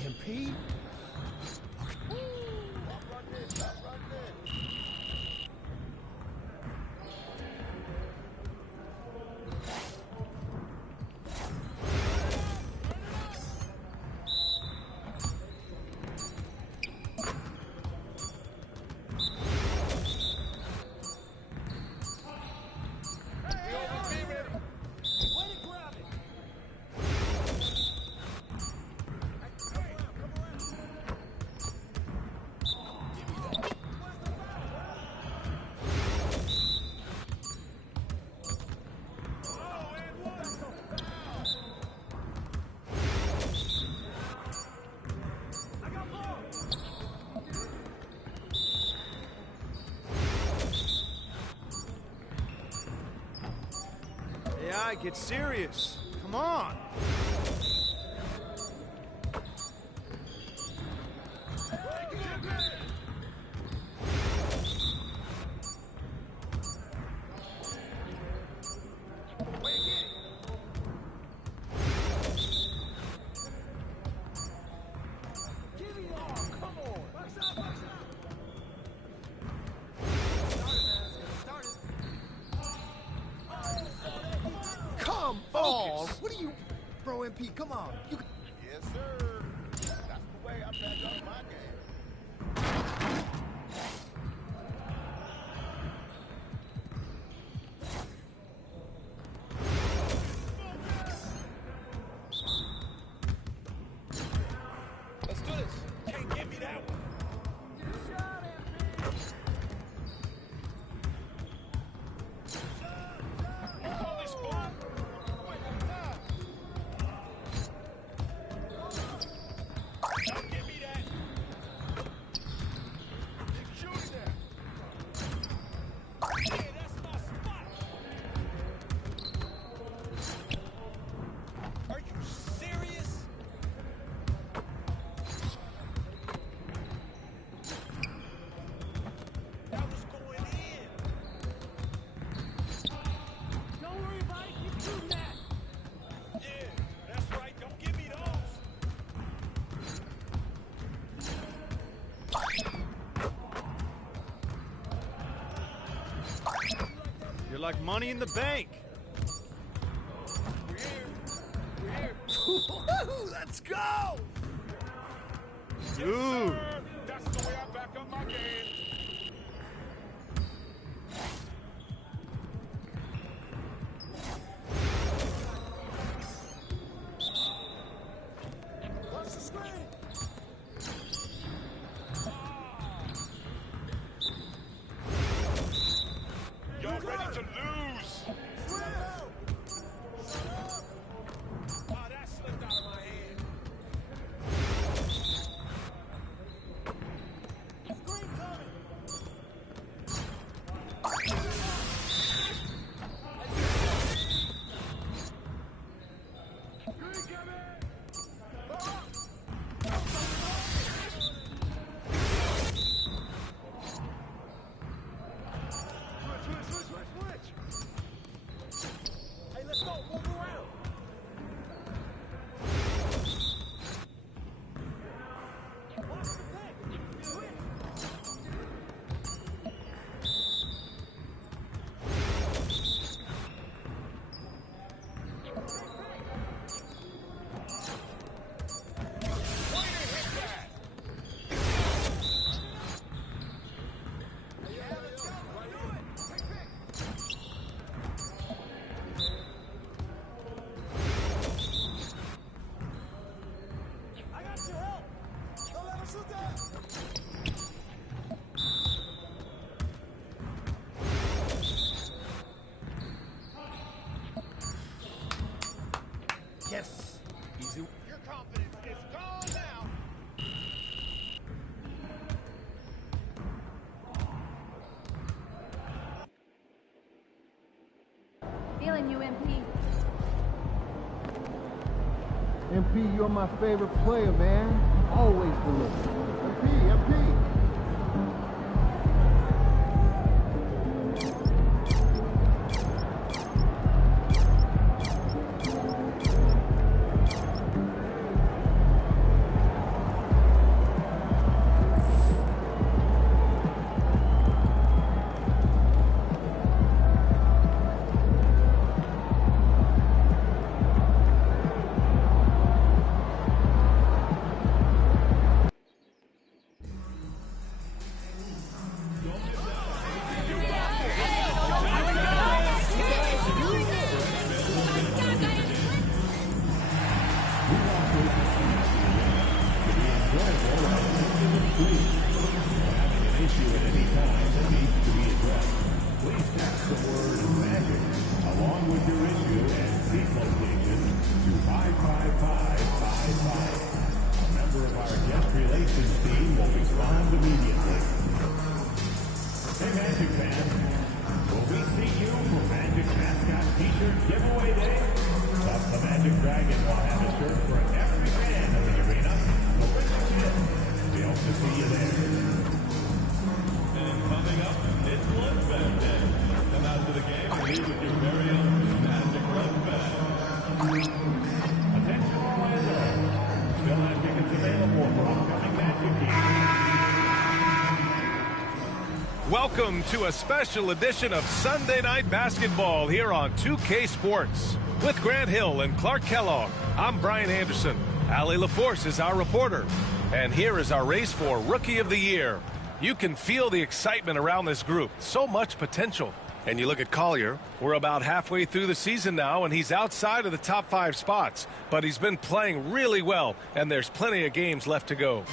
MP? Get serious. Come on. Come on. You... Yes, sir. That's the way I back up my game. Let's do this. Can't give me that one. You're like money in the bank. We're here. We're here. Let's go! Yes, Dude. sir. That's the way I back up my game. What's the screen? Y'all ready to lose? Oh, that slipped out of my hand. Screen coming. Screen coming. Hey, let's go. Move around. Watch the thing. Switch. Way to hit that. Yeah, let's go. Let's do it. Pick. I got your help. Don't let him shoot that. Yes. Easy. Your confidence is gone now. Feeling you, MP. MP, you're my favorite player, man. Always deliver. MP, MP. Our guest relations team will respond immediately. Hey, Magic fans, will we see you for Magic Mascot T-shirt giveaway day? The Magic Dragon will have a shirt for every fan of the arena. So bring the kid. We hope to see you there. And coming up, it's Blood Bag Day. Come out to the game and leave with your very own Magic Blood Bag. Attention Orlando. Still have tickets available for upcoming Magic games. Welcome to a special edition of Sunday Night Basketball here on 2K Sports. With Grant Hill and Clark Kellogg, I'm Brian Anderson. Allie LaForce is our reporter. And here is our race for Rookie of the Year. You can feel the excitement around this group. So much potential. And you look at Collier, we're about halfway through the season now, and he's outside of the top 5 spots. But he's been playing really well, and there's plenty of games left to go.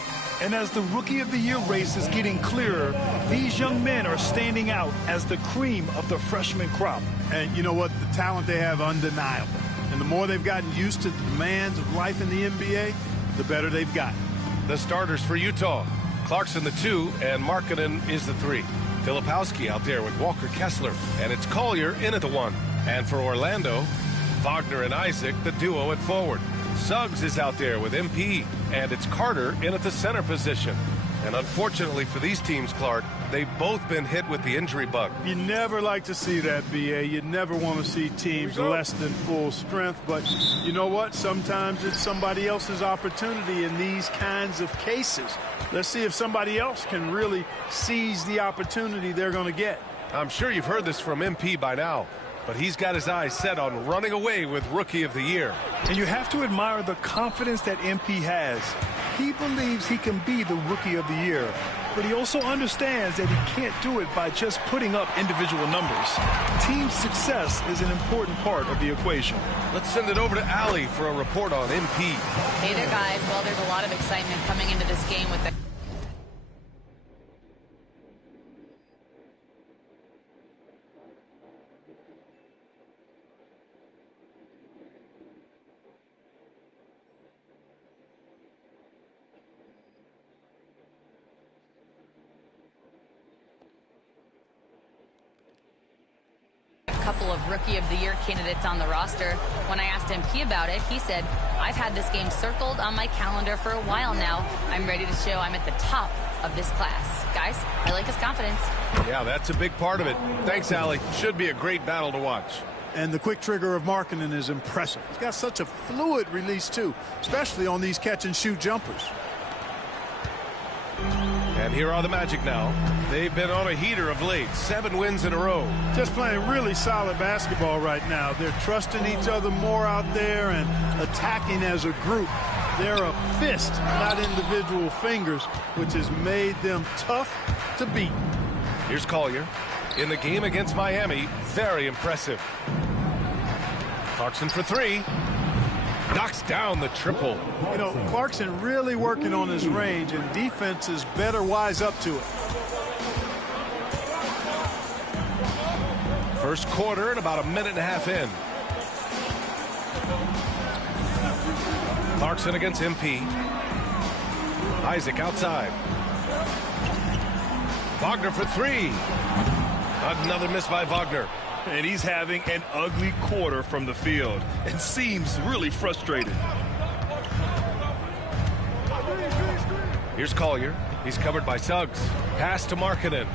And as the Rookie of the Year race is getting clearer, these young men are standing out as the cream of the freshman crop. And you know what? The talent they have, undeniable. And the more they've gotten used to the demands of life in the NBA, the better they've gotten. The starters for Utah, Clarkson the 2 and Markkanen is the 3. Filipowski out there with Walker Kessler, and it's Collier in at the 1. And for Orlando, Wagner and Isaac, the duo at forward. Suggs is out there with MP, and it's Carter in at the center position. And unfortunately for these teams, Clark, they've both been hit with the injury bug. You never like to see that, B.A. You never want to see teams less than full strength. But you know what? Sometimes it's somebody else's opportunity in these kinds of cases. Let's see if somebody else can really seize the opportunity they're going to get. I'm sure you've heard this from MP by now, but he's got his eyes set on running away with Rookie of the Year. And you have to admire the confidence that MP has. He believes he can be the Rookie of the Year, but he also understands that he can't do it by just putting up individual numbers. Team success is an important part of the equation. Let's send it over to Allie for a report on MP. Hey there, guys. Well, there's a lot of excitement coming into this game with the couple of Rookie of the Year candidates on the roster. When I asked MP about it, he said, I've had this game circled on my calendar for a while now. I'm ready to show I'm at the top of this class. Guys, I like his confidence. Yeah, that's a big part of it. Thanks, Allie. Should be a great battle to watch. And the quick trigger of Markkanen is impressive. He's got such a fluid release, too, especially on these catch-and-shoot jumpers. And here are the Magic now. They've been on a heater of late. 7 wins in a row. Just playing really solid basketball right now. They're trusting each other more out there and attacking as a group. They're a fist, not individual fingers, which has made them tough to beat. Here's Collier. In the game against Miami, very impressive. Clarkson for 3. Knocks down the triple. You know, Clarkson really working on his range, and defenses better wise up to it. First quarter and about a minute and a half in. Clarkson against MP. Isaac outside. Wagner for 3. Another miss by Wagner. And he's having an ugly quarter from the field and seems really frustrated. Here's Collier. He's covered by Suggs. Pass to Markkanen.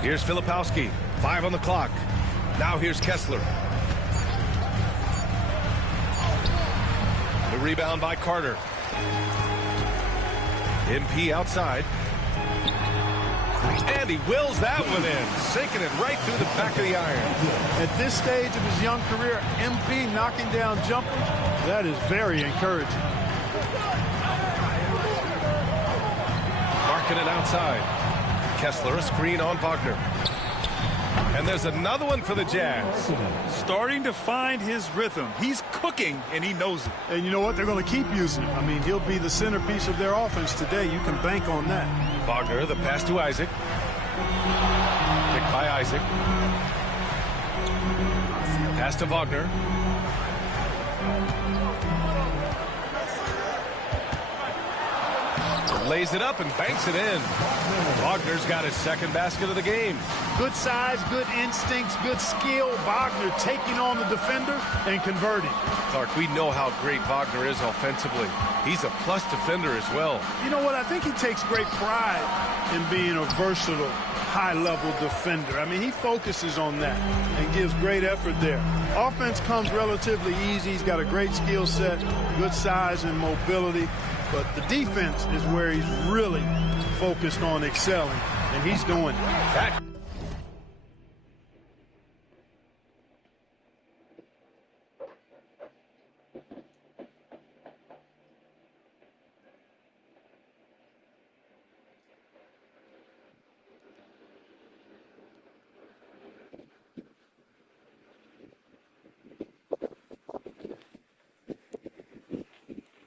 Here's Filipowski. 5 on the clock. Now here's Kessler. The rebound by Carter. MP outside. And he wills that one in, sinking it right through the back of the iron. At this stage of his young career, MP knocking down jumpers, that is very encouraging. Markkanen outside. Kessler, a screen on Wagner. And there's another one for the Jazz. Starting to find his rhythm. He's cooking, and he knows it. And you know what? They're going to keep using him. I mean, he'll be the centerpiece of their offense today. You can bank on that. Wagner, the pass to Isaac. Picked by Isaac. Pass to Wagner. Lays it up and banks it in. Wagner's got his second basket of the game. Good size, good instincts, good skill. Wagner taking on the defender and converting. Clark, we know how great Wagner is offensively. He's a plus defender as well. You know what? I think he takes great pride in being a versatile, high-level defender. I mean, he focuses on that and gives great effort there. Offense comes relatively easy. He's got a great skill set, good size and mobility. But the defense is where he's really focused on excelling, and he's doing that.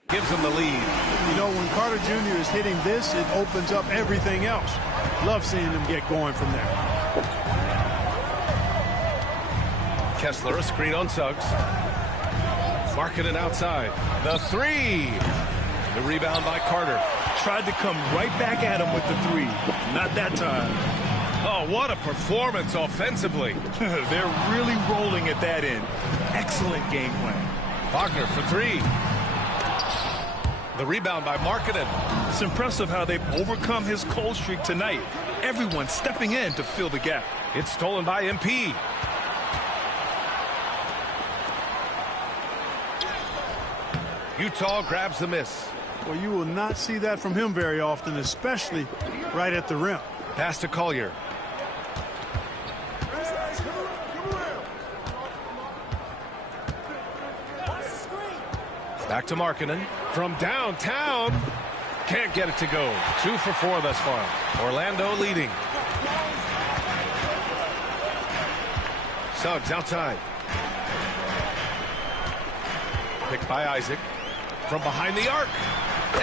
Gives him the lead. You know, when Carter Jr. is hitting this, it opens up everything else. Love seeing him get going from there. Kessler, a screen on Suggs. Marking it outside. The three. The rebound by Carter. Tried to come right back at him with the three. Not that time. Oh, what a performance offensively. They're really rolling at that end. Excellent game plan. Wagner for three. The rebound by Markkanen. It's impressive how they've overcome his cold streak tonight. Everyone stepping in to fill the gap. It's stolen by MP. Utah grabs the miss. Well, you will not see that from him very often, especially right at the rim. Pass to Collier. Back to Markkanen. From downtown. Can't get it to go. 2 for 4 thus far. Orlando leading. Suggs outside. Picked by Isaac. From behind the arc.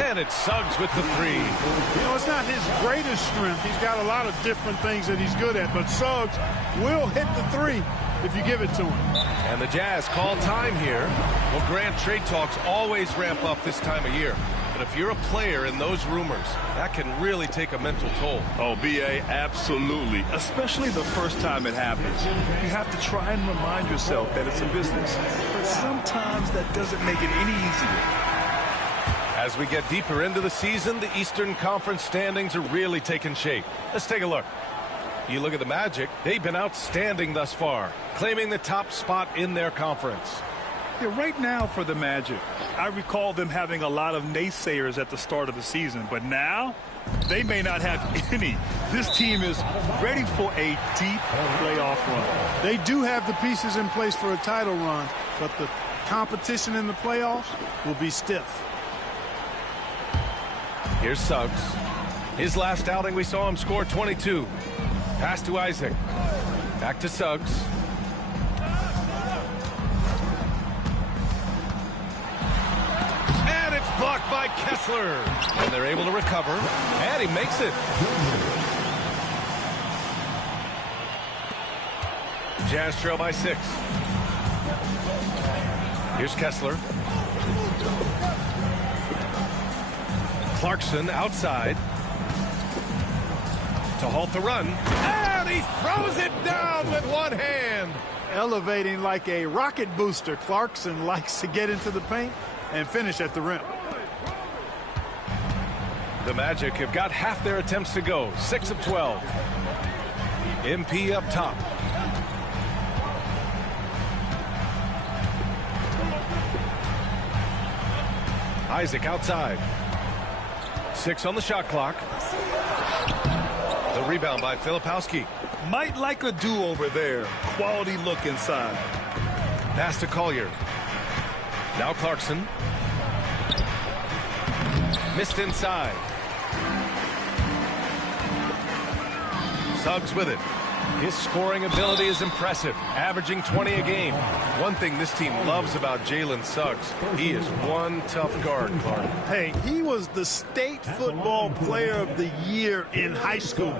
And it's Suggs with the three. You know, it's not his greatest strength. He's got a lot of different things that he's good at. But Suggs will hit the three if you give it to him. And the Jazz call time here. Well, Grant, trade talks always ramp up this time of year. But if you're a player in those rumors, that can really take a mental toll. Oh, B.A., absolutely. Especially the first time it happens. You have to try and remind yourself that it's a business. But sometimes that doesn't make it any easier. As we get deeper into the season, the Eastern Conference standings are really taking shape. Let's take a look. You look at the Magic, they've been outstanding thus far, claiming the top spot in their conference. Yeah, right now for the Magic, I recall them having a lot of naysayers at the start of the season, but now they may not have any. This team is ready for a deep playoff run. They do have the pieces in place for a title run, but the competition in the playoffs will be stiff. Here's Suggs. His last outing, we saw him score 22. Pass to Isaac. Back to Suggs. And it's blocked by Kessler. And they're able to recover. And he makes it. Jazz trail by 6. Here's Kessler. Clarkson outside to halt the run. And he throws it down with one hand. Elevating like a rocket booster. Clarkson likes to get into the paint and finish at the rim. The Magic have got half their attempts to go. 6 of 12. MP up top. Isaac outside. 6 on the shot clock. The rebound by Filipowski. Might like a do-over there. Quality look inside. Pass to Collier. Now Clarkson. Missed inside. Suggs with it. His scoring ability is impressive, averaging 20 a game. One thing this team loves about Jalen Suggs, he is one tough guard, Clark. Hey, he was the state football player of the year in high school.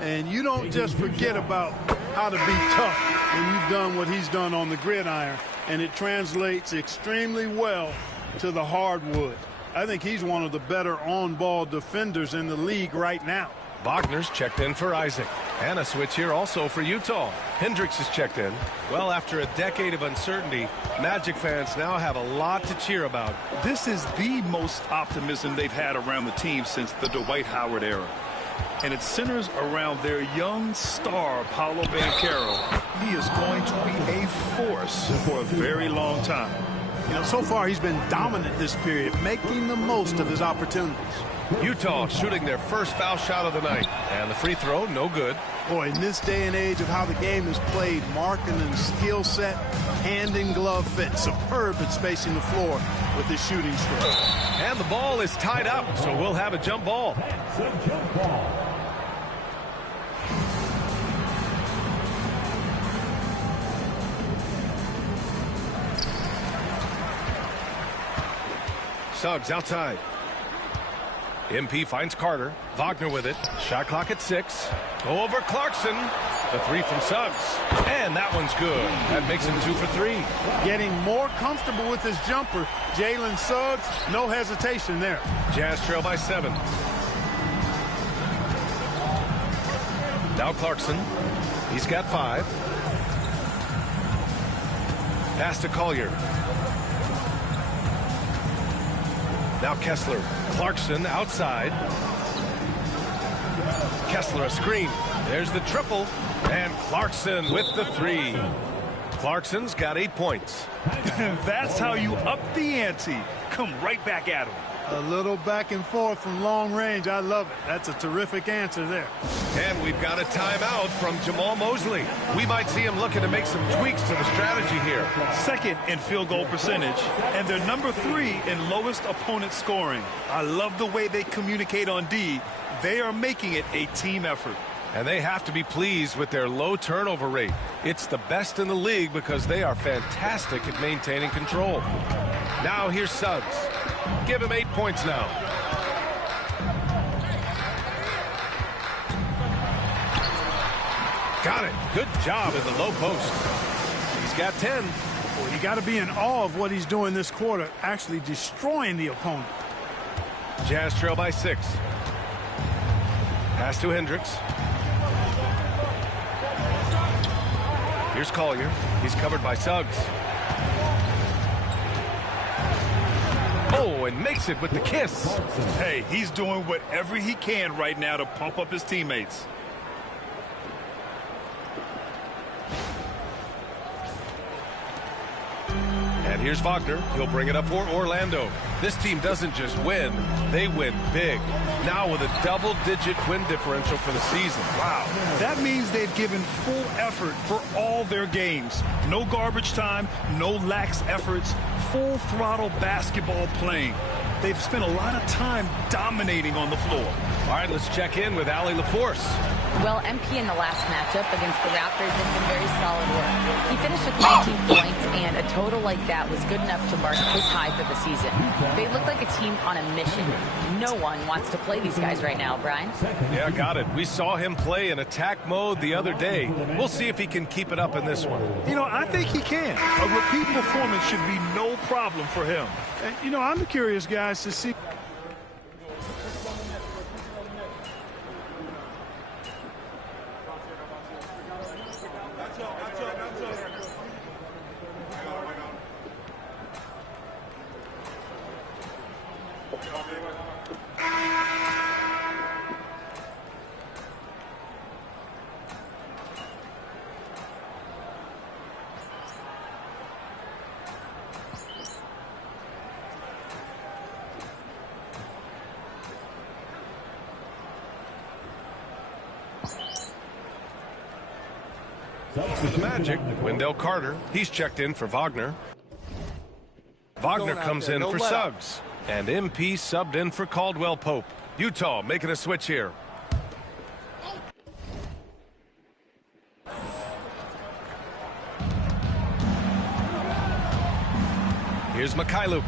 And you don't just forget about how to be tough when you've done what he's done on the gridiron. and it translates extremely well to the hardwood. I think he's one of the better on-ball defenders in the league right now. Wagner's checked in for Isaac. And a switch here also for Utah. Hendricks is checked in. Well, after a decade of uncertainty, Magic fans now have a lot to cheer about. This is the most optimism they've had around the team since the Dwight Howard era. And it centers around their young star, Paolo Banchero. He is going to be a force for a very long time. You know, so far he's been dominant this period, making the most of his opportunities. Utah shooting their first foul shot of the night. And the free throw, no good. Boy, in this day and age of how the game is played, Markkanen's skill set, hand in glove fit, superb at spacing the floor with his shooting stroke. And the ball is tied up, so we'll have a jump ball. It's a jump ball. Suggs outside. MP finds Carter. Wagner with it. Shot clock at 6. Over Clarkson. The three from Suggs. And that one's good. That makes him 2 for 3. Getting more comfortable with his jumper. Jalen Suggs, no hesitation there. Jazz trail by 7. Now Clarkson. He's got 5. Pass to Collier. Now Kessler. Clarkson outside. Kessler a screen. There's the triple. And Clarkson with the 3. Clarkson's got 8 points. That's how you up the ante. Come right back at him. A little back and forth from long range. I love it. That's a terrific answer there. And we've got a timeout from Jamal Mosley. We might see him looking to make some tweaks to the strategy here. Second in field goal percentage, and they're number 3 in lowest opponent scoring. I love the way they communicate on D. They are making it a team effort. And they have to be pleased with their low turnover rate. It's the best in the league because they are fantastic at maintaining control. Now here's Suggs. Give him 8 points now. Got it. Good job in the low post. He's got 10. Well, you got to be in awe of what he's doing this quarter, actually destroying the opponent. Jazz trail by 6. Pass to Hendricks. Here's Collier. He's covered by Suggs. Oh, and makes it with the kiss. Hey, he's doing whatever he can right now to pump up his teammates. And here's Wagner. He'll bring it up for Orlando. This team doesn't just win, they win big. Now with a double-digit win differential for the season. Wow. That means they've given full effort for all their games. No garbage time, no lax efforts, full throttle basketball playing. They've spent a lot of time dominating on the floor. All right, let's check in with Allie LaForce. Well, MP in the last matchup against the Raptors did some very solid work. He finished with 19 points, and a total like that was good enough to mark his high for the season. They look like a team on a mission. No one wants to play these guys right now, Brian. Yeah, got it. We saw him play in attack mode the other day. We'll see if he can keep it up in this one. You know, I think he can. A repeat performance should be no problem for him. And, you know, I'm curious, guys, to see. For the Magic, Wendell Carter. He's checked in for Wagner. Wagner comes in for Suggs. And MP subbed in for Caldwell Pope. Utah making a switch here. Here's Mikhailuk.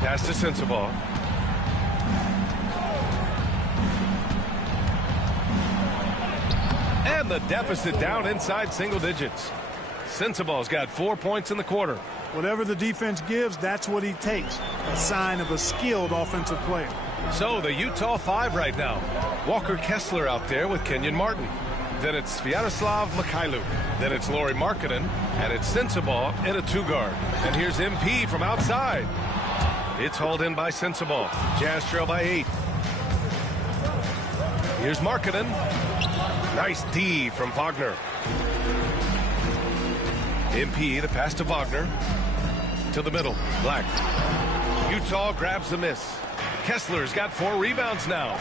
Pass to Sensabaugh. And the deficit down inside single digits. Sensabaugh's got 4 points in the quarter. Whatever the defense gives, that's what he takes. A sign of a skilled offensive player. So the Utah 5 right now. Walker Kessler out there with Kenyon Martin. Then it's Sviatoslav Mikhailuk. Then it's Lauri Markkanen. And it's Sensabaugh in a 2-guard. And here's MP from outside. It's hauled in by Sensabaugh. Jazz trail by 8. Here's Markkanen. Nice D from Wagner. MP, the pass to Wagner. To the middle. Black. Utah grabs the miss. Kessler's got 4 rebounds now.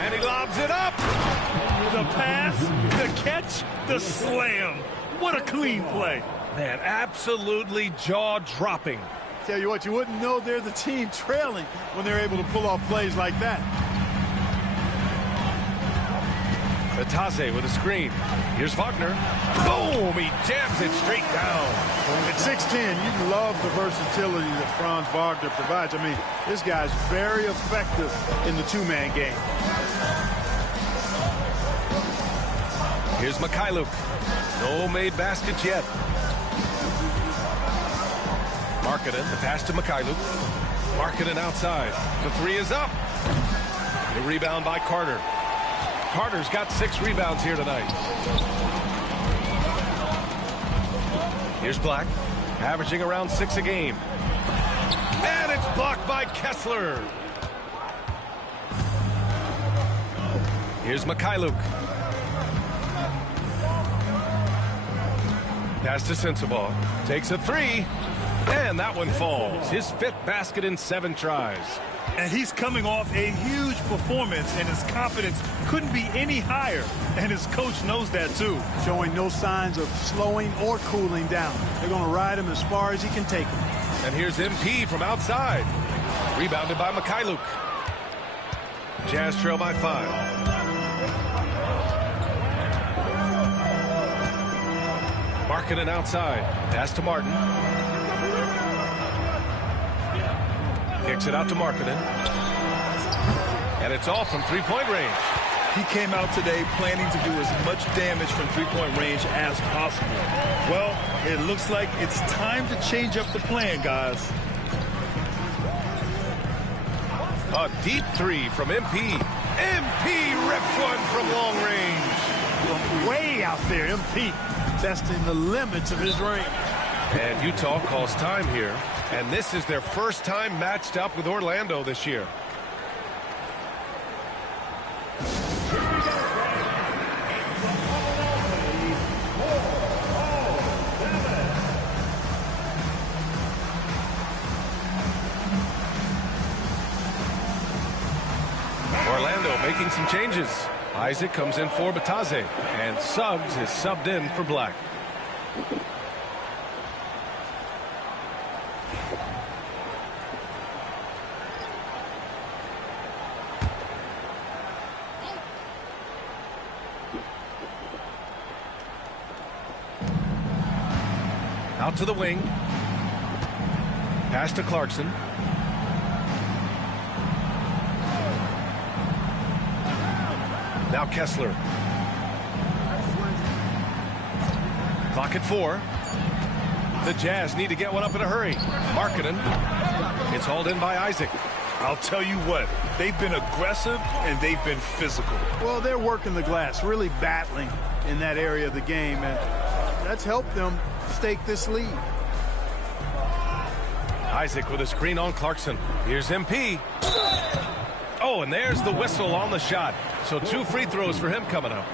And he lobs it up. The pass, the catch, the slam. What a clean play. Man, absolutely jaw-dropping. Tell you what, you wouldn't know they're the team trailing when they're able to pull off plays like that. Ataze with a screen. Here's Wagner. Boom! He jams it straight down. At 6'10", you love the versatility that Franz Wagner provides. I mean, this guy's very effective in the 2-man game. Here's Mikhailuk. No made baskets yet. Markkanen, the pass to Mikhailuk. Markkanen outside. The 3 is up. The rebound by Carter. Carter's got 6 rebounds here tonight. Here's Black, averaging around 6 a game. And it's blocked by Kessler. Here's Mikhailuk. Pass to Sensabaugh. Takes a 3. And that one falls. His 5th basket in 7 tries. And he's coming off a huge performance, and his confidence couldn't be any higher. And his coach knows that, too. Showing no signs of slowing or cooling down. They're going to ride him as far as he can take him. And here's MP from outside. Rebounded by Mikhailuk. Jazz trail by 5. Markkanen outside. Pass to Martin. Kicks it out to Markkanen. And it's off from 3-point range. He came out today planning to do as much damage from 3-point range as possible. Well, it looks like it's time to change up the plan, guys. A deep 3 from MP. MP rips one from long range. Way out there, MP testing the limits of his range. And Utah calls time here. And this is their first time matched up with Orlando this year. Orlando making some changes. Isaac comes in for Bataze, and Suggs is subbed in for Black. Out to the wing. Pass to Clarkson. Now Kessler. Clock at 4. The Jazz need to get one up in a hurry. Markkanen. It's hauled in by Isaac. I'll tell you what, they've been aggressive and they've been physical. Well, they're working the glass, really battling in that area of the game, and that's helped them stake this lead. Isaac with a screen on Clarkson. Here's MP. Oh, and there's the whistle on the shot. So 2 free throws for him coming up.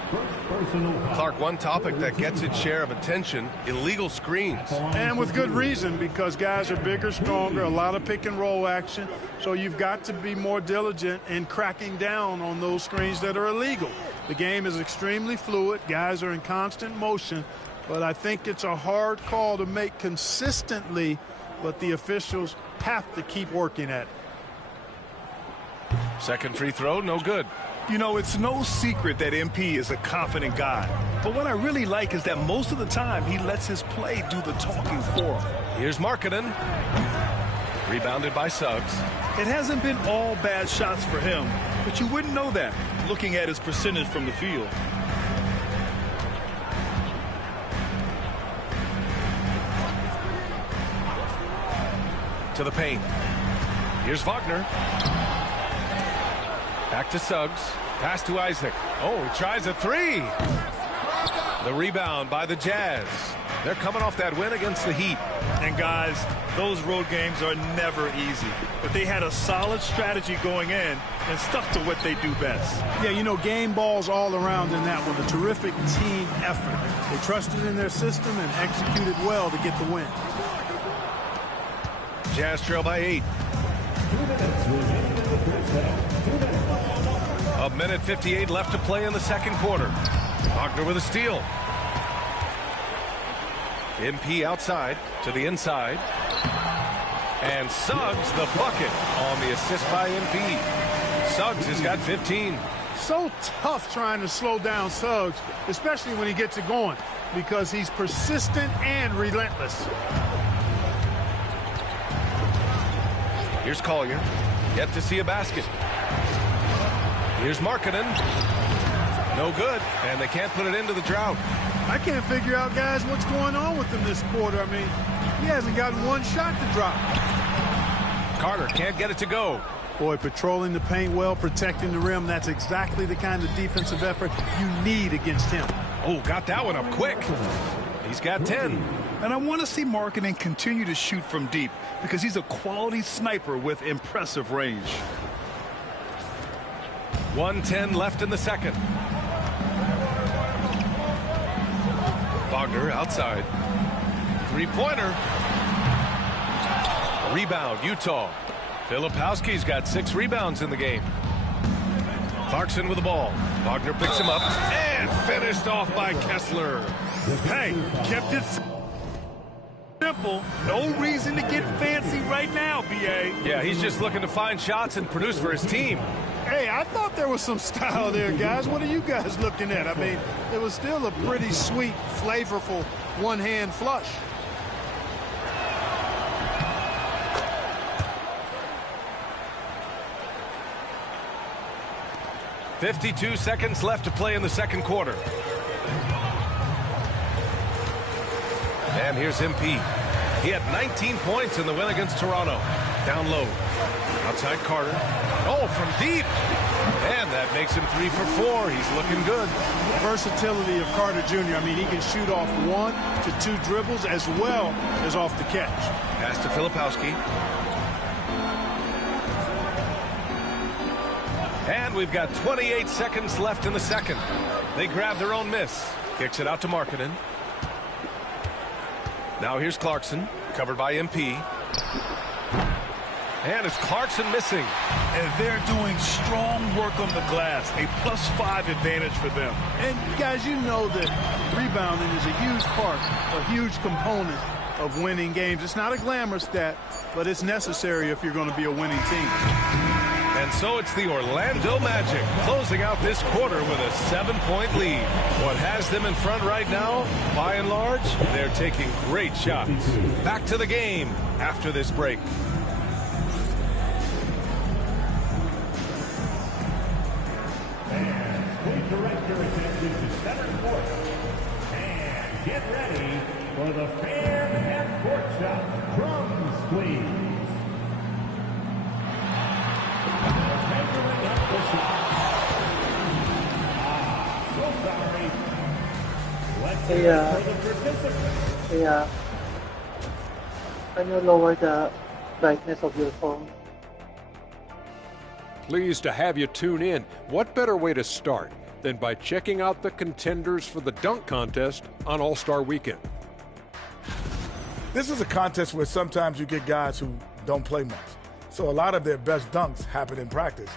Clark, one topic that gets its share of attention, illegal screens. And with good reason, because guys are bigger, stronger, a lot of pick and roll action. So you've got to be more diligent in cracking down on those screens that are illegal. The game is extremely fluid. Guys are in constant motion. But I think it's a hard call to make consistently, but the officials have to keep working at it. Second free throw, no good. You know, it's no secret that MP is a confident guy. But what I really like is that most of the time he lets his play do the talking for him. Here's Markkanen. Rebounded by Suggs. It hasn't been all bad shots for him, but you wouldn't know that looking at his percentage from the field. to the paint. Here's Wagner. Back to Suggs. Pass to Isaac. Oh, he tries a three. The rebound by the Jazz. They're coming off that win against the Heat. And guys, those road games are never easy. But they had a solid strategy going in and stuck to what they do best. Yeah, you know, game balls all around in that one. A terrific team effort. They trusted in their system and executed well to get the win. Jazz trail by 8. 1:58 left to play in the second quarter. Wagner with a steal. MP outside to the inside. And Suggs the bucket on the assist by MP. Suggs has got 15. So tough trying to slow down Suggs, especially when he gets it going, because he's persistent and relentless. Here's Collier. Yet to see a basket. Here's Markkanen. No good, and they can't put it into the drought. I can't figure out, guys, what's going on with him this quarter. I mean, he hasn't gotten one shot to drop. Carter can't get it to go. Boy, patrolling the paint well, protecting the rim. That's exactly the kind of defensive effort you need against him. Oh, got that one up quick. He's got 10. And I want to see Markkanen continue to shoot from deep because he's a quality sniper with impressive range. 1:10 left in the second. Wagner outside. Three-pointer. Rebound, Utah. Filipowski's got 6 rebounds in the game. Clarkson with the ball. Wagner picks him up and finished off by Kessler. Hey, kept it simple. No reason to get fancy right now, B.A. Yeah, he's just looking to find shots and produce for his team. Hey, I thought there was some style there, guys. What are you guys looking at? I mean, it was still a pretty sweet, flavorful one-hand flush. .52 seconds left to play in the second quarter. And here's MP. He had 19 points in the win against Toronto. Down low. Outside Carter. Oh, from deep. And that makes him 3 for 4. He's looking good. The versatility of Carter Jr. I mean, he can shoot off 1 to 2 dribbles as well as off the catch. Pass to Filipowski. And we've got 28 seconds left in the second. They grab their own miss. Kicks it out to Markkanen. Now here's Clarkson, covered by MP. And it's Clarkson missing. And they're doing strong work on the glass. A +5 advantage for them. And guys, you know that rebounding is a huge part, a huge component of winning games. It's not a glamour stat, but it's necessary if you're going to be a winning team. And so it's the Orlando Magic closing out this quarter with a 7-point lead. What has them in front right now, by and large, they're taking great shots. Back to the game after this break. And please direct your attention to center court. And get ready for the fan half-court shot. Drums, please. Measuring up the shot. So sorry. Let's hear it for the participants. Can you lower the brightness of your phone? Pleased to have you tune in. What better way to start than by checking out the contenders for the dunk contest on All-Star Weekend? This is a contest where sometimes you get guys who don't play much. So a lot of their best dunks happen in practice.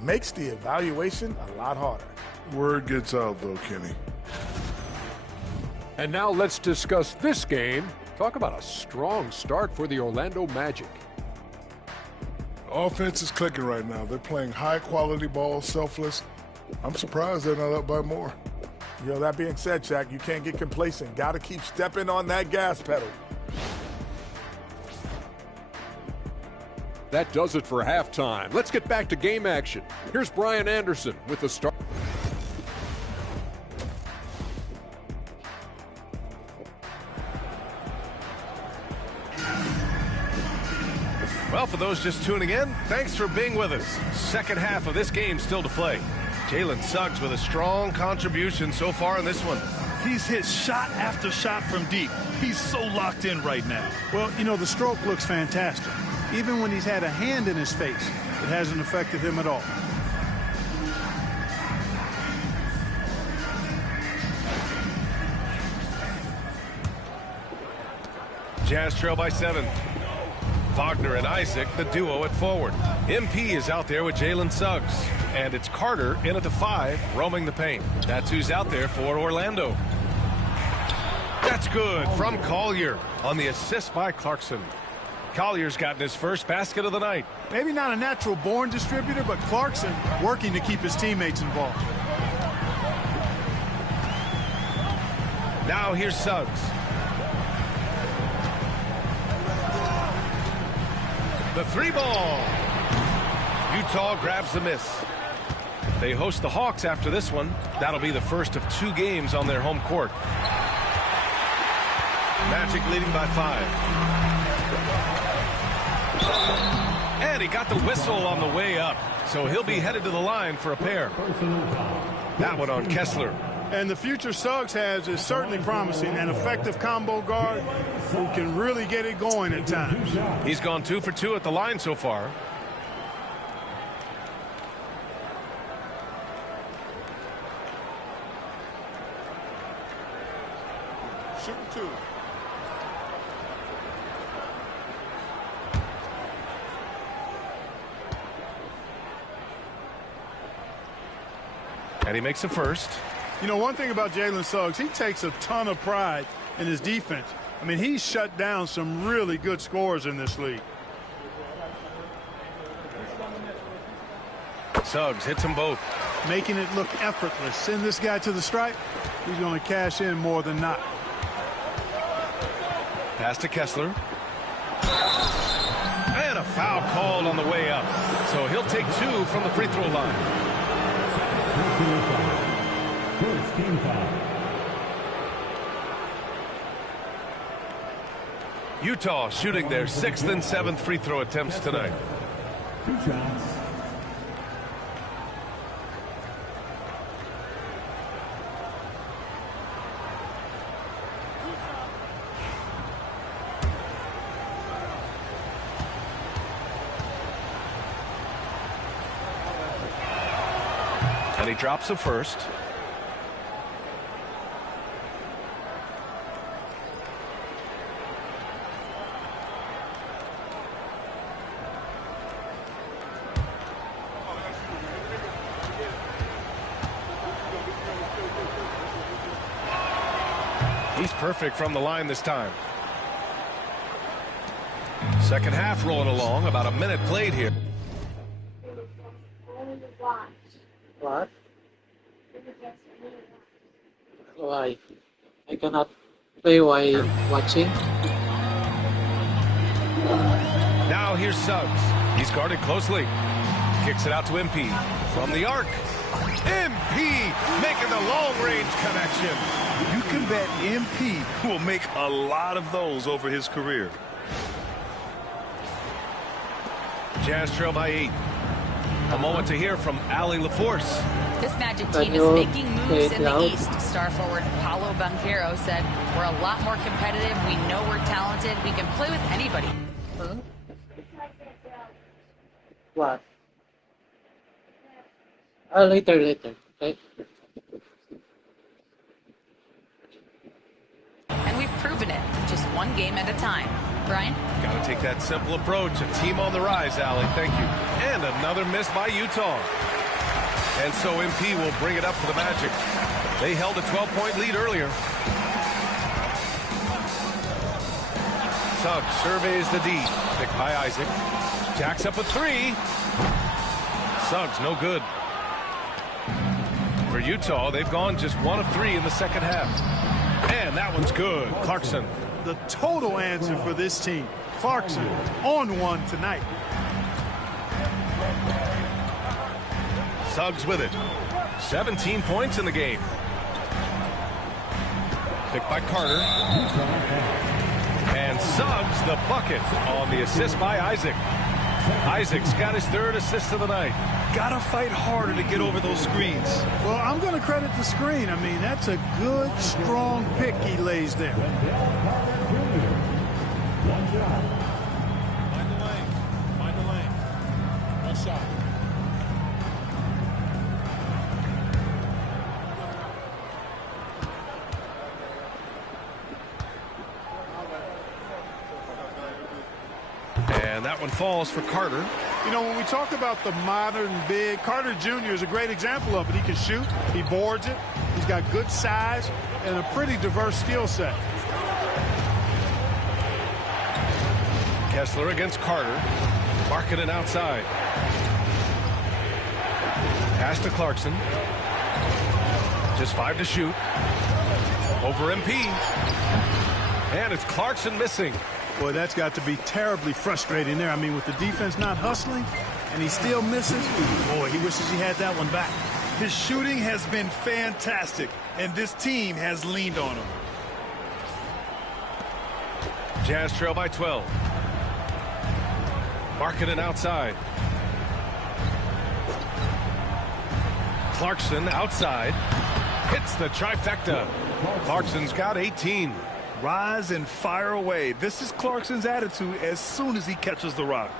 Makes the evaluation a lot harder. Word gets out, though, Kenny. And now let's discuss this game. Talk about a strong start for the Orlando Magic. Offense is clicking right now. They're playing high-quality ball, selfless. I'm surprised they're not up by more. You know, that being said, Shaq, you can't get complacent. Got to keep stepping on that gas pedal. That does it for halftime. Let's get back to game action. Here's Brian Anderson with the start. Well, for those just tuning in, thanks for being with us. Second half of this game still to play. Jalen Suggs with a strong contribution so far in this one. He's hit shot after shot from deep. He's so locked in right now. Well, you know, the stroke looks fantastic. Even when he's had a hand in his face, it hasn't affected him at all. Jazz trail by 7. Wagner and Isaac, the duo at forward. MP is out there with Jalen Suggs. And it's Carter in at the 5, roaming the paint. That's who's out there for Orlando. That's good from Collier on the assist by Clarkson. Collier's gotten his first basket of the night. Maybe not a natural-born distributor, but Clarkson working to keep his teammates involved. Now here's Suggs. The 3 ball. Utah grabs the miss. They host the Hawks after this one. That'll be the first of 2 games on their home court. Magic leading by 5. And he got the whistle on the way up. So he'll be headed to the line for a pair. That one on Kessler. And the future Suggs has is certainly promising. An effective combo guard who can really get it going at times. He's gone 2 for 2 at the line so far. Shoot 2. And he makes the first. You know, one thing about Jalen Suggs, he takes a ton of pride in his defense. I mean, he's shut down some really good scorers in this league. Suggs hits them both. Making it look effortless. Send this guy to the stripe. He's going to cash in more than not. Pass to Kessler. And a foul called on the way up. So he'll take 2 from the free throw line. First team foul. Utah shooting their 6th and 7th free throw attempts tonight. 2 shots. And he drops the first. He's perfect from the line this time. Second half rolling along, about a minute played here. What? Why? I cannot play while watching. Now here's Suggs. He's guarded closely. Kicks it out to MP. From the arc. MP making the long-range connection. You can bet MP will make a lot of those over his career. Jazz trail by 8. A moment to hear from Allie LaForce. This Magic team is making moves in the East. Star forward Paolo Banchero said, "We're a lot more competitive. We know we're talented. We can play with anybody." Huh? What? Later. Okay. And we've proven it, just one game at a time. Brian? Got to take that simple approach. A team on the rise, Allie. Thank you. And another miss by Utah. And so MP will bring it up for the Magic. They held a 12-point lead earlier. Suggs surveys the D. Picked by Isaac. Jacks up a 3. Suggs, no good. For Utah, they've gone just 1 of 3 in the second half. And that one's good. Clarkson. The total answer for this team. Clarkson on one tonight. Suggs with it. 17 points in the game. Picked by Carter. And And Suggs the bucket on the assist by Isaac. Isaac's got his 3rd assist of the night. Got to fight harder to get over those screens. Well, I'm going to credit the screen. I mean, that's a good, strong pick he lays there. Find the lane. Find the lane. One shot. And that one falls for Carter. You know, when we talk about the modern big, Carter Jr. is a great example of it. He can shoot, he boards it, he's got good size and a pretty diverse skill set. Kessler against Carter. Markkanen outside. Pass to Clarkson. Just 5 to shoot. Over MP. And it's Clarkson missing. Boy, that's got to be terribly frustrating there. I mean, with the defense not hustling and he still misses, boy, he wishes he had that one back. His shooting has been fantastic, and this team has leaned on him. Jazz trail by 12. Markkanen outside. Clarkson outside. Hits the trifecta. Clarkson's got 18. Rise and fire away. This is Clarkson's attitude as soon as he catches the rock.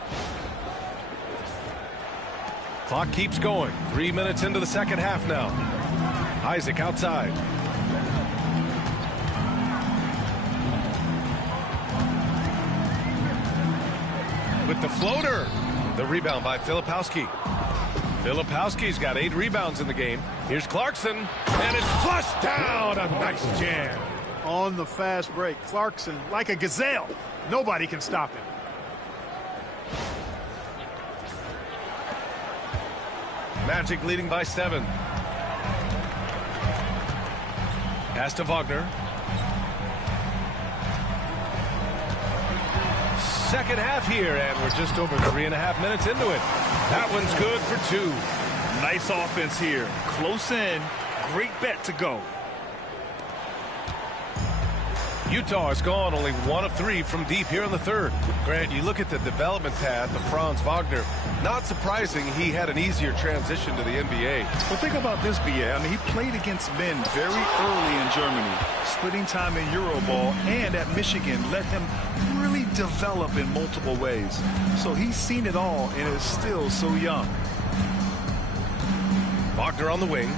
Clock keeps going. 3 minutes into the second half now. Isaac outside. With the floater. The rebound by Filipowski. Filipowski's got 8 rebounds in the game. Here's Clarkson. And it's flushed down. A nice jam. On the fast break, Clarkson, like a gazelle, nobody can stop him. Magic leading by 7. Pass to Wagner. Second half here, and we're just over 3.5 minutes into it. That one's good for 2. Nice offense here. Close in. Great bet to go. Utah has gone only 1 of 3 from deep here in the third. Grant, you look at the development path of Franz Wagner. Not surprising he had an easier transition to the NBA. Well, think about this, B.A. I mean, he played against men very early in Germany, splitting time in Euroball, and at Michigan let him really develop in multiple ways. So he's seen it all and is still so young. Wagner on the wing.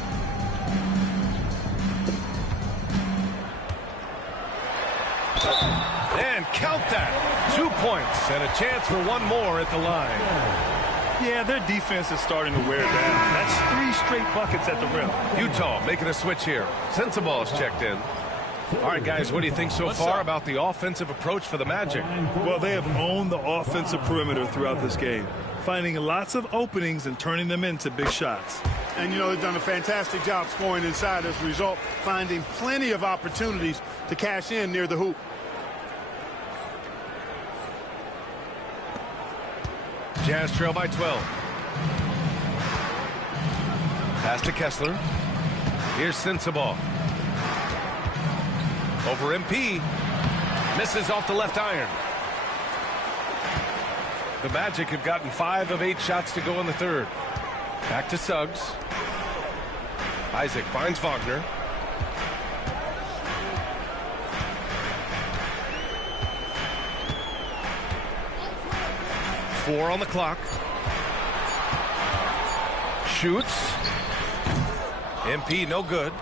And count that. 2 points and a chance for 1 more at the line. Yeah, their defense is starting to wear down. That's 3 straight buckets at the rim. Utah making a switch here. Sensabal's checked in. All right, guys, what do you think so far about the offensive approach for the Magic? Well, they have owned the offensive perimeter throughout this game, finding lots of openings and turning them into big shots. And, you know, they've done a fantastic job scoring inside as a result, finding plenty of opportunities to cash in near the hoop. Jazz trail by 12. Pass to Kessler. Here's Sensabaugh. Over MP. Misses off the left iron. The Magic have gotten 5 of 8 shots to go in the third. Back to Suggs. Isaac finds Wagner. Four on the clock. Shoots. MP no good.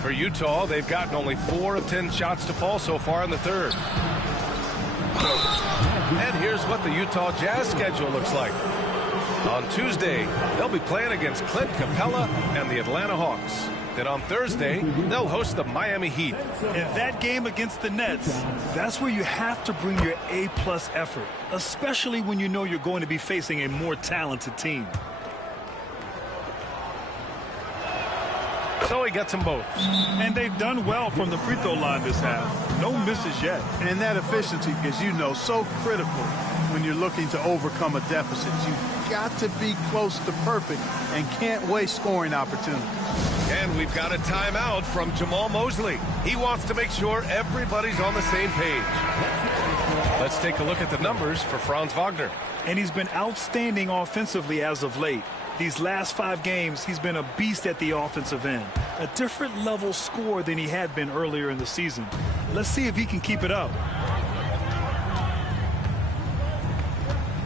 For Utah, they've gotten only 4 of 10 shots to fall so far in the third. And here's what the Utah Jazz schedule looks like. On Tuesday, they'll be playing against Clint Capella and the Atlanta Hawks. Then on Thursday, they'll host the Miami Heat. In that game against the Nets, that's where you have to bring your A-plus effort, especially when you know you're going to be facing a more talented team. So he gets them both. And they've done well from the free throw line this half. No misses yet. And that efficiency, as you know, so critical when you're looking to overcome a deficit. You've got to be close to perfect and can't waste scoring opportunities. And we've got a timeout from Jamal Mosley. He wants to make sure everybody's on the same page. Let's take a look at the numbers for Franz Wagner. And he's been outstanding offensively as of late. These last 5 games, he's been a beast at the offensive end. A different level score than he had been earlier in the season. Let's see if he can keep it up.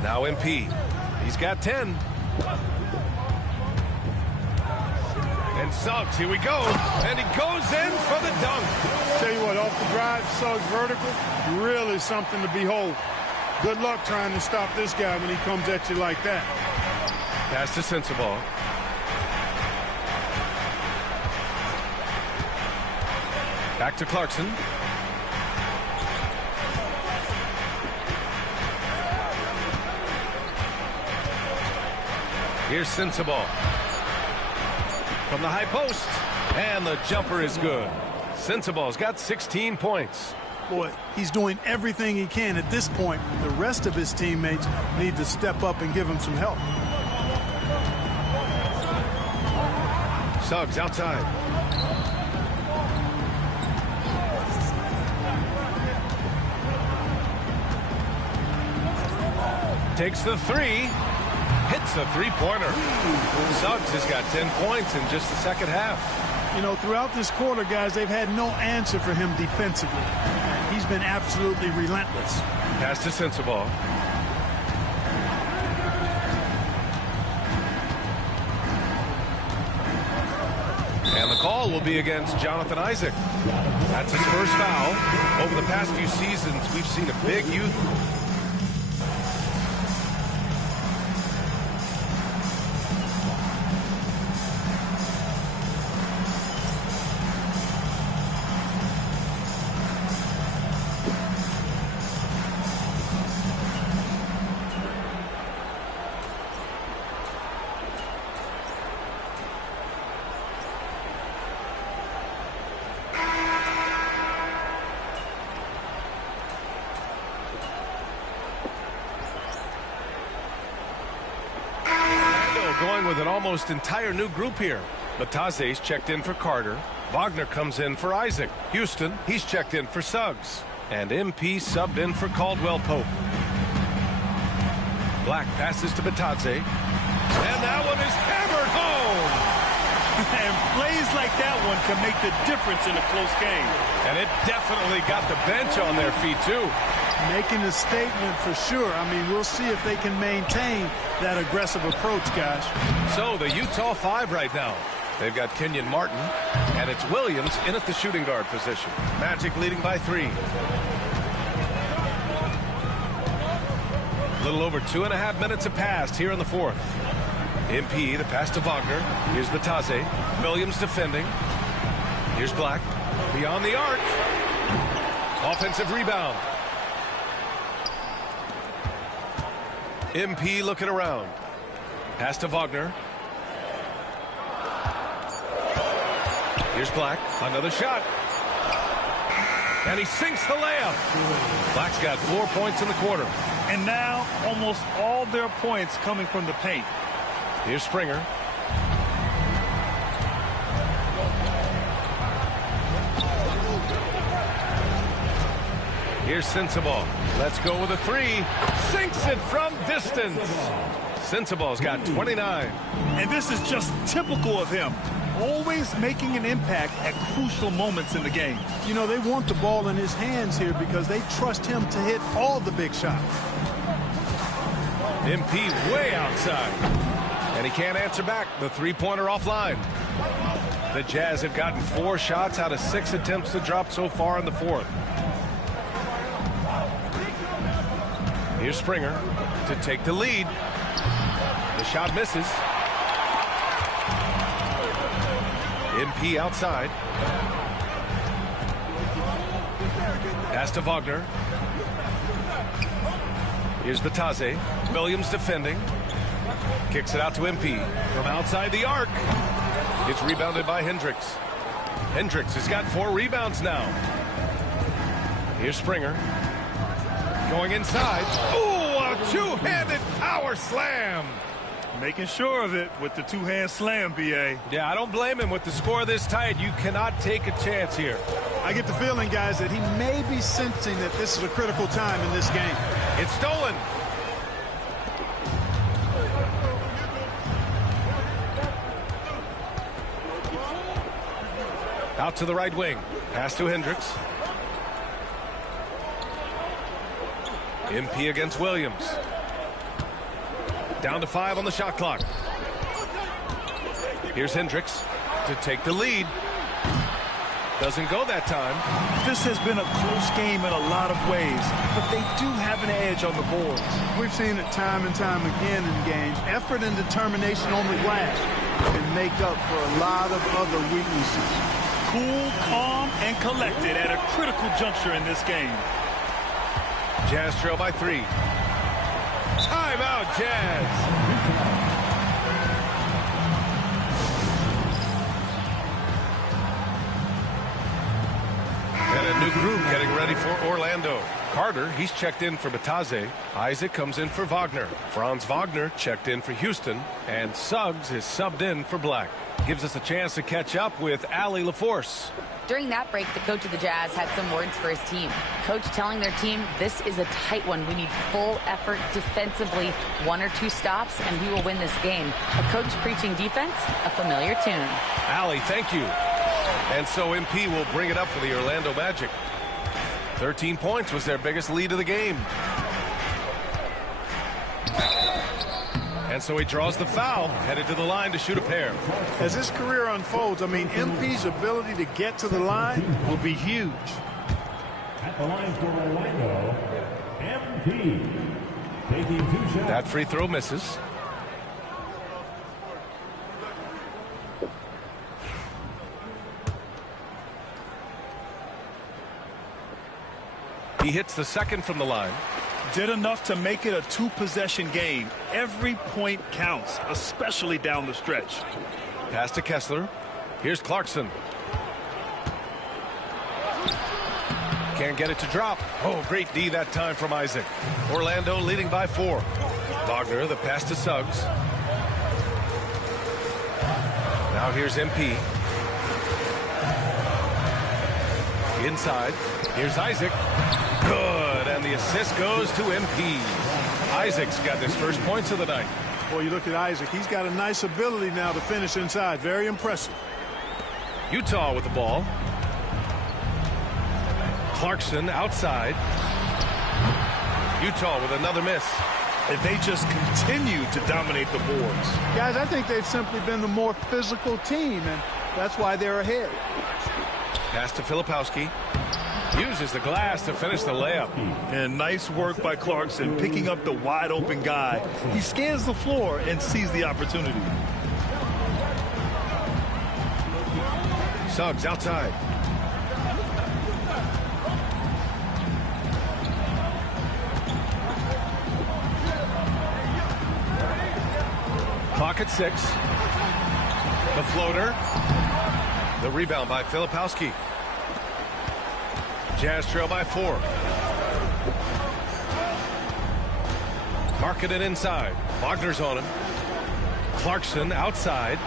Now MP. He's got 10. And Suggs, here we go. And he goes in for the dunk. Tell you what, off the drive, Suggs vertical, really something to behold. Good luck trying to stop this guy when he comes at you like that. Pass to Sensabaugh. Back to Clarkson. Here's Sensabaugh. From the high post. And the jumper is good. Sensabaugh's got 16 points. Boy, he's doing everything he can at this point. The rest of his teammates need to step up and give him some help. Suggs outside. Takes the 3. Hits a 3-pointer. Suggs has got 10 points in just the second half. You know, throughout this quarter, guys, they've had no answer for him defensively. He's been absolutely relentless. Pass to Sensabaugh. And the call will be against Jonathan Isaac. That's his first foul. Over the past few seasons, we've seen a big youth. Going with an almost entire new group here. Bataze's checked in for Carter. Wagner comes in for Isaac. Houston, he's checked in for Suggs. And MP subbed in for Caldwell Pope. Black passes to Bataze. And that one is hammered home. And plays like that one can make the difference in a close game. And it definitely got the bench on their feet, too. Making a statement for sure. I mean, we'll see if they can maintain that aggressive approach, guys. So the Utah 5 right now. They've got Kenyon Martin, and it's Williams in at the shooting guard position. Magic leading by 3. A little over 2.5 minutes have passed here in the fourth. MP, the pass to Wagner. Here's Bataze. Williams defending. Here's Black. Beyond the arc. Offensive rebound. MP looking around. Pass to Wagner. Here's Black. Another shot. And he sinks the layup. Black's got 4 points in the quarter. And now almost all their points coming from the paint. Here's Springer. Here's Sensabaugh. Let's go with a 3. Sinks it from distance. Sensabaugh's got 29. And this is just typical of him. Always making an impact at crucial moments in the game. You know, they want the ball in his hands here because they trust him to hit all the big shots. MP way outside. And he can't answer back. The 3-pointer offline. The Jazz have gotten 4 shots out of 6 attempts to drop so far in the fourth. Here's Springer to take the lead. The shot misses. MP outside. Pass to Wagner. Here's Bataze. Williams defending. Kicks it out to MP. From outside the arc. It's rebounded by Hendricks. Hendricks has got 4 rebounds now. Here's Springer. Going inside. Ooh, a two-handed power slam. Making sure of it with the two-hand slam, B.A. Yeah, I don't blame him. With the score this tight, you cannot take a chance here. I get the feeling, guys, that he may be sensing that this is a critical time in this game. It's stolen. Out to the right wing. Pass to Hendricks. MP against Williams. Down to 5 on the shot clock. Here's Hendricks to take the lead. Doesn't go that time. This has been a close game in a lot of ways, but they do have an edge on the boards. We've seen it time and time again in games. Effort and determination on the glass can make up for a lot of other weaknesses. Cool, calm, and collected at a critical juncture in this game. Jazz trail by 3. Timeout, Jazz. And a new group getting ready for Orlando. Carter, he's checked in for Bataze. Isaac comes in for Wagner. Franz Wagner checked in for Houston. And Suggs is subbed in for Black. Gives us a chance to catch up with Allie LaForce. During that break, the coach of the Jazz had some words for his team. Coach telling their team, this is a tight one. We need full effort defensively, 1 or 2 stops, and we will win this game. A coach preaching defense, a familiar tune. Allie, thank you. And so MP will bring it up for the Orlando Magic. 13 points was their biggest lead of the game. And so he draws the foul, headed to the line to shoot a pair. As his career unfolds, I mean, MP's ability to get to the line will be huge. At the line for Orlando, MP. Taking 2 shots. That free throw misses. He hits the second from the line. Did enough to make it a 2-possession game. Every point counts, especially down the stretch. Pass to Kessler. Here's Clarkson. Can't get it to drop. Oh, great D that time from Isaac. Orlando leading by 4. Wagner, the pass to Suggs. Now here's MP. Inside. Here's Isaac. Good, and the assist goes to MP. Isaac's got his first points of the night. Boy, you look at Isaac. He's got a nice ability now to finish inside. Very impressive. Utah with the ball. Clarkson outside. Utah with another miss. And they just continue to dominate the boards. Guys, I think they've simply been the more physical team, and that's why they're ahead. Pass to Filipowski. Uses the glass to finish the layup. And nice work by Clarkson, picking up the wide open guy. He scans the floor and sees the opportunity. Suggs outside. Clock at 6. The floater. The rebound by Filipowski. Jazz trail by 4. Marking it inside. Wagner's on him. Clarkson outside.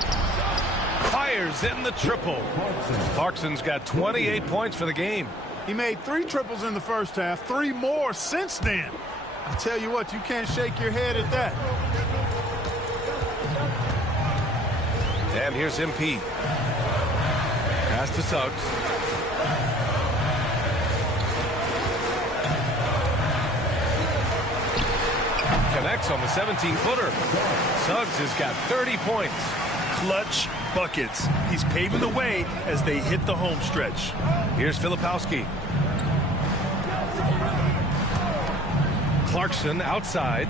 Fires in the triple. Clarkson's got 28 points for the game. He made 3 triples in the first half, 3 more since then. I tell you what, you can't shake your head at that. And here's MP. Pass to Suggs. Connects on the 17-footer. Suggs has got 30 points. Clutch buckets. He's paving the way as they hit the home stretch. Here's Filipowski. Clarkson outside.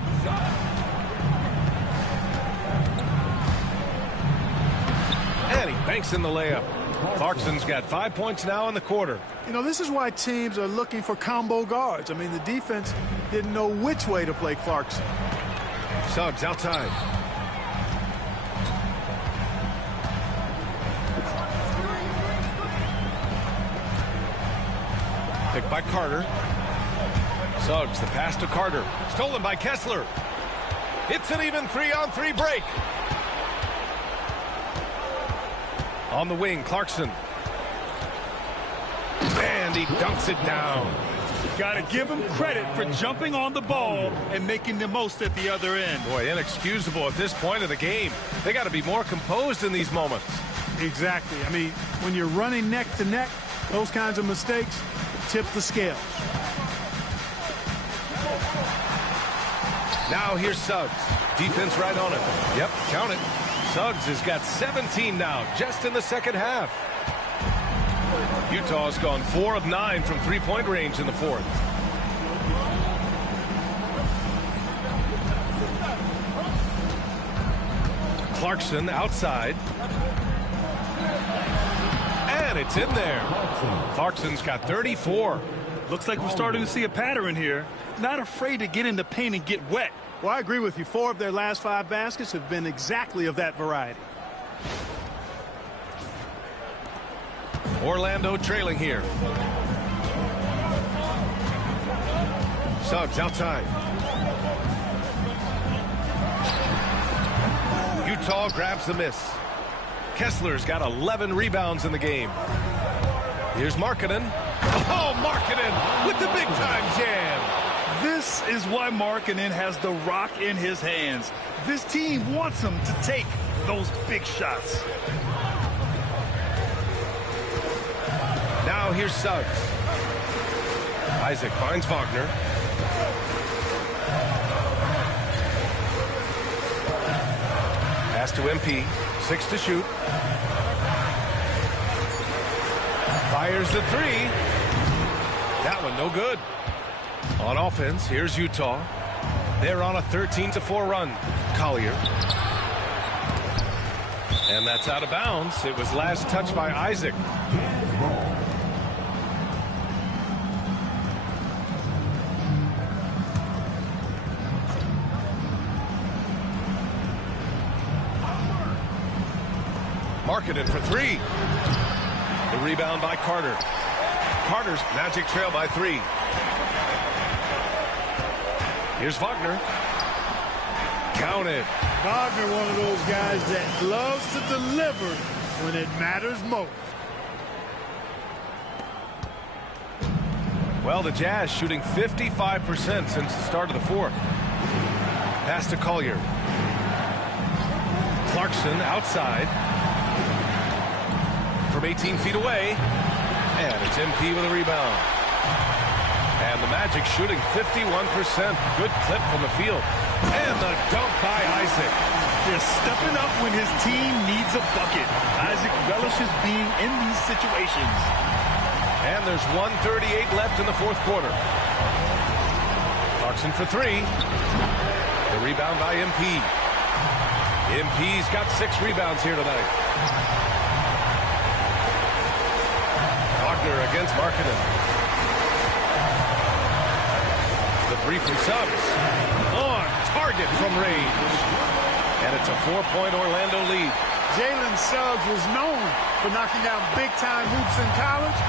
And he banks in the layup. Clarkson's got 5 points now in the quarter. You know, this is why teams are looking for combo guards. I mean, the defense didn't know which way to play Clarkson. Suggs outside. Picked by Carter. Suggs, the pass to Carter. Stolen by Kessler. It's an even 3-on-3 break. On the wing, Clarkson. And he dunks it down. Got to give him credit for jumping on the ball and making the most at the other end. Boy, inexcusable at this point of the game. They got to be more composed in these moments. Exactly. I mean, when you're running neck to neck, those kinds of mistakes tip the scales. Now here's Suggs. Defense right on it. Yep, count it. Suggs has got 17 now, just in the second half. Utah's gone 4 of 9 from three-point range in the fourth. Clarkson outside. And it's in there. Clarkson's got 34. Looks like we're starting to see a pattern here. Not afraid to get in the paint and get wet. Well, I agree with you. 4 of their last 5 baskets have been exactly of that variety. Orlando trailing here. Suggs outside. Utah grabs the miss. Kessler's got 11 rebounds in the game. Here's Markkanen. Oh, Markkanen with the big-time jam. This is why Markkanen has the rock in his hands. This team wants him to take those big shots. Now here's Suggs. Isaac finds Wagner. Pass to MP. 6 to shoot. Fires the 3. That one no good. On offense, here's Utah. They're on a 13-4 run. Collier. And that's out of bounds. It was last touched by Isaac. Markkanen for 3. The rebound by Carter. Carter's Magic trail by 3. Here's Wagner. Count it. Wagner, one of those guys that loves to deliver when it matters most. Well, the Jazz shooting 55% since the start of the fourth. Pass to Collier. Clarkson outside. From 18 feet away. And it's MP with a rebound. And the Magic shooting 51%. Good clip from the field. And the dunk by Isaac. They're stepping up when his team needs a bucket. Isaac relishes being in these situations. And there's 1:38 left in the fourth quarter. Clarkson for 3. The rebound by MP. MP's got 6 rebounds here tonight. Wagner against Markkanen. The 3 from Suggs. On target from range. And it's a 4-point Orlando lead. Jalen Suggs was known for knocking down big-time hoops in college,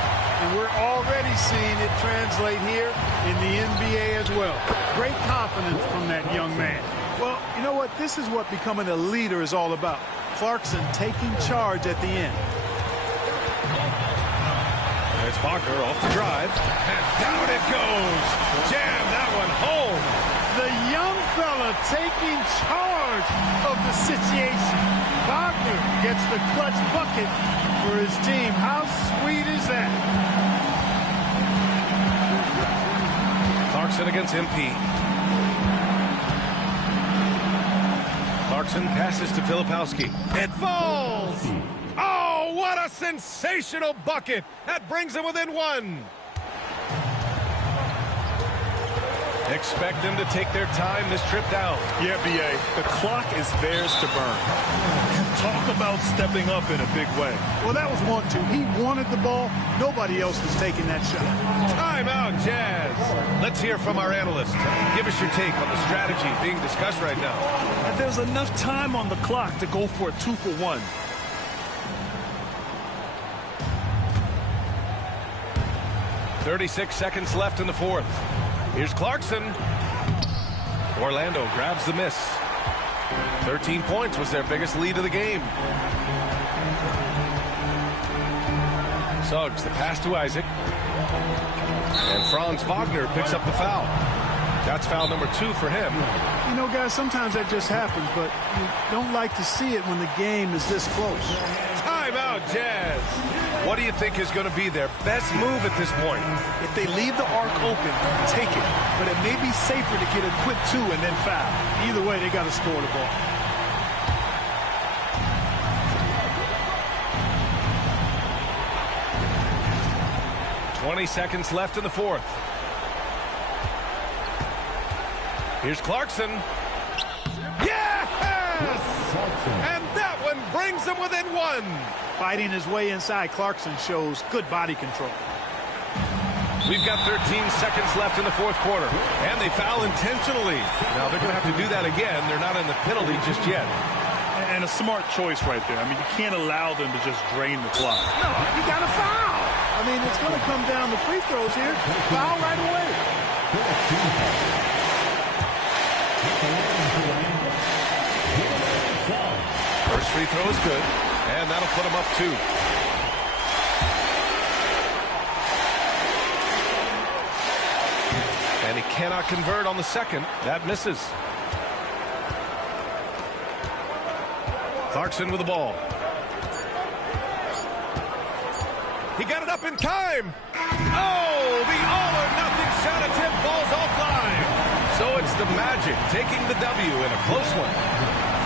and we're already seeing it translate here in the NBA as well. Great confidence from that young man. Well, you know what? This is what becoming a leader is all about. Clarkson taking charge at the end. There's Wagner off the drive. And down it goes. Jam that one home. The young fella taking charge of the situation. Wagner gets the clutch bucket for his team. How sweet is that? Clarkson against MP. Clarkson passes to Filipowski. It falls! Oh, what a sensational bucket! That brings him within 1. Expect them to take their time this trip down. Yeah, B.A., the clock is theirs to burn. Talk about stepping up in a big way. Well, that was 1-2. He wanted the ball. Nobody else was taking that shot. Timeout, Jazz. Let's hear from our analyst. Give us your take on the strategy being discussed right now. There's enough time on the clock to go for a 2-for-1. 36 seconds left in the fourth. Here's Clarkson. Orlando grabs the miss. 13 points was their biggest lead of the game. Suggs, the pass to Isaac. And Franz Wagner picks up the foul. That's foul number 2 for him. You know, guys, sometimes that just happens, but you don't like to see it when the game is this close. Timeout, Jazz. What do you think is going to be their best move at this point? If they leave the arc open, take it. But it may be safer to get a quick 2 and then foul. Either way, they got to score the ball. "20 seconds left in the fourth. Here's Clarkson. Yes! And that one brings them within 1. Fighting his way inside, Clarkson shows good body control. We've got 13 seconds left in the fourth quarter. And they foul intentionally. Now they're going to have to do that again. They're not in the penalty just yet. And a smart choice right there. I mean, you can't allow them to just drain the clock. No, you got to foul. I mean, it's going to come down to free throws here. Foul right away. First free throw is good, and that'll put him up 2. And he cannot convert on the second. That misses. Clarkson with the ball. He got it up in time. Oh, the all-or-nothing shot attempt falls offline. So it's the Magic taking the W in a close one.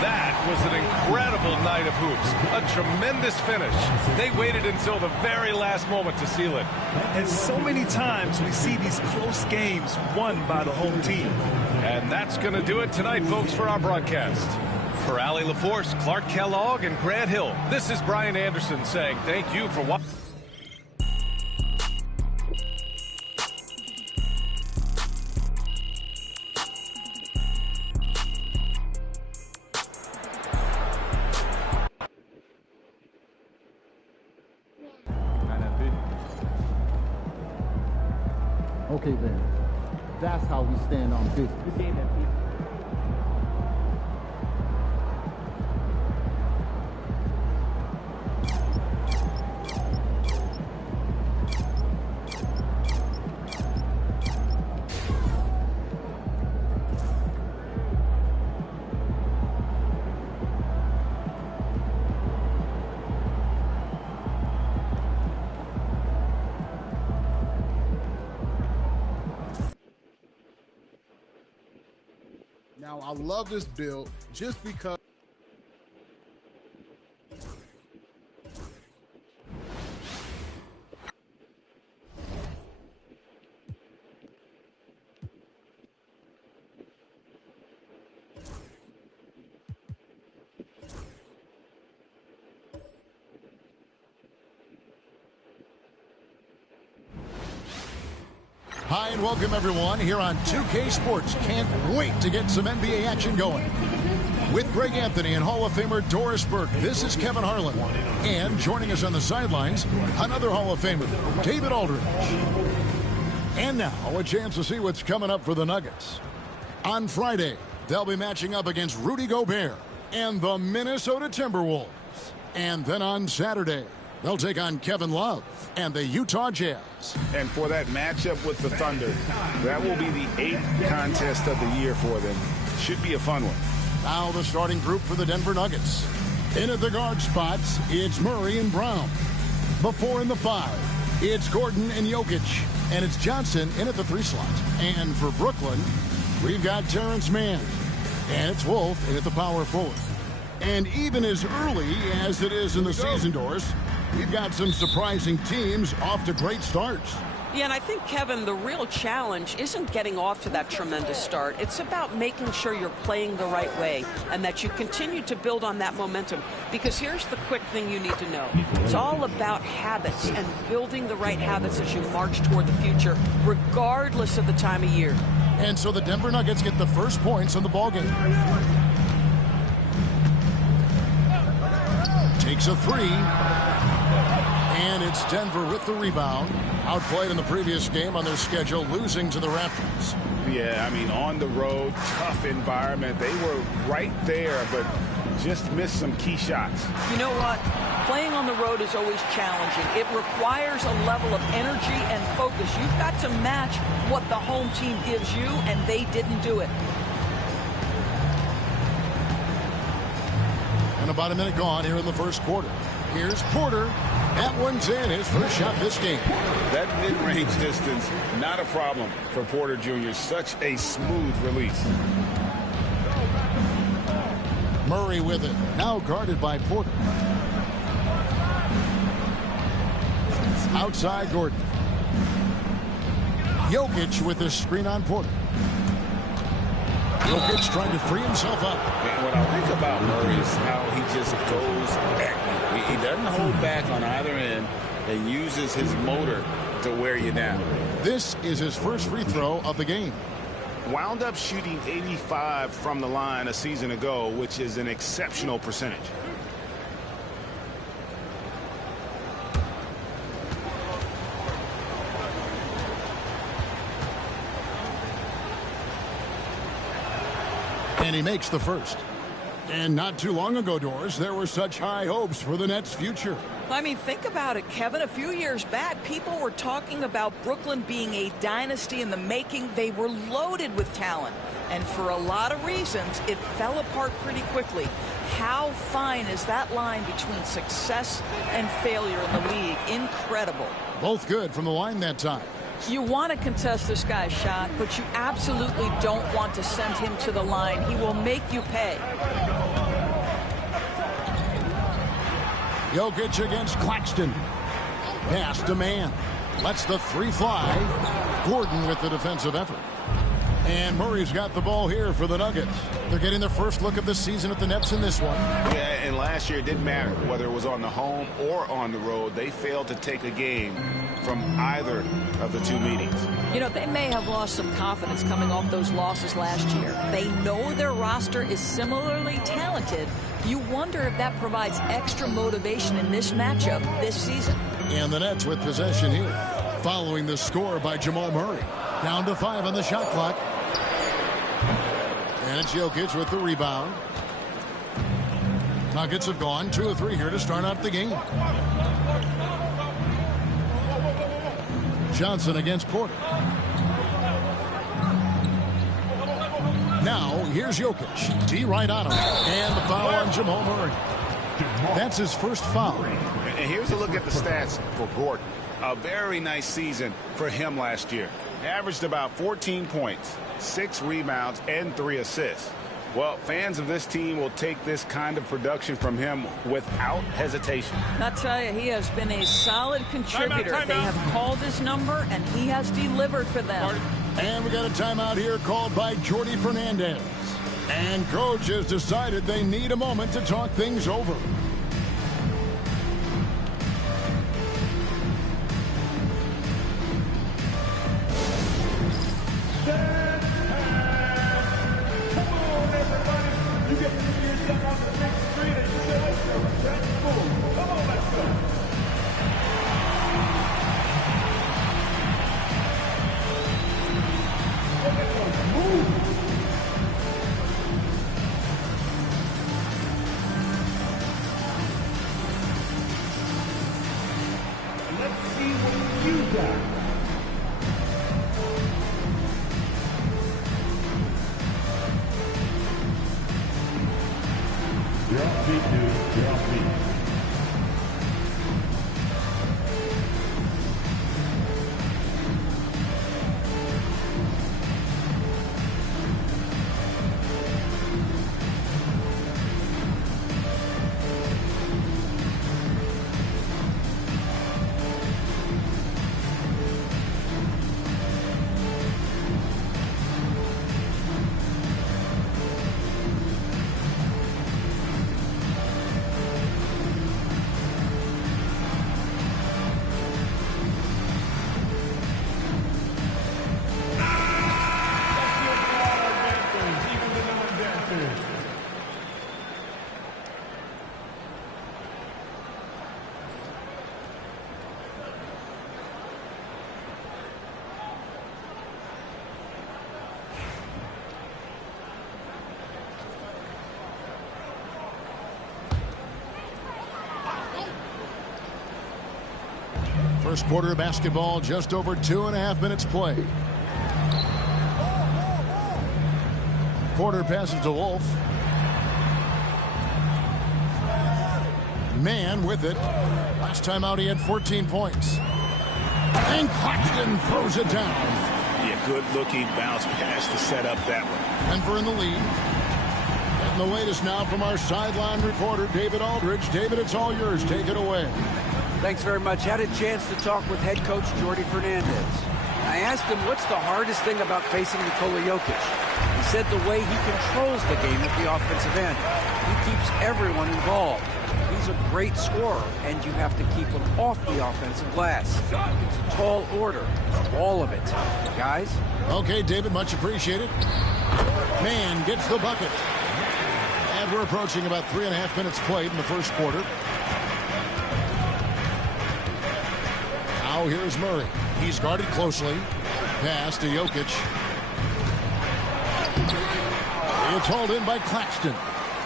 That was an incredible night of hoops. A tremendous finish. They waited until the very last moment to seal it. And so many times we see these close games won by the home team. And that's going to do it tonight, folks, for our broadcast. For Allie LaForce, Clark Kellogg, and Grant Hill, this is Brian Anderson saying thank you for watching. Okay, then. That's how we stand on business. Good game, MP. Now, I love this build just because Hi and welcome everyone here on 2K Sports. Can't wait to get some NBA action going. With Greg Anthony and Hall of Famer Doris Burke, this is Kevin Harlan. And joining us on the sidelines, another Hall of Famer, David Aldridge. And now, a chance to see what's coming up for the Nuggets. On Friday, they'll be matching up against Rudy Gobert and the Minnesota Timberwolves. And then on Saturday, they'll take on Kevin Love and the Utah Jazz. And for that matchup with the Thunder, that will be the 8th contest of the year for them. Should be a fun one. Now the starting group for the Denver Nuggets. In at the guard spots, it's Murray and Brown. Before in the 5, it's Gordon and Jokic. And it's Johnson in at the 3 slot. And for Brooklyn, we've got Terrence Mann. And it's Wolf in at the power forward. And even as early as it is in the season, Doris, we've got some surprising teams off to great starts. Yeah, and I think, Kevin, the real challenge isn't getting off to that tremendous start. It's about making sure you're playing the right way and that you continue to build on that momentum. Because here's the quick thing you need to know. It's all about habits and building the right habits as you march toward the future, regardless of the time of year. And so the Denver Nuggets get the first points in the ballgame. Takes a 3. And it's Denver with the rebound. Outplayed in the previous game on their schedule, losing to the Raptors. Yeah, I mean, on the road, tough environment. They were right there, but just missed some key shots. You know what? Playing on the road is always challenging. It requires a level of energy and focus. You've got to match what the home team gives you, and they didn't do it. And about a minute gone here in the first quarter. Here's Porter. That one's in, his first shot this game. That mid-range distance, not a problem for Porter Jr. Such a smooth release. Murray with it. Now guarded by Porter. Outside Gordon. Jokic with the screen on Porter. Jokic trying to free himself up. And what I think about Murray is how he just goes back. He doesn't hold back on either end and uses his motor to wear you down. This is his first free throw of the game. Wound up shooting 85 from the line a season ago, which is an exceptional percentage. And he makes the first. And not too long ago, Doris, there were such high hopes for the Nets' future. I mean, think about it, Kevin. A few years back, people were talking about Brooklyn being a dynasty in the making. They were loaded with talent. And for a lot of reasons, it fell apart pretty quickly. How fine is that line between success and failure in the league? Incredible. Both good from the line that time. You want to contest this guy's shot, but you absolutely don't want to send him to the line. He will make you pay. Jokic against Claxton. Pass to man. Lets the three fly. Gordon with the defensive effort. And Murray's got the ball here for the Nuggets. They're getting their first look of the season at the Nets in this one. Yeah, and last year it didn't matter whether it was on the home or on the road. They failed to take a game from either of the two meetings. You know, they may have lost some confidence coming off those losses last year. They know their roster is similarly talented. You wonder if that provides extra motivation in this matchup this season. And the Nets with possession here, following the score by Jamal Murray. Down to 5 on the shot clock. And it's Jokic with the rebound. Nuggets have gone 2 of 3 here to start out the game. Johnson against Porter. Now, here's Jokic. D right on him. And the foul on Jamal Murray. That's his first foul. And here's a look at the stats for Gordon. A very nice season for him last year. Averaged about 14 points, 6 rebounds, and 3 assists. Well, fans of this team will take this kind of production from him without hesitation. I tell you, he has been a solid contributor. Timeout. They have called his number, and he has delivered for them. And we got a timeout here called by Jordy Fernandez. And coach has decided they need a moment to talk things over. First quarter of basketball, just over 2.5 minutes played. Porter passes to Wolf. Man with it. Last time out he had 14 points. And Claxton throws it down. Yeah, good looking bounce pass to set up that one. Denver in the lead. Getting the latest now from our sideline reporter, David Aldridge. David, it's all yours. Take it away. Thanks very much. Had a chance to talk with head coach Jordi Fernandez. I asked him what's the hardest thing about facing Nikola Jokic. He said the way he controls the game at the offensive end. He keeps everyone involved. He's a great scorer, and you have to keep him off the offensive glass. It's a tall order, all of it. Guys? Okay, David, much appreciated. Man gets the bucket. And we're approaching about 3.5 minutes played in the first quarter. Now here's Murray. He's guarded closely. Pass to Jokic. It's hauled in by Claxton.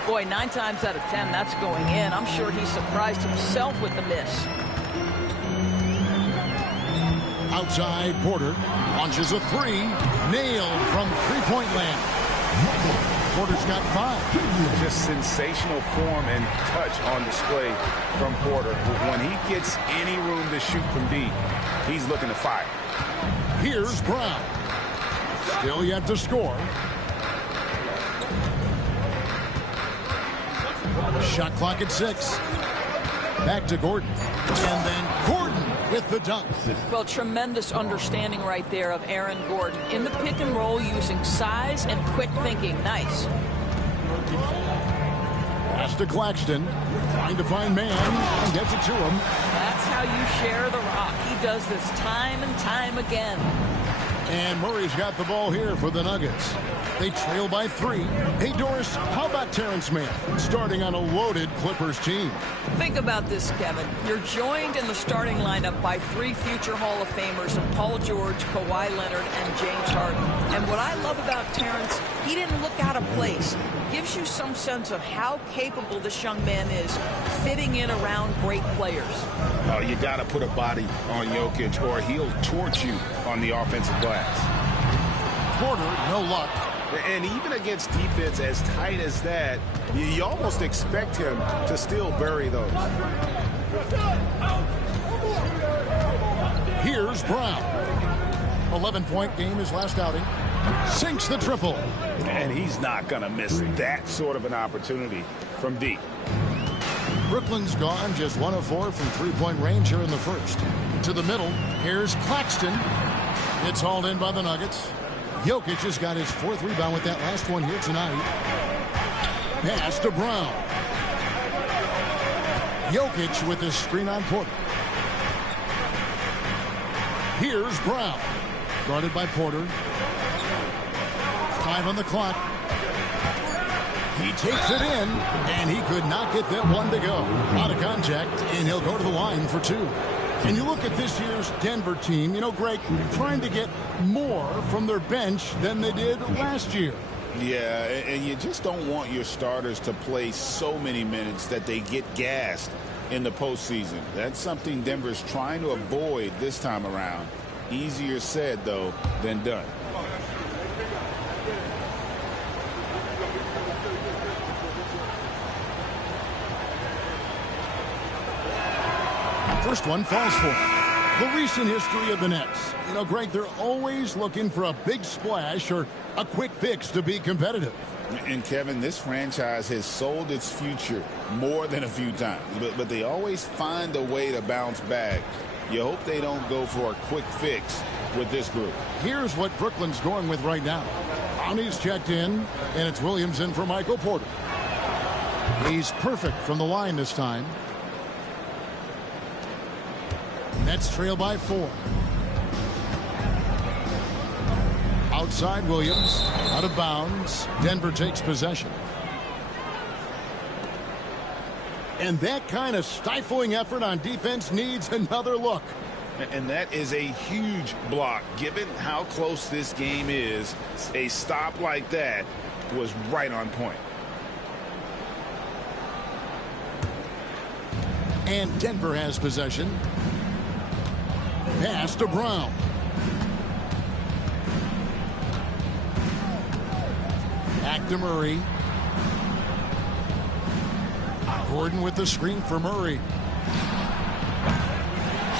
Boy, 9 times out of 10, that's going in. I'm sure he surprised himself with the miss. Outside, Porter launches a three. Nailed from three-point land. Porter's got 5. Just sensational form and touch on display from Porter. When he gets any room to shoot from deep, he's looking to fire. Here's Brown. Still yet to score. Shot clock at 6. Back to Gordon. And then Gordon with the dunk. Well, tremendous understanding right there of Aaron Gordon. In the pick and roll, using size and quick thinking. Nice. Pass to Claxton. Trying to find man. And gets it to him. That's how you share the rock. He does this time and time again. And Murray's got the ball here for the Nuggets. They trail by 3. Hey, Doris, how about Terrence Mann starting on a loaded Clippers team? Think about this, Kevin. You're joined in the starting lineup by 3 future Hall of Famers in Paul George, Kawhi Leonard, and James Harden. And what I love about Terrence, he didn't look out of place. Gives you some sense of how capable this young man is fitting in around great players. Oh, you got to put a body on Jokic or he'll torch you on the offensive glass. Porter, no luck. And even against defense as tight as that, you almost expect him to still bury those. Here's Brown. 11-point game his last outing. Sinks the triple. And he's not going to miss that sort of an opportunity from deep. Brooklyn's gone just 1 of 4 from three-point range here in the first. To the middle, here's Claxton. It's hauled in by the Nuggets. Jokic has got his 4th rebound with that last one here tonight. Pass to Brown. Jokic with the screen on Porter. Here's Brown. Guarded by Porter. 5 on the clock. He takes it in, and he could not get that one to go. Out of contact, and he'll go to the line for 2. And you look at this year's Denver team, you know, Greg, trying to get more from their bench than they did last year. Yeah, and you just don't want your starters to play so many minutes that they get gassed in the postseason. That's something Denver's trying to avoid this time around. Easier said, though, than done. First one falls for the recent history of the Nets. You know, Greg, they're always looking for a big splash or a quick fix to be competitive. And, Kevin, this franchise has sold its future more than a few times, but they always find a way to bounce back. You hope they don't go for a quick fix with this group. Here's what Brooklyn's going with right now. Brownie's checked in, and it's Williams in for Michael Porter. He's perfect from the line this time. Nets trail by 4. Outside Williams, out of bounds. Denver takes possession. And that kind of stifling effort on defense needs another look. And that is a huge block. Given how close this game is, a stop like that was right on point. And Denver has possession. Pass to Brown. Back to Murray. Gordon with the screen for Murray.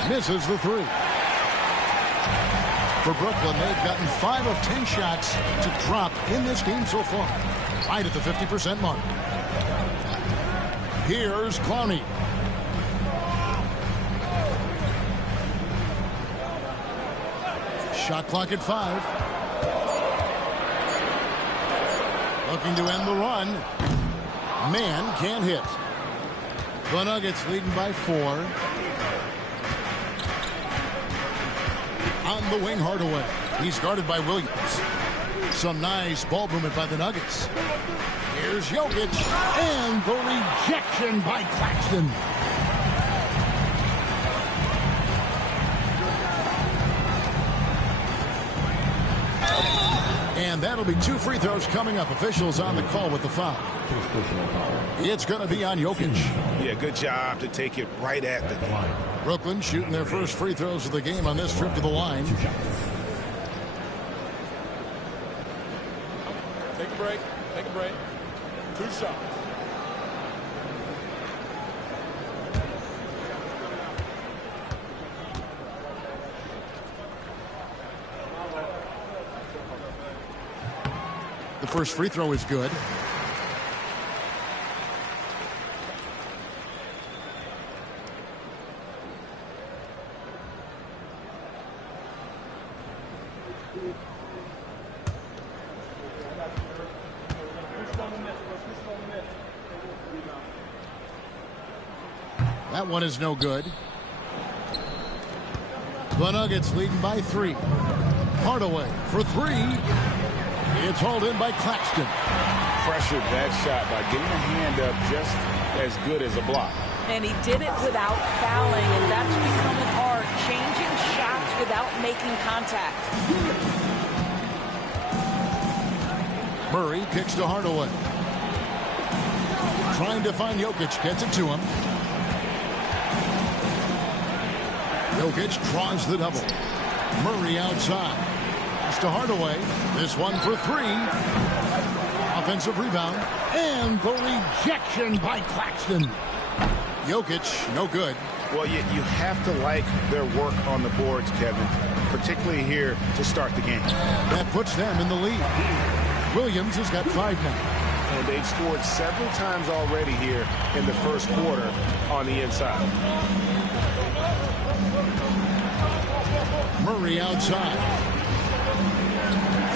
Misses the three. For Brooklyn, they've gotten 5 of 10 shots to drop in this game so far. Right at the 50% mark. Here's Clowney. Shot clock at 5. Looking to end the run. Man can't hit. The Nuggets leading by 4. On the wing, Hardaway. He's guarded by Williams. Some nice ball movement by the Nuggets. Here's Jokic. And the rejection by Claxton. And that'll be 2 free throws coming up. Officials on the call with the foul. It's going to be on Jokic. Yeah, good job to take it right at the line. Brooklyn shooting their first free throws of the game on this trip to the line. Take a break. Take a break. 2 shots. The first free throw is good. That one is no good. The Nuggets leading by 3. Hardaway for 3. It's hauled in by Claxton. Pressured that shot by getting a hand up just as good as a block. And he did it without fouling, and that's become an art, changing shots without making contact. Murray kicks to Hardaway. Trying to find Jokic, gets it to him. Jokic draws the double. Murray outside. Pass to Hardaway. This one for 3. Offensive rebound. And the rejection by Claxton. Jokic, no good. Well, you have to like their work on the boards, Kevin, particularly here to start the game. That puts them in the lead. Williams has got 5 now. And they've scored several times already here in the first quarter on the inside. Murray outside.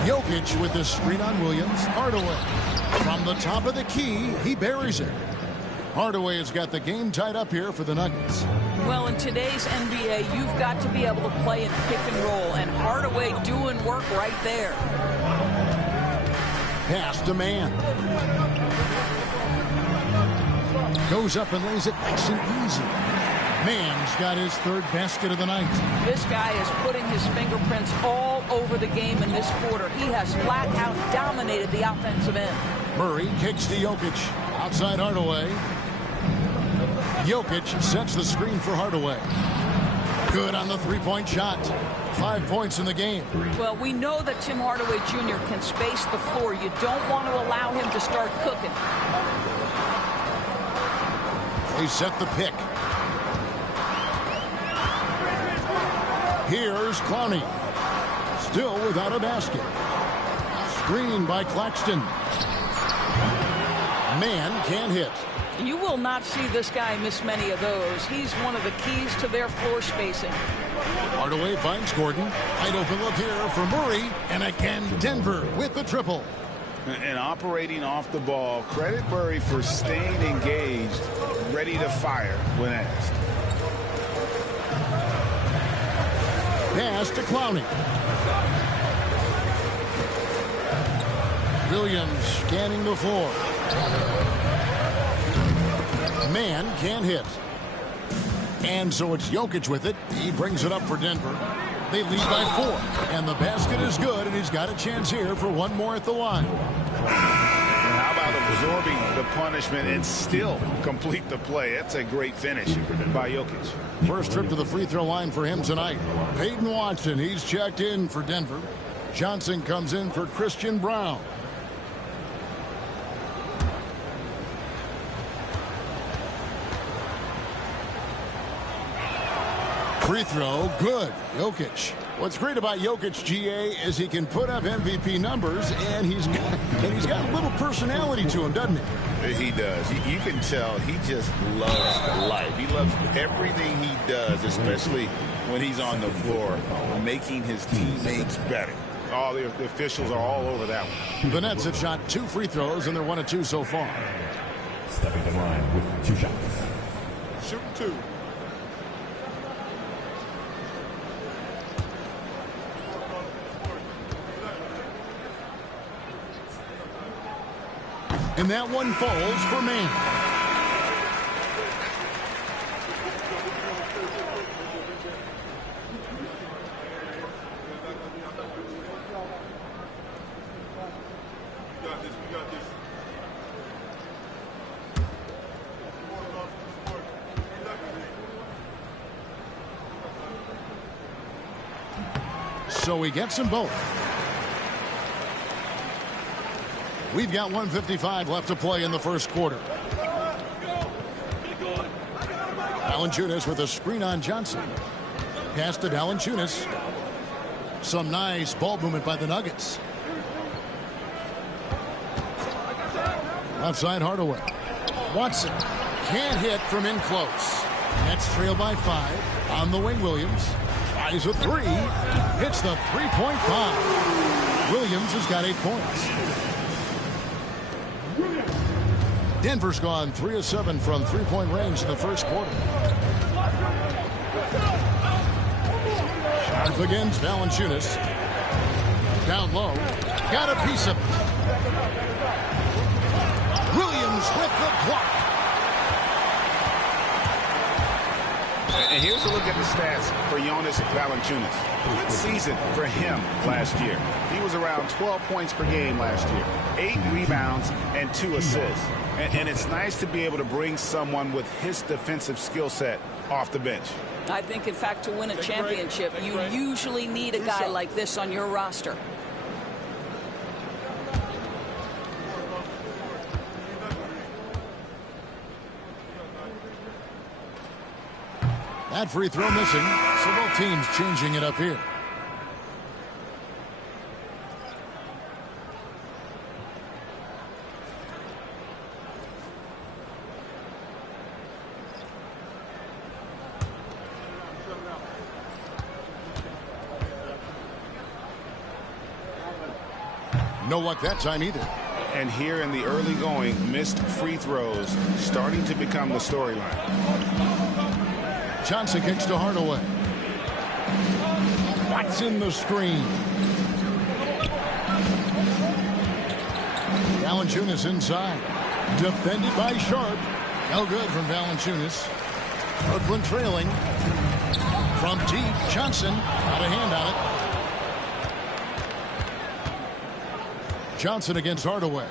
Jokic with the screen on Williams. Hardaway from the top of the key. He buries it. Hardaway has got the game tied up here for the Nuggets. Well, in today's NBA, you've got to be able to play in pick and roll, and Hardaway doing work right there. Pass to Man. Goes up and lays it nice and easy. Man's got his 3rd basket of the night. This guy is putting his fingerprints all over the game in this quarter. He has flat out dominated the offensive end. Murray kicks to Jokic. Outside Hardaway. Jokic sets the screen for Hardaway. Good on the 3-point shot. 5 points in the game. Well, we know that Tim Hardaway Jr. can space the floor. You don't want to allow him to start cooking. They set the pick. Here's Clowney. Still without a basket. Screen by Claxton. Man can't hit. You will not see this guy miss many of those. He's one of the keys to their floor spacing. Hardaway finds Gordon. Wide open look here for Murray. And again, Denver with the triple. And operating off the ball, credit Murray for staying engaged, ready to fire when asked. Pass to Clowney. Williams scanning the floor. Man can't hit. And so it's Jokic with it. He brings it up for Denver. They lead by 4. And the basket is good, and he's got a chance here for one more at the line. And how about a absorbing the punishment and still complete the play. That's a great finish by Jokic. First trip to the free throw line for him tonight. Peyton Watson, he's checked in for Denver. Johnson comes in for Christian Brown. Free throw, good. Jokic. What's great about Jokic, GA, is he can put up MVP numbers, and he's got a little personality to him, doesn't he? He does. You can tell he just loves life. He loves everything he does, especially when he's on the floor, making his teammates better. All the officials are all over that one. The Nets have shot 2 free throws, and they're 1 of 2 so far. Stepping the line with 2 shots. Shooting 2. And that one falls for Mann. So he gets them both. We've got 1:55 left to play in the first quarter. Valanciunas with a screen on Johnson. Pass to Valanciunas. Some nice ball movement by the Nuggets. Left side Hardaway. Watson can't hit from in close. Nets trail by 5. On the wing, Williams. Tries a 3. Hits the three-point bomb. Williams has got 8 points. Denver's gone 3 of 7 from three-point range in the first quarter. Sharp against Valanciunas. Down low. Got a piece of it. Williams with the block. And here's a look at the stats for Jonas Valanciunas. Good season for him last year. He was around 12 points per game last year. 8 rebounds and 2 assists. And it's nice to be able to bring someone with his defensive skill set off the bench. I think, in fact, to win a championship, you usually need a guy like this on your roster. That free throw missing, so both teams changing it up here. No luck that time either. And here in the early going, missed free throws starting to become the storyline. Johnson kicks to Hardaway. Watson the screen. Valanciunas inside. Defended by Sharp. No good from Valanciunas. Brooklyn trailing. From deep, Johnson got a hand on it. Johnson against Hardaway.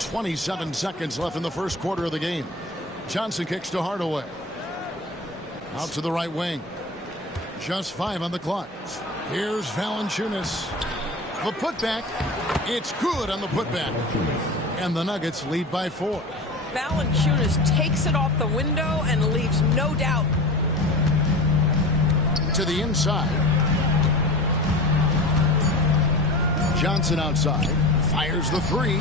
27 seconds left in the first quarter of the game. Johnson kicks to Hardaway. Out to the right wing. Just 5 on the clock. Here's Valanciunas. The putback. It's good on the putback. And the Nuggets lead by 4. Valanciunas takes it off the window and leaves no doubt. To the inside. Johnson outside. Fires the 3.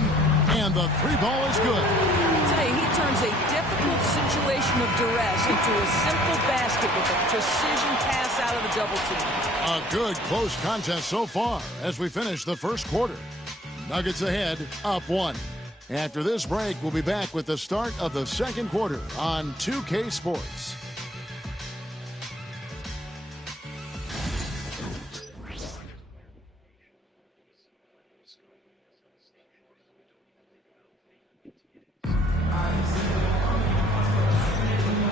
And the 3 ball is good. I tell you, he turns a difficult situation of duress into a simple basket with a precision pass out of the double team. A good close contest so far as we finish the first quarter. Nuggets ahead, up 1. After this break, we'll be back with the start of the second quarter on 2K Sports.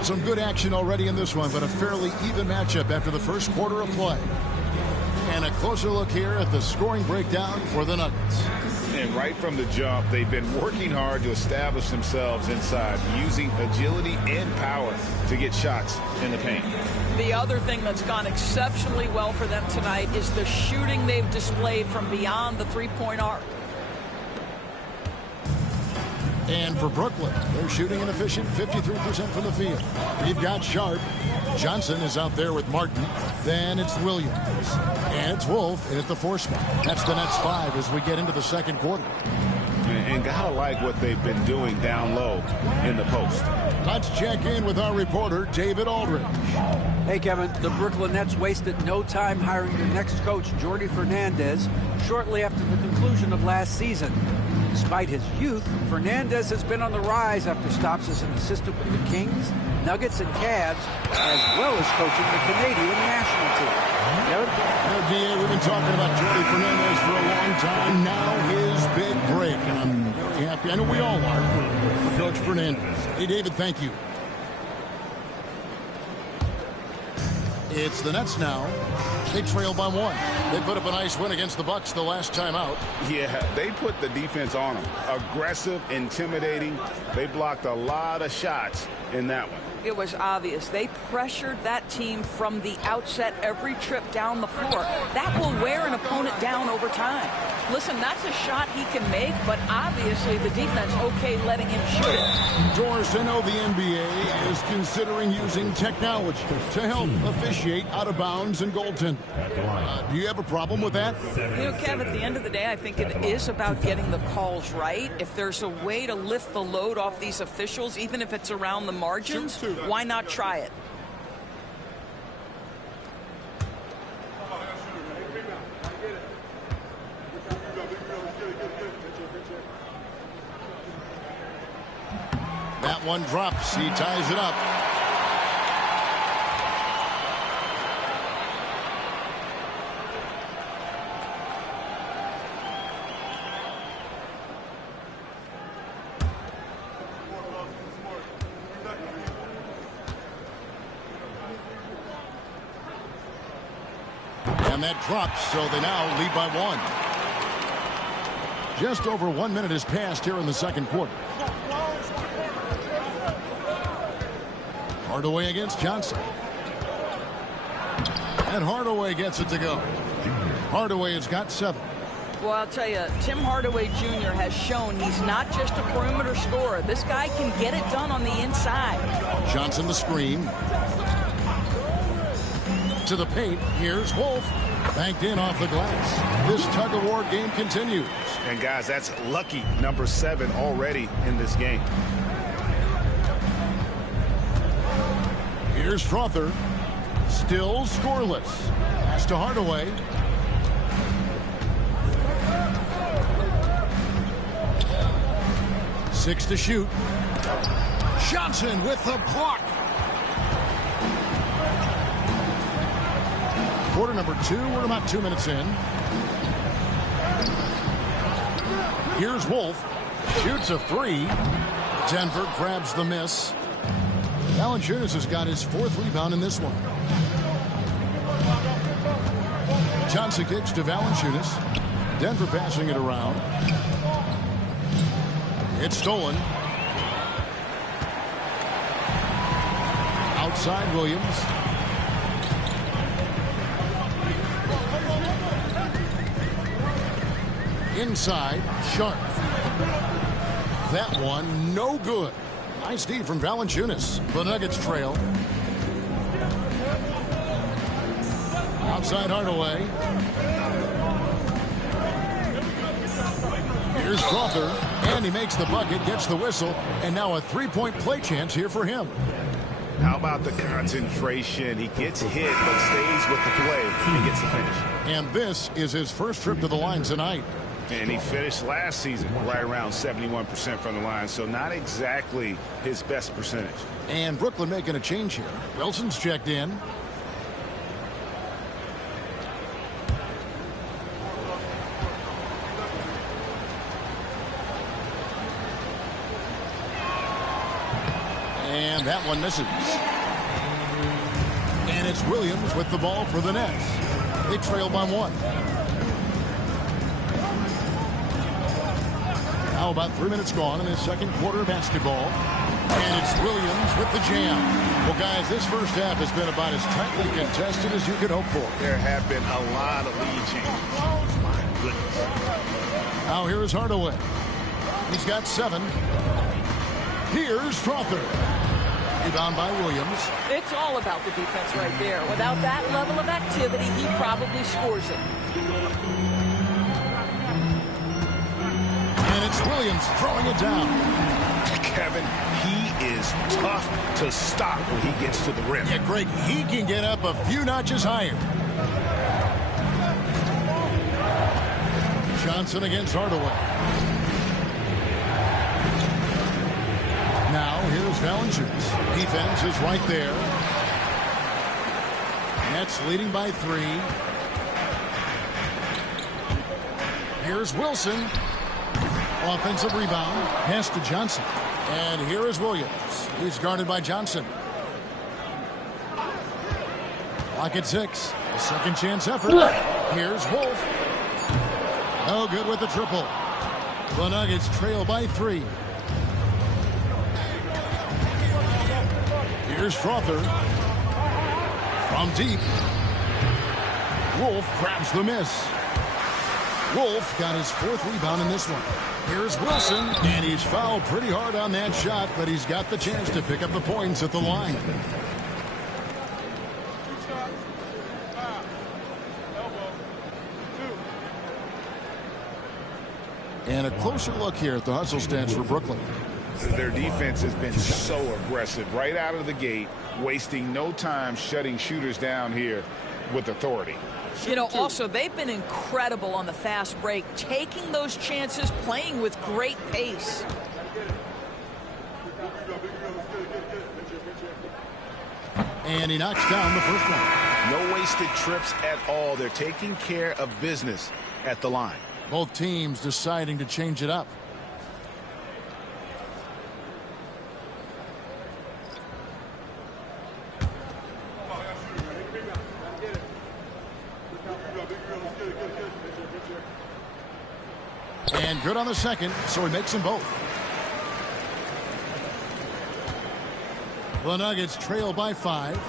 Some good action already in this one, but a fairly even matchup after the first quarter of play. And a closer look here at the scoring breakdown for the Nuggets. And right from the jump, they've been working hard to establish themselves inside, using agility and power to get shots in the paint. The other thing that's gone exceptionally well for them tonight is the shooting they've displayed from beyond the three-point arc. And for Brooklyn, they're shooting an efficient 53% from the field. We've got Sharp. Johnson is out there with Martin. Then it's Williams. And it's Wolf in at the 4 spot. That's the Nets 5 as we get into the second quarter. And gotta like what they've been doing down low in the post. Let's check in with our reporter, David Aldridge. Hey, Kevin, the Brooklyn Nets wasted no time hiring their next coach, Jordi Fernandez, shortly after the conclusion of last season. Despite his youth, Fernandez has been on the rise after stops as an assistant with the Kings, Nuggets, and Cavs, as well as coaching the Canadian national team. DA, we've been talking about Jordi Fernandez for a long time. Now his big break, and I'm very happy. I know we all are for Coach Fernandez. Hey, David, thank you. It's the Nets now. They trail by 1. They put up a nice win against the Bucks the last time out. Yeah, they put the defense on them. Aggressive, intimidating. They blocked a lot of shots in that one. It was obvious. They pressured that team from the outset every trip down the floor. That will wear an opponent down over time. Listen, that's a shot he can make, but obviously the defense okay letting him shoot it. Doris, I know the NBA is considering using technology to help officiate out of bounds and goaltending. Do you have a problem with that? You know, Kev, at the end of the day, I think it is about getting the calls right. If there's a way to lift the load off these officials, even if it's around the margins, why not try it? That one drops. He ties it up. And that drops, so they now lead by 1. Just over 1 minute has passed here in the second quarter. Hardaway against Johnson. And Hardaway gets it to go. Hardaway has got 7. Well, I'll tell you, Tim Hardaway Jr. has shown he's not just a perimeter scorer. This guy can get it done on the inside. Johnson the screen. To the paint. Here's Wolf. Banked in off the glass. This tug-of-war game continues. And, guys, that's lucky number 7 already in this game. Here's Strother. Still scoreless. Pass to Hardaway. Six to shoot. Johnson with the block. Quarter number 2. We're about 2 minutes in. Here's Wolf. Shoots a 3. Denver grabs the miss. Valanciunas has got his 4th rebound in this one. Johnson kicks to Valanciunas. Denver passing it around. It's stolen. Outside Williams. Inside, Sharp. That one, no good. Nice D from Valanciunas. The Nuggets trail. Outside Hardaway. Here's Strother. And he makes the bucket, gets the whistle, and now a 3-point play chance here for him. How about the concentration? He gets hit, but stays with the play and gets the finish. And this is his first trip to the line tonight. And he finished last season right around 71% from the line, so not exactly his best percentage. And Brooklyn making a change here. Wilson's checked in. And that one misses. And it's Williams with the ball for the Nets. They trail by 1. Now about 3 minutes gone in the second quarter of basketball. And it's Williams with the jam. Well, guys, this first half has been about as tightly contested as you could hope for. There have been a lot of lead changes. Oh, my goodness. Now here is Hardaway. He's got 7. Here's Strother. Rebound by Williams. It's all about the defense right there. Without that level of activity, he probably scores it. And it's Williams throwing it down. Kevin, he is tough to stop when he gets to the rim. Yeah, Greg, he can get up a few notches higher. Johnson against Hardaway. Now, here's Valanciunas. Defense is right there. Nets leading by 3. Here's Wilson. Offensive rebound. Pass to Johnson. And here is Williams. He's guarded by Johnson. Clock at 6. A second chance effort. Here's Wolf. No good with the triple. The Nuggets trail by 3. Here's Strother. From deep. Wolf grabs the miss. Wolf got his 4th rebound in this one. Here's Wilson, and he's fouled pretty hard on that shot, but he's got the chance to pick up the points at the line. And a closer look here at the hustle stats for Brooklyn. Their defense has been so aggressive right out of the gate, wasting no time shutting shooters down here with authority. You know, also, they've been incredible on the fast break, taking those chances, playing with great pace. And he knocks down the first one. No wasted trips at all. They're taking care of business at the line. Both teams deciding to change it up. And good on the second, so he makes them both. The Nuggets trail by 5.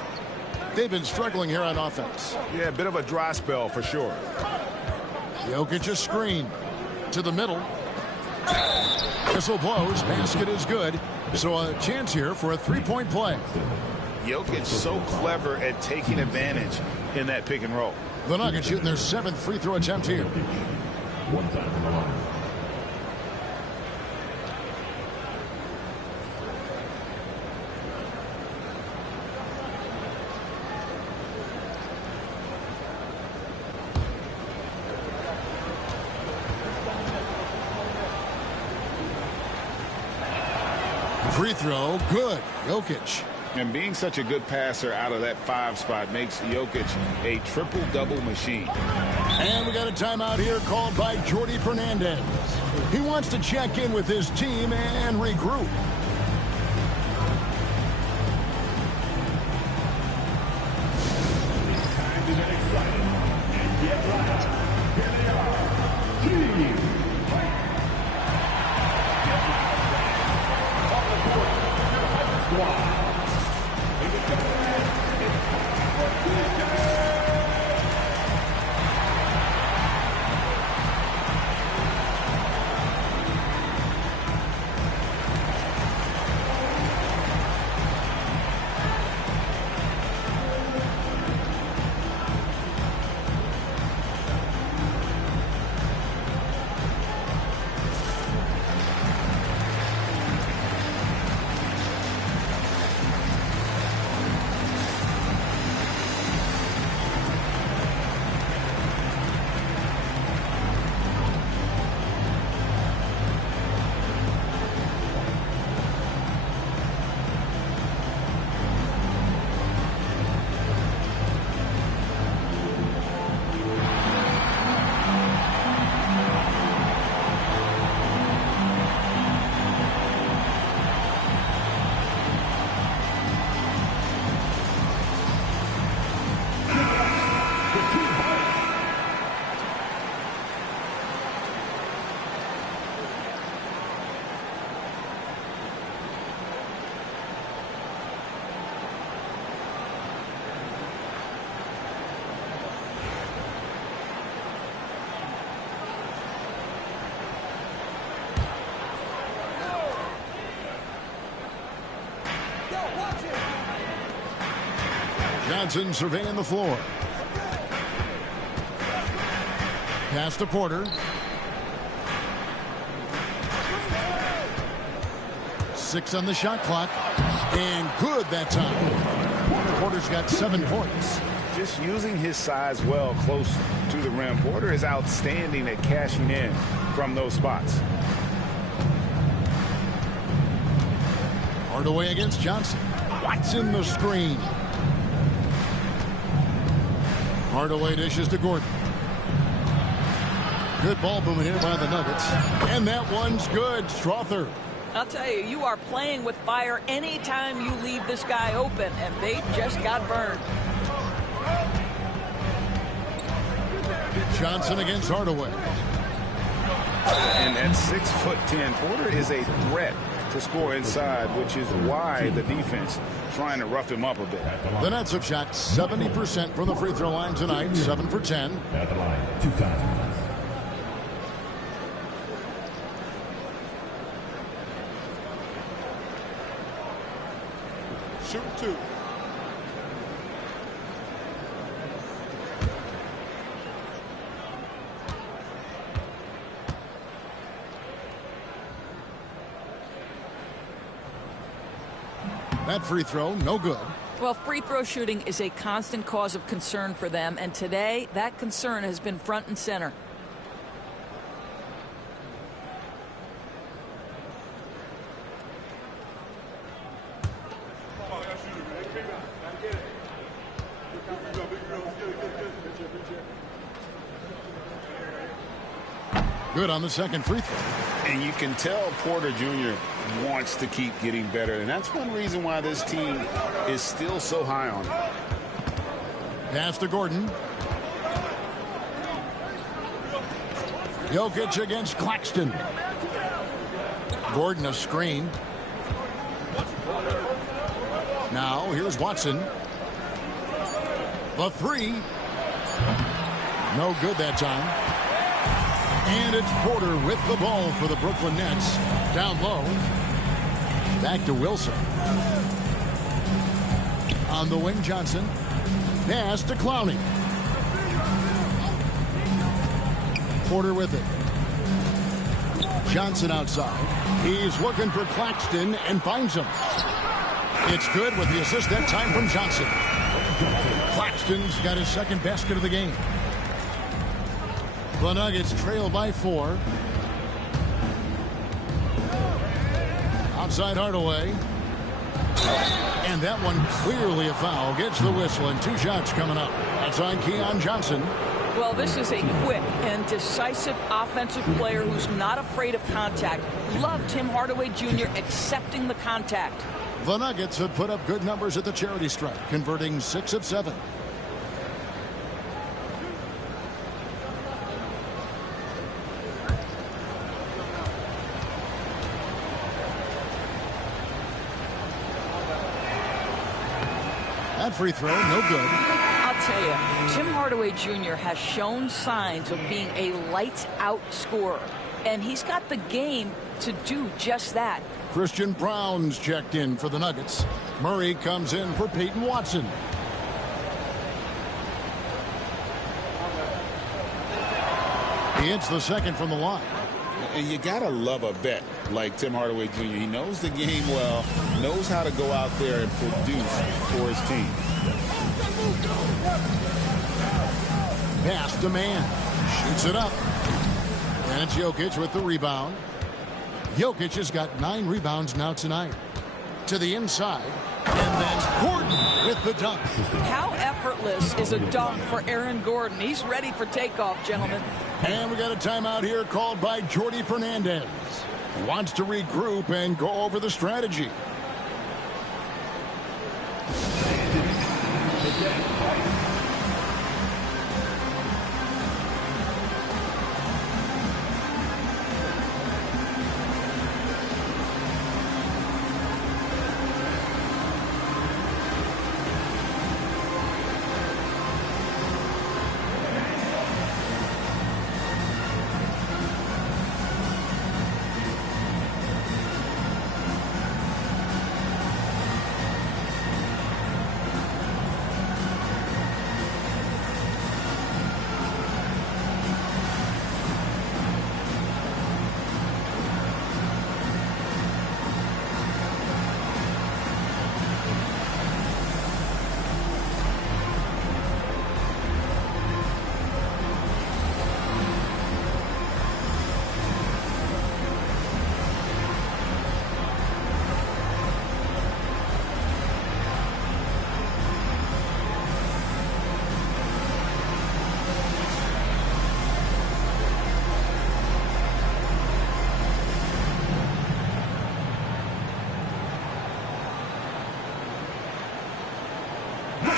They've been struggling here on offense. Yeah, a bit of a dry spell for sure. Jokic a screen to the middle. Whistle blows. Basket is good. So a chance here for a 3-point play. Jokic so clever at taking advantage in that pick and roll. The Nuggets shooting their 7th free throw attempt here. Free throw, good. Jokic. And being such a good passer out of that 5 spot makes Jokic a triple-double machine. And we got a timeout here called by Jordi Fernandez. He wants to check in with his team and regroup. Time to get excited and get loud. Here they are. Team Squad. Johnson surveying the floor. Pass to Porter. 6 on the shot clock. And good that time. Porter's got 7 points. Just using his size well close to the rim. Porter is outstanding at cashing in from those spots. Hardaway against Johnson. Watson the screen. Hardaway dishes to Gordon. Good ball movement here by the Nuggets. And that one's good. Strother. I'll tell you, you are playing with fire anytime you leave this guy open, and they just got burned. Johnson against Hardaway. And at 6'10", Porter is a threat to score inside, which is why the defense trying to rough him up a bit. The Nets have shot 70% from the free throw line tonight, 7 for 10. At the line, 2 times. Shoot 2. That free throw, no good. Well, free throw shooting is a constant cause of concern for them, and today that concern has been front and center. Good on the second free throw. And you can tell Porter Jr. wants to keep getting better. And that's one reason why this team is still so high on him. Pass to Gordon. Jokic against Claxton. Gordon a screen. Now here's Watson. The 3. No good that time. And it's Porter with the ball for the Brooklyn Nets. Down low. Back to Wilson. On the wing, Johnson. Pass to Clowney. Porter with it. Johnson outside. He's looking for Claxton and finds him. It's good with the assist that time from Johnson. Claxton's got his second basket of the game. The Nuggets trail by 4. Outside Hardaway. And that one clearly a foul. Gets the whistle and 2 shots coming up. Outside Keon Johnson. Well, this is a quick and decisive offensive player who's not afraid of contact. Love Tim Hardaway Jr. accepting the contact. The Nuggets have put up good numbers at the charity stripe, converting 6 of 7. That free throw, no good. I'll tell you, Tim Hardaway Jr. has shown signs of being a lights-out scorer, and he's got the game to do just that. Christian Brown's checked in for the Nuggets. Murray comes in for Peyton Watson. He hits the second from the line. And you got to love a vet like Tim Hardaway Jr. He knows the game well, knows how to go out there and produce for his team. Pass to man. Shoots it up. And it's Jokic with the rebound. Jokic has got 9 rebounds now tonight. To the inside. And then Gordon with the dunk. How effortless is a dunk for Aaron Gordon? He's ready for takeoff, gentlemen. And we got a timeout here called by Jordy Fernandez. Wants to regroup and go over the strategy.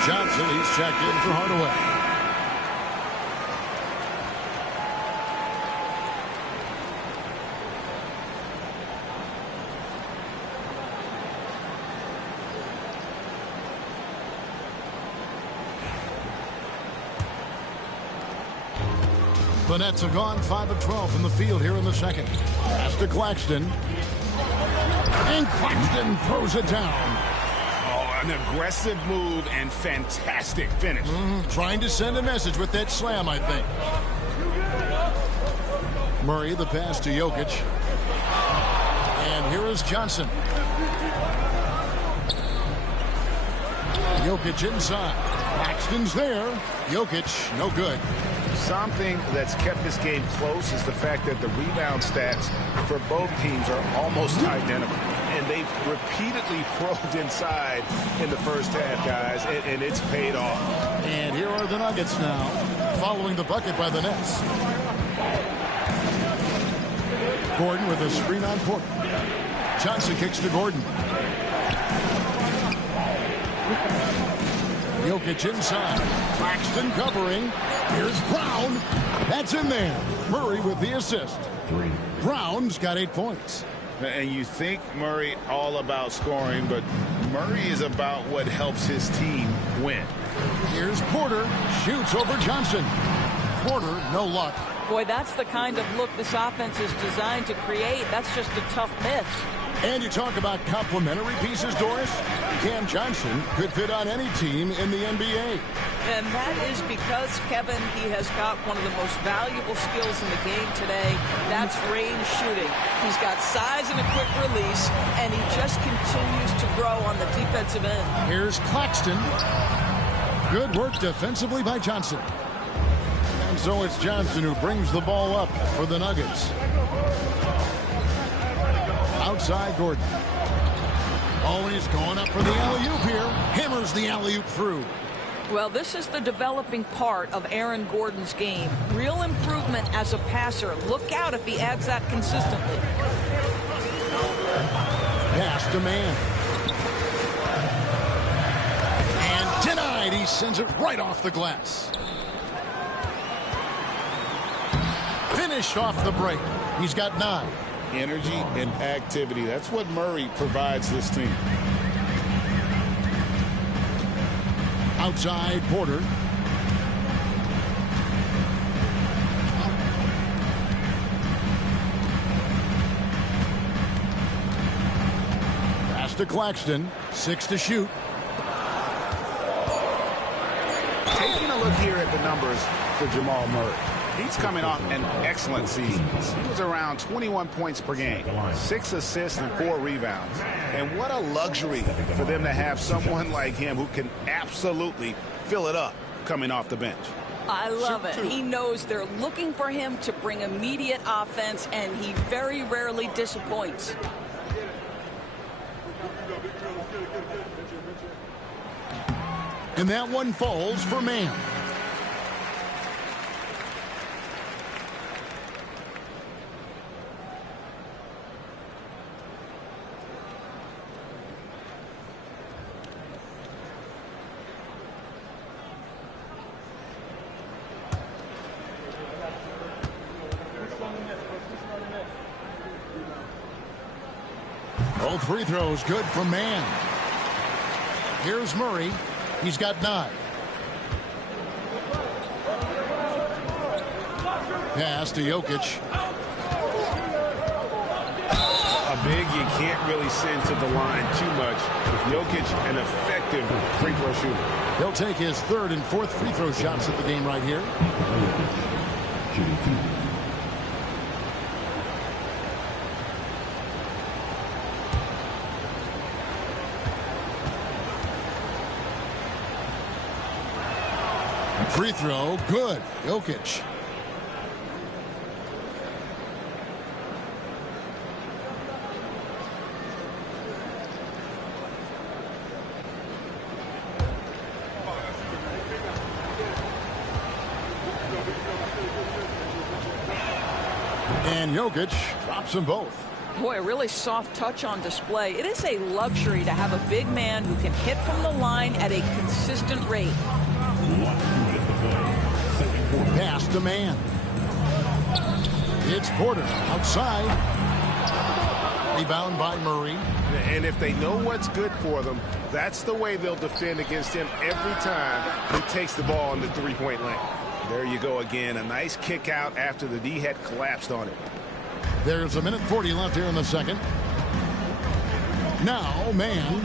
Johnson, he's checked in for Hardaway. The Nets have gone 5 of 12 from the field here in the second. Pass to Claxton. And Claxton throws it down. Oh, an aggressive move and fantastic finish. Trying to send a message with that slam, I think. Murray, the pass to Jokic. And here is Johnson. Jokic inside. Claxton's there. Jokic, no good. Something that's kept this game close is the fact that the rebound stats for both teams are almost identical. And they've repeatedly probed inside in the first half, guys, and it's paid off. And here are the Nuggets now, following the bucket by the Nets. Gordon with a screen on Porter. Johnson kicks to Gordon. Jokic inside. Claxton covering. Here's Brown. That's in there. Murray with the assist. Brown's got 8 points. And you think Murray all about scoring, but Murray is about what helps his team win. Here's Porter. Shoots over Johnson. Porter, no luck. Boy, that's the kind of look this offense is designed to create. That's just a tough miss. And you talk about complementary pieces, Doris. Cam Johnson could fit on any team in the NBA. And that is because, Kevin, he has got one of the most valuable skills in the game today. That's range shooting. He's got size and a quick release, and he just continues to grow on the defensive end. Here's Claxton. Good work defensively by Johnson. And so it's Johnson who brings the ball up for the Nuggets. Outside Gordon. Always going up for the alley-oop here. Hammers the alley-oop through. Well, this is the developing part of Aaron Gordon's game. Real improvement as a passer. Look out if he adds that consistently. Pass to man. And denied. He sends it right off the glass. Finished off the break. He's got 9. Energy and activity. That's what Murray provides this team. Outside Porter. Pass to Claxton. 6 to shoot. Taking a look here at the numbers for Jamal Murray. He's coming off an excellent season. He was around 21 points per game, 6 assists and 4 rebounds. And what a luxury for them to have someone like him who can absolutely fill it up coming off the bench. I love it. He knows they're looking for him to bring immediate offense, and he very rarely disappoints. And that one falls for man. Both free throws good for man. Here's Murray. He's got 9. Pass to Jokic. A big you can't really send to the line too much. Jokic, an effective free throw shooter. He'll take his 3rd and 4th free throw shots at the game right here. Free throw, good. Jokic. And Jokic drops them both. Boy, a really soft touch on display. It is a luxury to have a big man who can hit from the line at a consistent rate. Pass to man. It's Porter outside. Rebound by Murray. And if they know what's good for them, that's the way they'll defend against him every time he takes the ball in the three-point lane. There you go again. A nice kick out after the D had collapsed on it. There's 1:40 left here in the second. Now, man.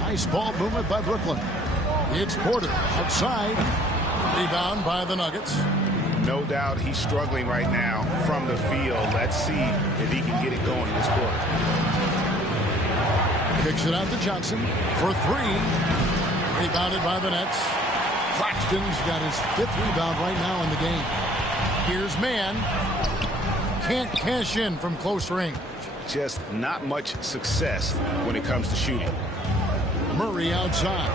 Nice ball movement by Brooklyn. It's Porter outside. Rebound by the Nuggets. No doubt he's struggling right now from the field. Let's see if he can get it going this quarter. Kicks it out to Johnson for three. Rebounded by the Nets. Claxton's got his 5th rebound right now in the game. Here's man. Can't cash in from close range. Just not much success when it comes to shooting. Murray outside.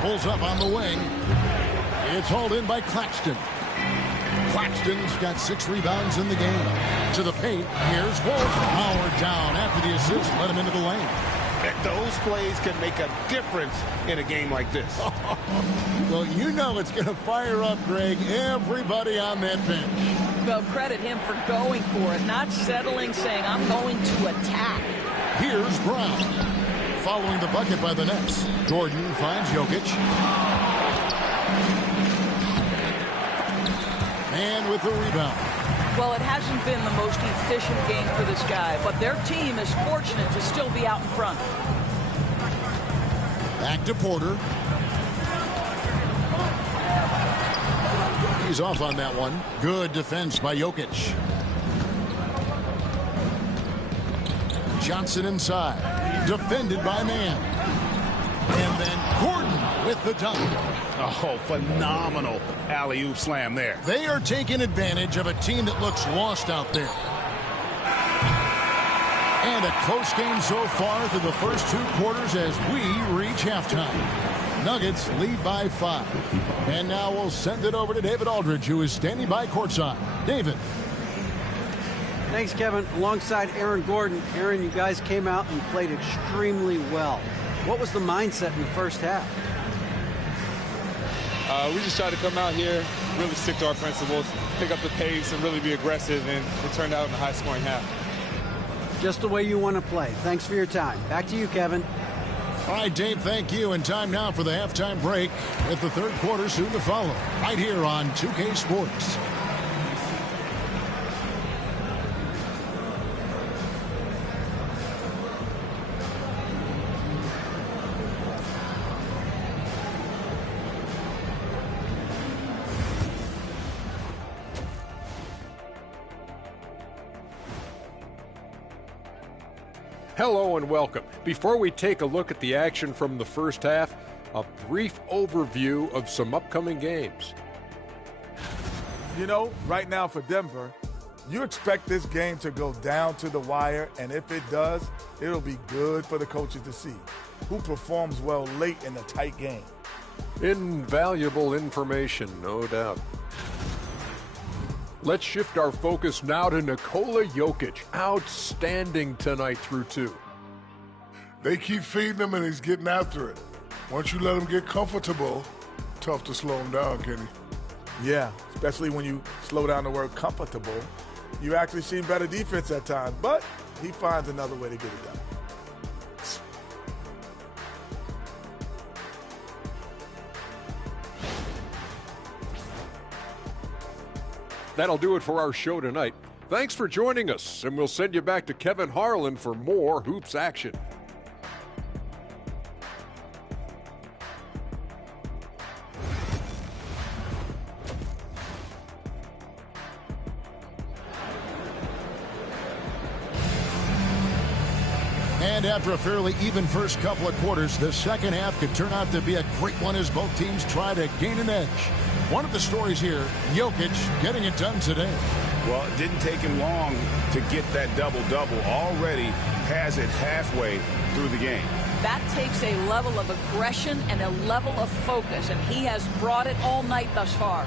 Pulls up on the wing. It's hauled in by Claxton. Claxton's got 6 rebounds in the game. To the paint. Here's Wolf. Howard down after the assist. Let him into the lane. Those plays can make a difference in a game like this. Well, you know it's going to fire up, Greg, everybody on that bench. Well, credit him for going for it, not settling, saying, I'm going to attack. Here's Brown. Following the bucket by the Nets. Gordon finds Jokic. And with the rebound. Well, it hasn't been the most efficient game for this guy, but their team is fortunate to still be out in front. Back to Porter. He's off on that one. Good defense by Jokic. Johnson inside. Defended by man. And then Gordon with the dunk. Oh, phenomenal alley-oop slam there. They are taking advantage of a team that looks lost out there. And a close game so far through the first 2 quarters as we reach halftime. Nuggets lead by 5. And now we'll send it over to David Aldridge, who is standing by courtside. David. Thanks, Kevin. Alongside Aaron Gordon. Aaron, you guys came out and played extremely well. What was the mindset in the first half? We just tried to come out here, really stick to our principles, pick up the pace, and really be aggressive, and it turned out in a high-scoring half. Just the way you want to play. Thanks for your time. Back to you, Kevin. All right, Dave, thank you. And time now for the halftime break with the third quarter soon to follow right here on 2K Sports. Hello and welcome. Before we take a look at the action from the first half, a brief overview of some upcoming games. You know, right now for Denver, you expect this game to go down to the wire, and if it does, it'll be good for the coaches to see who performs well late in a tight game. Invaluable information, no doubt. Let's shift our focus now to Nikola Jokic. Outstanding tonight through 2. They keep feeding him, and he's getting after it. Once you let him get comfortable, tough to slow him down, Kenny. Yeah, especially when you slow down the word comfortable. You actually see better defense at times, but he finds another way to get it done. That'll do it for our show tonight. Thanks for joining us, and we'll send you back to Kevin Harlan for more hoops action. And after a fairly even first couple of quarters, the second half could turn out to be a great one as both teams try to gain an edge. One of the stories here, Jokic getting it done today. Well, it didn't take him long to get that double-double. Already has it halfway through the game. That takes a level of aggression and a level of focus, and he has brought it all night thus far.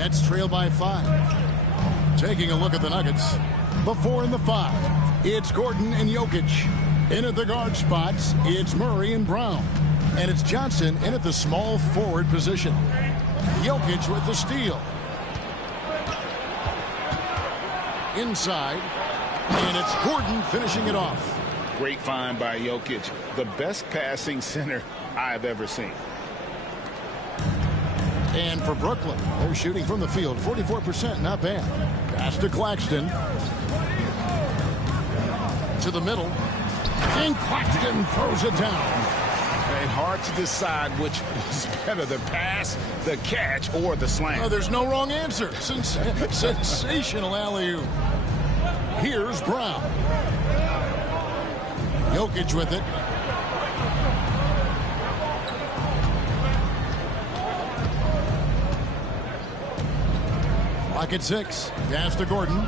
Nets trail by 5. Taking a look at the Nuggets. The 4 and the 5. It's Gordon and Jokic. In at the guard spots, it's Murray and Brown. And it's Johnson in at the small forward position. Jokic with the steal. Inside. And it's Gordon finishing it off. Great find by Jokic. The best passing center I've ever seen. And for Brooklyn, they're shooting from the field 44%, not bad. Pass to Claxton. To the middle. And Claxton throws it down. And hard to decide which was better, the pass, the catch, or the slam. Oh, there's no wrong answer. Sensational alley-oop. Here's Brown. Jokic with it. Clock at 6. Pass to Gordon.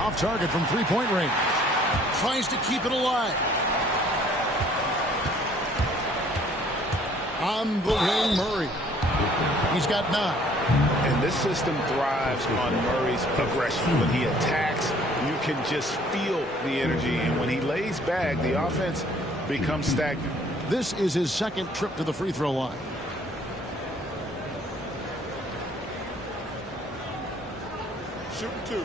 Off target from three-point range. Tries to keep it alive. On the wing, Murray. He's got 9. And this system thrives on Murray's aggression. When he attacks, you can just feel the energy. And when he lays back, the offense becomes stagnant. This is his second trip to the free throw line. Shooting 2.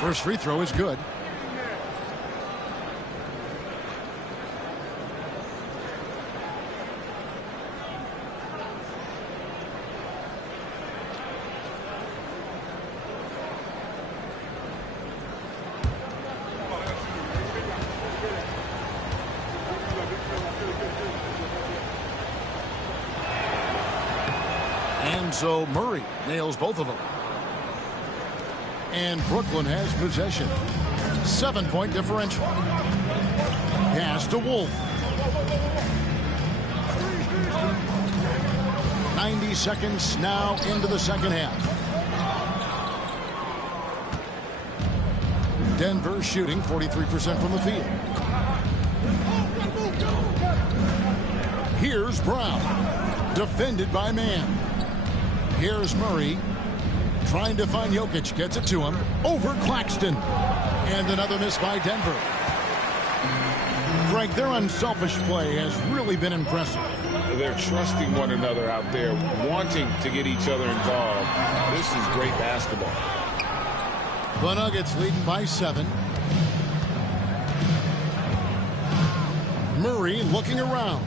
First free throw is good. And so Murray nails both of them. And Brooklyn has possession. 7-point differential. Pass to Wolf. 90 seconds now into the second half. Denver shooting 43% from the field. Here's Brown. Defended by man. Here's Murray. Trying to find Jokic. Gets it to him. Over Claxton. And another miss by Denver. Greg, their unselfish play has really been impressive. They're trusting one another out there, wanting to get each other involved. This is great basketball. The Nuggets leading by 7. Murray looking around.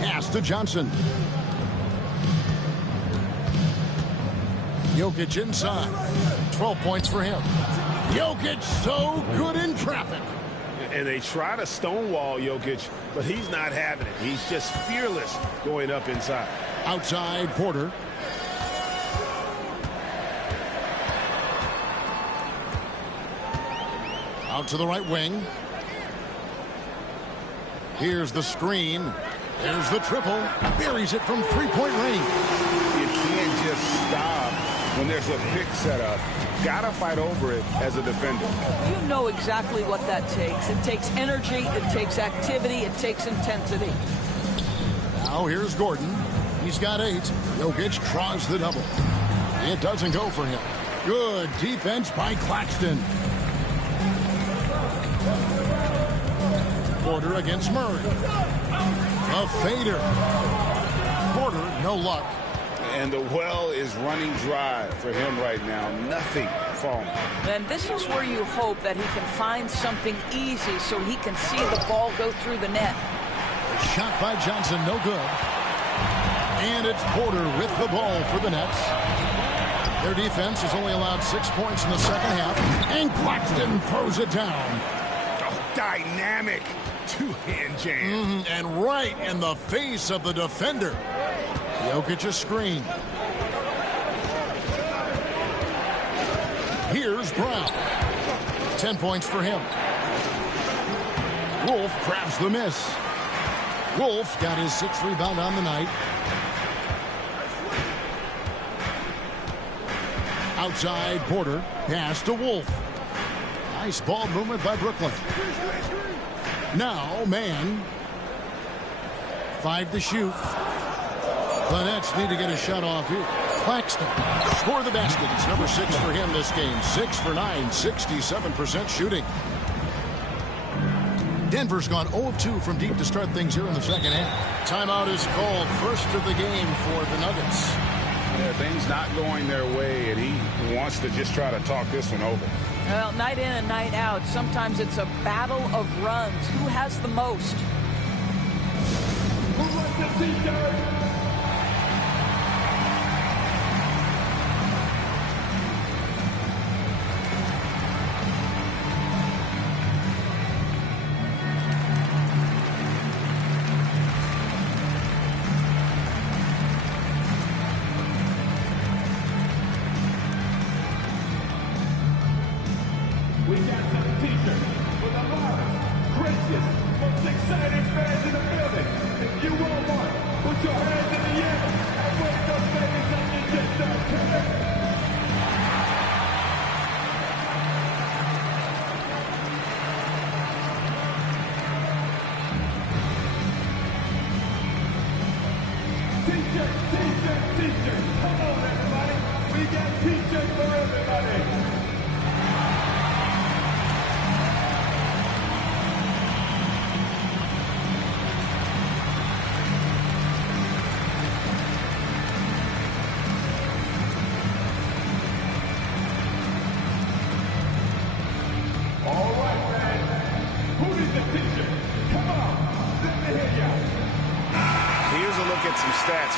Pass to Johnson. Jokic inside. 12 points for him. Jokic so good in traffic. And they try to stonewall Jokic, but he's not having it. He's just fearless going up inside. Outside, Porter. Out to the right wing. Here's the screen. There's the triple. Buries it from three-point range. You can't just stop when there's a pick set up. Gotta fight over it as a defender. You know exactly what that takes. It takes energy, it takes activity, it takes intensity. Now here's Gordon. He's got 8. Jokic draws the double. It doesn't go for him. Good defense by Claxton. Porter against Murray. A fader. Porter, no luck. And the well is running dry for him right now. Nothing falling. And this is where you hope that he can find something easy so he can see the ball go through the net. Shot by Johnson, no good. And it's Porter with the ball for the Nets. Their defense has only allowed 6 points in the second half. And Claxton throws it down. Oh, dynamic two-hand jam. And right in the face of the defender. Jokic a screen. Here's Brown. 10 points for him. Wolf grabs the miss. Wolf got his 6th rebound on the night. Outside, Porter. Pass to Wolf. Nice ball movement by Brooklyn. Now, man. 5 to shoot. The Nets need to get a shot off here. Claxton score the basket. It's number 6 for him this game. 6 for 9, 67% shooting. Denver's gone 0 of 2 from deep to start things here in the second half. Timeout is called. First of the game for the Nuggets. Yeah, things not going their way, and he wants to just try to talk this one over. Well, night in and night out, sometimes it's a battle of runs. Who has the most? Who wants the t-shirt?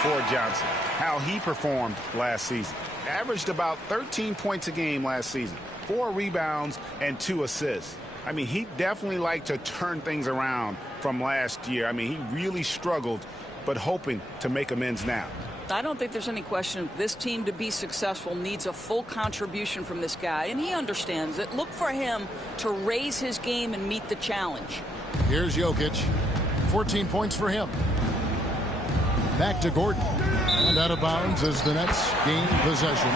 For Johnson, how he performed last season. Averaged about 13 points a game last season, 4 rebounds and 2 assists. I mean, he definitely liked to turn things around from last year. I mean, he really struggled, but hoping to make amends now. I don't think there's any question this team to be successful needs a full contribution from this guy, and he understands it. Look for him to raise his game and meet the challenge. Here's Jokic. 14 points for him. Back to Gordon. And out of bounds as the Nets gain possession.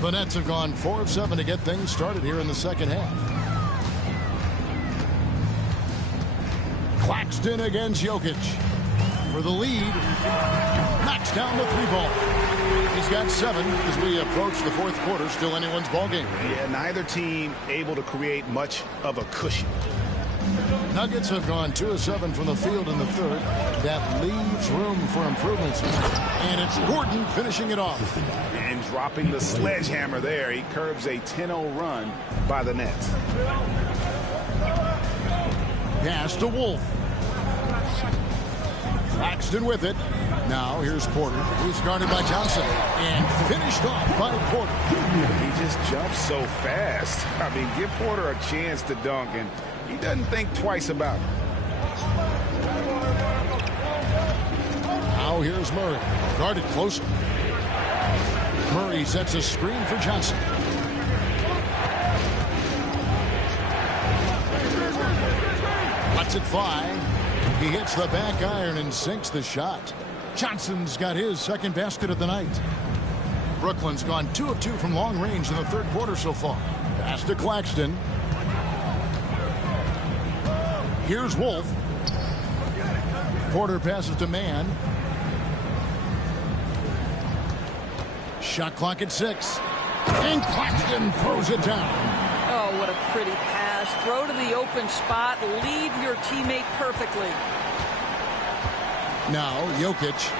The Nets have gone 4 of 7 to get things started here in the second half. Claxton against Jokic. For the lead. Knocks down the 3-ball. He's got 7 as we approach the fourth quarter. Still anyone's ball game. Yeah, neither team able to create much of a cushion. Nuggets have gone 2 of 7 from the field in the third. That leaves room for improvements. And it's Gordon finishing it off. And dropping the sledgehammer there. He curbs a 10-0 run by the Nets. Pass to Wolf. Claxton with it. Now here's Porter. He's guarded by Johnson. And finished off by Porter. He just jumps so fast. I mean, give Porter a chance to dunk, and he doesn't think twice about it. Now here's Murray. Guarded closer. Murray sets a screen for Johnson. Lets it fly. He hits the back iron and sinks the shot. Johnson's got his second basket of the night. Brooklyn's gone 2 of 2 from long range in the third quarter so far. Pass to Claxton. Here's Wolf. Porter passes to Mann. Shot clock at 6. And Claxton throws it down. Oh, what a pretty pass. Throw to the open spot. Lead your teammate perfectly. Now, Jokic.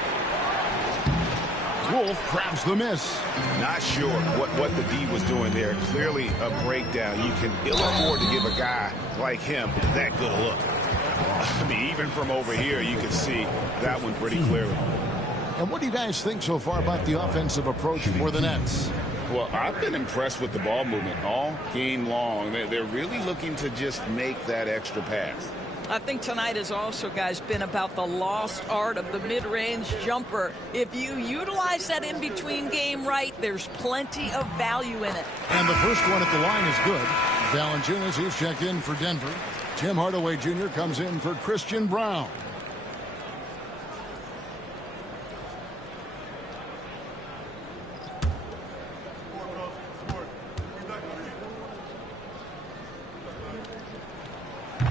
Wolf grabs the miss. Not sure what the D was doing there. Clearly a breakdown. You can ill afford to give a guy like him that good a look. I mean, even from over here, you can see that one pretty clearly. And what do you guys think so far about the offensive approach for the Nets? Well, I've been impressed with the ball movement all game long. They're really looking to just make that extra pass. I think tonight has also, guys, been about the lost art of the mid-range jumper. If you utilize that in-between game right, there's plenty of value in it. And the first one at the line is good. Valanciunas, he's checked in for Denver. Tim Hardaway Jr. comes in for Christian Brown.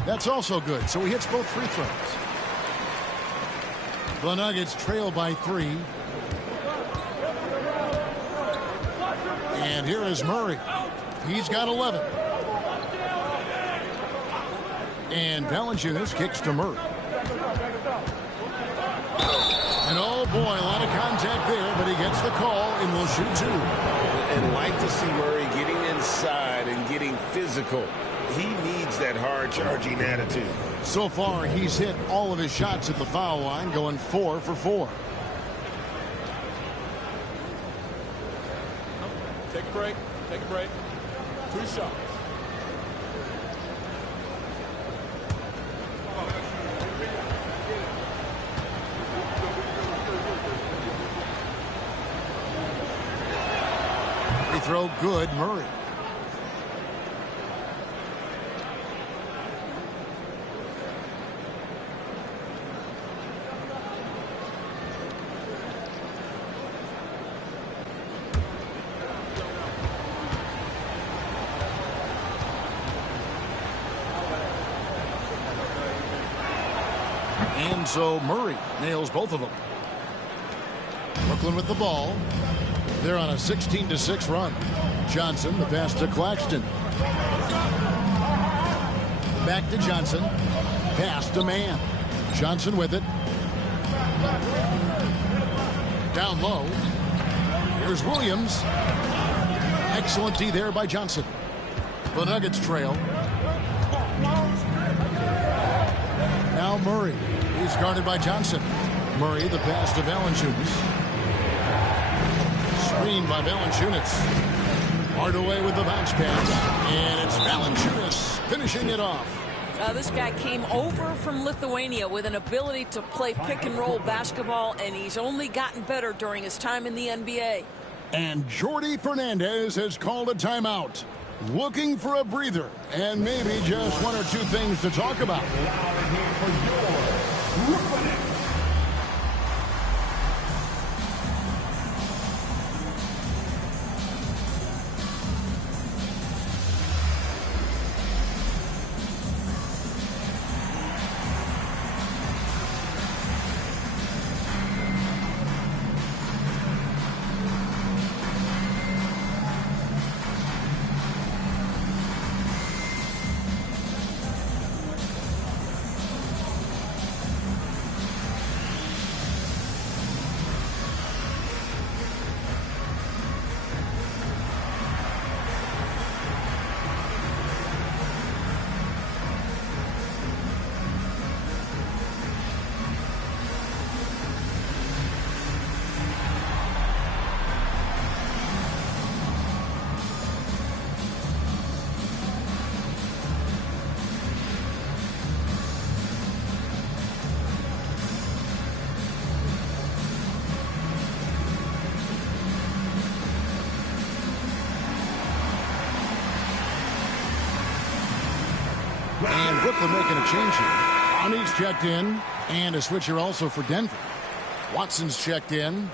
That's also good, so he hits both free throws. The Nuggets trail by 3. And here is Murray. He's got 11. And Valanciunas kicks to Murray. And oh boy, a lot of contact there, but he gets the call and will shoot 2. And like to see Murray getting inside and getting physical. He needs that hard-charging attitude. So far, he's hit all of his shots at the foul line, going 4 for 4. Take a break. Take a break. 2 shots. Free throw good, Murray. And so Murray nails both of them. Brooklyn with the ball. They're on a 16-6 run. Johnson, the pass to Claxton. Back to Johnson. Pass to Mann. Johnson with it. Down low. Here's Williams. Excellent D there by Johnson. The Nuggets trail. Now Murray. He's guarded by Johnson. Murray, the pass to Valanciunas. Screen by Valanciunas. Hardaway with the bounce pass. And it's Valanciunas finishing it off. This guy came over from Lithuania with an ability to play pick-and-roll basketball, and he's only gotten better during his time in the NBA. And Jordi Fernandez has called a timeout. Looking for a breather and maybe just 1 or 2 things to talk about. And Brooklyn making a change here. Ronnie's checked in, and a switcher also for Denver. Watson's checked in.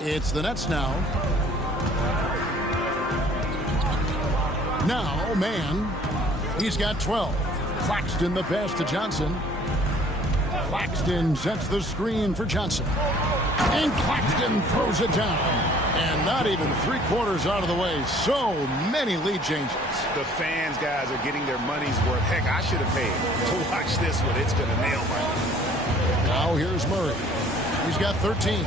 It's the Nets now. Now, Mann. He's got 12. Claxton the pass to Johnson. Claxton sets the screen for Johnson. And Claxton throws it down. And not even 3/4 out of the way. So many lead changes. The fans, guys, are getting their money's worth. Heck, I should have paid to watch this one. It's going to nail me. Now here's Murray. He's got 13.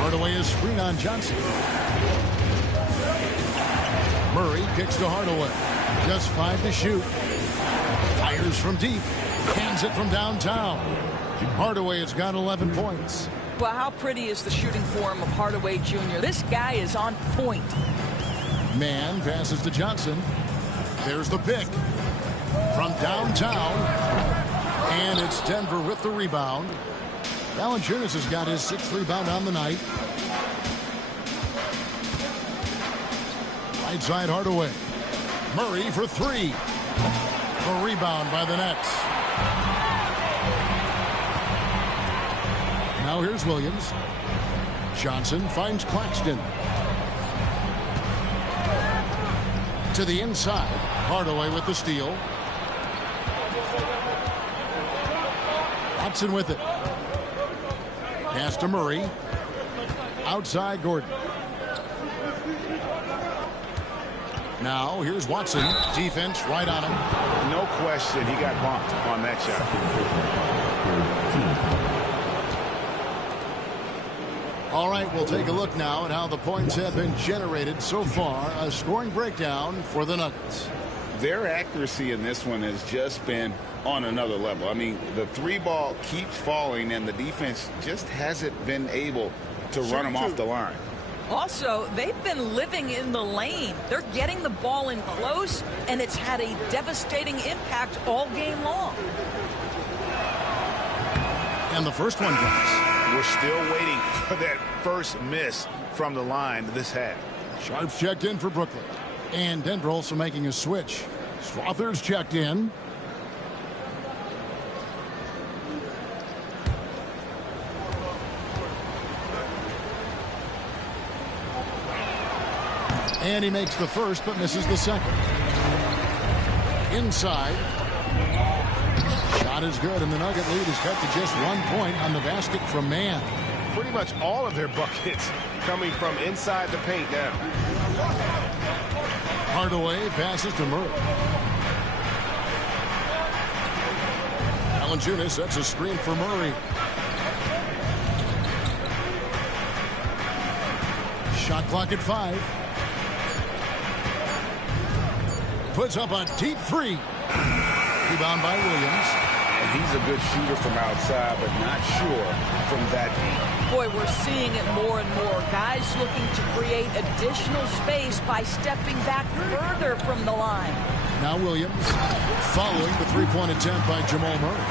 Hardaway is screen on Johnson. Murray kicks to Hardaway. Just 5 to shoot. Fires Here's from deep. Hands it from downtown. Hardaway has got 11 points. Well, how pretty is the shooting form of Hardaway Jr.? This guy is on point. Man passes to Johnson. There's the pick from downtown. And it's Denver with the rebound. Valanciunas has got his 6th rebound on the night. Right side Hardaway. Murray for 3. A rebound by the Nets. Now here's Williams. Johnson finds Claxton. To the inside. Hardaway with the steal. Watson with it. Pass to Murray. Outside Gordon. Now here's Watson. Defense right on him. No question he got bumped on that shot. All right, we'll take a look now at how the points have been generated so far. A scoring breakdown for the Nuggets. Their accuracy in this one has just been on another level. I mean, the 3-ball keeps falling, and the defense just hasn't been able to run them off the line. Also, they've been living in the lane. They're getting the ball in close, and it's had a devastating impact all game long. And the first one drops. We're still waiting for that first miss from the line this half. Sharp's checked in for Brooklyn. And Denver also making a switch. Slaughter's checked in. And he makes the first but misses the second. Inside. Shot is good, and the Nugget lead is cut to just 1 point on the basket from Man. Pretty much all of their buckets coming from inside the paint now. Hardaway passes to Murray. Valanciunas sets a screen for Murray. Shot clock at 5. Puts up a deep 3. Rebound by Williams. And he's a good shooter from outside, but not sure from that deep. Boy, we're seeing it more and more. Guys looking to create additional space by stepping back further from the line. Now Williams following the 3-point attempt by Jamal Murray.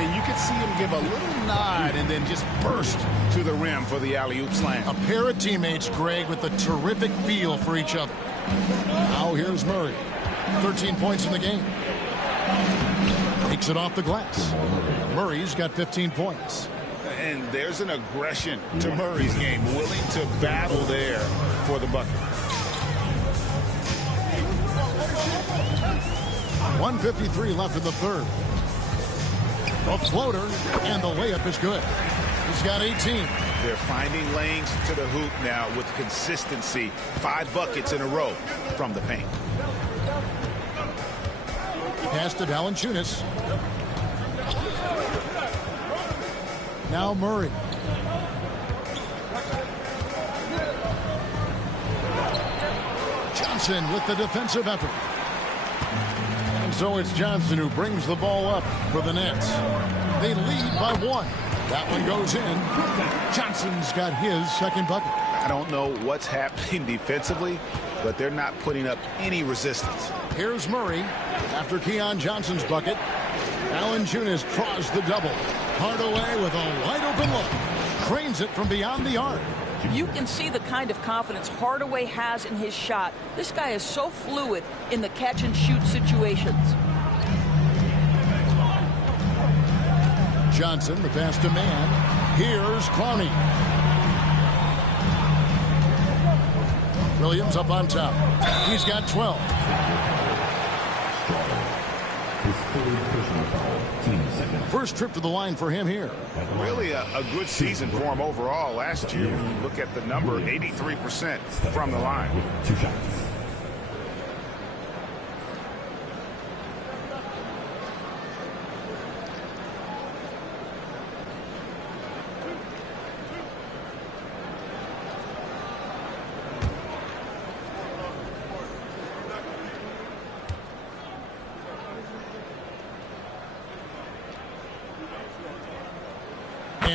And you can see him give a little nod and then just burst to the rim for the alley-oop slam. A pair of teammates, Greg, with a terrific feel for each other. Now here's Murray. 13 points in the game. Takes it off the glass. Murray's got 15 points. And there's an aggression to Murray's game, willing to battle there for the bucket. 1:53 left in the third. A floater, and the layup is good. He's got 18. They're finding lanes to the hoop now with consistency. 5 buckets in a row from the paint. Pass to Valanciunas. Now Murray. Johnson with the defensive effort. And so it's Johnson who brings the ball up for the Nets. They lead by 1. That one goes in. Johnson's got his second bucket. I don't know what's happening defensively, but they're not putting up any resistance. Here's Murray after Keon Johnson's bucket. Valanciunas draws the double. Hardaway with a wide open look. Cranes it from beyond the arc. You can see the kind of confidence Hardaway has in his shot. This guy is so fluid in the catch and shoot situations. Johnson, the pass to Man. Here's Clowney. Williams up on top. He's got 12. First trip to the line for him here. Really a good season for him overall last year. When you look at the number, 83% from the line. 2 shots.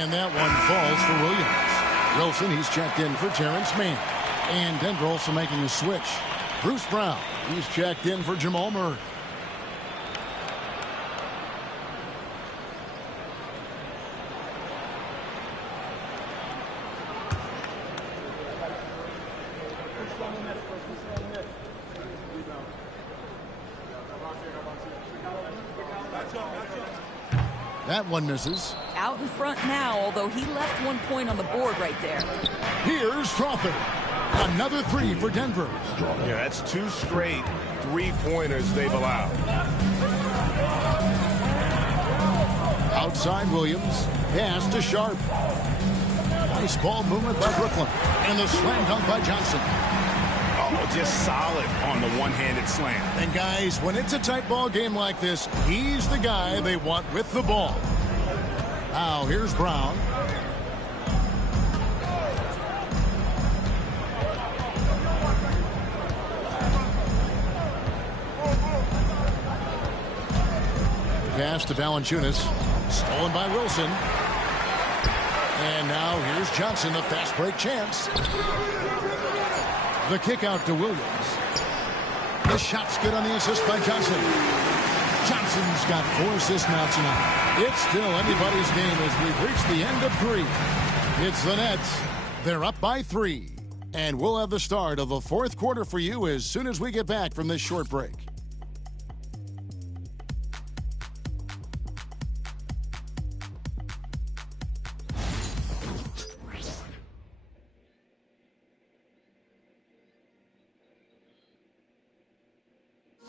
And that one falls for Williams. Wilson, he's checked in for Terrence Mann. And Denver also making a switch. Bruce Brown, he's checked in for Jamal Murray. That one misses. Out in front now, although he left 1 point on the board right there. Here's Strawther. Another three for Denver. Yeah, that's 2 straight three-pointers they've allowed. Outside Williams. Pass to Sharp. Nice ball movement by Brooklyn. And the slam dunk by Johnson. Oh, just solid on the one-handed slam. And guys, when it's a tight ball game like this, he's the guy they want with the ball. Now here's Brown. Pass to Valanciunas. Stolen by Wilson. And now here's Johnson, the fast break chance. The kick out to Williams. The shot's good on the assist by Johnson. Johnson's got 4 assists now tonight. It's still anybody's game as we've reached the end of 3. It's the Nets. They're up by 3. And we'll have the start of the 4th quarter for you as soon as we get back from this short break.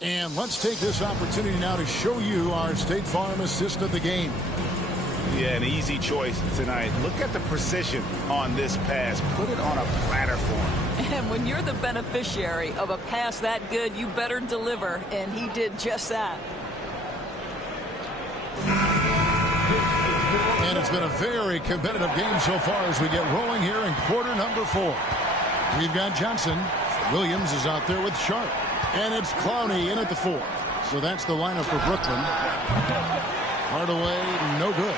And let's take this opportunity now to show you our State Farm assist of the game. Yeah, an easy choice tonight. Look at the precision on this pass. Put it on a platter for him. And when you're the beneficiary of a pass that good, you better deliver. And he did just that. And it's been a very competitive game so far as we get rolling here in quarter number 4. We've got Johnson. Williams is out there with Sharp. And it's Clowney in at the 4. So that's the lineup for Brooklyn. Hardaway, no good.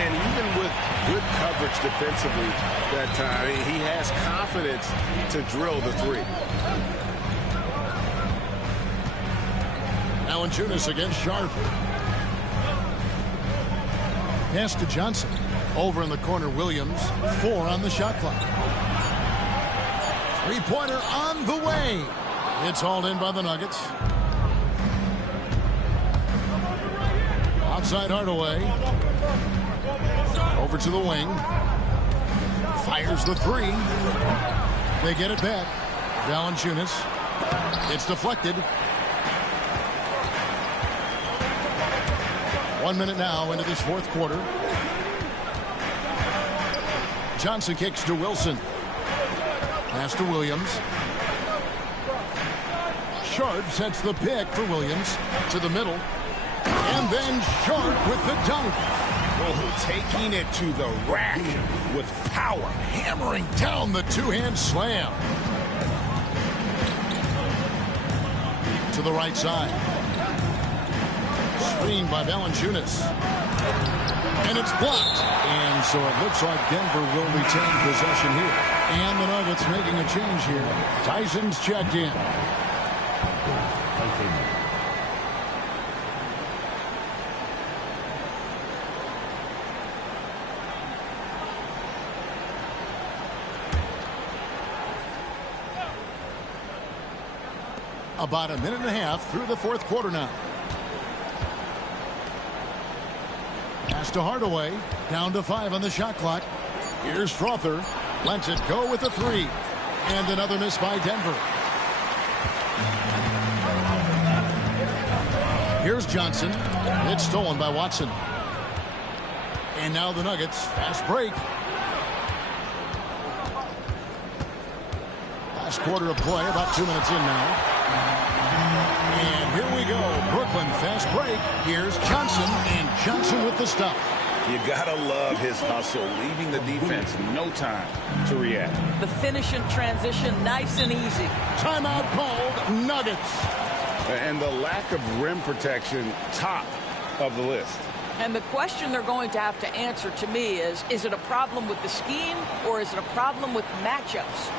And even with good coverage defensively that time, he has confidence to drill the 3. Valanciunas against Sharp. Pass to Johnson. Over in the corner, Williams. 4 on the shot clock. 3-pointer on the way. It's hauled in by the Nuggets. Outside Hardaway. Over to the wing. Fires the 3. They get it back. Valanciunas. It's deflected. 1 minute now into this 4th quarter. Johnson kicks to Wilson. Pass to Williams. Sharp sets the pick for Williams to the middle. And then Sharp with the dunk. Oh, taking it to the rack with power. Hammering down the 2-hand slam. To the right side. Screened by Valanciunas. And it's blocked. And so it looks like Denver will retain possession here. And the Nuggets making a change here. Tyson's checked in. About a minute and a half through the 4th quarter now. Pass to Hardaway. Down to 5 on the shot clock. Here's Strawther. Lets it go with the 3. And another miss by Denver. Here's Johnson. It's stolen by Watson. And now the Nuggets. Fast break. Last quarter of play. About 2 minutes in now. And here we go. Brooklyn fast break. Here's Johnson. And Johnson with the stuff. You gotta love his hustle, leaving the defense no time to react. The finish in transition, nice and easy. Timeout called. Nuggets. And the lack of rim protection, top of the list. And the question they're going to have to answer to me is it a problem with the scheme or is it a problem with matchups?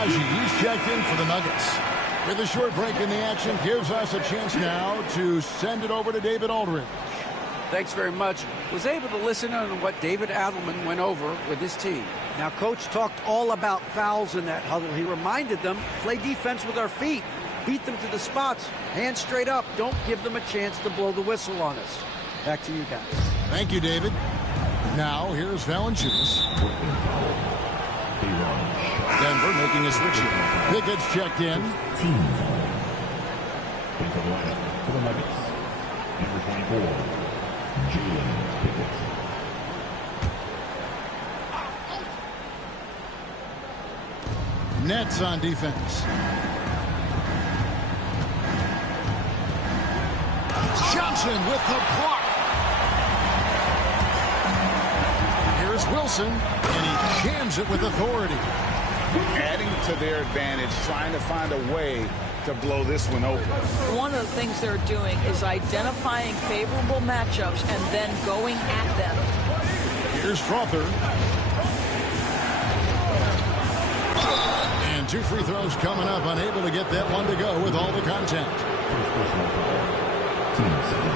He's checked in for the Nuggets. With a short break in the action, gives us a chance now to send it over to David Aldridge. Thanks very much. Was able to listen on what David Adelman went over with his team. Now, Coach talked all about fouls in that huddle. He reminded them, play defense with our feet. Beat them to the spots. Hands straight up. Don't give them a chance to blow the whistle on us. Back to you guys. Thank you, David. Now, here's Valanciunas. Denver making a switch here. Pickett's checked in. Team foul. Into the lineup for the Nuggets. Number 24, Jalen Pickett. Nets on defense. Johnson with the block. Here's Wilson, and he jams it with authority. Adding to their advantage, trying to find a way to blow this one open. One of the things they're doing is identifying favorable matchups and then going at them. Here's Strother. And 2 free throws coming up, unable to get that one to go with all the contact. First personal foul. Team 7.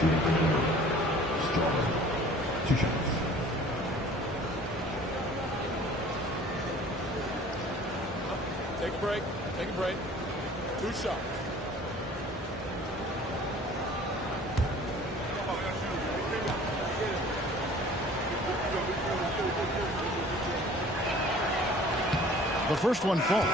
Shooting for Denver. Strother. 2 shots. Take a break. Take a break. 2 shots. The first one falls.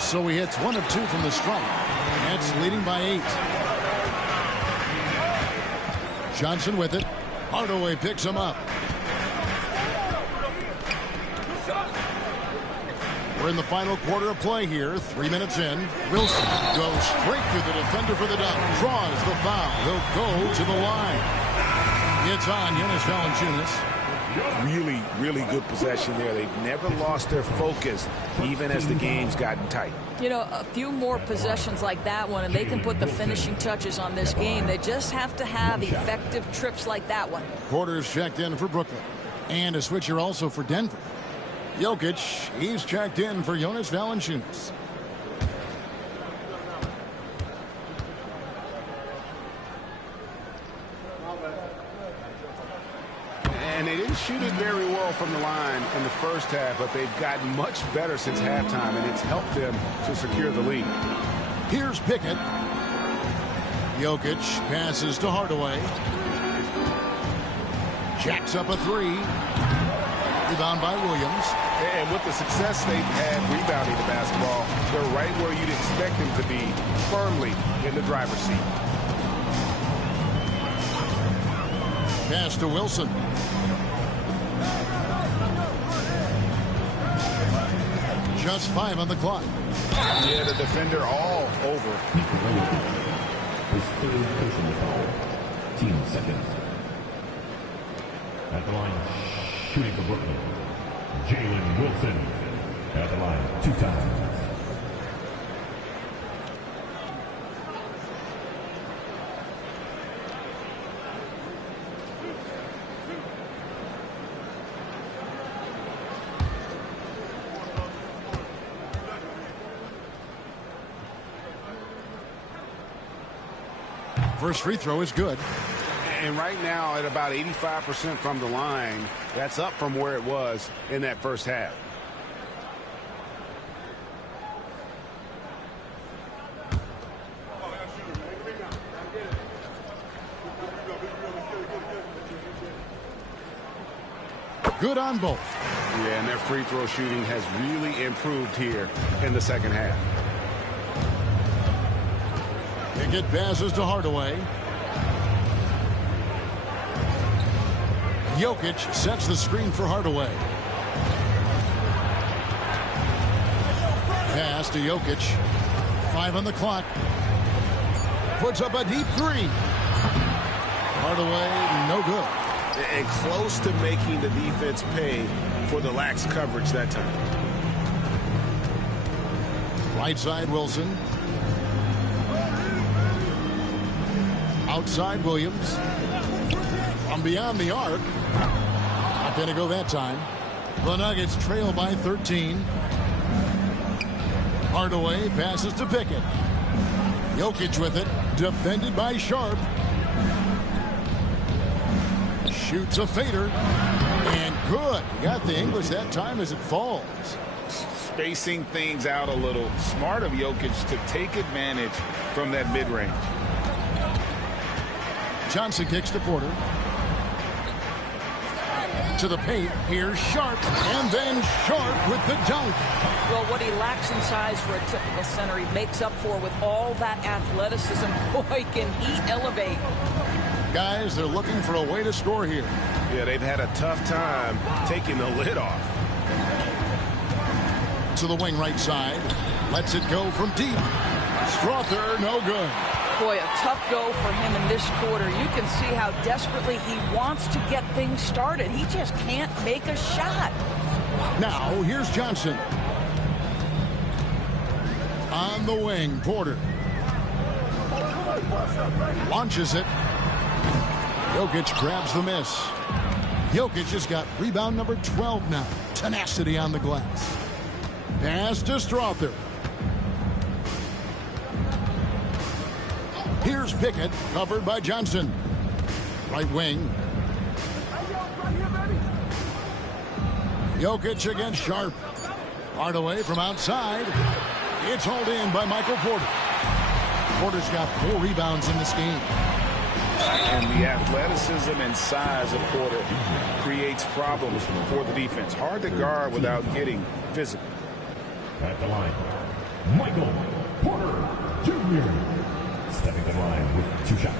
So he hits 1 of 2 from the stripe. Nets leading by 8. Johnson with it. Hardaway picks him up. We're in the final quarter of play here. 3 minutes in. Wilson goes straight through the defender for the dunk. Draws the foul. He'll go to the line. It's on Jonas Valanciunas. Really, really good possession there. They've never lost their focus, even as the game's gotten tight. You know, a few more possessions like that one, and they can put the finishing touches on this game. They just have to have effective trips like that one. Porter's checked in for Brooklyn. And a switcher also for Denver. Jokic, he's checked in for Jonas Valanciunas. And they didn't shoot it very well from the line in the first half, but they've gotten much better since halftime, and it's helped them to secure the lead. Here's Pickett. Jokic passes to Hardaway. Jacks up a 3. Rebound by Williams. And with the success they've had rebounding the basketball, they're right where you'd expect them to be, firmly in the driver's seat. Pass to Wilson. Just 5 on the clock. Yeah, the defender all over. His third personal foul. Team seconds. At the line, shooting for Brooklyn, Jalen Wilson. At the line, 2 times. First free throw is good. And right now at about 85% from the line, that's up from where it was in that first half. Good on both. Yeah, and their free throw shooting has really improved here in the second half. Pickett passes to Hardaway. Jokic sets the screen for Hardaway. Pass to Jokic. 5 on the clock. Puts up a deep 3. Hardaway, no good. And close to making the defense pay for the lax coverage that time. Right side, Wilson. Outside, Williams. From beyond the arc. Not going to go that time. The Nuggets trail by 13. Hardaway passes to Pickett. Jokic with it. Defended by Sharp. Shoots a fader. And good. Got the English that time as it falls. Spacing things out a little. Smart of Jokic to take advantage from that mid-range. Johnson kicks to Porter. To the paint. Here's Sharp. And then Sharp with the dunk. Well, what he lacks in size for a typical center, he makes up for with all that athleticism. Boy, can he elevate. Guys, they're looking for a way to score here. Yeah, they've had a tough time taking the lid off. To the wing right side. Lets it go from deep. Strother, no good. Boy, a tough go for him in this quarter. You can see how desperately he wants to get things started. He just can't make a shot. Now, here's Johnson. On the wing, Porter. Launches it. Jokic grabs the miss. Jokic has got rebound number 12 now. Tenacity on the glass. Pass to Strother. Here's Pickett, covered by Johnson. Right wing. Jokic against Sharp. Hardaway from outside. It's hauled in by Michael Porter. Porter's got 4 rebounds in this game. And the athleticism and size of Porter creates problems for the defense. Hard to guard without getting physical. At the line, Michael Porter Jr. stepping to the line with 2 shots.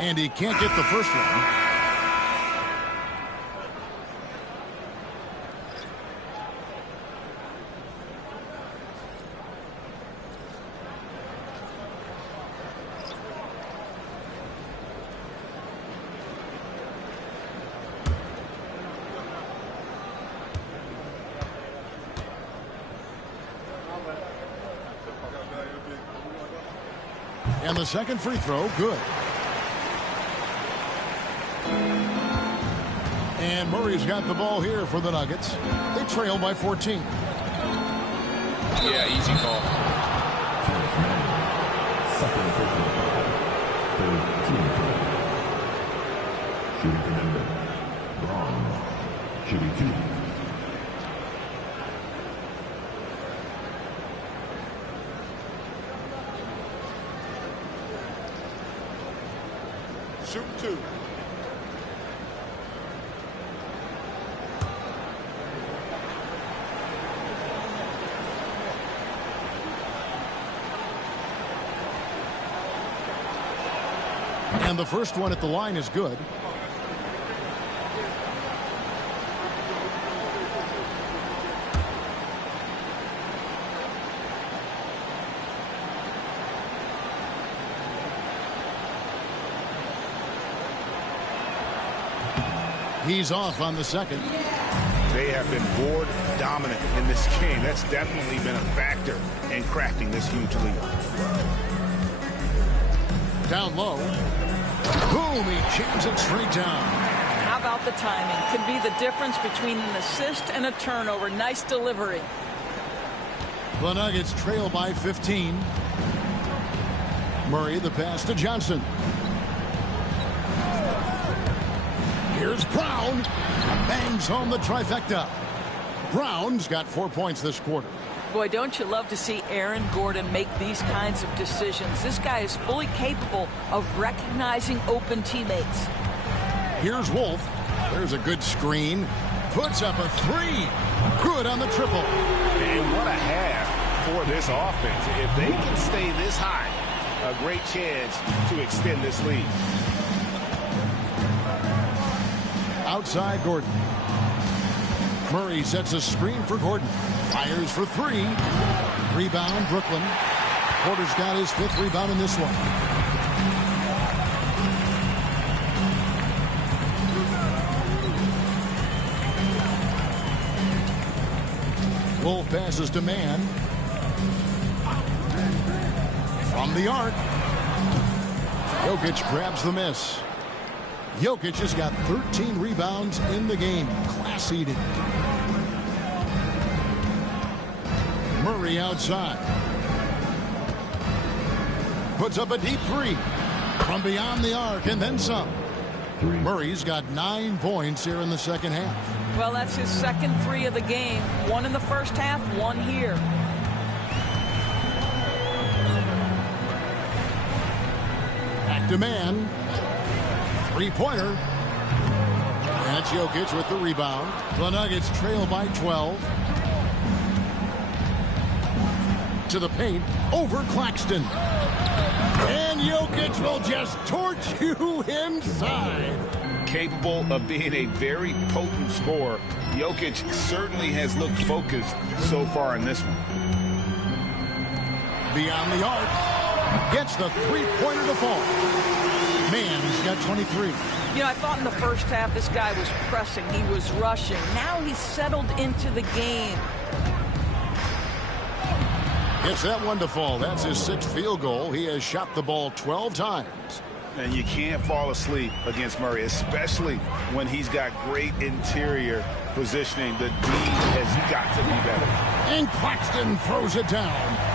And he can't get the first one. And the second free throw, good. And Murray's got the ball here for the Nuggets. They trail by 14. Yeah, easy call. Second official foul. Third team foul. Shooting for Denver. Braun. Shooting 2. shooting 2. And the first one at the line is good. He's off on the second. They have been board dominant in this game. That's definitely been a factor in crafting this huge lead. Down low. Boom, he jams it straight down. How about the timing? Could be the difference between an assist and a turnover. Nice delivery. The Nuggets trail by 15. Murray, the pass to Johnson. Here's Brown. Bangs home the trifecta. Brown's got 4 points this quarter. Boy, don't you love to see Aaron Gordon make these kinds of decisions. This guy is fully capable of recognizing open teammates. Here's Wolf. There's a good screen. Puts up a 3. Good on the triple. And what a half for this offense. If they can stay this high, a great chance to extend this lead. Outside Gordon. Murray sets a screen for Gordon. Fires for 3. Rebound Brooklyn. Porter's got his 5th rebound in this one. Wolf passes to Man. From the arc. Jokic grabs the miss. Jokic has got 13 rebounds in the game. Class eating. Murray outside. Puts up a deep 3. From beyond the arc and then some. Murray's got 9 points here in the second half. Well, that's his second 3 of the game. 1 in the first half, 1 here. Back to Man. 3-pointer. That's Jokic with the rebound. The Nuggets trail by 12. To the paint. Over Claxton. And Jokic will just torch you inside. Capable of being a very potent scorer, Jokic certainly has looked focused so far in this one. Beyond the arc. Gets the 3-pointer to fall. Man's got 23. You know, I thought in the first half this guy was pressing. He was rushing. Now he's settled into the game. Gets that one to fall. That's his 6th field goal. He has shot the ball 12 times. And you can't fall asleep against Murray, especially when he's got great interior positioning. The D has got to be better. And Claxton throws it down.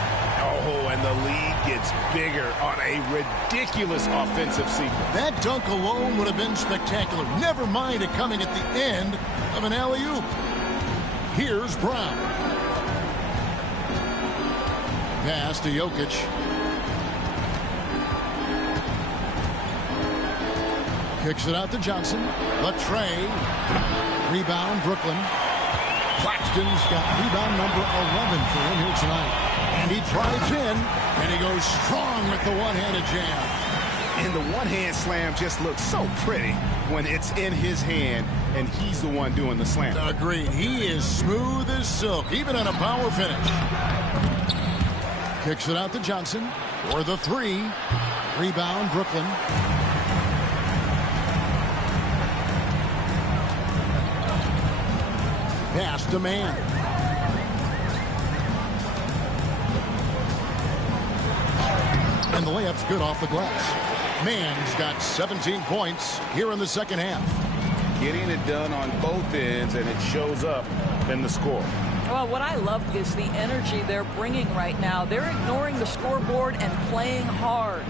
Oh, and the lead gets bigger on a ridiculous offensive sequence. That dunk alone would have been spectacular. Never mind it coming at the end of an alley-oop. Here's Brown. Pass to Jokic. Kicks it out to Johnson. The tray. Rebound, Brooklyn. Claxton's got rebound number 11 for him here tonight. And he drives in, and he goes strong with the one-handed jam. And the one-hand slam just looks so pretty when it's in his hand, and he's the one doing the slam. Agreed. He is smooth as silk, even on a power finish. Kicks it out to Johnson for the 3. Rebound, Brooklyn. Pass to Man. And the layup's good off the glass. Man's got 17 points here in the second half. Getting it done on both ends, and it shows up in the score. Well, what I love is the energy they're bringing right now. They're ignoring the scoreboard and playing hard.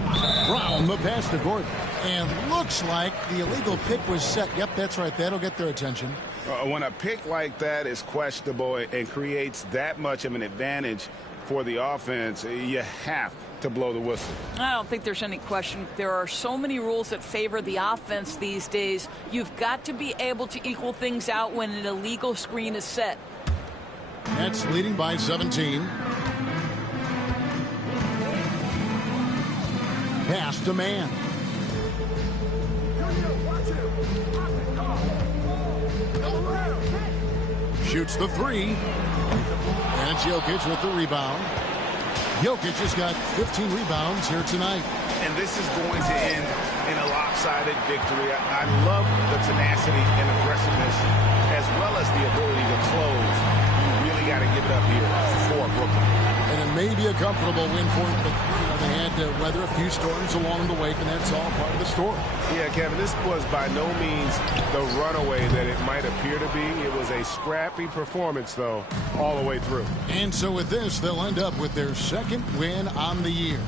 Brown, the pass to Gordon. And looks like the illegal pick was set. Yep, that's right. That'll get their attention. When a pick like that is questionable and creates that much of an advantage for the offense, you have to blow the whistle. I don't think there's any question. There are so many rules that favor the offense these days. You've got to be able to equal things out when an illegal screen is set. Nets leading by 17. Pass to man. Shoots the three. And it's Jokic with the rebound. Jokic has got 15 rebounds here tonight. And this is going to end in a lopsided victory. I love the tenacity and aggressiveness, as well as the ability to close. You really got to give it up here for Brooklyn. And it may be a comfortable win for them, but they had to weather a few storms along the way, and that's all part of the story. Yeah, Kevin, this was by no means the runaway that it might appear to be. It was a scrappy performance, though, all the way through. And so with this, they'll end up with their second win on the year.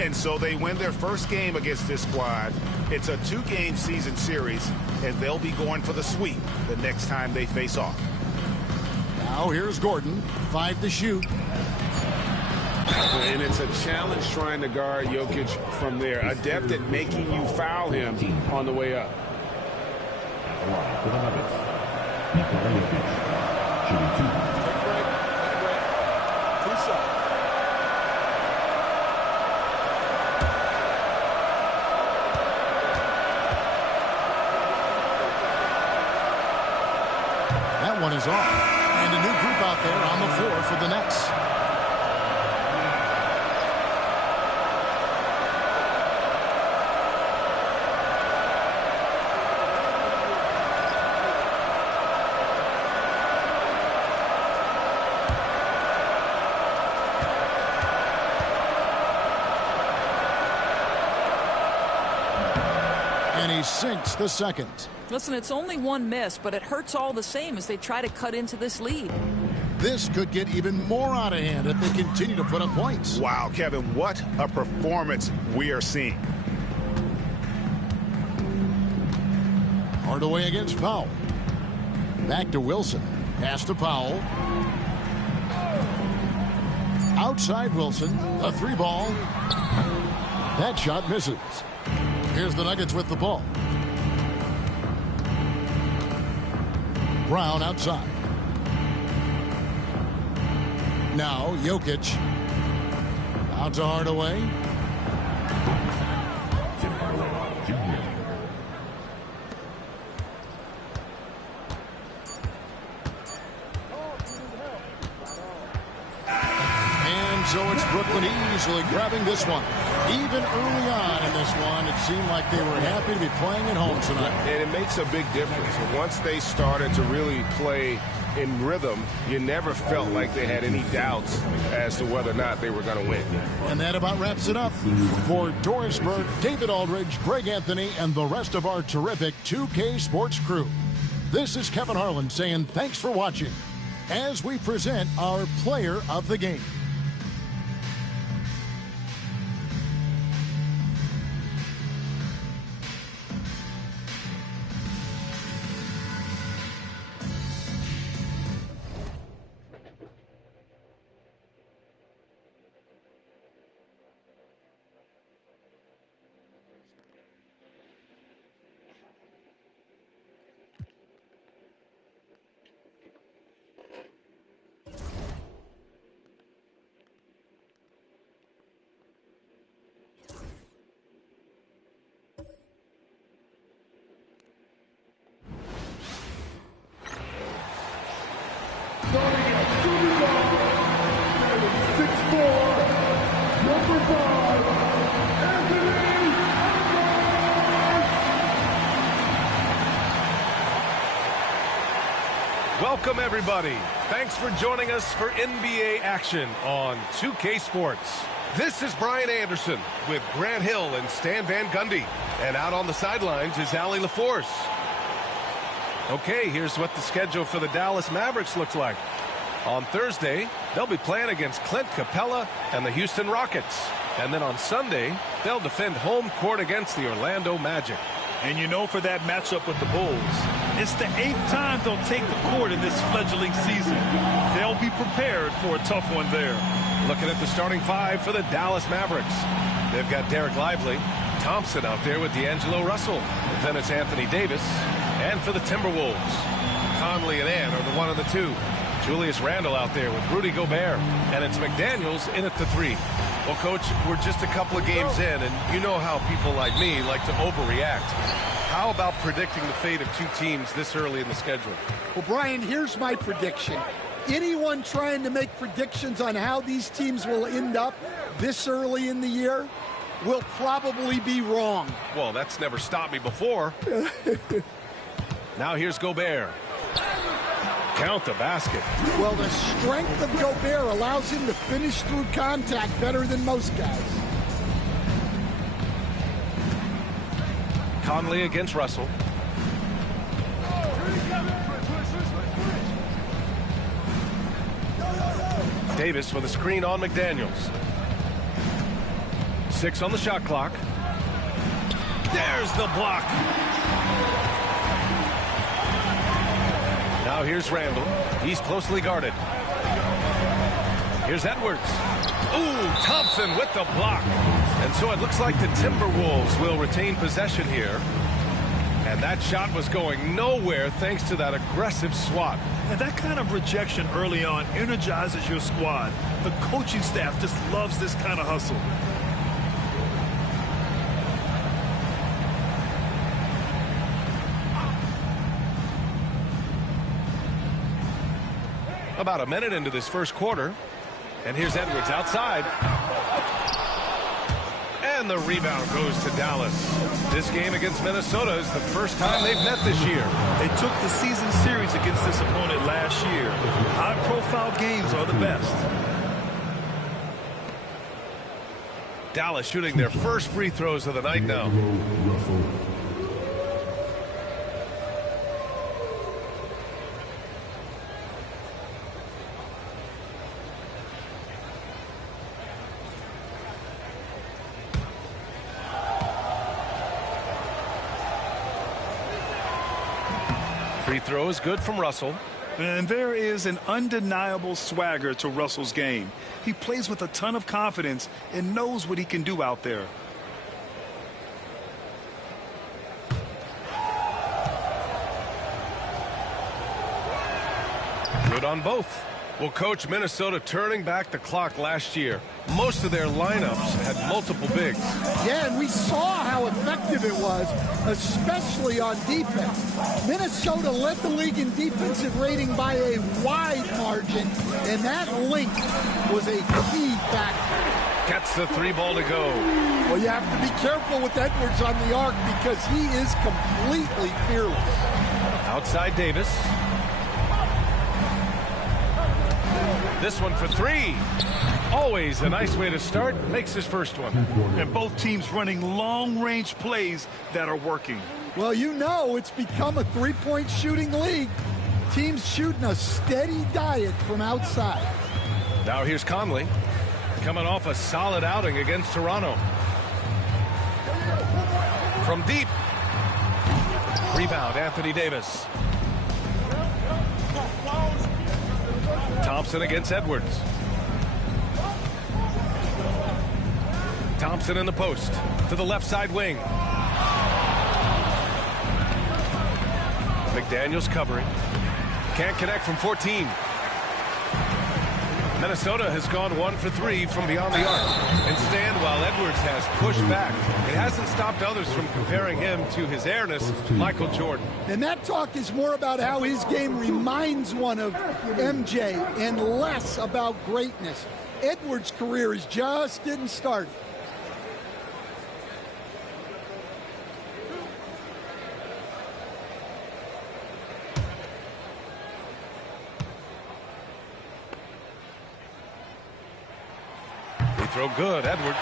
And so they win their first game against this squad. It's a 2-game season series, and they'll be going for the sweep the next time they face off. Now here's Gordon, 5 to shoot. And it's a challenge trying to guard Jokic from there. Adept at making you foul him on the way up. That one is off. And a new group out there on the floor for the Nets. And he sinks the second. Listen, it's only one miss, but it hurts all the same as they try to cut into this lead. This could get even more out of hand if they continue to put up points. Wow, Kevin, what a performance we are seeing. Hardaway against Powell. Back to Wilson. Pass to Powell. Outside Wilson. A 3-ball. That shot misses. Here's the Nuggets with the ball. Brown outside. Now Jokic. Out to Hardaway. And so it's Brooklyn easily grabbing this one. Even early on in this one, it seemed like they were happy to be playing at home tonight. And it makes a big difference. Once they started to really play in rhythm, you never felt like they had any doubts as to whether or not they were going to win. And that about wraps it up. For Doris Burke, David Aldridge, Greg Anthony, and the rest of our terrific 2K Sports crew, this is Kevin Harlan saying thanks for watching as we present our player of the game. Welcome, everybody. Thanks for joining us for NBA action on 2K Sports. This is Brian Anderson with Grant Hill and Stan Van Gundy. And out on the sidelines is Allie LaForce. Okay, here's what the schedule for the Dallas Mavericks looks like. On Thursday, they'll be playing against Clint Capella and the Houston Rockets. And then on Sunday, they'll defend home court against the Orlando Magic. And you know, for that matchup with the Bulls, it's the 8th time they'll take the court in this fledgling season. They'll they'll be prepared for a tough one there. Looking at the starting five for the Dallas Mavericks. They've got Derek Lively, Thompson out there with D'Angelo Russell. Then it's Anthony Davis. And for the Timberwolves, Conley and Ann are the 1 and the 2. Julius Randle out there with Rudy Gobert. And it's McDaniels in at the 3. Well, Coach, we're just a couple of games in, and you know how people like me like to overreact. How about predicting the fate of two teams this early in the schedule? Well, Brian, here's my prediction. Anyone trying to make predictions on how these teams will end up this early in the year will probably be wrong. Well, that's never stopped me before. Now here's Gobert. Count the basket. Well, the strength of Gobert allows him to finish through contact better than most guys. Conley against Russell. Davis with a screen on McDaniels. 6 on the shot clock. There's the block. Now here's Randle. He's closely guarded. Here's Edwards. Ooh, Thompson with the block. And so it looks like the Timberwolves will retain possession here. And that shot was going nowhere thanks to that aggressive swat. And that kind of rejection early on energizes your squad. The coaching staff just loves this kind of hustle. About a minute into this first quarter. And here's Edwards outside. And the rebound goes to Dallas. This game against Minnesota is the first time they've met this year. They took the season series against this opponent last year. High-profile games are the best. Dallas shooting their first free throws of the night now. Free throw is good from Russell. And there is an undeniable swagger to Russell's game. He plays with a ton of confidence and knows what he can do out there. Good on both. Well, Coach, Minnesota turning back the clock last year. Most of their lineups had multiple bigs. Yeah, and we saw how effective it was, especially on defense. Minnesota led the league in defensive rating by a wide margin, and that length was a key factor. Gets the 3 ball to go. Well, you have to be careful with Edwards on the arc because he is completely fearless. Outside Davis. This one for 3. Always a nice way to start. Makes his first one. And both teams running long-range plays that are working. Well, you know it's become a three-point shooting league. Teams shooting a steady diet from outside. Now here's Conley. Coming off a solid outing against Toronto. From deep. Rebound, Anthony Davis. Thompson against Edwards. Thompson in the post to the left side wing. McDaniels covering. Can't connect from 14. Minnesota has gone 1 for 3 from beyond the arc. And stand while Edwards has pushed back. It hasn't stopped others from comparing him to his airness, Michael Jordan. And that talk is more about how his game reminds one of MJ and less about greatness. Edwards' career is just getting started. Throw good, Edwards.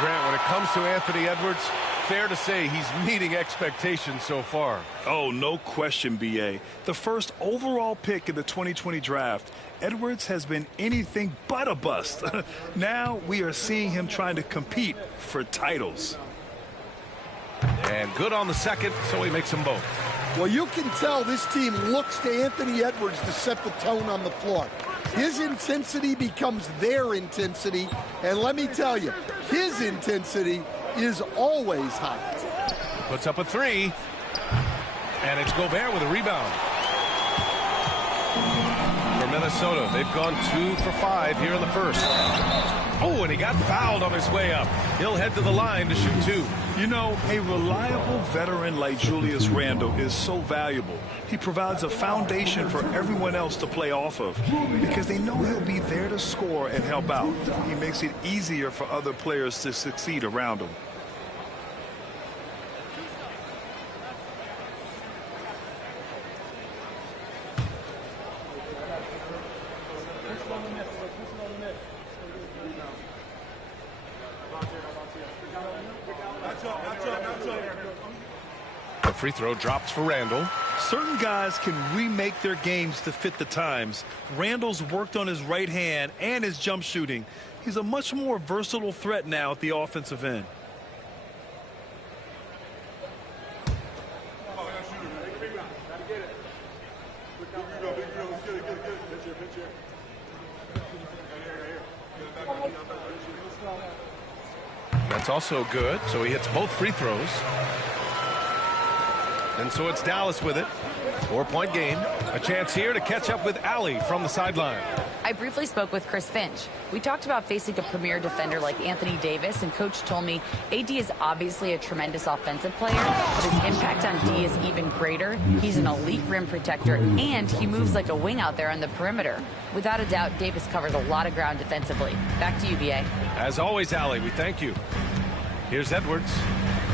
Grant, when it comes to Anthony Edwards, fair to say he's meeting expectations so far. Oh, no question, B.A. The first overall pick in the 2020 draft, Edwards has been anything but a bust. Now we are seeing him trying to compete for titles. And good on the second, so he makes them both. Well, you can tell this team looks to Anthony Edwards to set the tone on the floor. His intensity becomes their intensity, and let me tell you, his intensity is always high. Puts up a three, and it's Gobert with a rebound. For Minnesota, they've gone 2 for 5 here in the first. Oh, and he got fouled on his way up. He'll head to the line to shoot 2. You know, a reliable veteran like Julius Randle is so valuable. He provides a foundation for everyone else to play off of because they know he'll be there to score and help out. He makes it easier for other players to succeed around him. The free throw drops for Randle. Certain guys can remake their games to fit the times. Randle's worked on his right hand and his jump shooting. He's a much more versatile threat now at the offensive end. That's also good, so he hits both free throws. And so it's Dallas with it. 4-point game. A chance here to catch up with Allie from the sideline. I briefly spoke with Chris Finch. We talked about facing a premier defender like Anthony Davis, and Coach told me AD is obviously a tremendous offensive player, but his impact on D is even greater. He's an elite rim protector, and he moves like a wing out there on the perimeter. Without a doubt, Davis covers a lot of ground defensively. Back to you, BA. As always, Allie, we thank you. Here's Edwards.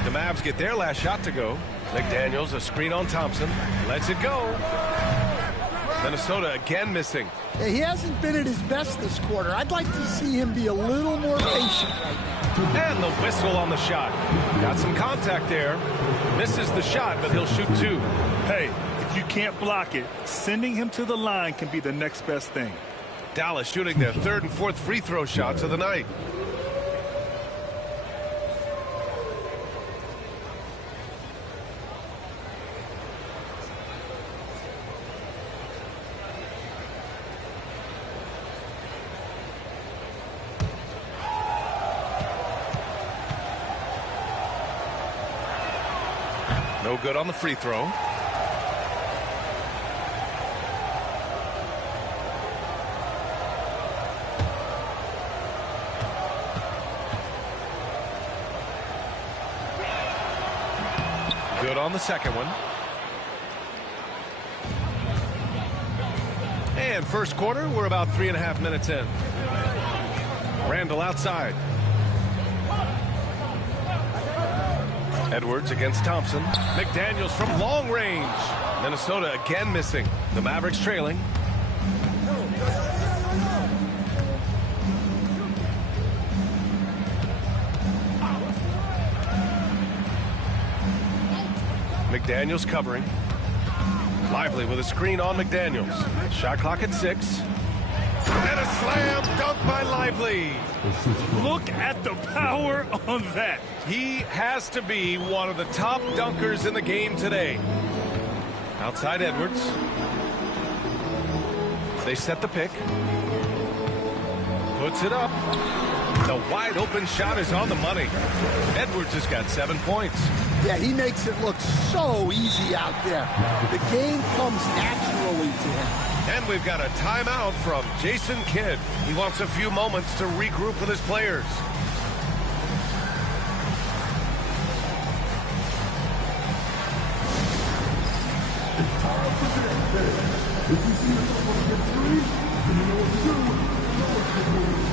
The Mavs get their last shot to go. McDaniels, a screen on Thompson. Lets it go. Minnesota again missing. He hasn't been at his best this quarter. I'd like to see him be a little more patient right now. And the whistle on the shot. Got some contact there. Misses the shot, but he'll shoot 2. Hey, if you can't block it, sending him to the line can be the next best thing. Dallas shooting their 3rd and 4th free throw shots of the night. No good on the free throw. Good on the second one. And first quarter, we're about 3.5 minutes in. Randle outside. Edwards against Thompson. McDaniels from long range. Minnesota again missing. The Mavericks trailing. McDaniels covering. Lively with a screen on McDaniels. Shot clock at 6. And a slam dunk by Lively. Look at the power on that. He has to be one of the top dunkers in the game today. Outside Edwards. They set the pick. Puts it up. The wide open shot is on the money. Edwards has got 7 points. Yeah, he makes it look so easy out there. The game comes naturally to him. And we've got a timeout from Jason Kidd. He wants a few moments to regroup with his players. It's time for this. If you see someone get 3, then you know what to do. You know what to do.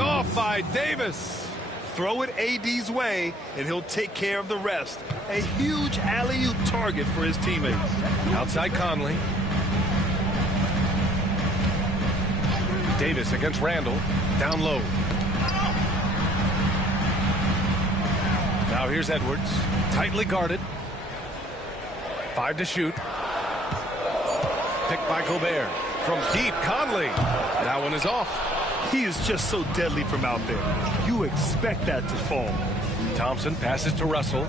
off by Davis. Throw it AD's way, and he'll take care of the rest. A huge alley-oop target for his teammates. Outside Conley. Davis against Randall. Down low. Now here's Edwards. Tightly guarded. 5 to shoot. Picked by Gobert. From deep, Conley. That one is off. He is just so deadly from out there. You expect that to fall. Thompson passes to Russell.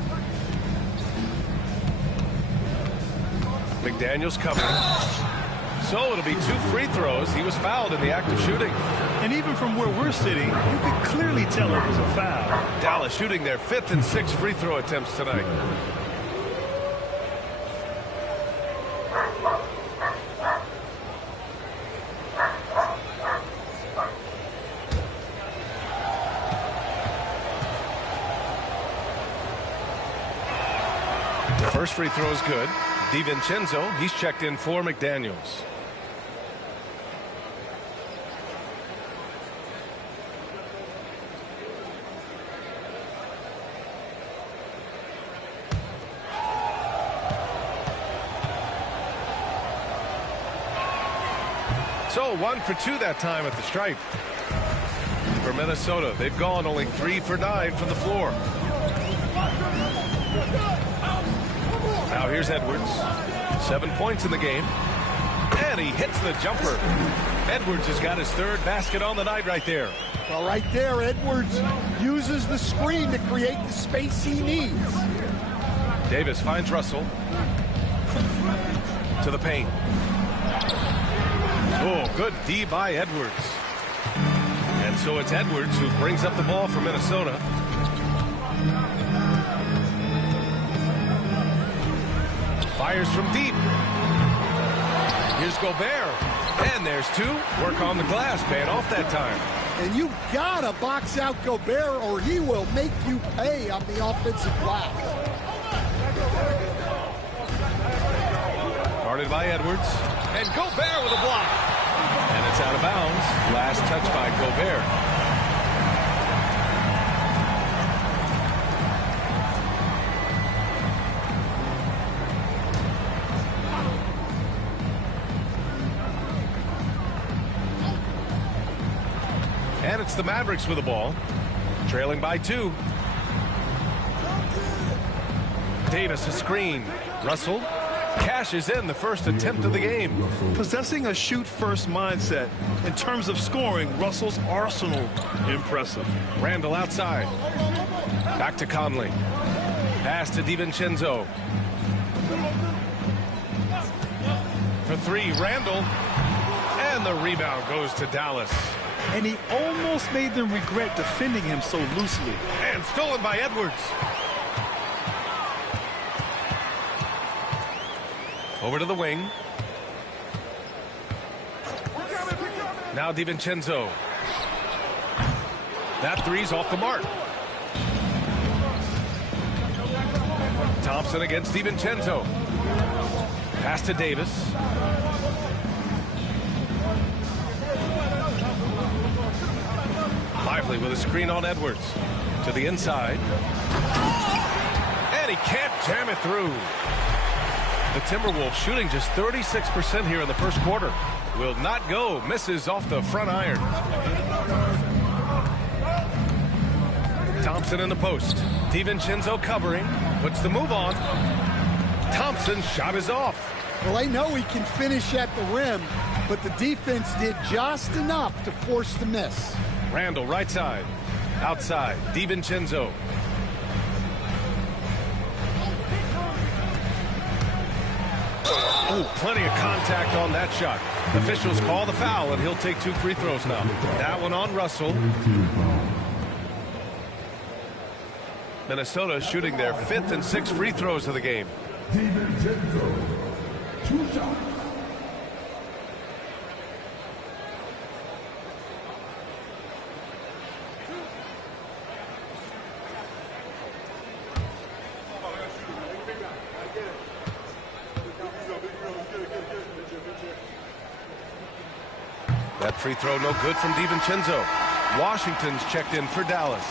McDaniels covering. So it'll be 2 free throws. He was fouled in the act of shooting. And even from where we're sitting, you could clearly tell it was a foul. Dallas shooting their 5th and 6th free throw attempts tonight. First free throw is good. DiVincenzo, he's checked in for McDaniels. So 1 for 2 that time at the stripe. For Minnesota, they've gone only 3 for 9 from the floor. Now here's Edwards. 7 points in the game. And he hits the jumper. Edwards has got his 3rd basket on the night right there. Well, right there, Edwards uses the screen to create the space he needs. Davis finds Russell. To the paint. Oh, good D by Edwards. And so it's Edwards who brings up the ball for Minnesota. Fires from deep. Here's Gobert. And there's 2. Work on the glass, paying off that time. And you gotta box out Gobert or he will make you pay on the offensive glass. Guarded by Edwards. And Gobert with a block. And it's out of bounds. Last touch by Gobert. And it's the Mavericks with the ball. Trailing by 2. Davis a screen. Russell cashes in the first attempt of the game. Possessing a shoot-first mindset. In terms of scoring, Russell's arsenal impressive. Randall outside. Back to Conley. Pass to DiVincenzo. For 3, Randall. And the rebound goes to Dallas. And he almost made them regret defending him so loosely. And stolen by Edwards. Over to the wing. Now DiVincenzo. That 3's off the mark. Thompson against DiVincenzo. Pass to Davis. Lively with a screen on Edwards. To the inside. And he can't jam it through. The Timberwolves shooting just 36% here in the first quarter. Will not go. Misses off the front iron. Thompson in the post. DiVincenzo covering. Puts the move on. Thompson's shot is off. Well, they know he can finish at the rim, but the defense did just enough to force the miss. Randall right side. Outside. DiVincenzo. Oh, plenty of contact on that shot. Officials call the foul, and he'll take 2 free throws now. That one on Russell. Minnesota shooting their 5th and 6th free throws of the game. DiVincenzo, 2 shots. That free throw no good from DiVincenzo. Washington's checked in for Dallas.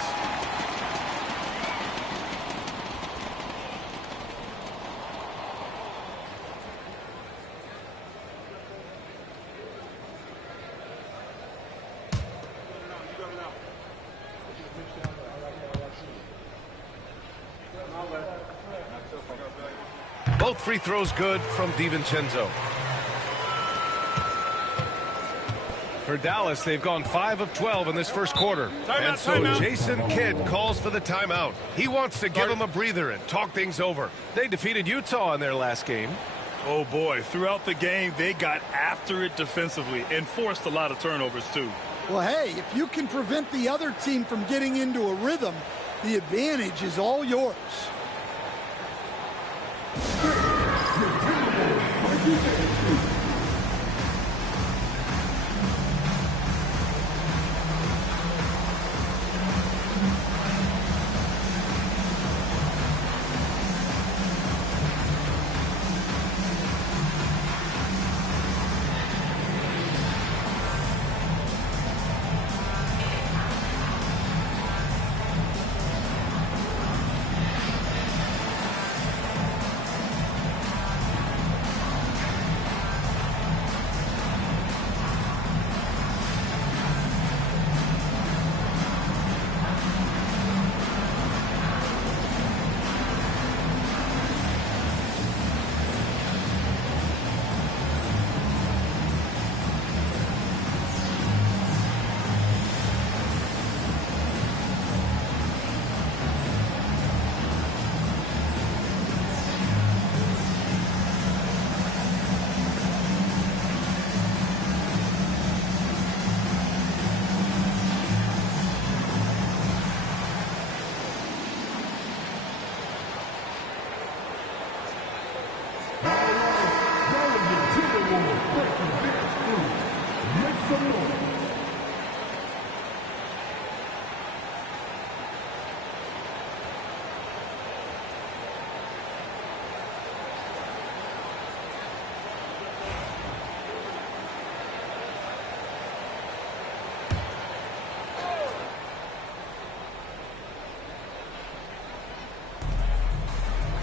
Both free throws good from DiVincenzo. For Dallas, they've gone 5 of 12 in this first quarter. And so Jason Kidd calls for the timeout. He wants to give them a breather and talk things over. They defeated Utah in their last game. Oh, boy. Throughout the game, they got after it defensively and forced a lot of turnovers, too. Well, hey, if you can prevent the other team from getting into a rhythm, the advantage is all yours.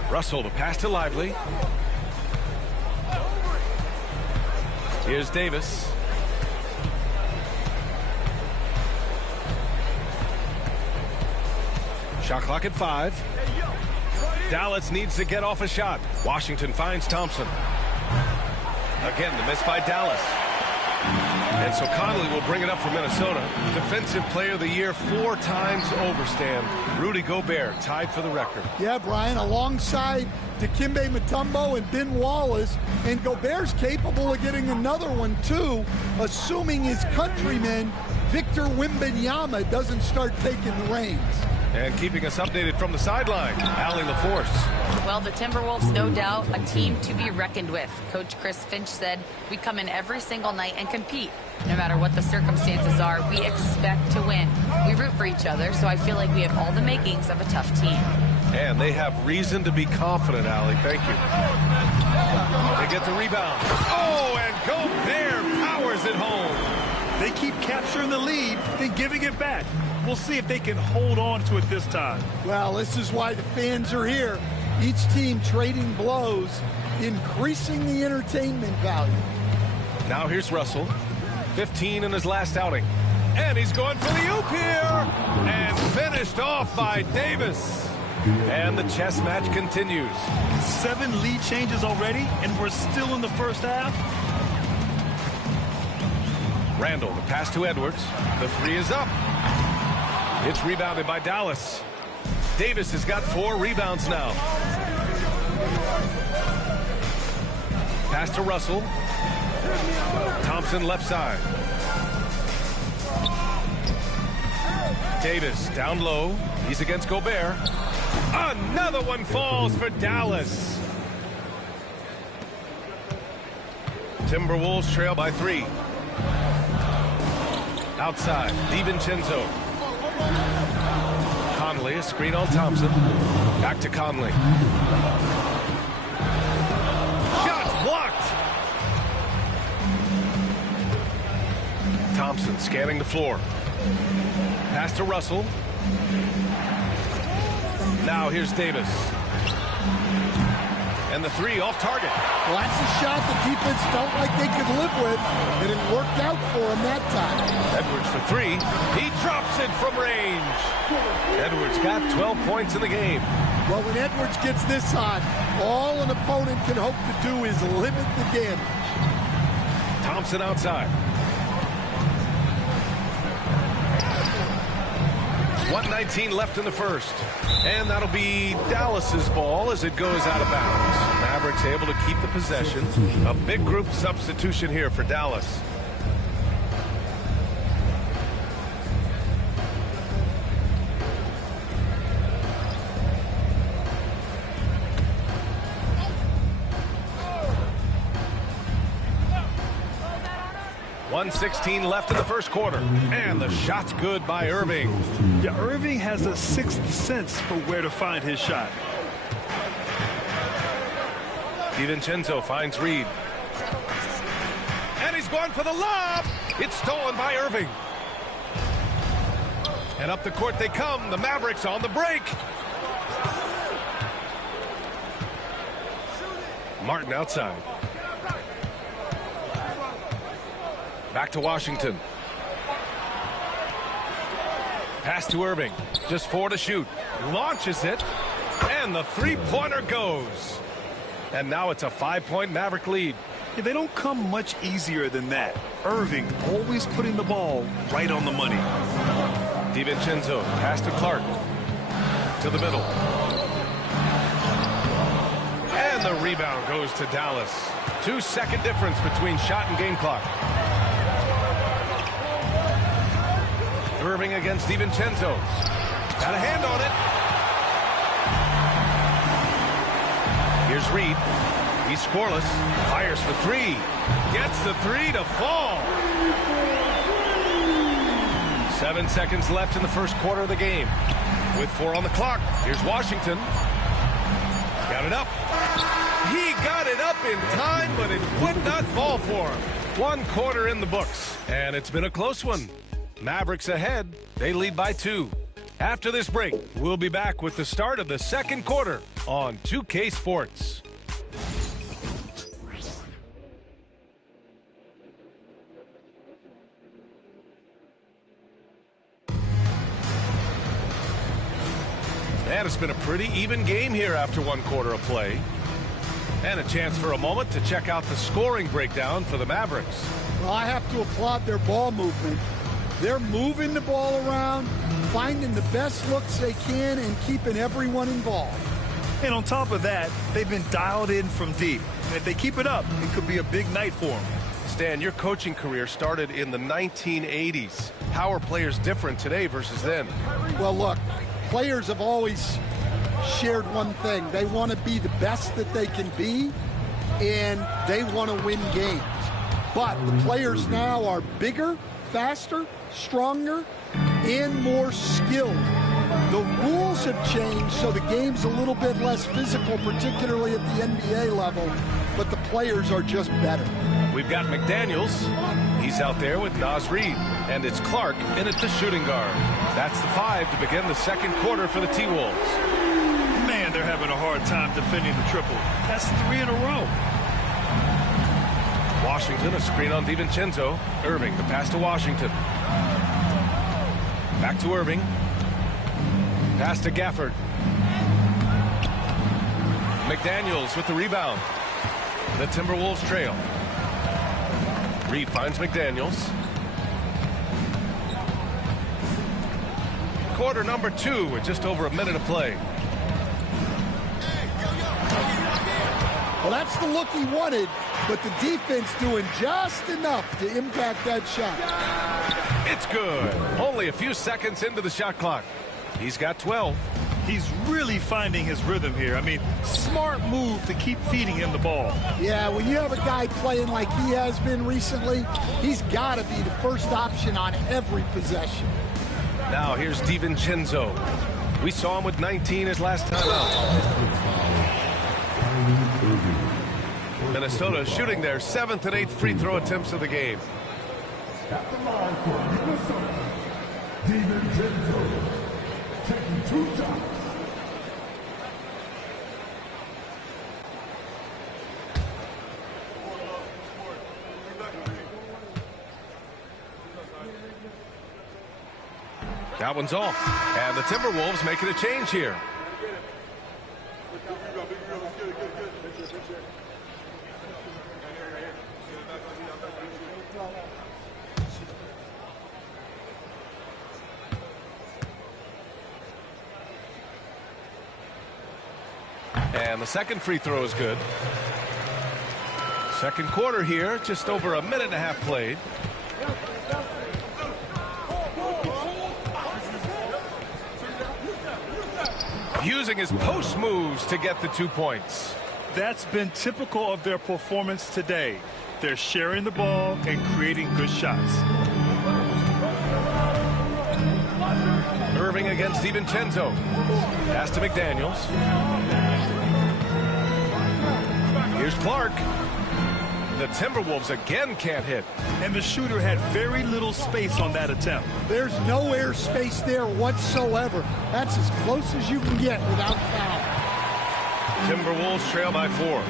Russell, the pass to Lively. Here's Davis. Shot clock at 5. Dallas needs to get off a shot. Washington finds Thompson. Again, the miss by Dallas. And so Conley will bring it up for Minnesota. Defensive Player of the Year 4 times over, Stan. Rudy Gobert tied for the record. Yeah, Brian, alongside Dikembe Mutombo and Ben Wallace. And Gobert's capable of getting another one, too, assuming his countryman, Victor Wembanyama, doesn't start taking the reins. And keeping us updated from the sideline, Allie LaForce. Well, the Timberwolves, no doubt, a team to be reckoned with. Coach Chris Finch said, we come in every single night and compete. No matter what the circumstances are, we expect to win. We root for each other, so I feel like we have all the makings of a tough team. And they have reason to be confident, Allie. Thank you. They get the rebound. Oh, and Gobert powers it home. They keep capturing the lead, then giving it back. We'll see if they can hold on to it this time. Well, this is why the fans are here. Each team trading blows, increasing the entertainment value. Now here's Russell. 15 in his last outing. And he's going for the oop here. And finished off by Davis. And the chess match continues. 7 lead changes already, and we're still in the first half. Randall, the pass to Edwards. The 3 is up. It's rebounded by Dallas. Davis has got 4 rebounds now. Pass to Russell. Thompson left side. Davis down low. He's against Gobert. Another one falls for Dallas. Timberwolves trail by 3. Outside, DiVincenzo. Conley, a screen on Thompson. Back to Conley. Shot blocked. Thompson scanning the floor. Pass to Russell. Now here's Davis. And the three off target. Well, that's a shot the defense felt like they could live with, and it worked out for him that time. Edwards for three. He drops it from range. Edwards got 12 points in the game. Well, when Edwards gets this on, all an opponent can hope to do is limit the damage. Thompson outside. 1:19 left in the first. And that'll be Dallas's ball as it goes out of bounds. Mavericks able to keep the possession. A big group substitution here for Dallas. .116 left in the first quarter. And the shot's good by Irving. Yeah, Irving has a sixth sense for where to find his shot. DiVincenzo finds Reed. And he's going for the lob. It's stolen by Irving. And up the court they come. The Mavericks on the break. Martin outside. Back to Washington. Pass to Irving. Just 4 to shoot. Launches it. And the three-pointer goes. And now it's a 5-point Maverick lead. Yeah, they don't come much easier than that. Irving always putting the ball right on the money. DiVincenzo. Pass to Clark. To the middle. And the rebound goes to Dallas. 2-second difference between shot and game clock. Irving against DiVincenzo. Got a hand on it. Here's Reed. He's scoreless. Fires for three. Gets the three to fall. 7 seconds left in the first quarter of the game. With 4 on the clock. Here's Washington. Got it up. He got it up in time, but it would not fall for him. 1 quarter in the books. And it's been a close one. Mavericks ahead. They lead by 2. After this break, we'll be back with the start of the second quarter on 2K Sports. And it's been a pretty even game here after 1 quarter of play. And a chance for a moment to check out the scoring breakdown for the Mavericks. Well, I have to applaud their ball movement. They're moving the ball around, finding the best looks they can, and keeping everyone involved. And on top of that, they've been dialed in from deep. And if they keep it up, it could be a big night for them. Stan, your coaching career started in the 1980s. How are players different today versus then? Well, look, players have always shared one thing. They want to be the best that they can be, and they want to win games. But the players now are bigger, faster, stronger, and more skilled. The rules have changed, so the game's a little bit less physical, particularly at the NBA level, but the players are just better. We've got McDaniels. He's out there with Naz Reid, and it's Clark in at the shooting guard. That's the 5 to begin the second quarter for the T-Wolves. Man, they're having a hard time defending the triple. That's 3 in a row. Washington, a screen on DiVincenzo. Irving, the pass to Washington. Back to Irving. Pass to Gafford. McDaniels with the rebound. The Timberwolves trail. Reed finds McDaniels. Quarter number 2 with just over a minute of play. Well, that's the look he wanted, but the defense doing just enough to impact that shot. It's good. Only a few seconds into the shot clock. He's got 12. He's really finding his rhythm here. I mean, smart move to keep feeding him the ball. Yeah, when you have a guy playing like he has been recently, he's got to be the first option on every possession. Now here's DiVincenzo. We saw him with 19 his last time out. Minnesota shooting their 7th and 8th free throw attempts of the game. DiVincenzo taking 2 shots. That one's off. And the Timberwolves making a change here. And the second free throw is good. Second quarter here, just over a minute and a half played. Using his post moves to get the 2 points. That's been typical of their performance today. They're sharing the ball and creating good shots. Irving against DiVincenzo. Pass to McDaniels. Here's Clark. The Timberwolves again can't hit. And the shooter had very little space on that attempt. There's no air space there whatsoever. That's as close as you can get without foul. Timberwolves trail by 4.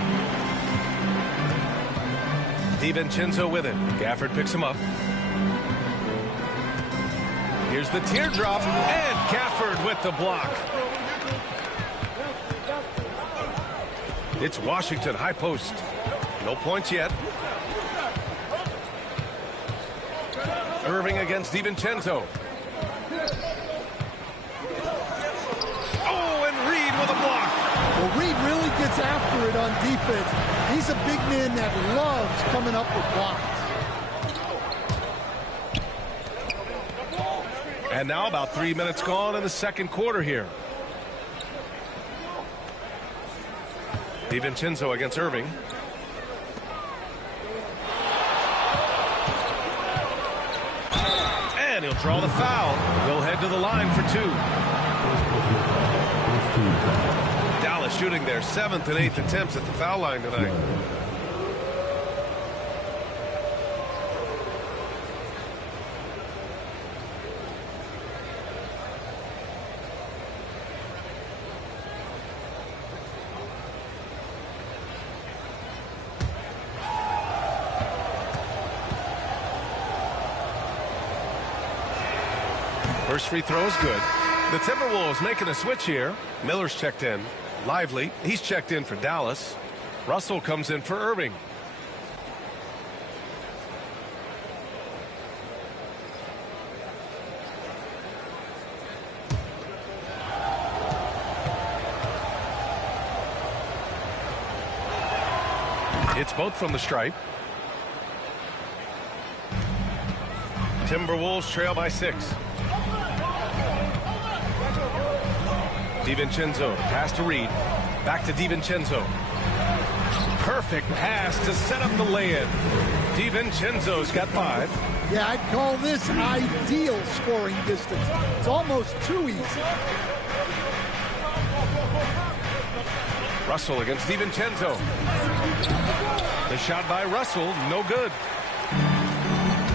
DiVincenzo with it. Gafford picks him up. Here's the teardrop, and Gafford with the block. It's Washington high post. No points yet. Irving against DiVincenzo. Oh, and Reed with a block. Well, Reed really gets after it on defense. He's a big man that loves coming up with blocks. And now about 3 minutes gone in the second quarter here. DiVincenzo against Irving. And he'll draw the foul. He'll head to the line for 2. Dallas shooting their 7th and 8th attempts at the foul line tonight. First free throw is good. The Timberwolves making a switch here. Miller's checked in. Lively, he's checked in for Dallas. Russell comes in for Irving. It's both from the stripe. Timberwolves trail by 6. DiVincenzo, pass to Reed. Back to DiVincenzo. Perfect pass to set up the lay-in. DiVincenzo's got 5. Yeah, I'd call this ideal scoring distance. It's almost too easy. Russell against DiVincenzo. The shot by Russell, no good.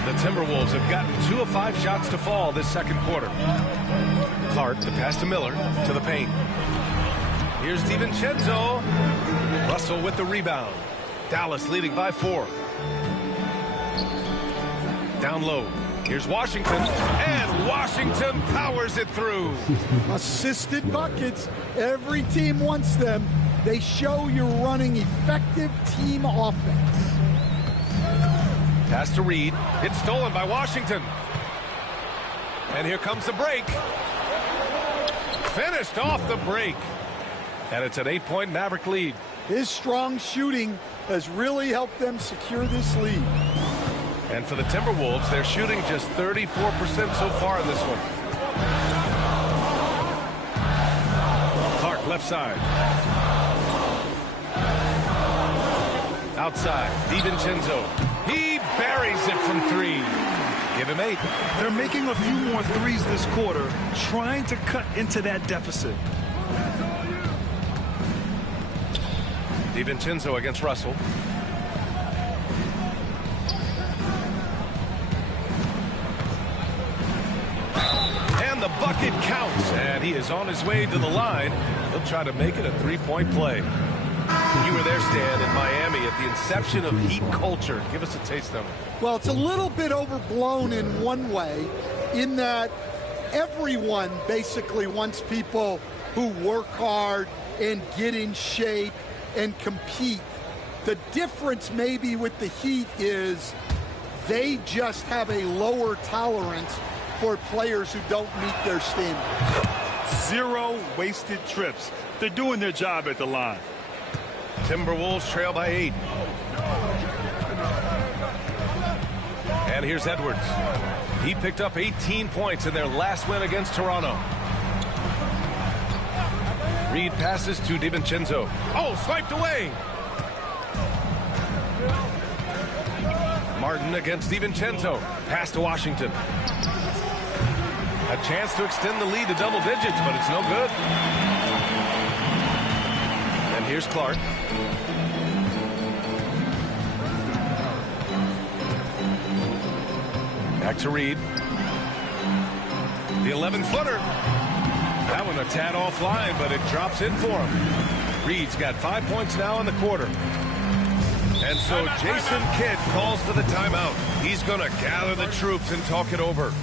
The Timberwolves have gotten 2 of 5 shots to fall this second quarter. Clark, the pass to Miller, to the paint. Here's DiVincenzo. Russell with the rebound. Dallas leading by 4. Down low. Here's Washington, and Washington powers it through. Assisted buckets. Every team wants them. They show you're running effective team offense. Pass to Reed. It's stolen by Washington. And here comes the break. Finished off the break. And it's an 8-point Maverick lead. His strong shooting has really helped them secure this lead. And for the Timberwolves, they're shooting just 34% so far in this one. Clark left side. Outside, DiVincenzo. He buries it from 3. Give him 8. They're making a few more threes this quarter, trying to cut into that deficit. DiVincenzo against Russell. And he is on his way to the line. He'll try to make it a three-point play. You were there, Stan, in Miami at the inception of Heat culture. Give us a taste of it. Well, it's a little bit overblown in one way, in that everyone basically wants people who work hard and get in shape and compete. The difference maybe with the Heat is they just have a lower tolerance for players who don't meet their standards. 0 wasted trips. They're doing their job at the line. Timberwolves trail by 8. And here's Edwards. He picked up 18 points in their last win against Toronto. Reed passes to DiVincenzo. Oh, swiped away. Martin against DiVincenzo. Pass to Washington. A chance to extend the lead to double digits, but it's no good. And here's Clark. Back to Reed. The 11-footer. That one a tad offline, but it drops in for him. Reed's got 5 points now in the quarter. And so Jason Kidd calls for the timeout. He's going to gather the troops and talk it over.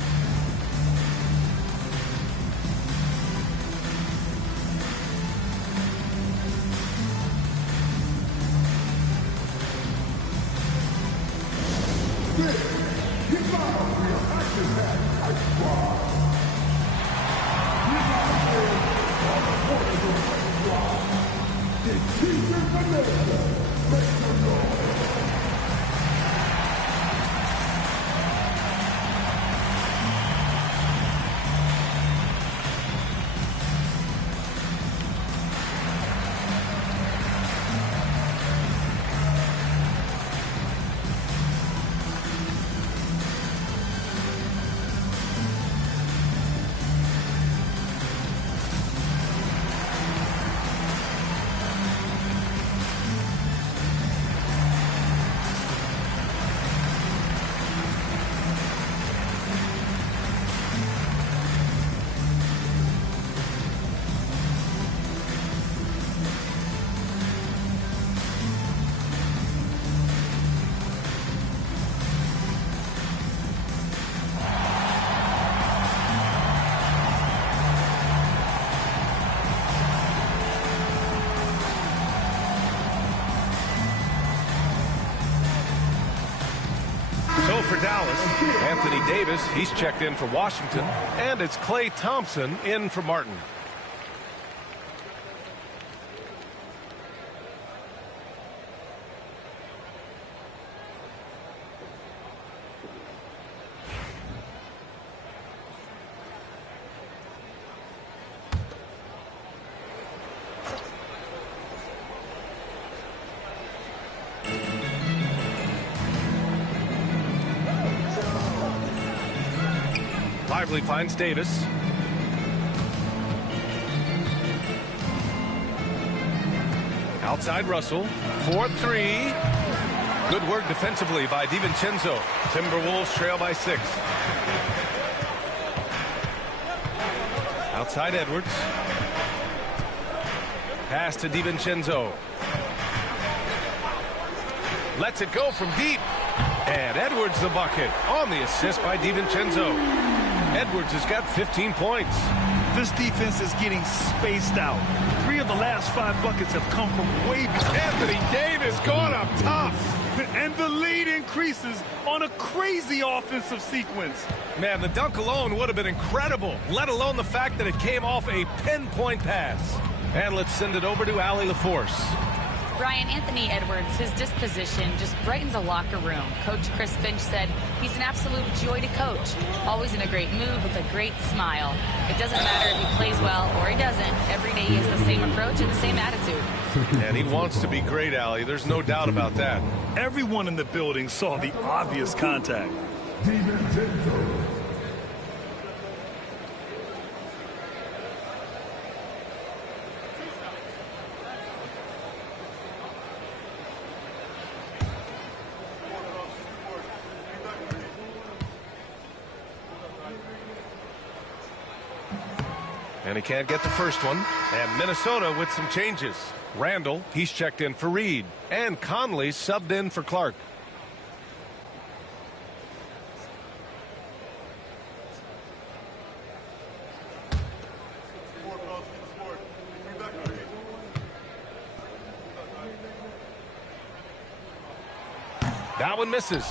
For Dallas, Anthony Davis, he's checked in for Washington, and it's Klay Thompson in for Martin. Lively finds Davis. Outside Russell. 4-3. Good work defensively by DiVincenzo. Timberwolves trail by 6. Outside Edwards. Pass to DiVincenzo. Lets it go from deep. And Edwards the bucket on the assist by DiVincenzo. Edwards has got 15 points. This defense is getting spaced out. 3 of the last 5 buckets have come from way behind. Anthony Davis going up top. And the lead increases on a crazy offensive sequence. Man, the dunk alone would have been incredible, let alone the fact that it came off a pinpoint pass. And let's send it over to Allie LaForce. Brian, Anthony Edwards, his disposition just brightens a locker room. Coach Chris Finch said he's an absolute joy to coach. Always in a great mood with a great smile. It doesn't matter if he plays well or he doesn't. Every day he has the same approach and the same attitude. And he wants to be great, Allie. There's no doubt about that. Everyone in the building saw the obvious contact. And he can't get the first one. And Minnesota with some changes. Randall, he's checked in for Reed. And Conley subbed in for Clark. That one misses.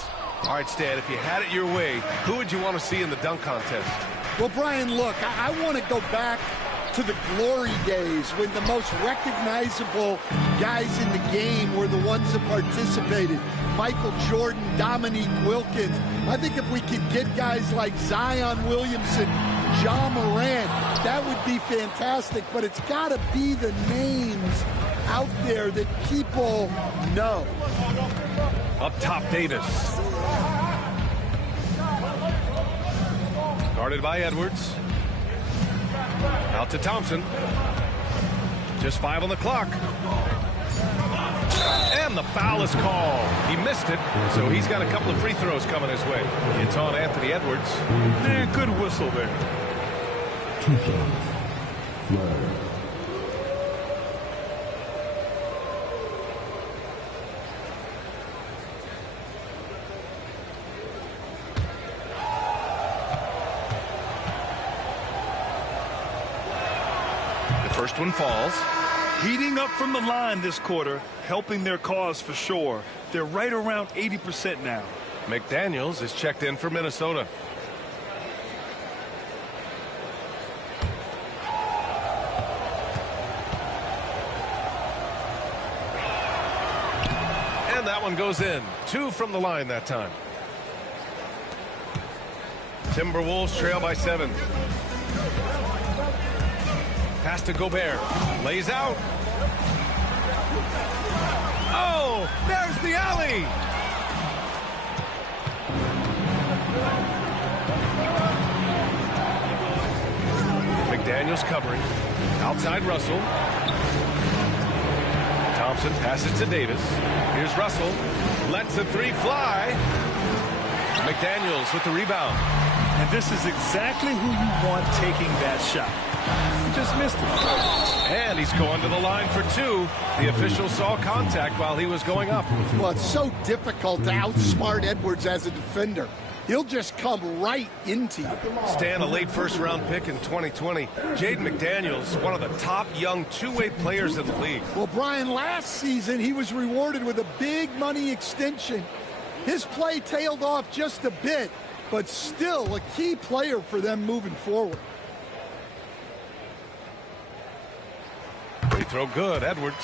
All right, Stan, if you had it your way, who would you want to see in the dunk contest? Well, Brian, look, I want to go back to the glory days when the most recognizable guys in the game were the ones that participated. Michael Jordan, Dominique Wilkins. I think if we could get guys like Zion Williamson, Ja Morant, that would be fantastic. But it's got to be the names out there that people know. Up top, Davis. Guarded by Edwards. Out to Thompson. Just 5 on the clock. And the foul is called. He missed it, so he's got a couple of free throws coming his way. It's on Anthony Edwards. Yeah, good whistle there. 2 shots. Flag. First one falls. Heating up from the line this quarter, helping their cause for sure. They're right around 80% now. McDaniels is checked in for Minnesota. And that one goes in. 2 from the line that time. Timberwolves trail by 7. Pass to Gobert. Lays out. Oh, there's the alley. McDaniels covering. Outside Russell. Thompson passes to Davis. Here's Russell. Lets the 3 fly. McDaniels with the rebound. And this is exactly who you want taking that shot. He just missed it. And he's going to the line for 2. The official saw contact while he was going up. Well, it's so difficult to outsmart Edwards as a defender. He'll just come right into you. Stan, a late first-round pick in 2020. Jaden McDaniels, one of the top young two-way players in the league. Well, Brian, last season he was rewarded with a big money extension. His play tailed off just a bit, but still a key player for them moving forward. Free throw good, Edwards.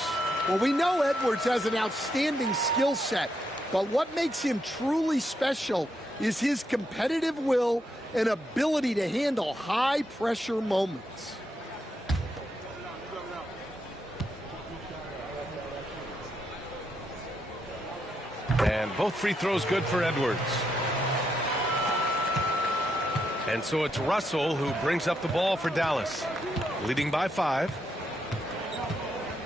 Well, we know Edwards has an outstanding skill set, but what makes him truly special is his competitive will and ability to handle high-pressure moments. And both free throws good for Edwards. And so it's Russell who brings up the ball for Dallas. Leading by 5.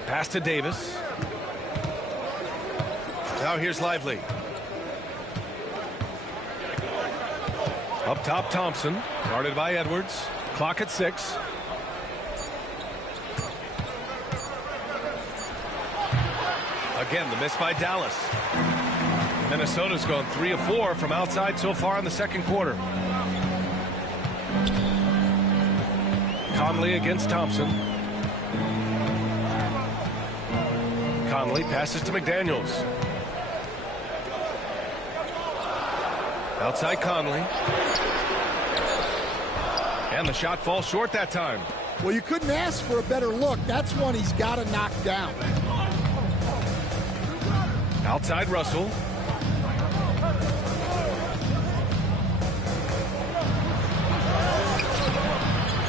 Pass to Davis. Now here's Lively. Up top, Thompson. Guarded by Edwards. Clock at 6. Again, the miss by Dallas. Minnesota's gone 3 of 4 from outside so far in the second quarter. Conley against Thompson. Conley passes to McDaniels. Outside Conley. And the shot falls short that time. Well, you couldn't ask for a better look. That's one he's got to knock down. Outside Russell.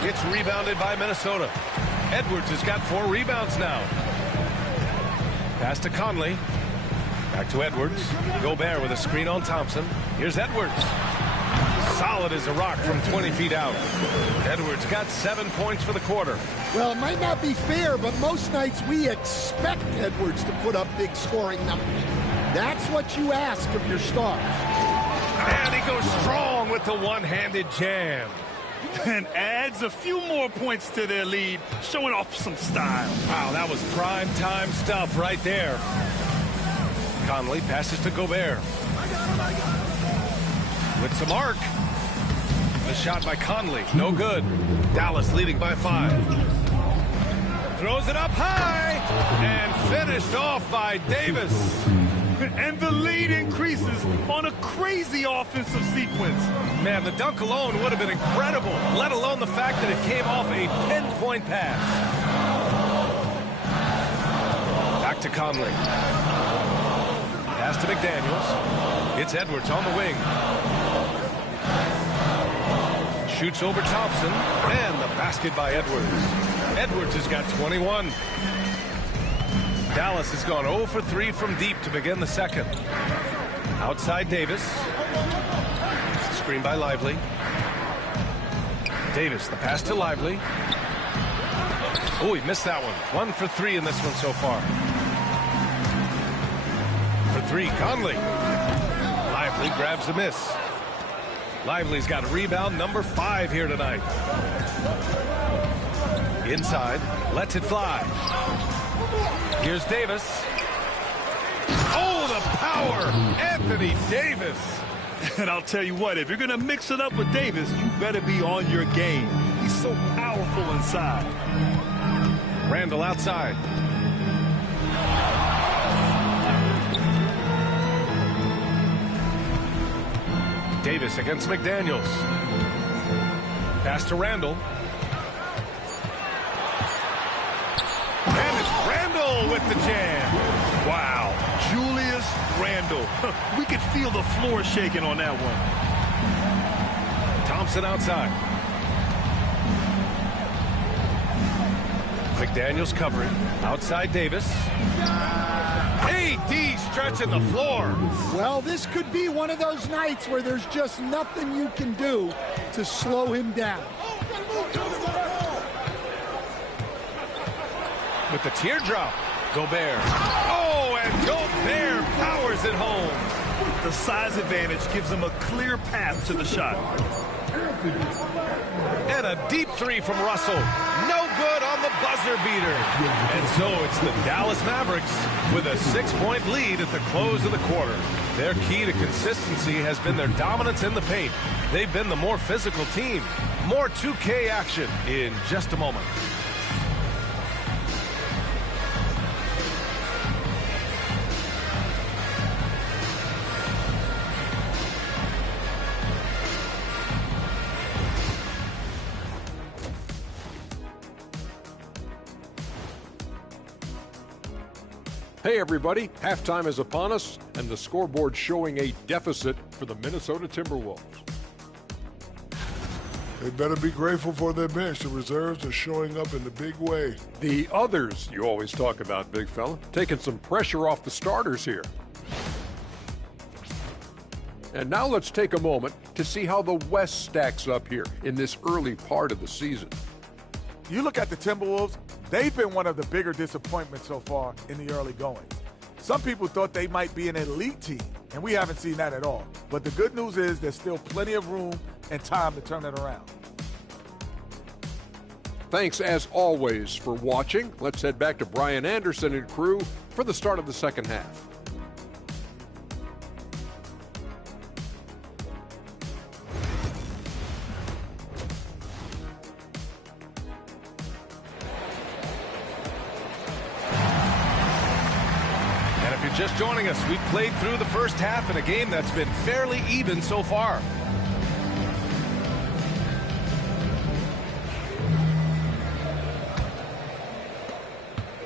It's rebounded by Minnesota. Edwards has got 4 rebounds now. Pass to Conley. Back to Edwards. Gobert with a screen on Thompson. Here's Edwards. Solid as a rock from 20 feet out. Edwards got 7 points for the quarter. Well, it might not be fair, but most nights we expect Edwards to put up big scoring numbers. That's what you ask of your stars. And he goes strong with the one-handed jam. And adds a few more points to their lead, showing off some style. Wow, that was prime time stuff right there. Conley passes to Gobert. With some arc. The shot by Conley, no good. Dallas leading by 5. Throws it up high and finished off by Davis. And the lead increases on a crazy offensive sequence. Man, the dunk alone would have been incredible, let alone the fact that it came off a pinpoint pass. Back to Conley. Pass to McDaniels. It's Edwards on the wing. Shoots over Thompson, and the basket by Edwards. Edwards has got 21. Dallas has gone 0 for 3 from deep to begin the second. Outside Davis. Screen by Lively. Davis, the pass to Lively. Oh, he missed that one. 1 for 3 in this one so far. For 3, Conley. Lively grabs the miss. Lively's got a rebound, number 5 here tonight. Inside, lets it fly. Here's Davis. Oh, the power! Anthony Davis. And I'll tell you what, if you're going to mix it up with Davis, you better be on your game. He's so powerful inside. Randall outside. Davis against McDaniels. Pass to Randall. And it's Randall with the jam. Wow, Julius Randall. We could feel the floor shaking on that one. Thompson outside. McDaniels covering. Outside Davis. AD stretching the floor. Well, this could be one of those nights where there's just nothing you can do to slow him down. With the teardrop, Gobert. Oh, and Gobert powers it home. The size advantage gives him a clear path to the shot. And a deep 3 from Russell. No good on the buzzer beater. And so it's the Dallas Mavericks with a 6-point lead at the close of the quarter. Their key to consistency has been their dominance in the paint. They've been the more physical team. More 2K action in just a moment. Hey everybody, halftime is upon us and the scoreboard showing a deficit for the Minnesota Timberwolves. They better be grateful for their bench. The reserves are showing up in the big way. The others you always talk about, big fella, taking some pressure off the starters here. And now let's take a moment to see how the West stacks up here in this early part of the season. You look at the Timberwolves, they've been one of the bigger disappointments so far in the early going. Some people thought they might be an elite team, and we haven't seen that at all. But the good news is there's still plenty of room and time to turn it around. Thanks, as always, for watching. Let's head back to Brian Anderson and crew for the start of the second half. Just joining us, we've played through the first half in a game that's been fairly even so far.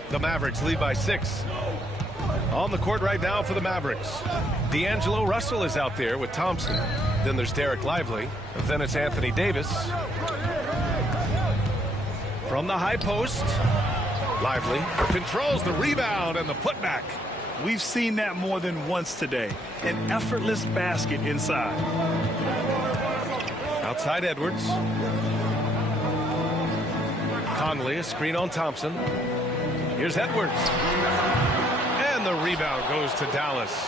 The Mavericks lead by 6. On the court right now for the Mavericks. D'Angelo Russell is out there with Thompson. Then there's Derek Lively. Then it's Anthony Davis. From the high post, Lively controls the rebound and the putback. We've seen that more than once today. An effortless basket inside. Outside Edwards. Conley, a screen on Thompson. Here's Edwards. And the rebound goes to Dallas.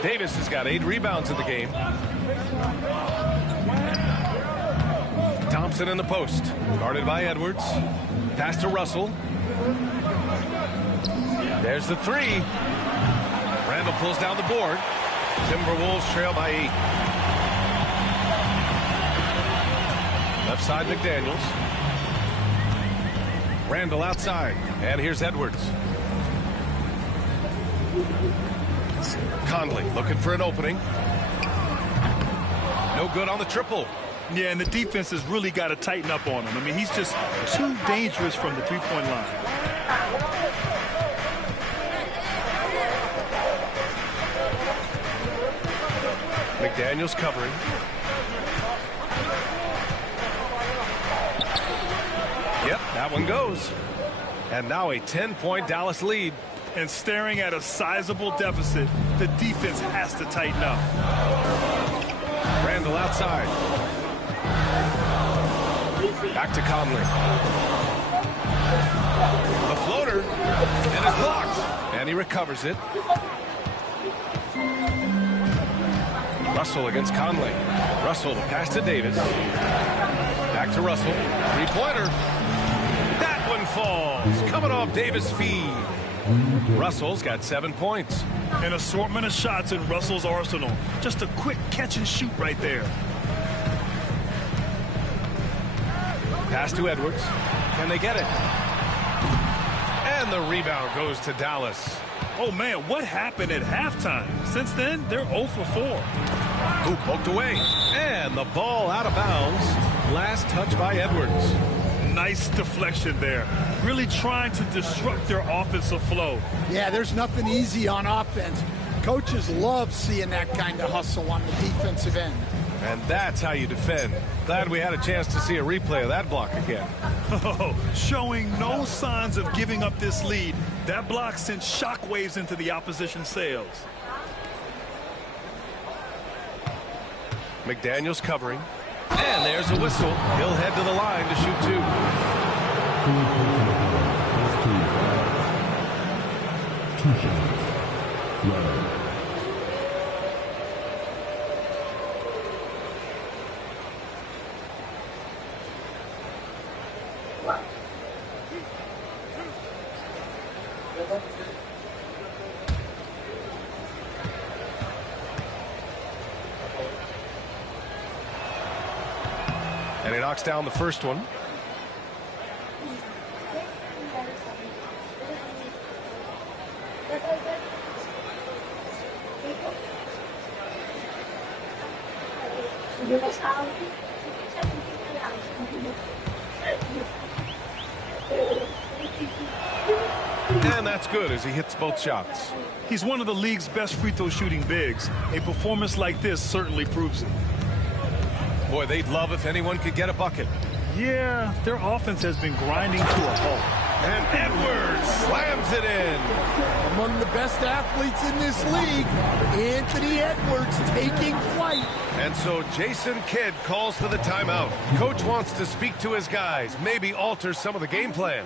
Davis has got 8 rebounds in the game. Thompson in the post. Guarded by Edwards. Pass to Russell. There's the three. Randall pulls down the board. Timberwolves trail by 8. Left side, McDaniels. Randall outside. And here's Edwards. Conley looking for an opening. No good on the triple. Yeah, and the defense has really got to tighten up on him. I mean, he's just too dangerous from the three-point line. McDaniels covering. Yep, that one goes. And now a 10-point Dallas lead. And staring at a sizable deficit, the defense has to tighten up. Randall outside. Back to Conley. The floater. And it's blocked. And he recovers it. Russell against Conley. Russell, the pass to Davis. Back to Russell. Three-pointer. That one falls. Coming off Davis' feed. Russell's got 7 points. An assortment of shots in Russell's arsenal. Just a quick catch and shoot right there. Pass to Edwards. Can they get it? And the rebound goes to Dallas. Oh, man, what happened at halftime? Since then, they're 0 for 4. Who poked away? And the ball out of bounds. Last touch by Edwards. Nice deflection there. Really trying to disrupt their offensive flow. Yeah, there's nothing easy on offense. Coaches love seeing that kind of hustle on the defensive end. And that's how you defend. Glad we had a chance to see a replay of that block again. Oh, showing no signs of giving up this lead. That block sent shockwaves into the opposition's sails. McDaniels covering. And there's a whistle. He'll head to the line to shoot 2. And he knocks down the first one. And that's good as he hits both shots. He's one of the league's best free throw shooting bigs. A performance like this certainly proves it. Boy, they'd love if anyone could get a bucket. Yeah, their offense has been grinding to a halt. And Edwards slams it in. Among the best athletes in this league, Anthony Edwards taking flight. And so Jason Kidd calls for the timeout. Coach wants to speak to his guys, maybe alter some of the game plan.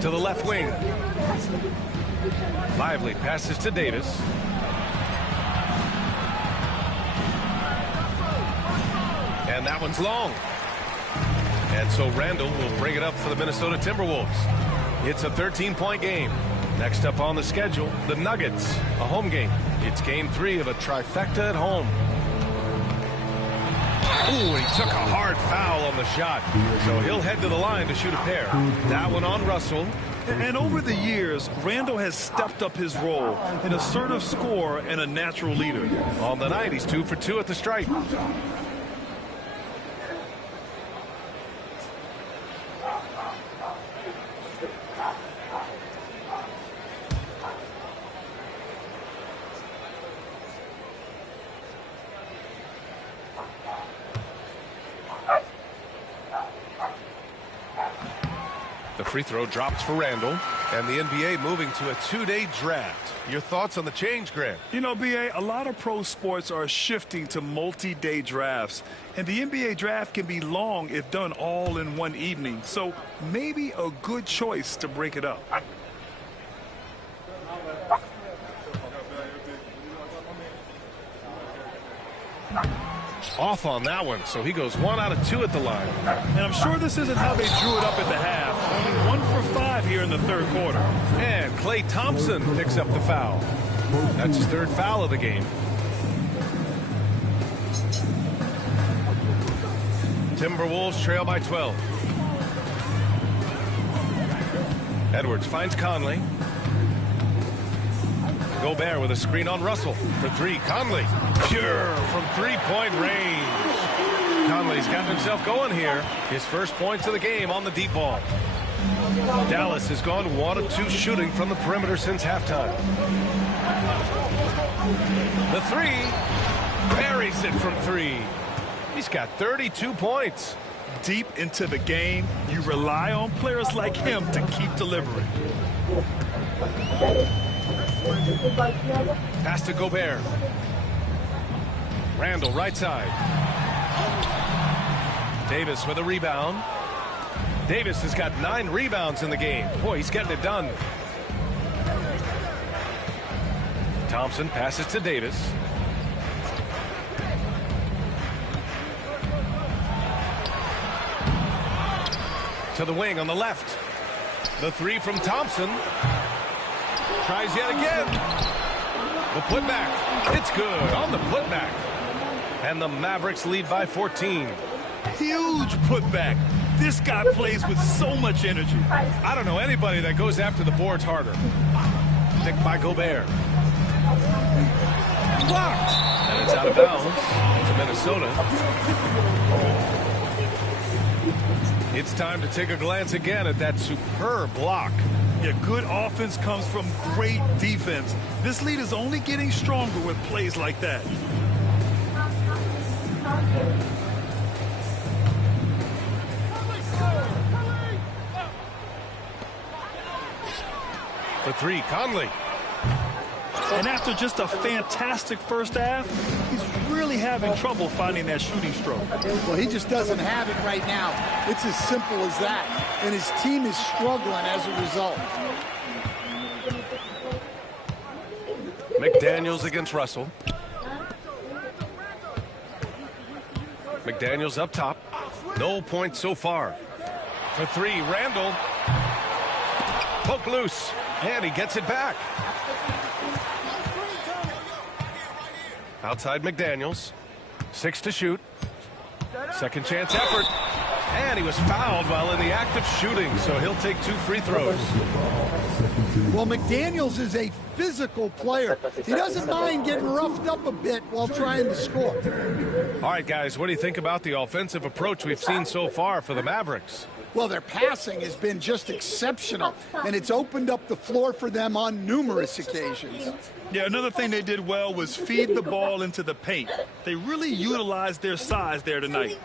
To the left wing. Lively passes to Davis. And that one's long. And so Randall will bring it up for the Minnesota Timberwolves. It's a 13-point game. Next up on the schedule, the Nuggets, a home game. It's game 3 of a trifecta at home. Ooh, he took a hard foul on the shot. So he'll head to the line to shoot a pair. That one on Russell. And over the years, Randall has stepped up his role, an assertive scorer and a natural leader. On the night, he's 2 for 2 at the stripe. The free throw drops for Randall, and the NBA moving to a 2-day draft. Your thoughts on the change, Grant? You know, B.A., a lot of pro sports are shifting to multi-day drafts, and the NBA draft can be long if done all in one evening. So maybe a good choice to break it up. Off on that one, so he goes 1 out of 2 at the line. And I'm sure this isn't how they drew it up at the half. Only 1 for 5 here in the third quarter. And Klay Thompson picks up the foul. That's his 3rd foul of the game. Timberwolves trail by 12. Edwards finds Conley. Gobert with a screen on Russell for 3. Conley, pure from 3-point range. Conley's gotten himself going here. His first points of the game on the deep ball. Dallas has gone 1 of 2 shooting from the perimeter since halftime. The 3, buries it from 3. He's got 32 points. Deep into the game, you rely on players like him to keep delivering. Pass to Gobert. Randall right side. Davis with a rebound. Davis has got 9 rebounds in the game. Boy, he's getting it done. Thompson passes to Davis. To the wing on the left. The 3 from Thompson. Tries yet again. The putback. It's good on the putback. And the Mavericks lead by 14. Huge putback. This guy plays with so much energy. I don't know anybody that goes after the boards harder. Picked by Gobert. Blocked. And it's out of bounds to Minnesota. It's time to take a glance again at that superb block. Yeah, good offense comes from great defense. This lead is only getting stronger with plays like that. For 3, Conley. And after just a fantastic first half, he's really having trouble finding that shooting stroke. Well, he just doesn't have it right now. It's as simple as that. And his team is struggling as a result. McDaniels against Russell. McDaniels up top. No points so far. For 3, Randall. Poke loose. And he gets it back. Outside McDaniels. 6 to shoot. Second chance effort. And he was fouled while in the act of shooting, so he'll take 2 free throws. Well, McDaniels is a physical player. He doesn't mind getting roughed up a bit while trying to score. All right, guys, what do you think about the offensive approach we've seen so far for the Mavericks? Well, their passing has been just exceptional, and it's opened up the floor for them on numerous occasions. Yeah, another thing they did well was feed the ball into the paint. They really utilized their size there tonight.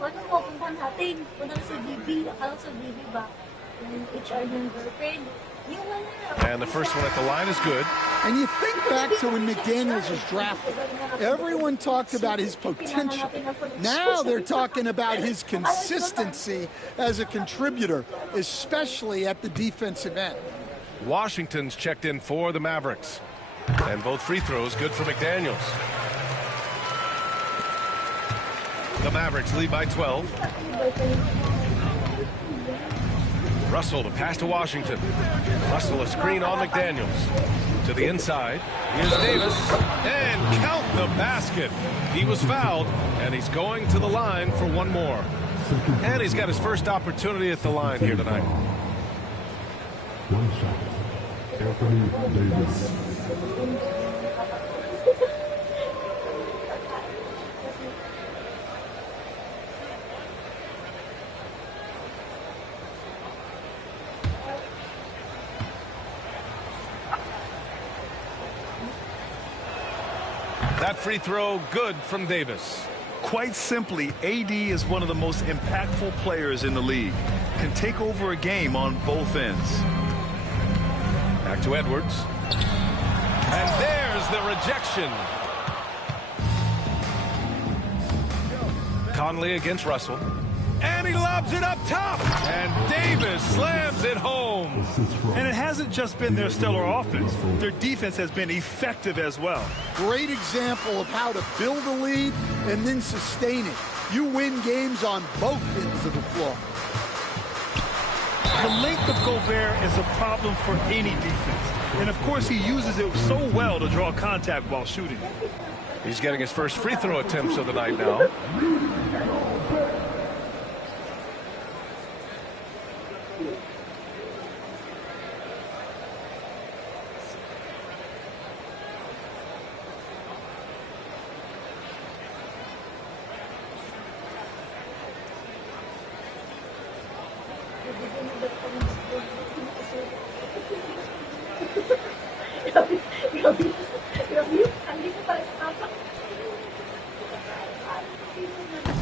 And the first one at the line is good. And you think back to when McDaniels was drafted. Everyone talked about his potential. Now they're talking about his consistency as a contributor, especially at the defensive end. Washington's checked in for the Mavericks. And both free throws good for McDaniels. The Mavericks lead by 12. Russell to pass to Washington. Russell a screen on McDaniels. To the inside. Here's Davis. And count the basket. He was fouled, and he's going to the line for one more. And he's got his first opportunity at the line here tonight. One shot. Anthony Davis. That free throw good from Davis. Quite simply, AD is one of the most impactful players in the league. Can take over a game on both ends. Back to Edwards. And there's the rejection. Conley against Russell. And he lobs it up top. And Davis slams it home. And it hasn't just been their stellar offense. Their defense has been effective as well. Great example of how to build a lead and then sustain it. You win games on both ends of the floor. The length of Gobert is a problem for any defense. And, of course, he uses it so well to draw contact while shooting. He's getting his first free throw attempts of the night now.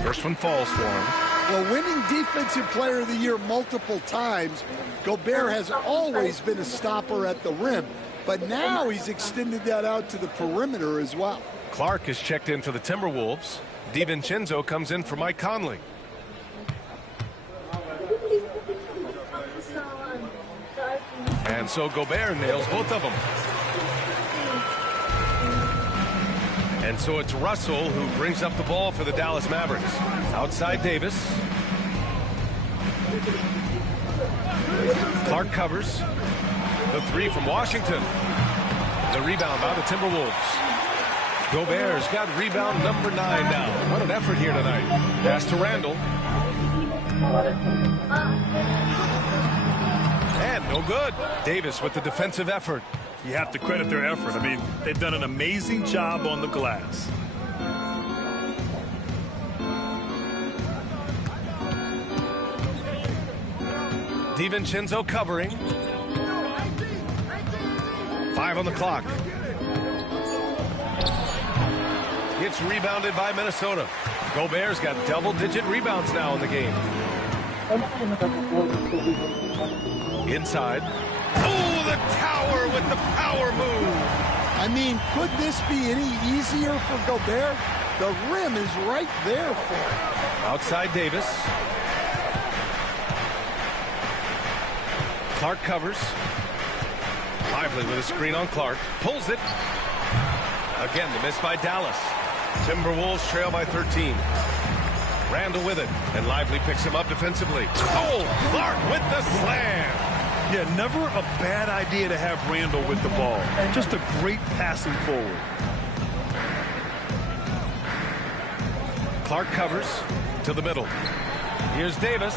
First one falls for him. Well, winning Defensive Player of the Year multiple times, Gobert has always been a stopper at the rim, but now he's extended that out to the perimeter as well. Clark is checked in for the Timberwolves. DiVincenzo comes in for Mike Conley. And so Gobert nails both of them. And so it's Russell who brings up the ball for the Dallas Mavericks. Outside Davis. Clark covers. The three from Washington. The rebound by the Timberwolves. Gobert's got rebound number 9 now. What an effort here tonight. Pass to Randall. And no good. Davis with the defensive effort. You have to credit their effort. I mean, they've done an amazing job on the glass. DiVincenzo covering. 5 on the clock. It's rebounded by Minnesota. Gobert's got double-digit rebounds now in the game. Inside. Oh, the tower with the power move. I mean, could this be any easier for Gobert? The rim is right there for him. Outside Davis. Clark covers. Lively with a screen on Clark. Pulls it. Again, the miss by Dallas. Timberwolves trail by 13. Randall with it. And Lively picks him up defensively. Oh, Clark with the slam. Yeah, never a bad idea to have Randall with the ball. Just a great passing forward. Clark covers to the middle. Here's Davis.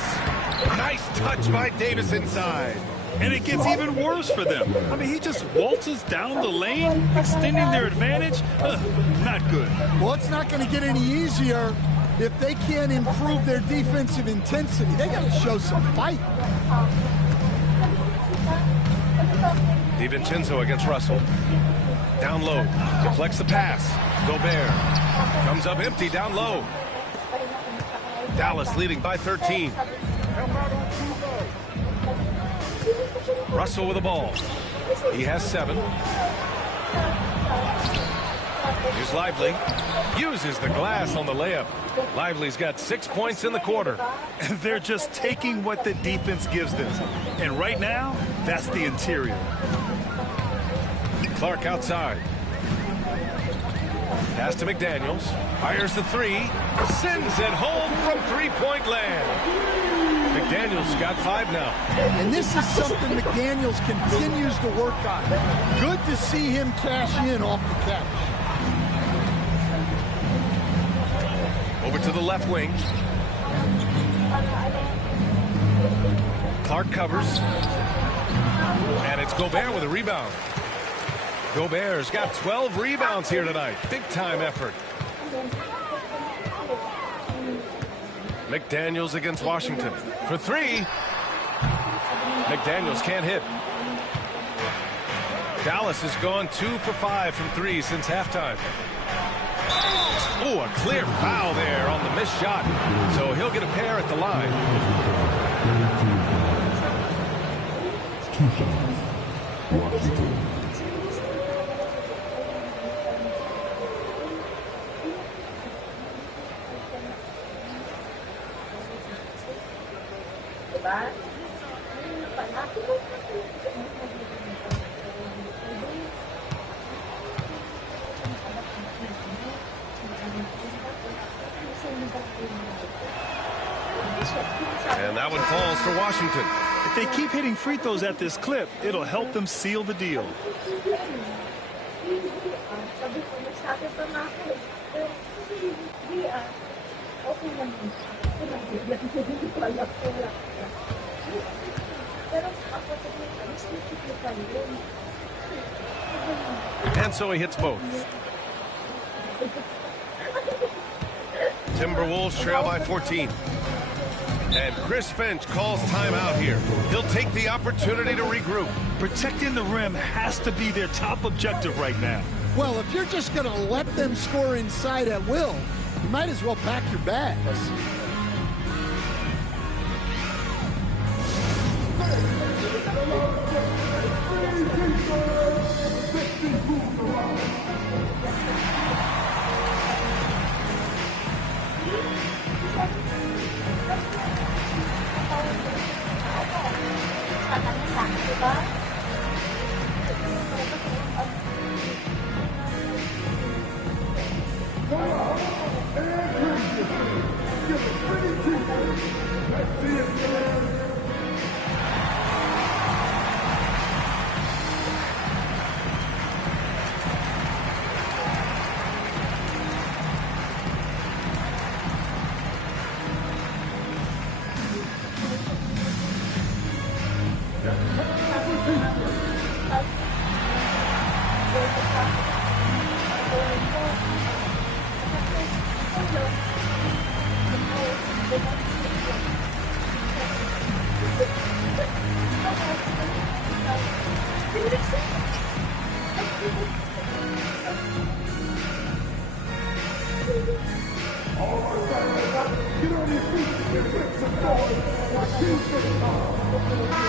Nice touch by Davis inside. And it gets even worse for them. I mean, he just waltzes down the lane, extending their advantage. Not good. Well, it's not going to get any easier if they can't improve their defensive intensity, they got to show some fight. DiVincenzo against Russell. Down low. Deflects the pass. Gobert comes up empty down low. Dallas leading by 13. Russell with the ball. He has 7. Here's Lively. Uses the glass on the layup. Lively's got 6 points in the quarter. They're just taking what the defense gives them. And right now, that's the interior. Clark outside. Pass to McDaniels. Fires the 3. Sends it home from three-point land. McDaniels got 5 now. And this is something McDaniels continues to work on. Good to see him cash in off the catch. Over to the left wing. Clark covers. And it's Gobert with a rebound. Gobert's got 12 rebounds here tonight. Big-time effort. McDaniels against Washington. For 3. McDaniels can't hit. Dallas has gone 2 for 5 from 3 since halftime. Oh, a clear foul there on the missed shot. So he'll get a pair at the line. 2 shots. Washington. And that one falls for Washington. If they keep hitting free throws at this clip, it'll help them seal the deal. And so he hits both. Timberwolves trail by 14. And Chris Finch calls timeout here. He'll take the opportunity to regroup. Protecting the rim has to be their top objective right now. Well, if you're just going to let them score inside at will, you might as well pack your bags.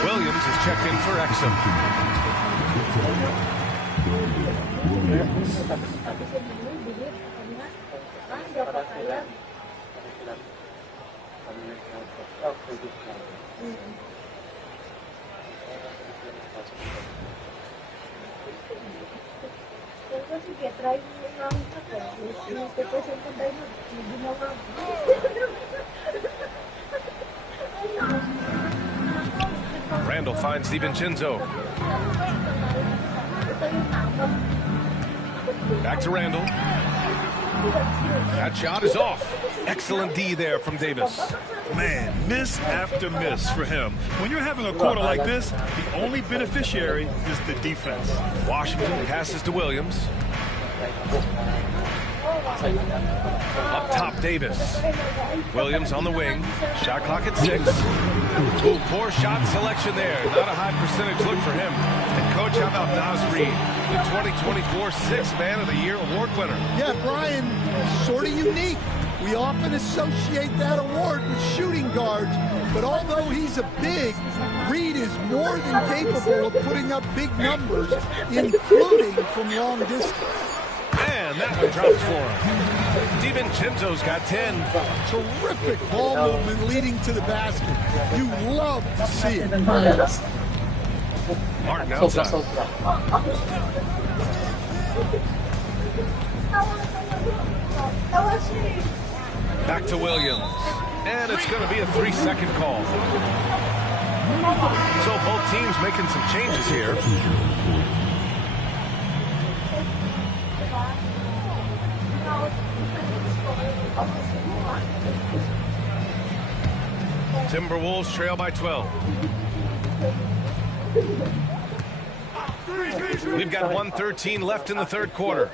Williams is checked in for Exum. Randall finds DiVincenzo. Back to Randall. That shot is off. Excellent D there from Davis. Man, miss after miss for him. When you're having a quarter like this, the only beneficiary is the defense. Washington passes to Williams. Up top, Davis. Williams on the wing. Shot clock at 6. Ooh, poor shot selection there. Not a high percentage look for him. And coach, how about Naz Reid, the 2024 Sixth Man of the Year award winner? Yeah, Brian, sort of unique. We often associate that award with shooting guards, but although he's a big, Reid is more than capable of putting up big numbers, including from long distance. And that one drops for him. DiVincenzo's got 10. Terrific ball movement leading to the basket. You love to see it. Martin outside. Back to Williams. And it's going to be a 3-second call. So both teams making some changes here. Timberwolves trail by 12. We've got 1:13 left in the third quarter.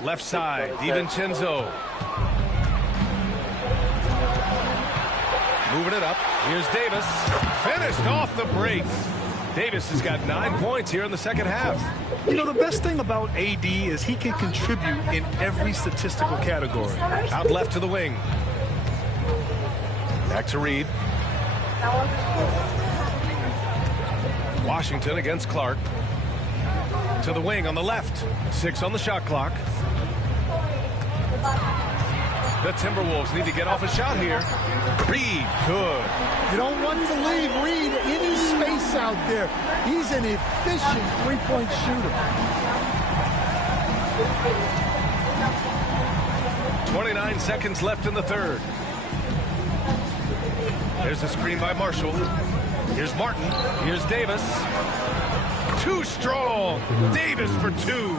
Left side, DiVincenzo. Moving it up. Here's Davis. Finished off the break. Davis has got 9 points here in the second half. You know, the best thing about AD is he can contribute in every statistical category. Out left to the wing. Back to Reid. Washington against Clark. To the wing on the left. 6 on the shot clock. The Timberwolves need to get off a shot here. Reid, good. You don't want to leave Reid any space out there. He's an efficient three-point shooter. 29 seconds left in the third. There's a screen by Marshall. Here's Martin. Here's Davis. Too strong. Davis for 2.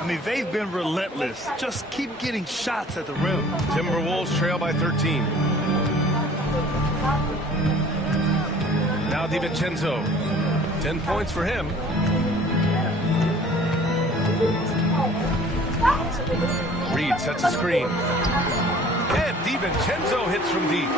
I mean, they've been relentless. Just keep getting shots at the rim. Timberwolves trail by 13. Now DiVincenzo. 10 points for him. Reid sets a screen. And DiVincenzo hits from deep.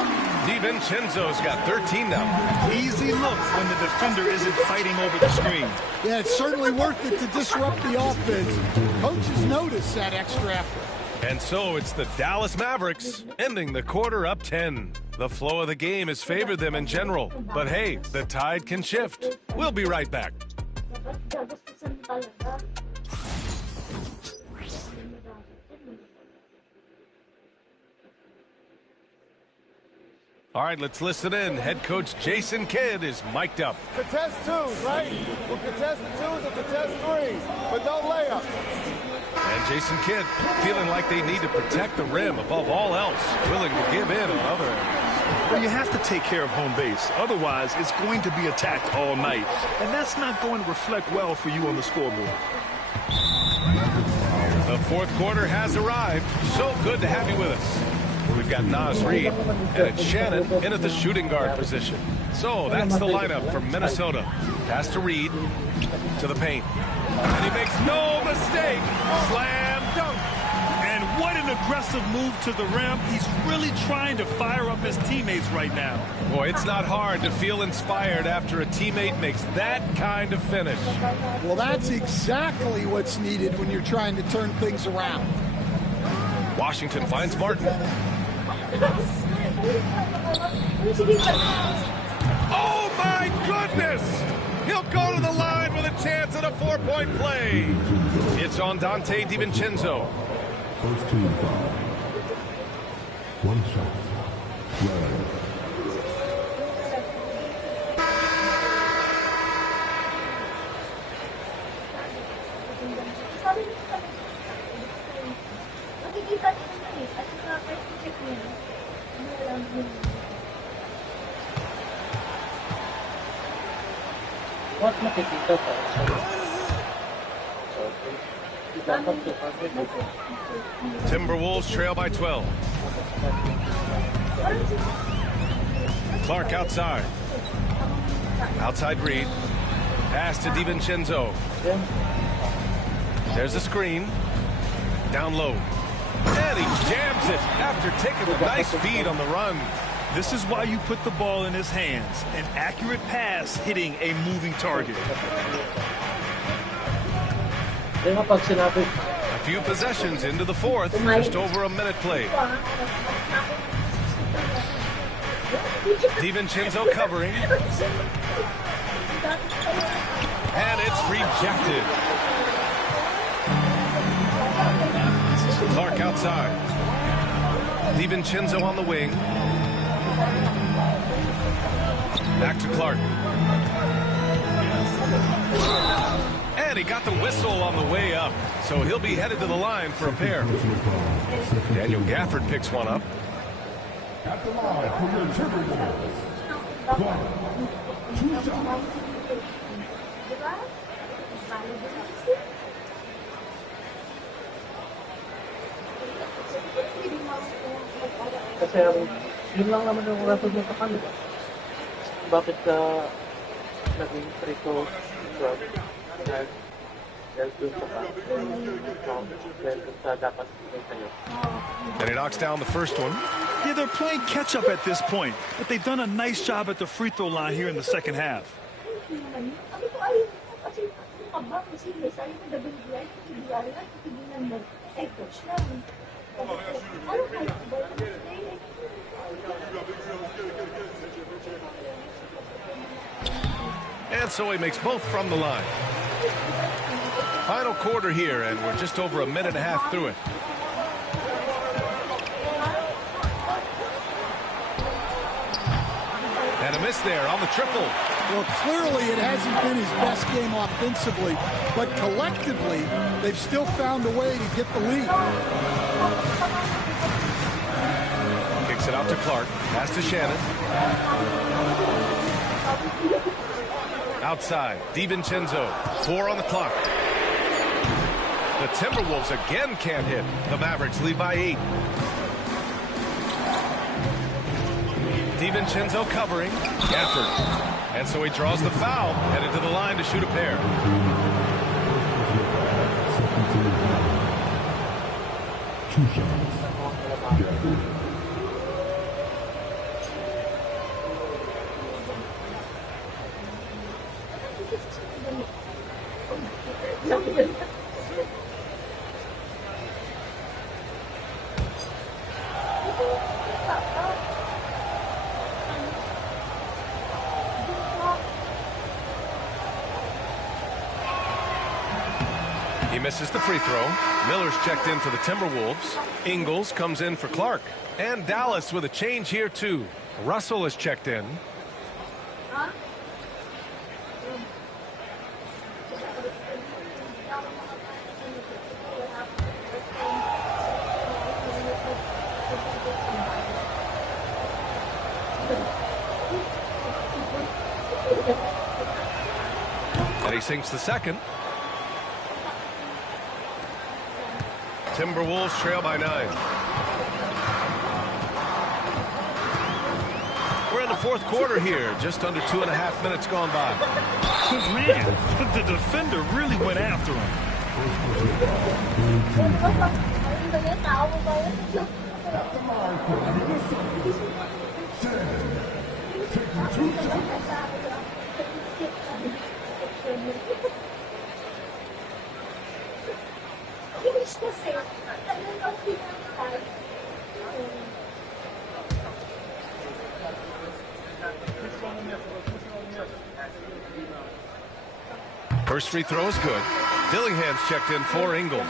DiVincenzo's got 13 now. Easy look when the defender isn't fighting over the screen. Yeah, it's certainly worth it to disrupt the offense. Coaches notice that extra effort. And so it's the Dallas Mavericks ending the quarter up 10. The flow of the game has favored them in general. But hey, the tide can shift. We'll be right back. All right, let's listen in. Head coach Jason Kidd is mic'd up. Contest twos, right? We'll contest the twos and contest threes, but no layups. And Jason Kidd feeling like they need to protect the rim above all else, willing to give in on other areas. Well, you have to take care of home base. Otherwise, it's going to be attacked all night. And that's not going to reflect well for you on the scoreboard. The fourth quarter has arrived. So good to have you with us. We've got Naz Reid, and it's Shannon in at the shooting guard position. So that's the lineup for Minnesota. Pass to Reid, to the paint. And he makes no mistake. Slam dunk. And what an aggressive move to the rim. He's really trying to fire up his teammates right now. Boy, it's not hard to feel inspired after a teammate makes that kind of finish. Well, that's exactly what's needed when you're trying to turn things around. Washington finds Martin. Oh, my goodness! He'll go to the line with a chance at a 4-point play. It's on Dante DiVincenzo. First team foul. One shot. Red. Timberwolves trail by 12. Clark outside. Outside Reid. Pass to DiVincenzo. There's the screen. Down low. And he jams it after taking a nice feed on the run. This is why you put the ball in his hands. An accurate pass hitting a moving target. A few possessions into the fourth. Just over a minute played. DiVincenzo covering. And it's rejected. Clark outside. DiVincenzo on the wing. Back to Clark. And he got the whistle on the way up. So he'll be headed to the line for a pair. Daniel Gafford picks one up. At the line for your Timberwolves, Clark, 2 shots. Kasi yun lang naman yung rason niya sa kanila. Bakit ka naging free throw drug? Dahil dun sa dapat kayo. And he knocks down the first one. Yeah, they're playing catch up at this point, but they've done a nice job at the free throw line here in the second half. And so he makes both from the line. Final quarter here, and we're just over a minute and a half through it. And a miss there on the triple. Well, clearly it hasn't been his best game offensively, but collectively, they've still found a way to get the lead. Kicks it out to Clark. Pass to Shannon. Outside, DiVincenzo. 4 on the clock. The Timberwolves again can't hit. The Mavericks lead by 8. DiVincenzo covering. Gafford. And so he draws the foul. Headed to the line to shoot a pair. He misses the free throw. Miller's checked in for the Timberwolves. Ingles comes in for Clark. And Dallas with a change here too. Russell is checked in. And he sinks the second. Timberwolves trail by 9. We're in the fourth quarter here, just under 2.5 minutes gone by. Man, the defender really went after him. First free throw is good. Dillingham's checked in for Ingles.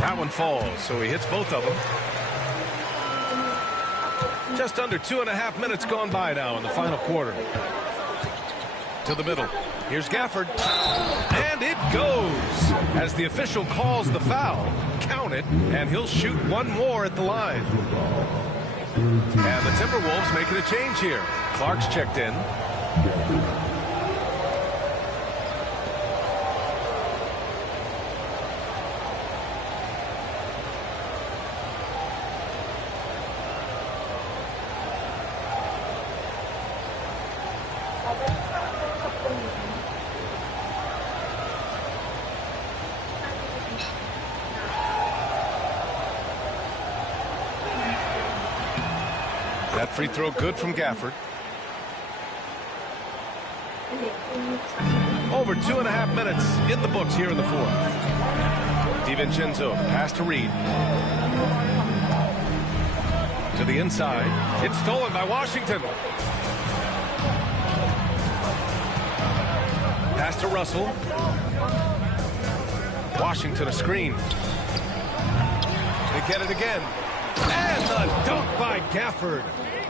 That one falls, so he hits both of them. Just under 2.5 minutes gone by now in the final quarter. To the middle. Here's Gafford. And it goes. As the official calls the foul, count it, and he'll shoot one more at the line. And the Timberwolves making a change here. Clark's checked in. That free throw good from Gafford. Over 2.5 minutes in the books here in the fourth. DiVincenzo, pass to Reed. To the inside. It's stolen by Washington. Pass to Russell. Washington a screen. They get it again. And the dunk by Gafford.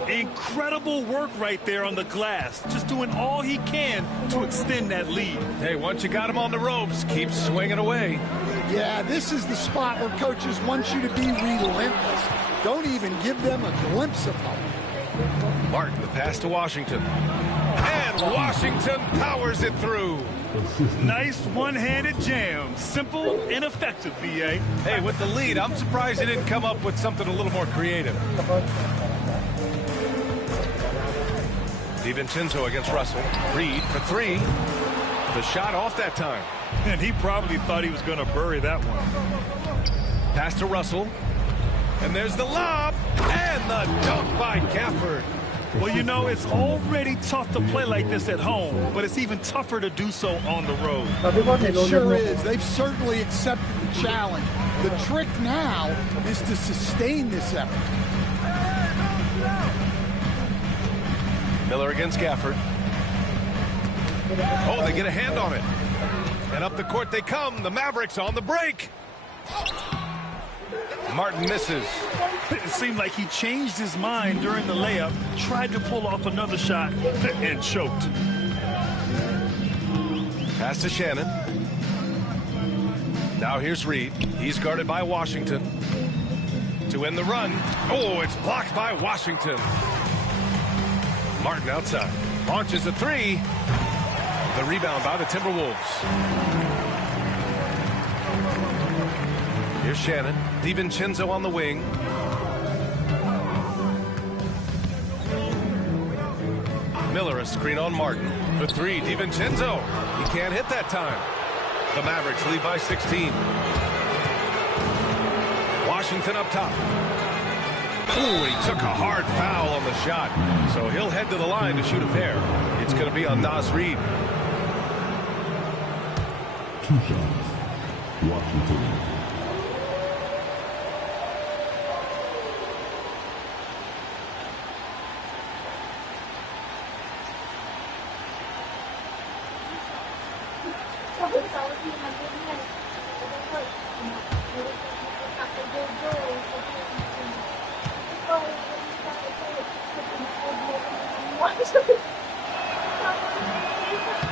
Incredible work right there on the glass. Just doing all he can to extend that lead. Hey, once you got him on the ropes, keep swinging away. Yeah, this is the spot where coaches want you to be relentless. Don't even give them a glimpse of hope. Martin, the pass to Washington. And Washington powers it through. Nice one-handed jam. Simple and effective, B.A. Hey, with the lead, I'm surprised he didn't come up with something a little more creative. DiVincenzo against Russell. Reed for three. The shot off that time. And he probably thought he was going to bury that one. Pass to Russell. And there's the lob. And the dunk by Gafford. Well, you know, it's already tough to play like this at home, but it's even tougher to do so on the road. It sure is. They've certainly accepted the challenge. The trick now is to sustain this effort. Miller against Gafford. Oh, they get a hand on it. And up the court they come. The Mavericks on the break. Martin misses. It seemed like he changed his mind during the layup, tried to pull off another shot, and choked. Pass to Shannon. Now here's Reed. He's guarded by Washington. To end the run. Oh, it's blocked by Washington. Martin outside. Launches a three. The rebound by the Timberwolves. Here's Shannon. DiVincenzo on the wing. Miller a screen on Martin. For three, DiVincenzo. He can't hit that time. The Mavericks lead by 16. Washington up top. Ooh, he took a hard foul on the shot. So he'll head to the line to shoot a pair. It's going to be on Naz Reid. 2 shots. Washington.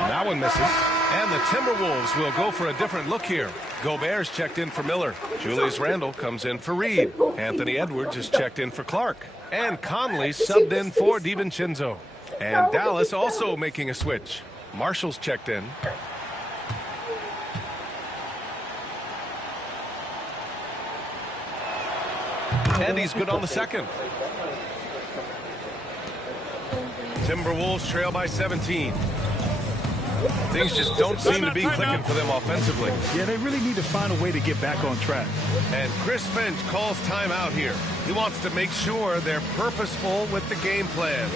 That one misses. And the Timberwolves will go for a different look here. Gobert's checked in for Miller. Julius Randle comes in for Reed. Anthony Edwards is checked in for Clark. And Conley subbed in for DiVincenzo. And Dallas also making a switch. Marshall's checked in. And he's good on the second. Timberwolves trail by 17. Things just don't seem to be clicking for them offensively. Yeah, they really need to find a way to get back on track. And Chris Finch calls timeout here. He wants to make sure they're purposeful with the game plan.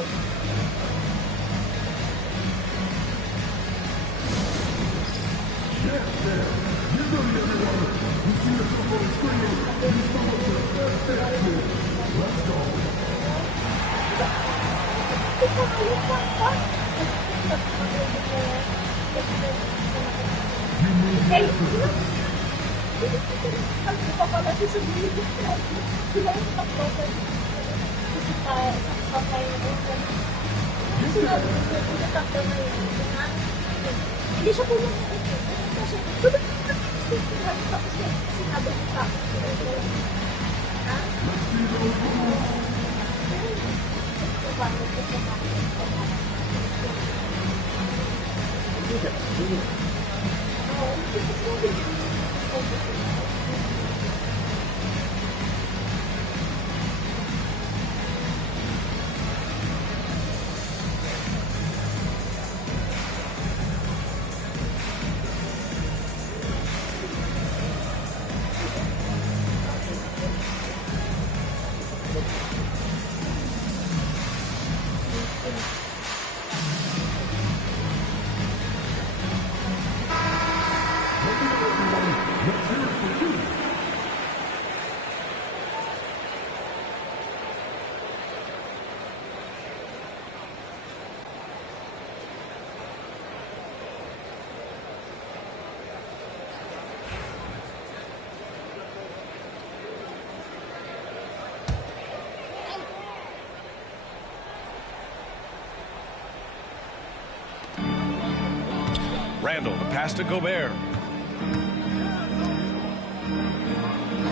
Randall, the pass to Gobert.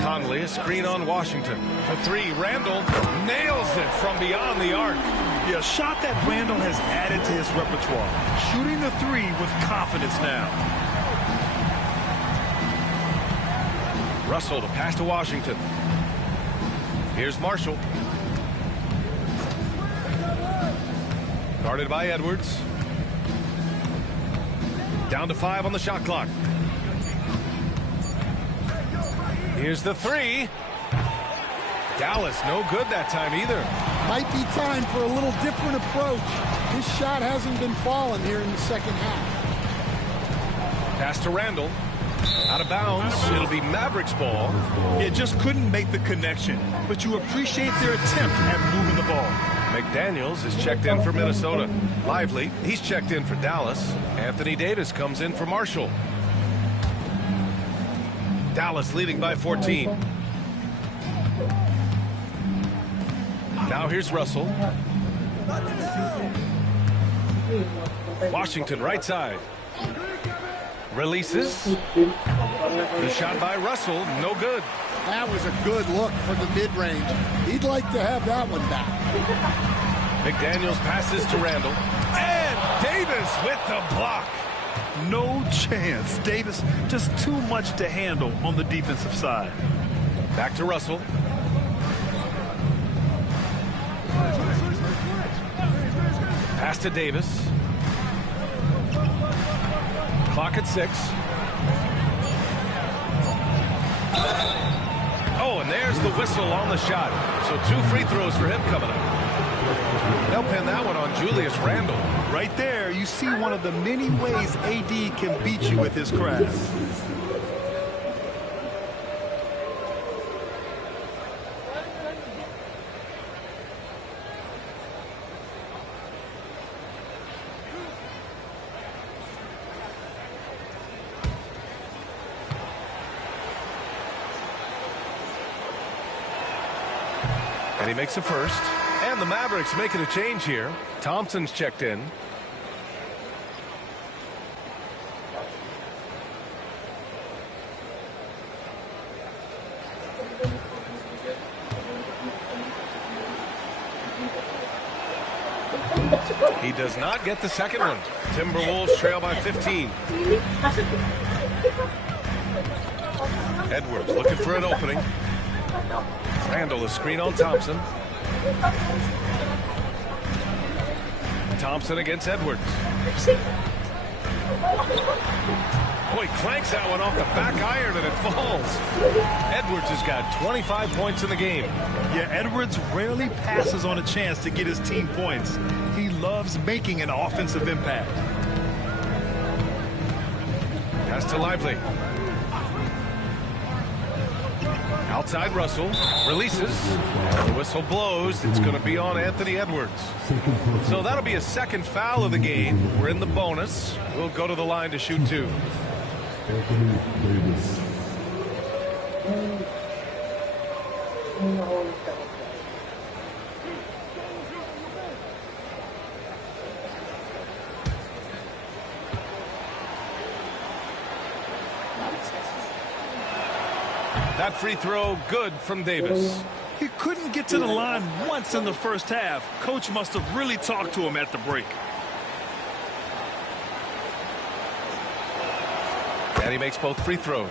Conley, a screen on Washington. For three, Randall nails it from beyond the arc. Yeah, a shot that Randall has added to his repertoire. Shooting the three with confidence now. Russell, the pass to Washington. Here's Marshall. Guarded by Edwards. Down to 5 on the shot clock. Here's the three. Dallas, no good that time either. Might be time for a little different approach. His shot hasn't been falling here in the second half. Pass to Randall. Out of bounds. It'll be Mavericks ball. It just couldn't make the connection, but you appreciate their attempt at moving the ball. McDaniels is checked in for Minnesota. Lively, he's checked in for Dallas. Anthony Davis comes in for Marshall. Dallas leading by 14. Now here's Russell. Washington right side. Releases. The shot by Russell, no good. That was a good look from the mid-range. He'd like to have that one back. McDaniels passes to Randall. And Davis with the block. No chance. Davis just too much to handle on the defensive side. Back to Russell. Pass to Davis. Clock at 6. Oh, and there's the whistle on the shot. So 2 free throws for him coming up. They'll pin that one on Julius Randle. Right there, you see one of the many ways AD can beat you with his craft. And he makes a first. And the Mavericks making a change here. Thompson's checked in. He does not get the second one. Timberwolves trail by 15. Edwards looking for an opening. Randall, a screen on Thompson. Thompson against Edwards. Boy, clanks that one off the back iron and it falls. Edwards has got 25 points in the game. Yeah, Edwards rarely passes on a chance to get his team points. He loves making an offensive impact. Pass to Lively. Outside Russell. Releases. And the whistle blows. It's going to be on Anthony Edwards. So that'll be a second foul of the game. We're in the bonus. We'll go to the line to shoot 2. Anthony Davis. That free throw good from Davis. He couldn't get to the line once in the first half. Coach must have really talked to him at the break. And he makes both free throws.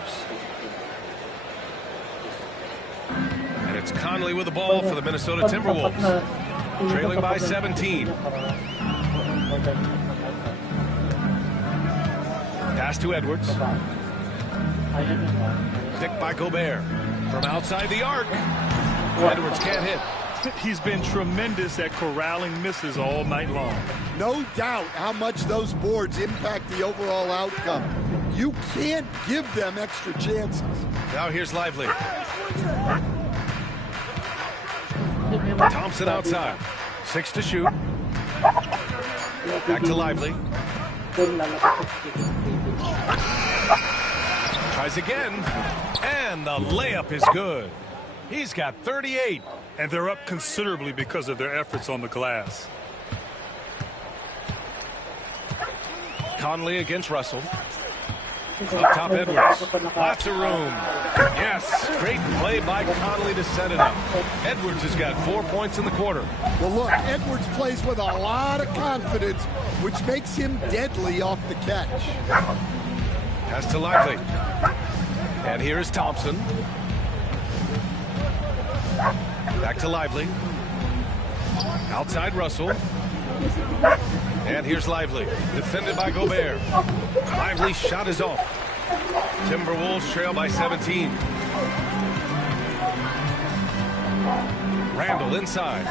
And it's Conley with the ball for the Minnesota Timberwolves. Trailing by 17. Pass to Edwards. Picked by Gobert. From outside the arc. Edwards can't hit. He's been tremendous at corralling misses all night long. No doubt how much those boards impact the overall outcome. You can't give them extra chances. Now here's Lively. Thompson outside. 6 to shoot. Back to Lively. Tries again. And the layup is good. He's got 38. And they're up considerably because of their efforts on the glass. Conley against Russell. Up top, Edwards. Lots of room. Yes, great play by Conley to set it up. Edwards has got 4 points in the quarter. Well, look, Edwards plays with a lot of confidence, which makes him deadly off the catch. Pass to Lively. And here is Thompson. Back to Lively. Outside Russell. And here's Lively. Defended by Gobert. Lively's shot is off. Timberwolves trail by 17. Randall inside.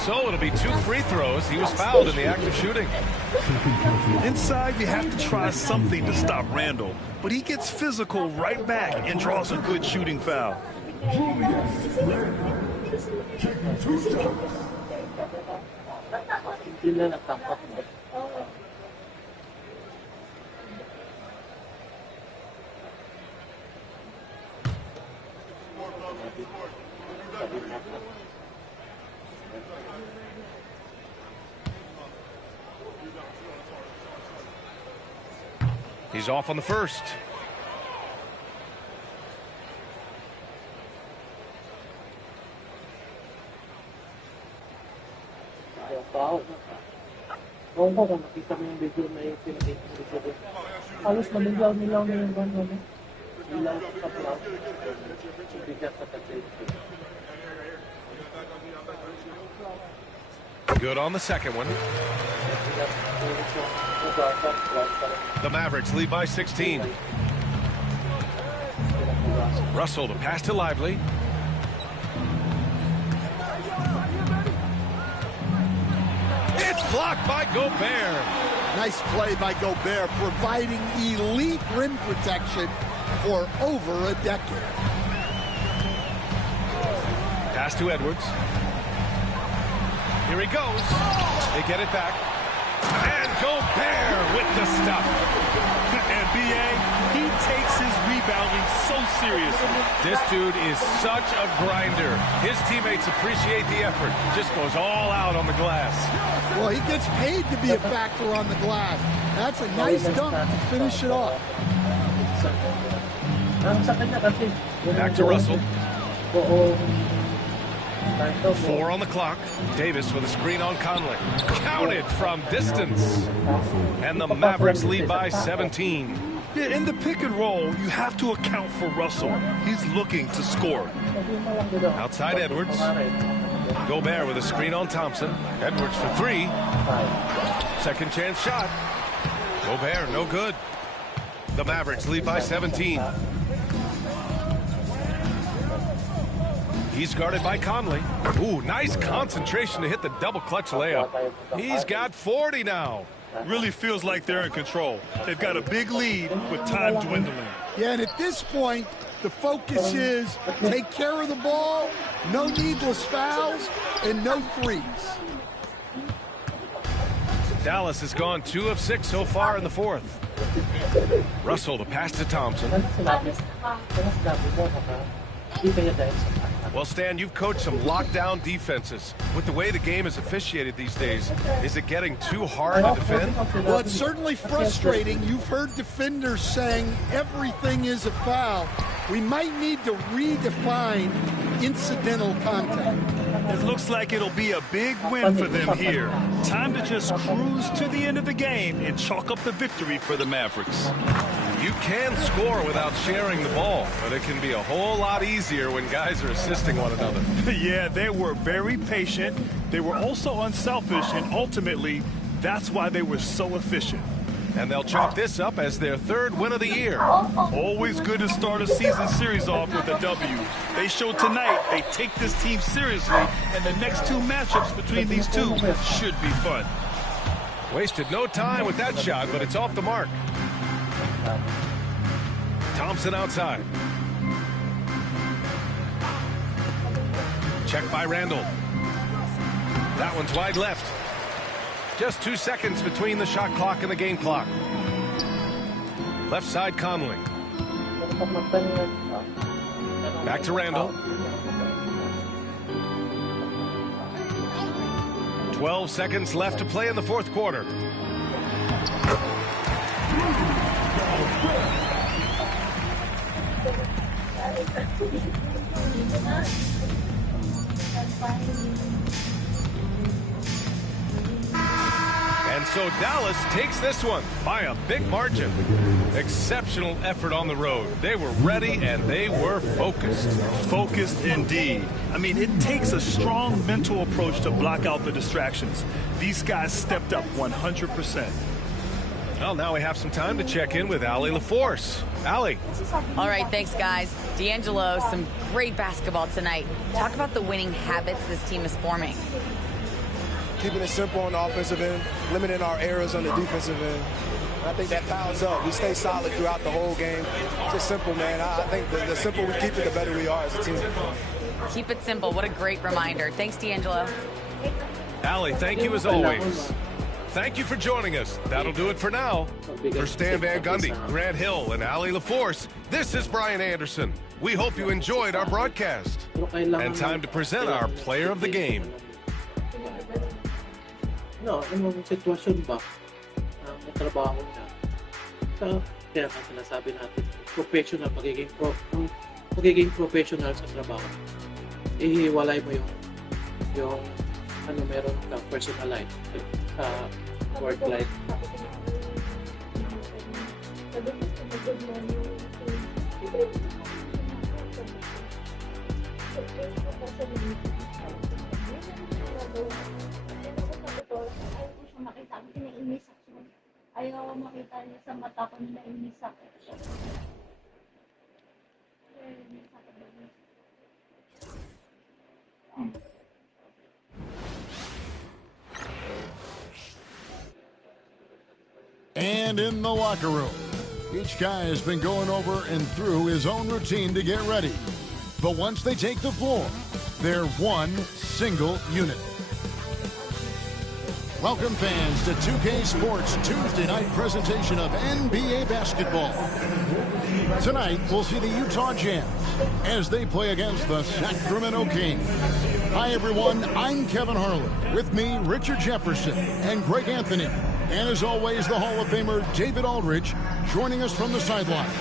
So it'll be 2 free throws. He was fouled in the act of shooting. Inside, you have to try something to stop Randall. But he gets physical right back and draws a good shooting foul. Julius Randle, taking 2 shots. He's off on the first. Ewan ko kung nakita mo yung video na yung pinakita mo dito. Halos maligaw-nilaw na yung gano'n. Nilaw sa vlog. Bigat sa pag-safety. Good on the second one. The Mavericks lead by 16. Russell, the pass to Lively. It's blocked by Gobert. Nice play by Gobert, providing elite rim protection for over a decade. Pass to Edwards. Here he goes. They get it back. And Gobert with the stuff. And B.A., he takes his rebounding so seriously. This dude is such a grinder. His teammates appreciate the effort. Just goes all out on the glass. Well, he gets paid to be a factor on the glass. That's a nice dunk to finish it off. Back to Russell. 4 on the clock. Davis with a screen on Conley. Counted from distance. And the Mavericks lead by 17. Yeah, in the pick and roll, you have to account for Russell. He's looking to score. Outside Edwards. Gobert with a screen on Thompson. Edwards for 3. Second chance shot. Gobert, no good. The Mavericks lead by 17. He's guarded by Conley. Ooh, nice concentration to hit the double clutch layup. He's got 40 now. Really feels like they're in control. They've got a big lead with time dwindling. Yeah, and at this point, the focus is take care of the ball, no needless fouls, and no threes. Dallas has gone 2 of 6 so far in the fourth. Russell, the pass to Thompson. Well, Stan, you've coached some lockdown defenses. With the way the game is officiated these days, is it getting too hard to defend? Well, it's certainly frustrating. You've heard defenders saying everything is a foul. We might need to redefine incidental contact. It looks like it'll be a big win for them here. Time to just cruise to the end of the game and chalk up the victory for the Mavericks. You can score without sharing the ball, but it can be a whole lot easier when guys are assisting one another. Yeah, they were very patient. They were also unselfish, and ultimately, that's why they were so efficient. And they'll chalk this up as their 3rd win of the year. Always good to start a season series off with a W. They showed tonight they take this team seriously, and the next 2 matchups between these two should be fun. Wasted no time with that shot, but it's off the mark. Thompson outside. Check by Randall. That one's wide left. Just 2 seconds between the shot clock and the game clock. Left side Conley. Back to Randall. 12 seconds left to play in the 4th quarter. And so Dallas takes this one by a big margin. Exceptional effort on the road. They were ready and they were focused. Focused indeed. I mean, it takes a strong mental approach to block out the distractions. These guys stepped up 100%. Well, now we have some time to check in with Allie LaForce. Allie. All right, thanks, guys. D'Angelo, some great basketball tonight. Talk about the winning habits this team is forming. Keeping it simple on the offensive end, limiting our errors on the defensive end. I think that piles up. We stay solid throughout the whole game. Just simple, man. I think the simpler we keep it, the better we are as a team. Keep it simple. What a great reminder. Thanks, D'Angelo. Allie, thank you as always. Thank you for joining us. That'll do it for now. For Stan Van Gundy, Grant Hill, and Allie LaForce, this is Brian Anderson. We hope you enjoyed our broadcast. And time to present our player of the game. No, anong sitwasyon ba ng trabaho niya? Kaya nga sinasabi natin, professional, pagiging professional sa trabaho. Ihiwalay mo yung meron kang personal life sa work life. Ayaw makita niya sa mata ko na inisak siya. And in the locker room, each guy has been going over and through his own routine to get ready. But once they take the floor, they're one single unit. Welcome, fans, to 2K Sports Tuesday night presentation of NBA basketball. Tonight, we'll see the Utah Jazz as they play against the Sacramento Kings. Hi, everyone. I'm Kevin Harlan. With me, Richard Jefferson and Greg Anthony. And as always, the Hall of Famer David Aldridge joining us from the sidelines.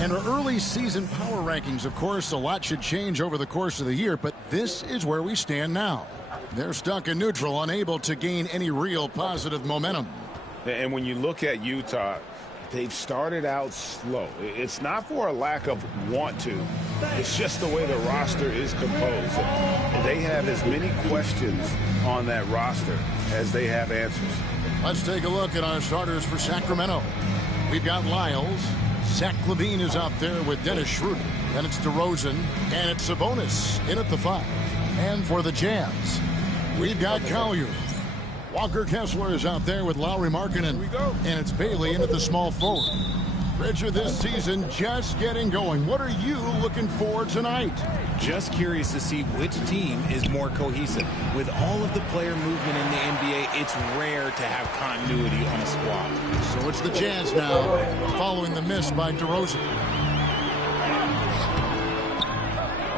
And our early season power rankings, of course, a lot should change over the course of the year, but this is where we stand now. They're stuck in neutral, unable to gain any real positive momentum. And when you look at Utah, they've started out slow. It's not for a lack of want to. It's just the way the roster is composed. They have as many questions on that roster as they have answers. Let's take a look at our starters for Sacramento. We've got Lyles. Zach LaVine is out there with Dennis Schroeder. Then it's DeRozan. And it's Sabonis in at the 5. And for the Jazz, we've got Collier. Walker Kessler is out there with Lauri Markkanen. And it's Bailey in at the small forward. Richard, this season just getting going. What are you looking for tonight? Just curious to see which team is more cohesive. With all of the player movement in the NBA, it's rare to have continuity on a squad. So it's the Jazz now, following the miss by DeRozan.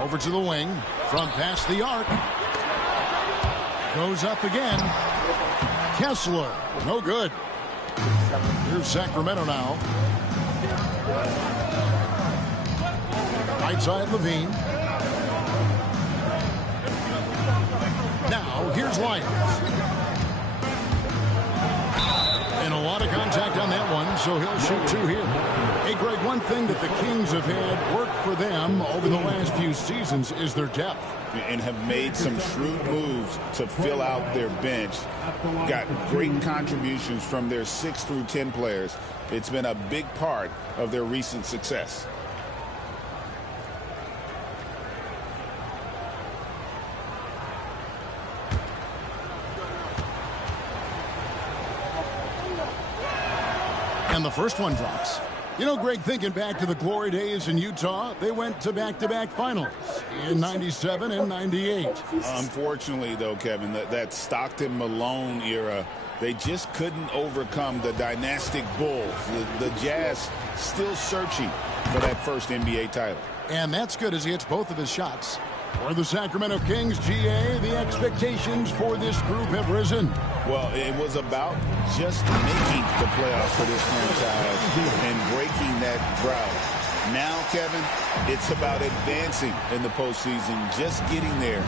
Over to the wing, from past the arc. Goes up again. Kessler, no good. Here's Sacramento now. Right side, LaVine. Now, here's Lyons. And a lot of contact on that one, so he'll shoot 2 here. Greg, one thing that the Kings have had work for them over the last few seasons is their depth. And have made some shrewd moves to fill out their bench. Got great contributions from their 6 through 10 players. It's been a big part of their recent success. And the first one drops. You know, Greg, thinking back to the glory days in Utah, they went to back-to-back finals in 97 and 98. Unfortunately, though, Kevin, that Stockton-Malone era, they just couldn't overcome the dynastic Bulls. The Jazz still searching for that first NBA title. And that's good as he hits both of his shots. For the Sacramento Kings, GA, the expectations for this group have risen. Well, it was about just making the playoffs for this franchise and breaking that drought. Now, Kevin, it's about advancing in the postseason. Just getting there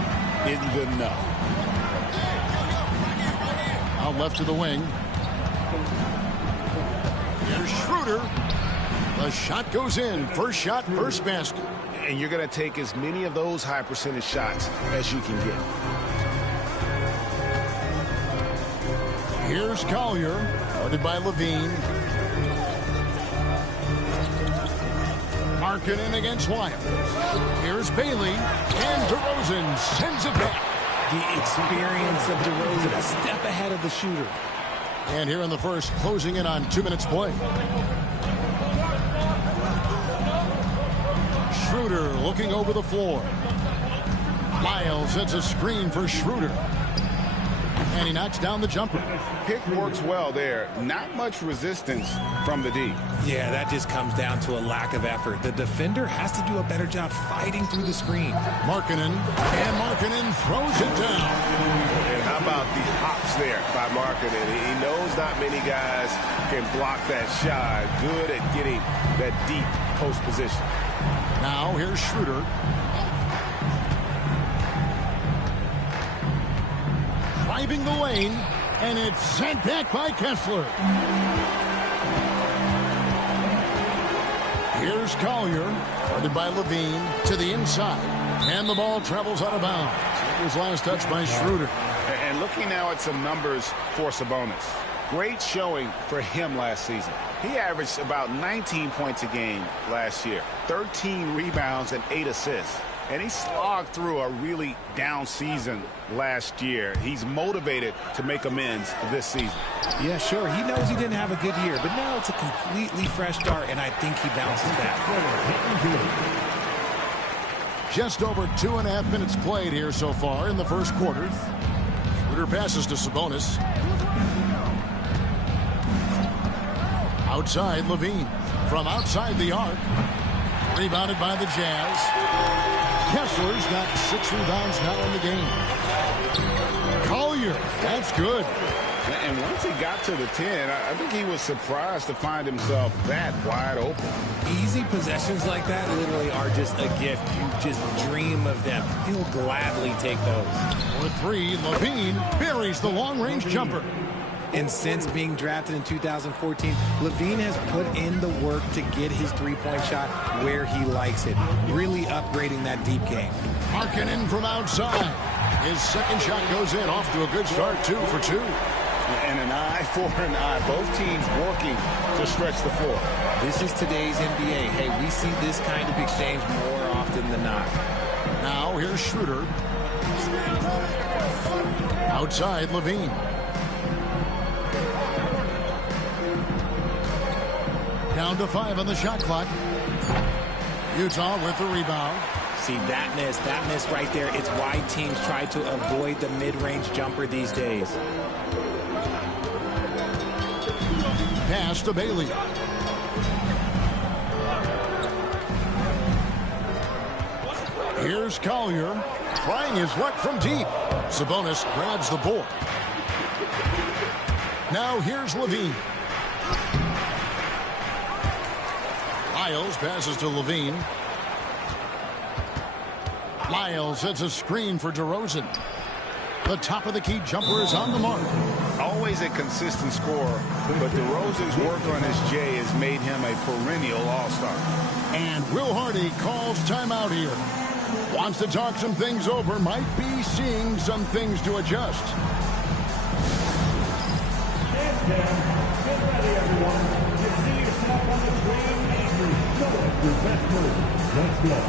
isn't good enough. Out left to the wing. Here's Schroeder. The shot goes in. First shot, first basket. And you're going to take as many of those high percentage shots as you can get. Here's Collier, guarded by Levine. Markkanen against Wyatt. Here's Bailey, and DeRozan sends it back. The experience of DeRozan, a step ahead of the shooter. And here in the first, closing in on 2 minutes play. Schroeder looking over the floor. Miles sets a screen for Schroeder. And he knocks down the jumper. Pick works well there. Not much resistance from the D. Yeah, that just comes down to a lack of effort. The defender has to do a better job fighting through the screen. Markkanen, and Markkanen throws it down. And how about the hops there by Markkanen? He knows not many guys can block that shot. Good at getting that deep post position. Now here's Schroeder. Driving the lane, and it's sent back by Kessler. Here's Collier, guarded by Levine, to the inside. And the ball travels out of bounds. It was last touched by Schroeder. And looking now at some numbers for Sabonis. Great showing for him last season. He averaged about 19 points a game last year, 13 rebounds and 8 assists. And he slogged through a really down season last year. He's motivated to make amends this season. Yeah, sure. He knows he didn't have a good year, but now it's a completely fresh start, and I think he bounces back. Just over 2.5 minutes played here so far in the first quarter. Schroeder passes to Sabonis. Outside, Levine. From outside the arc. Rebounded by the Jazz. Kessler's got 6 rebounds now in the game. Collier, that's good. And once he got to the 10, I think he was surprised to find himself that wide open. Easy possessions like that literally are just a gift. You just dream of them. He'll gladly take those. For 3, Levine buries the long-range jumper. And since being drafted in 2014, Levine has put in the work to get his three-point shot where he likes it, really upgrading that deep game. Markkanen from outside. His second shot goes in, off to a good start, 2 for 2. And an eye for an eye. Both teams working to stretch the floor. This is today's NBA. Hey, we see this kind of exchange more often than not. Now here's Schroeder. Outside, Levine. Down to 5 on the shot clock. Utah with the rebound. See, that miss right there. It's why teams try to avoid the mid-range jumper these days. Pass to Bailey. Here's Collier, trying his luck from deep. Sabonis grabs the board. Now here's Levine. Miles passes to Levine. Miles sets a screen for DeRozan. The top of the key jumper is on the mark. Always a consistent scorer, but DeRozan's work on his J has made him a perennial all-star. And Will Hardy calls timeout here. Wants to talk some things over, might be seeing some things to adjust. Get ready, everyone. You see yourself on the screen and you're showing your best move. Let's go.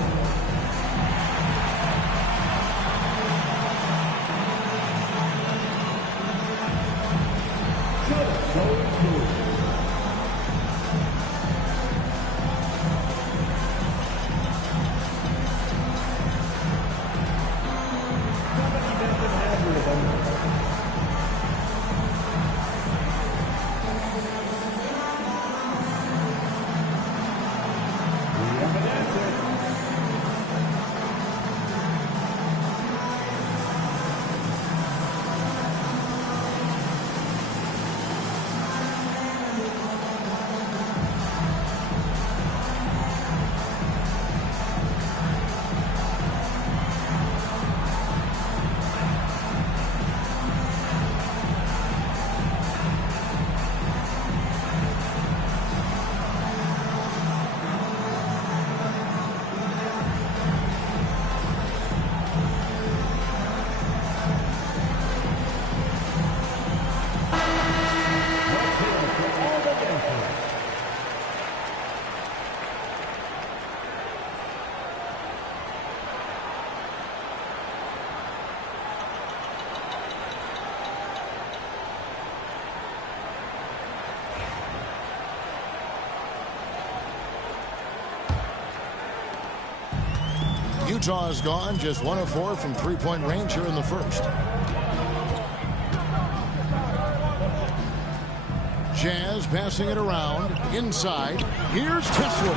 Utah is gone, just 1 of 4 from three-point range here in the first. Jazz passing it around, inside. Here's Kessler,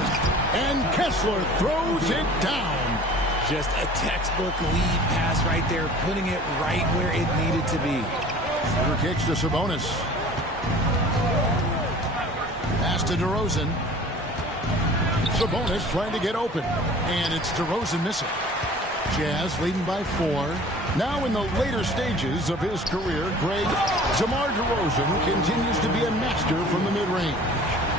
and Kessler throws it down. Just a textbook lead pass right there, putting it right where it needed to be. Shooter kicks to Sabonis. Pass to DeRozan. Sabonis trying to get open, and it's DeRozan missing. Jazz leading by 4. Now in the later stages of his career, Greg, DeMar DeRozan continues to be a master from the mid-range.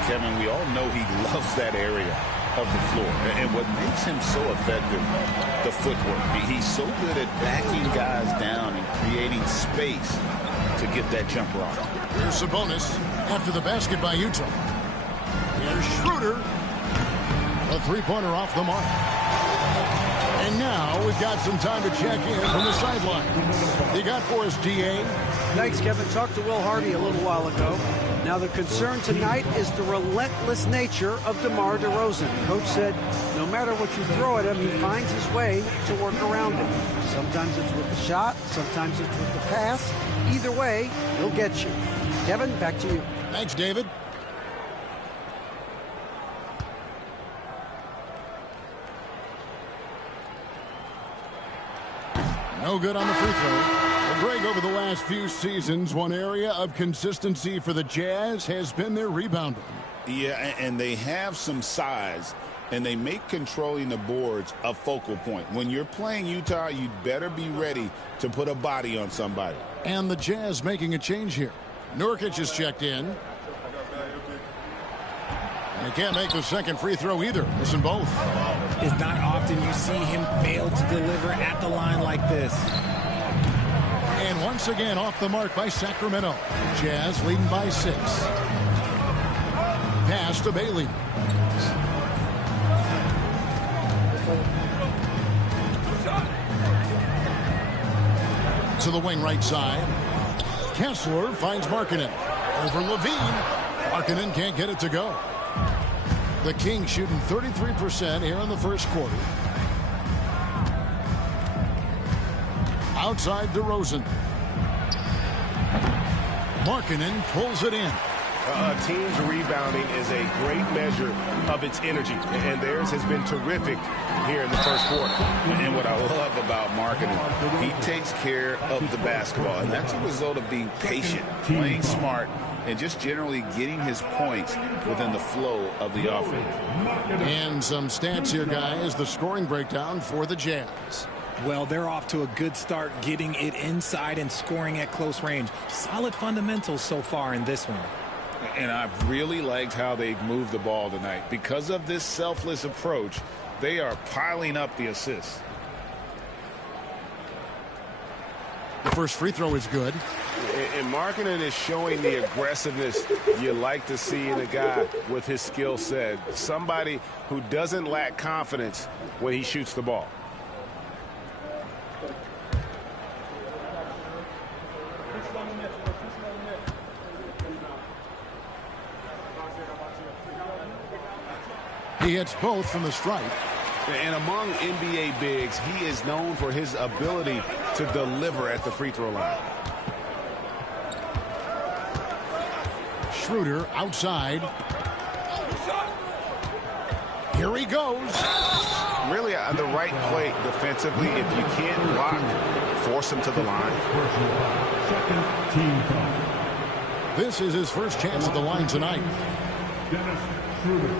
Kevin, we all know he loves that area of the floor. And what makes him so effective, the footwork. He's so good at backing guys down and creating space to get that jumper off. Here's Sabonis after the basket by Utah. Here's Schroeder. A three-pointer off the mark. And now we've got some time to check in from the sideline. You got for us, DA? Thanks, Kevin. Talked to Will Hardy a little while ago. Now the concern tonight is the relentless nature of DeMar DeRozan. Coach said no matter what you throw at him, he finds his way to work around it. Sometimes it's with the shot, sometimes it's with the pass. Either way, he'll get you. Kevin, back to you. Thanks, David. No good on the free throw. Well, Greg, over the last few seasons, one area of consistency for the Jazz has been their rebounding. Yeah, and they have some size, and they make controlling the boards a focal point. When you're playing Utah, you'd better be ready to put a body on somebody. And the Jazz making a change here. Nurkic is checked in. And he can't make the second free throw either. Missing both. It's not often you see him fail to deliver at the line like this. And once again off the mark by Sacramento. Jazz leading by 6. Pass to Bailey. To the wing right side. Kessler finds Markkanen. Over Levine. Markkanen can't get it to go. The Kings shooting 33% here in the first quarter. Outside DeRozan. Markkanen pulls it in. A team's rebounding is a great measure of its energy, and theirs has been terrific here in the first quarter. And what I love about Markkanen, he takes care of the basketball, and that's a result of being patient, playing smart, and just generally getting his points within the flow of the offense. And some stats here, guys. The scoring breakdown for the Jazz. Well, they're off to a good start getting it inside and scoring at close range. Solid fundamentals so far in this one. And I've really liked how they've moved the ball tonight. Because of this selfless approach, they are piling up the assists. The first free throw is good. And Markkanen is showing the aggressiveness you like to see in a guy with his skill set. Somebody who doesn't lack confidence when he shoots the ball. He hits both from the stripe. And among NBA bigs, he is known for his ability to deliver at the free throw line. Schroeder outside. Here he goes. Really on the right play defensively. If you can't block, force him to the line. This is his first chance at the line tonight. Dennis Schroeder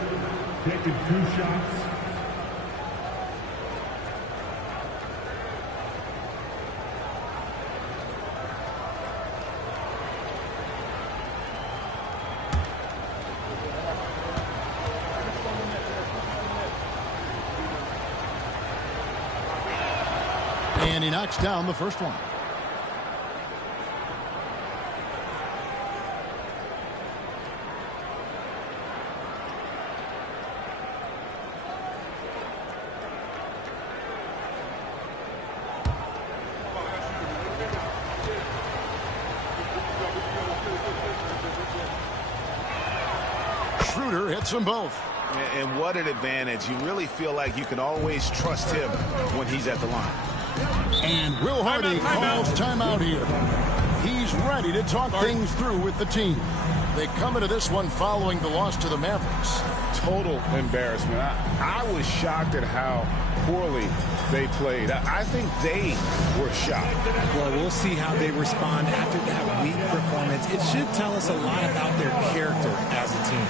taking 2 shots. And he knocks down the first one. Schroeder hits them both. And what an advantage. You really feel like you can always trust him when he's at the line. And Will Hardy calls timeout here. He's ready to talk things through with the team. They come into this one following the loss to the Mavericks. Total embarrassment. I was shocked at how poorly they played. I think they were shocked. Well, we'll see how they respond after that weak performance. It should tell us a lot about their character as a team.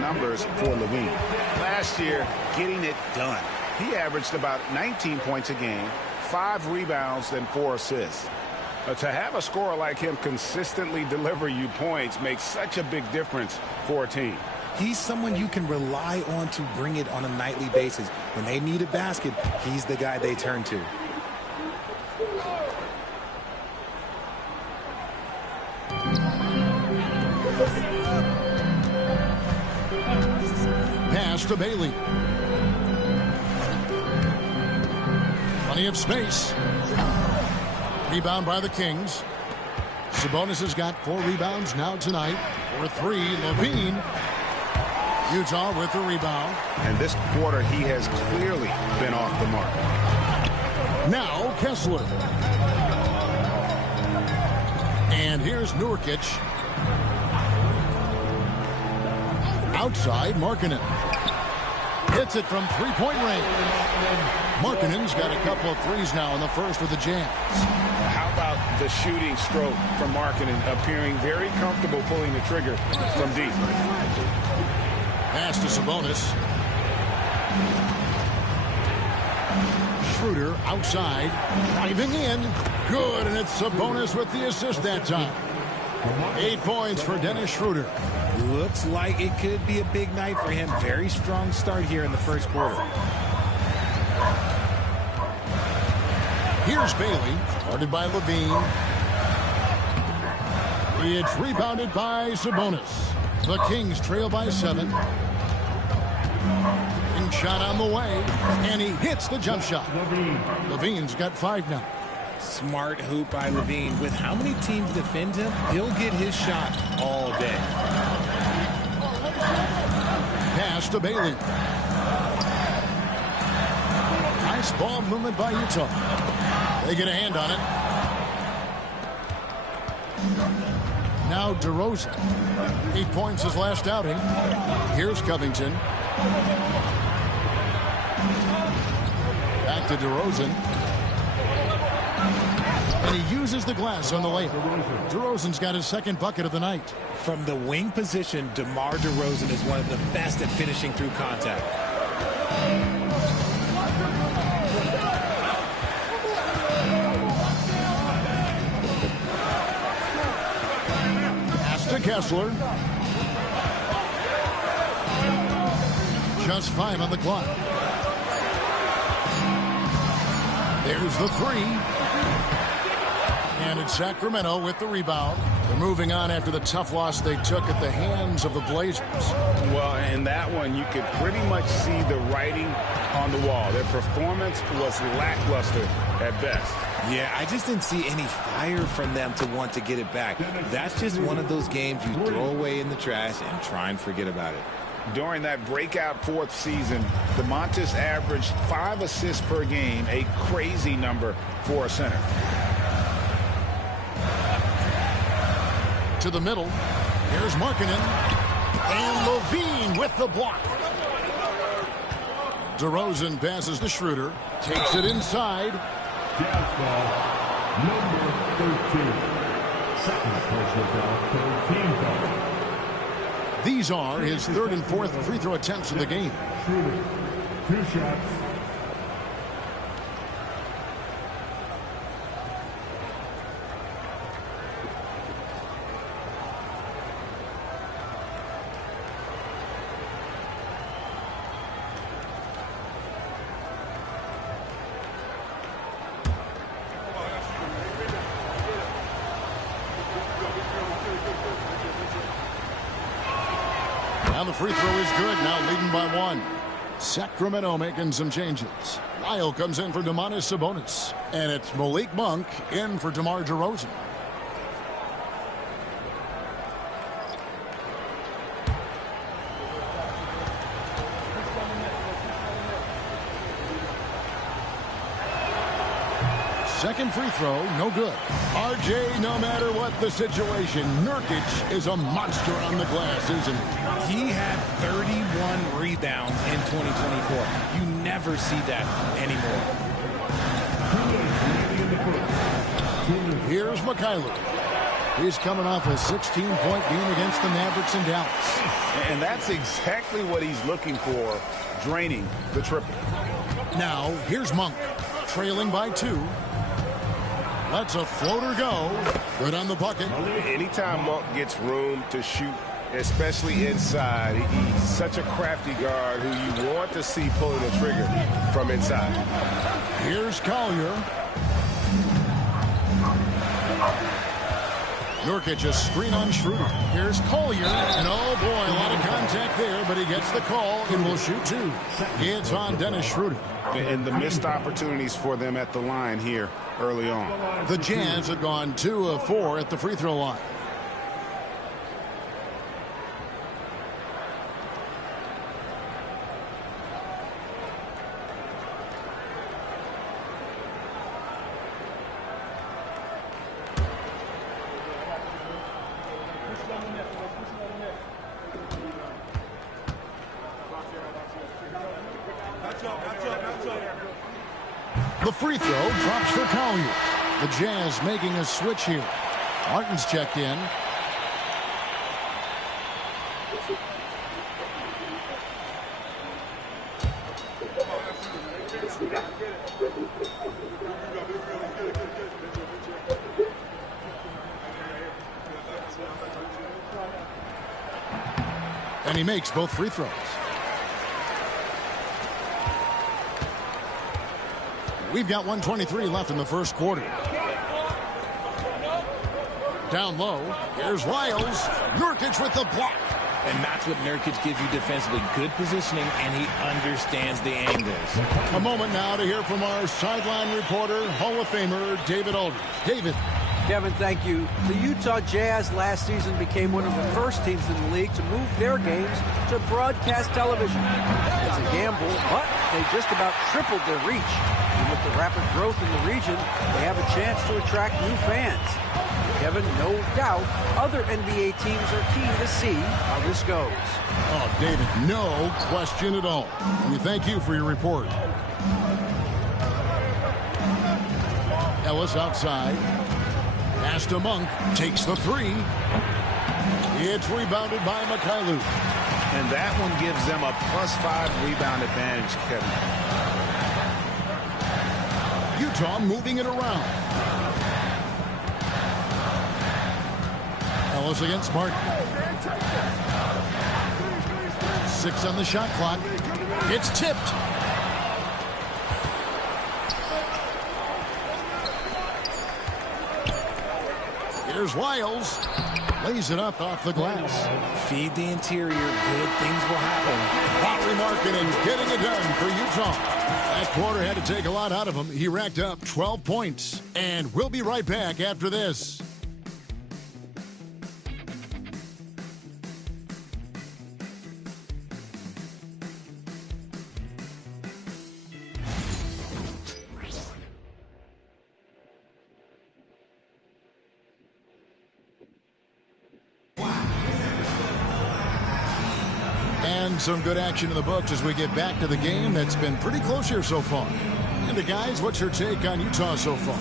Numbers for Levine. Last year, getting it done. He averaged about 19 points a game, 5 rebounds, and 4 assists. To have a scorer like him consistently deliver you points makes such a big difference for a team. He's someone you can rely on to bring it on a nightly basis. When they need a basket, he's the guy they turn to. Pass to Bailey. Plenty of space. Rebound by the Kings. Sabonis has got 4 rebounds now tonight. For 3, Levine. Utah with the rebound. And this quarter, he has clearly been off the mark. Now Kessler. And here's Nurkic. Outside, Markkanen. Hits it from 3-point range. Markkanen's got a couple of threes now in the first with the Jazz. How about the shooting stroke from Markkanen, appearing very comfortable pulling the trigger from deep. Pass to Sabonis. Schroeder outside, driving in. Good, and it's Sabonis with the assist that time. 8 points for Dennis Schroeder. Looks like it could be a big night for him. Very strong start here in the first quarter. Here's Bailey, guarded by Levine. It's rebounded by Sabonis. The Kings trail by 7. And shot on the way, and he hits the jump shot. Levine's got 5 now. Smart hoop by Levine. With how many teams defend him, he'll get his shot all day. Pass to Bailey. Nice ball movement by Utah. They get a hand on it. Now DeRozan. 8 points his last outing. Here's Covington. Back to DeRozan. And he uses the glass on the layup. DeRozan's got his second bucket of the night. From the wing position, DeMar DeRozan is one of the best at finishing through contact. Pass to Kessler. Just 5 on the clock. There's the 3. And it's Sacramento with the rebound. They're moving on after the tough loss they took at the hands of the Blazers. Well, in that one, you could pretty much see the writing on the wall. Their performance was lackluster at best. Yeah, I just didn't see any fire from them to want to get it back. That's just one of those games you throw away in the trash and try and forget about it. During that breakout 4th season, DeMontis averaged 5 assists per game, a crazy number for a center. To the middle. Here's Markkanen. And Levine with the block. DeRozan passes to Schroeder. Takes it inside. Jazz foul, number 13. Second personal foul, 13 foul. These are his 3rd and 4th free throw attempts of the game. Schroeder, 2 shots. Now the free throw is good. Now leading by 1. Sacramento making some changes. Lyle comes in for Domantas Sabonis. And it's Malik Monk in for DeMar DeRozan. Second free throw, no good. RJ, no matter what the situation, Nurkic is a monster on the glass, isn't he? He had 31 rebounds in 2024. You never see that anymore. Here's Mikhailuk. He's coming off a 16-point game against the Mavericks in Dallas. And that's exactly what he's looking for, draining the triple. Now, here's Monk, trailing by 2. Lets a floater go. Good on the bucket. Anytime Monk gets room to shoot, especially inside, he's such a crafty guard who you want to see pulling the trigger from inside. Here's Collier. Nurkic a screen on Schroeder. Here's Collier. And oh boy, a lot of contact there, but he gets the call and will shoot 2. It's on Dennis Schroeder. And the missed opportunities for them at the line here early on. The Jazz have gone 2 of 4 at the free throw line. The free throw drops for Collier. The Jazz making a switch here. Martin's checked in. And he makes both free throws. We've got 1:23 left in the first quarter. Down low, here's Lyles. Nurkic with the block. And that's what Nurkic gives you defensively. Good positioning, and he understands the angles. A moment now to hear from our sideline reporter, Hall of Famer David Aldridge. David. Kevin, thank you. The Utah Jazz last season became one of the first teams in the league to move their games to broadcast television. It's a gamble, but they just about tripled their reach. And with the rapid growth in the region, they have a chance to attract new fans. Kevin, no doubt, other NBA teams are keen to see how this goes. Oh, David, no question at all. We thank you for your report. Ellis outside. Pass to Monk. Takes the three. It's rebounded by Mikhailuk. And that one gives them a +5 rebound advantage, Kevin. Utah moving it around. Ellis against Martin. 6 on the shot clock. It's tipped. Here's Lyles. Lays it up off the glass. Feed the interior. Good things will happen. Lauri Markkanen getting it done for Utah. That quarter had to take a lot out of him. He racked up 12 points. And we'll be right back after this. And some good action in the books as we get back to the game that's been pretty close here so far. And the guys, what's your take on Utah so far?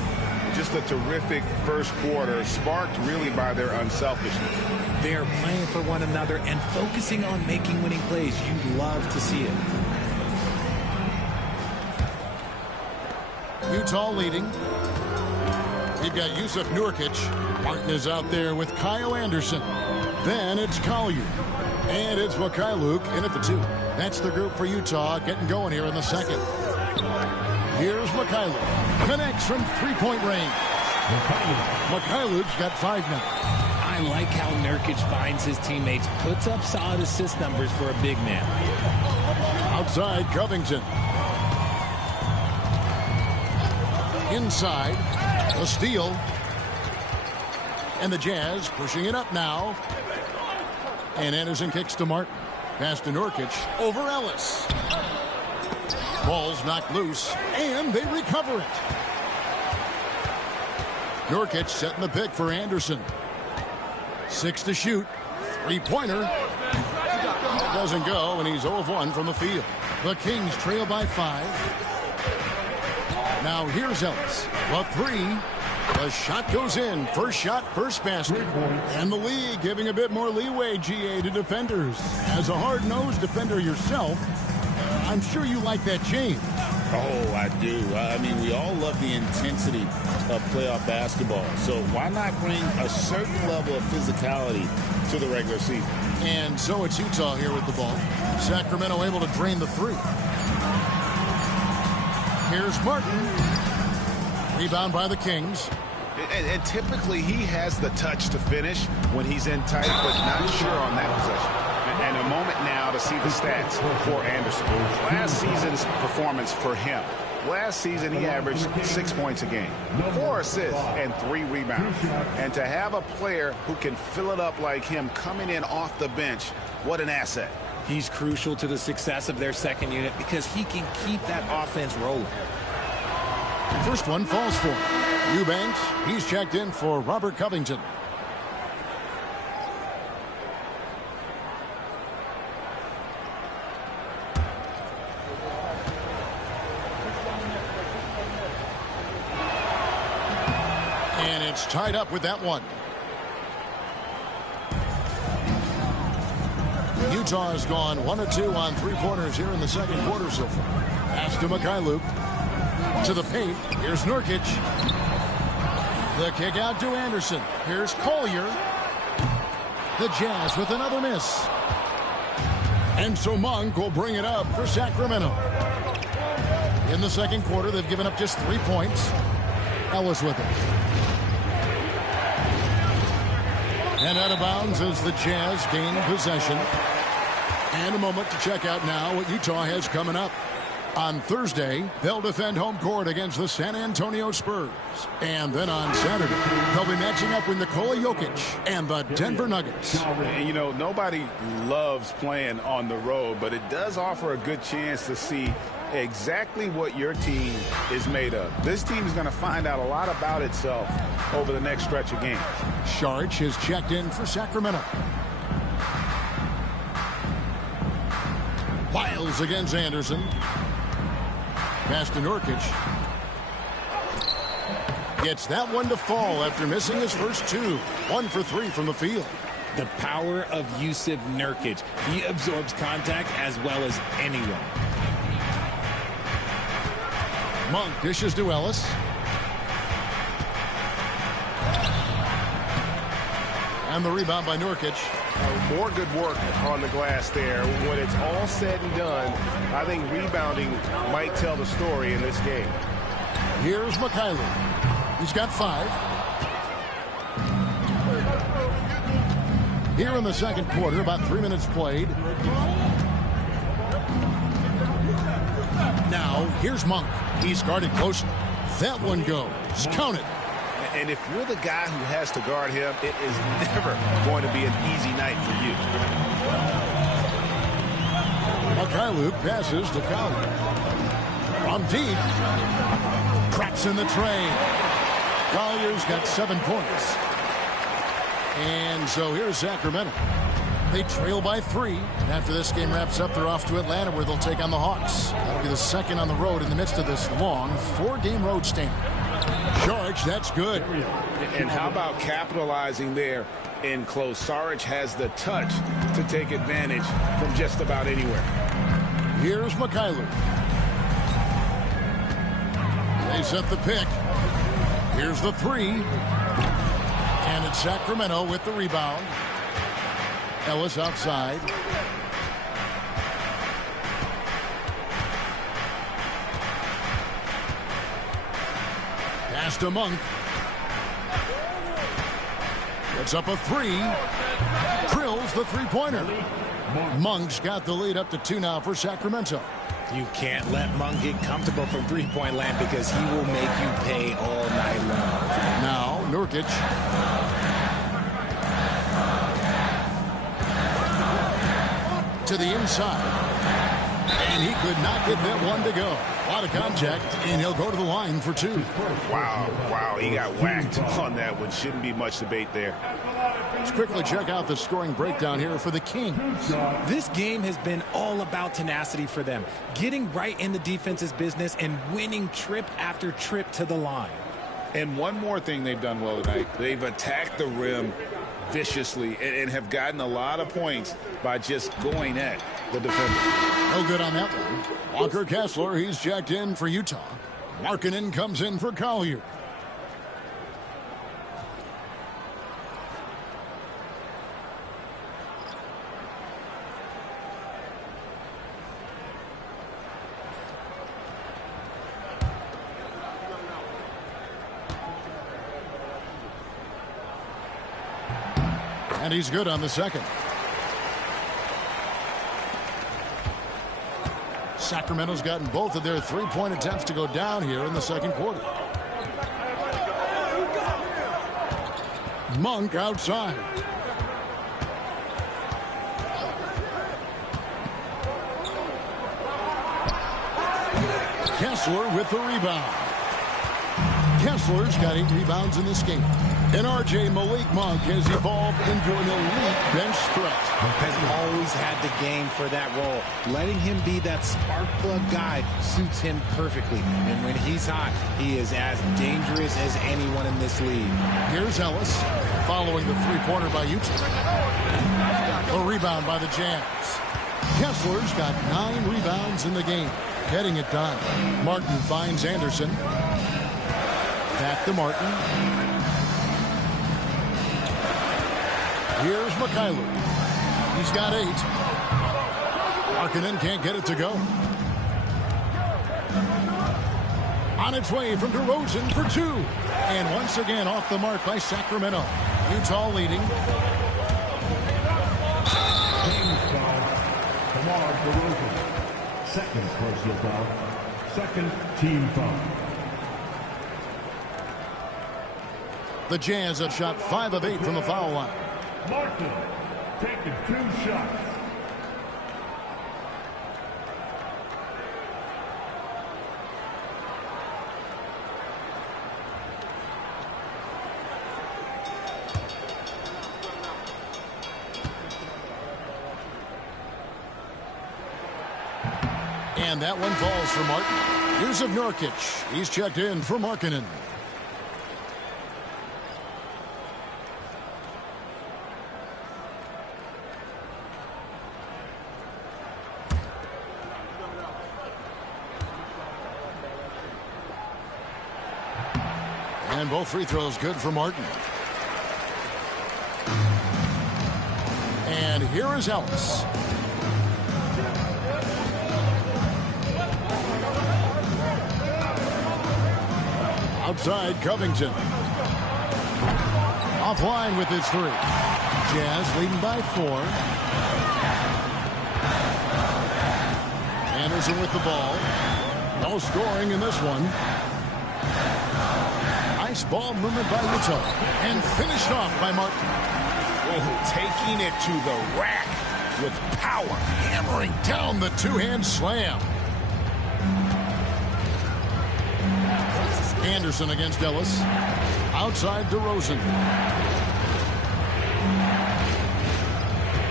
Just a terrific first quarter, sparked really by their unselfishness. They're playing for one another and focusing on making winning plays. You love to see it. Utah leading. We've got Yusuf Nurkic. Martin is out there with Kyle Anderson. Then it's Collier. And it's Mikhailuk in at the 2. That's the group for Utah getting going here in the second. Here's Mikhailuk. Connects from three-point range. Mikhailuk's got 5 now. I like how Nurkic finds his teammates, puts up solid assist numbers for a big man. Outside, Covington. Inside, a steal. And the Jazz pushing it up now. And Anderson kicks to Martin. Pass to Nurkic over Ellis. Ball's knocked loose, and they recover it. Nurkic setting the pick for Anderson. 6 to shoot. Three-pointer. That doesn't go, and he's 0 of 1 from the field. The Kings trail by 5. Now here's Ellis. The 3. The shot goes in. First shot, first basket. And the league giving a bit more leeway, GA, to defenders. As a hard-nosed defender yourself, I'm sure you like that change. Oh, I do. I mean, we all love the intensity of playoff basketball. So why not bring a certain level of physicality to the regular season? And so it's Utah here with the ball. Sacramento able to drain the 3. Here's Martin. Rebound by the Kings. And typically he has the touch to finish when he's in tight, but not sure on that possession. And a moment now to see the stats for Anderson. Last season's performance for him. Last season he averaged 6 points a game, 4 assists, and 3 rebounds. And to have a player who can fill it up like him coming in off the bench, what an asset. He's crucial to the success of their second unit because he can keep that offense rolling. First one falls for him. Eubanks, he's checked in for Robert Covington. And it's tied up with that one. Utah has gone 1 of 2 on three-pointers here in the second quarter so far. Pass to Mikhailuk. To the paint. Here's Nurkic. The kick out to Anderson. Here's Collier. The Jazz with another miss. And so Monk will bring it up for Sacramento. In the second quarter, they've given up just 3 points. Ellis with it. And out of bounds as the Jazz gain possession. And a moment to check out now what Utah has coming up. On Thursday, they'll defend home court against the San Antonio Spurs. And then on Saturday, they'll be matching up with Nikola Jokic and the Denver Nuggets. And, you know, nobody loves playing on the road, but it does offer a good chance to see exactly what your team is made of. This team is going to find out a lot about itself over the next stretch of games. Saric has checked in for Sacramento. Wiles against Anderson. Pass to Nurkic. Gets that one to fall after missing his first 2. 1 for 3 from the field. The power of Jusuf Nurkic. He absorbs contact as well as anyone. Monk dishes to Ellis. And the rebound by Nurkic. More good work on the glass there. When it's all said and done, I think rebounding might tell the story in this game. Here's Mikhailuk. He's got 5. Here in the second quarter, about 3 minutes played. Now, here's Monk. He's guarded closely. That one goes. Count it. And if you're the guy who has to guard him, it is never going to be an easy night for you. Mikhailuk passes to Collier. From deep. Traps in the tray. Collier's got 7 points. And so here's Sacramento. They trail by 3. And after this game wraps up, they're off to Atlanta where they'll take on the Hawks. That'll be the second on the road in the midst of this long 4-game road stand. George, that's good. And how about capitalizing there in close? Saric has the touch to take advantage from just about anywhere. Here's Mikhailuk. They set the pick. Here's the 3. And it's Sacramento with the rebound. Ellis outside. Pass to Monk. Gets up a 3. Drills the 3-pointer. Monk's got the lead up to 2 now for Sacramento. You can't let Monk get comfortable from three-point land because he will make you pay all night long. Now, Nurkic. To the inside. And he could not get that one to go. A lot of contact, and he'll go to the line for 2. Wow, he got whacked on that one. Shouldn't be much debate there. Let's quickly check out the scoring breakdown here for the Kings. This game has been all about tenacity for them. Getting right in the defense's business and winning trip after trip to the line. And one more thing they've done well tonight. They've attacked the rim viciously and have gotten a lot of points by just going at the defender. No good on that one. Walker Kessler, he's checked in for Utah. Markkanen comes in for Collier. And he's good on the second. Sacramento's gotten both of their 3-point attempts to go down here in the second quarter. Monk outside. Kessler with the rebound. Kessler's got 8 rebounds in this game. And R.J. Malik Monk has evolved into an elite bench threat. Has always had the game for that role. Letting him be that spark plug guy suits him perfectly. And when he's hot, he is as dangerous as anyone in this league. Here's Ellis following the 3-pointer by Utah. A rebound by the Jazz. Kessler's got 9 rebounds in the game. Getting it done. Martin finds Anderson. Back to Martin. Here's Mikhailuk. He's got 8. Markkanen can't get it to go. On its way from DeRozan for two. And once again off the mark by Sacramento. Utah leading. Team foul. DeMar DeRozan. Second personal foul. Second team foul. The Jazz have shot 5 of 8 from the foul line. Martin taking 2 shots. And that one falls for Martin. Yusuf Nurkic. He's checked in for Markkanen. And both free throws good for Martin. And here is Ellis. Outside Covington. Offline with his 3. Jazz leading by 4. Anderson with the ball. No scoring in this one. Nice ball movement by Utah. And finished off by Martin. Oh, taking it to the rack with power. Hammering down the two-hand slam. Anderson against Ellis. Outside DeRozan.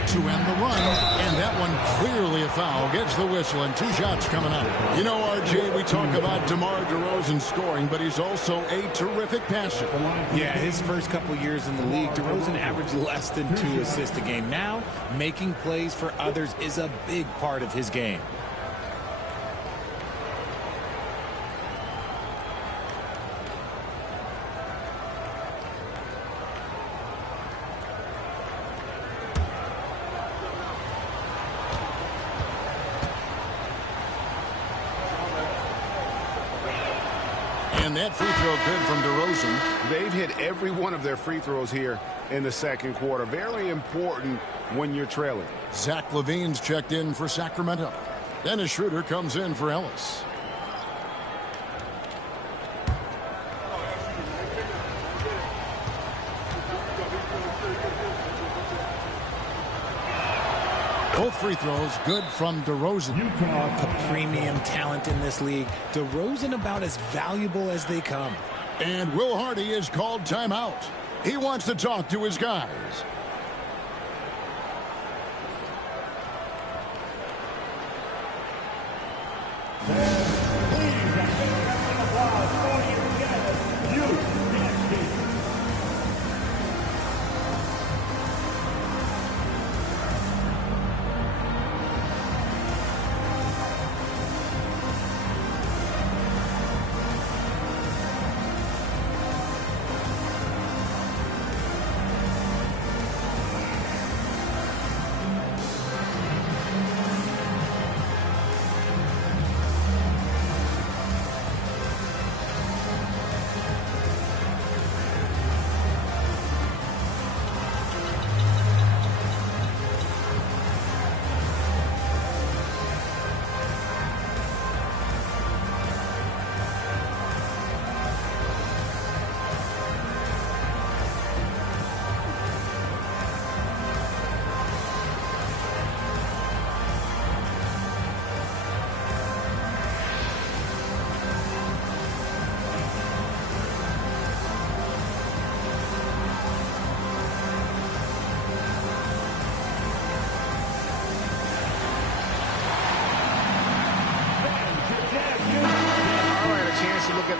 To end the run. And that one clearly a foul. Gets the whistle and 2 shots coming up. You know, RJ, we talk about DeMar DeRozan scoring, but he's also a terrific passer. Yeah, his first couple years in the league, DeRozan averaged less than 2 assists a game. Now, making plays for others is a big part of his game. And that free throw good from DeRozan. They've hit every one of their free throws here in the second quarter. Very important when you're trailing. Zach LaVine's checked in for Sacramento. Dennis Schroeder comes in for Ellis. Both free throws good from DeRozan. A premium talent in this league. DeRozan about as valuable as they come. And Will Hardy is called timeout. He wants to talk to his guys.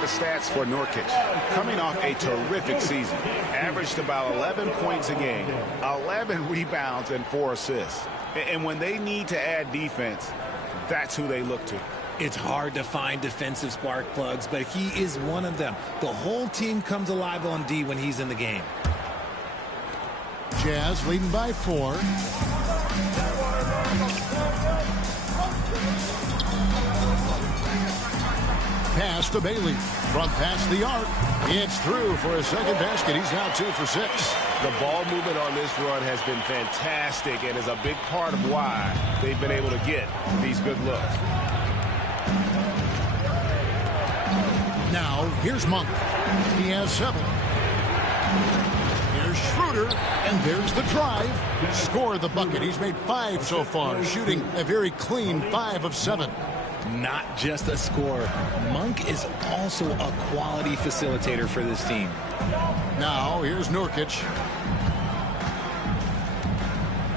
Stats for Nurkic. Coming off a terrific season. Averaged about 11 points a game, 11 rebounds, and 4 assists. And when they need to add defense, that's who they look to. It's hard to find defensive spark plugs, but he is one of them. The whole team comes alive on D when he's in the game. Jazz leading by 4. Pass to Bailey. From past the arc. It's through for a second basket. He's now 2 for 6. The ball movement on this run has been fantastic and is a big part of why they've been able to get these good looks. Now, here's Monk. He has 7. Here's Schroeder, and there's the drive. Score the bucket. He's made 5 so far, shooting a very clean 5 of 7. Not just a scorer. Monk is also a quality facilitator for this team. Now, here's Nurkic.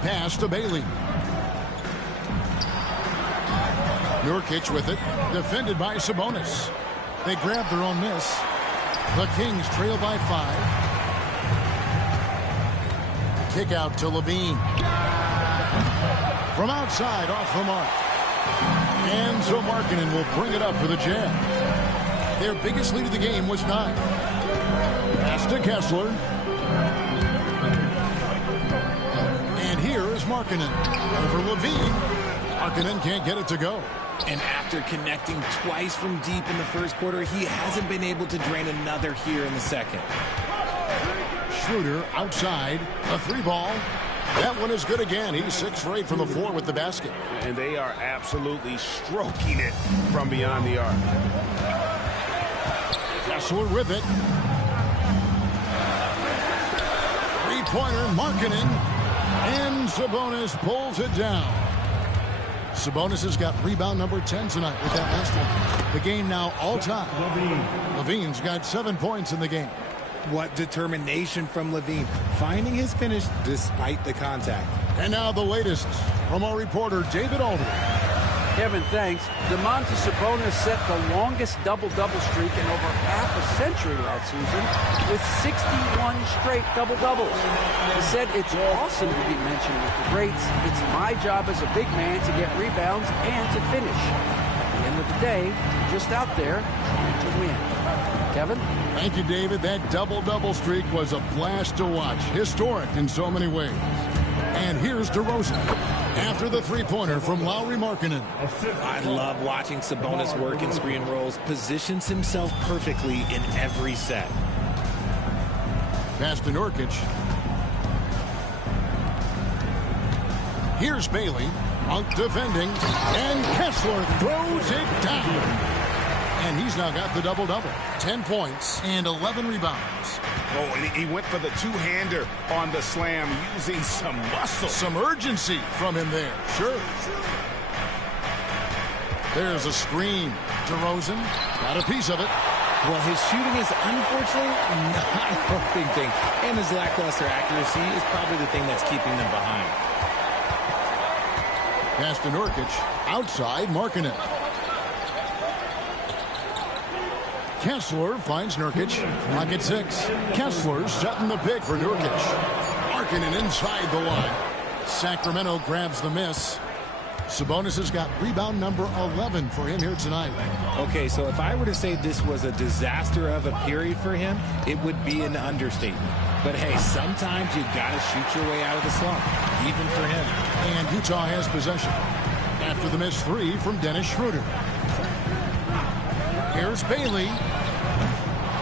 Pass to Bailey. Nurkic with it. Defended by Sabonis. They grab their own miss. The Kings trail by 5. Kick out to Levine. From outside, off the mark. And so Markkanen will bring it up for the Jazz. Their biggest lead of the game was 9. Pass to Kessler. And here is Markkanen over Levine. Markkanen can't get it to go. And after connecting twice from deep in the first quarter, he hasn't been able to drain another here in the second. Schroeder outside. A 3-ball. That one is good again. He's 6 for 8 from the floor with the basket. And they are absolutely stroking it from beyond the arc. Kessler with it. 3-pointer, Markkanen. And Sabonis pulls it down. Sabonis has got rebound number 10 tonight with that last one. The game now all-time. Levine's got 7 points in the game. What determination from Levine, finding his finish despite the contact. And now the latest from our reporter, David Aldridge. Kevin, thanks. Domantas Sabonis set the longest double-double streak in over half a century last season with 61 straight double-doubles. He said it's awesome to be mentioned with the greats. It's my job as a big man to get rebounds and to finish. At the end of the day, just out there to win. Kevin? Thank you, David. That double-double streak was a blast to watch. Historic in so many ways. And here's DeRozan after the 3-pointer from Lauri Markkanen. I love watching Sabonis work in screen rolls. Positions himself perfectly in every set. Pass to Nurkic. Here's Bailey. Monk defending. And Kessler throws it down. And he's now got the double-double. 10 points and 11 rebounds. Oh, and he went for the two-hander on the slam using some muscle. Some urgency from him there. Sure. There's a screen. DeRozan got a piece of it. Well, his shooting is unfortunately not a big thing. And his lackluster accuracy is probably the thing that's keeping them behind. Pass to Nurkic. Outside, Markkanen. Kessler finds Nurkic. Clock at 6. Kessler setting the pick for Nurkic. Markkanen inside the line. Sacramento grabs the miss. Sabonis has got rebound number 11 for him here tonight. Okay, so if I were to say this was a disaster of a period for him, it would be an understatement. But hey, sometimes you got to shoot your way out of the slump, even for him. And Utah has possession after the missed 3 from Dennis Schroeder. Here's Bailey.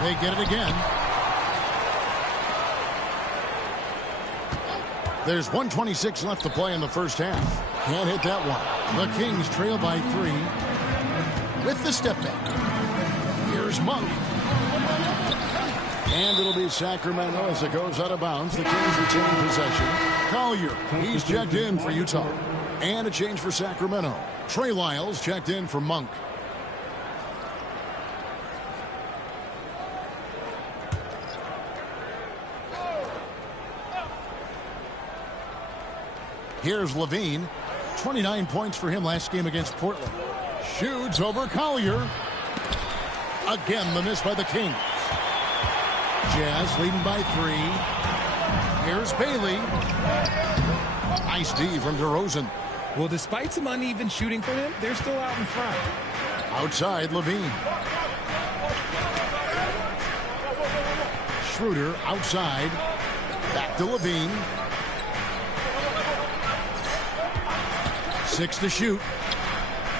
They get it again. There's 1:26 left to play in the first half. Can't hit that one. The Kings trail by 3 with the step back. Here's Monk. And it'll be Sacramento as it goes out of bounds. The Kings retain possession. Collier, he's checked in for Utah. And a change for Sacramento. Trey Lyles checked in for Monk. Here's Levine. 29 points for him last game against Portland. Shoots over Collier. Again, the miss by the Kings. Jazz leading by 3. Here's Bailey. Nice D from DeRozan. Well, despite some uneven shooting for him, they're still out in front. Outside, Levine. Schroeder outside. Back to Levine. 6 to shoot.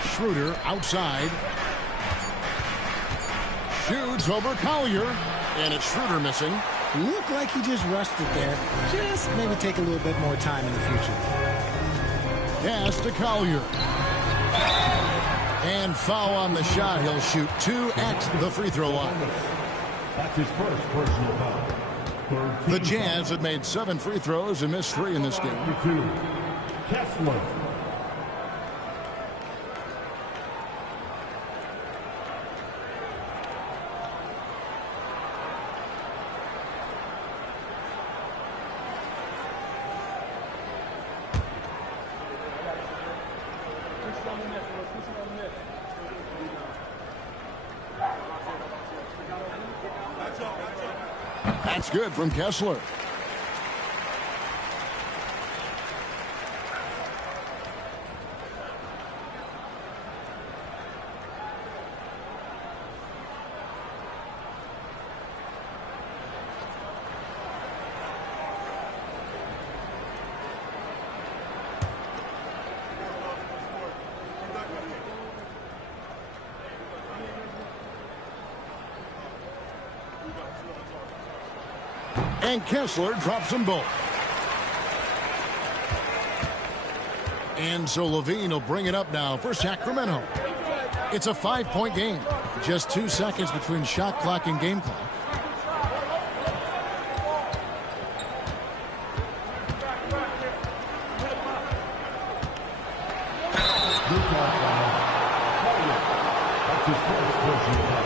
Schroeder outside. Shoots over Collier, and it's Schroeder missing. Looked like he just rushed it there. Just maybe take a little bit more time in the future. Pass to Collier. And foul on the shot. He'll shoot 2 at the free throw line. That's his first personal foul. The Jazz have made 7 free throws and missed 3 in this game. Kessler. That's good from Kessler. And Kessler drops them both. And so Levine will bring it up now for Sacramento. It's a 5-point game. Just 2 seconds between shot clock and game clock.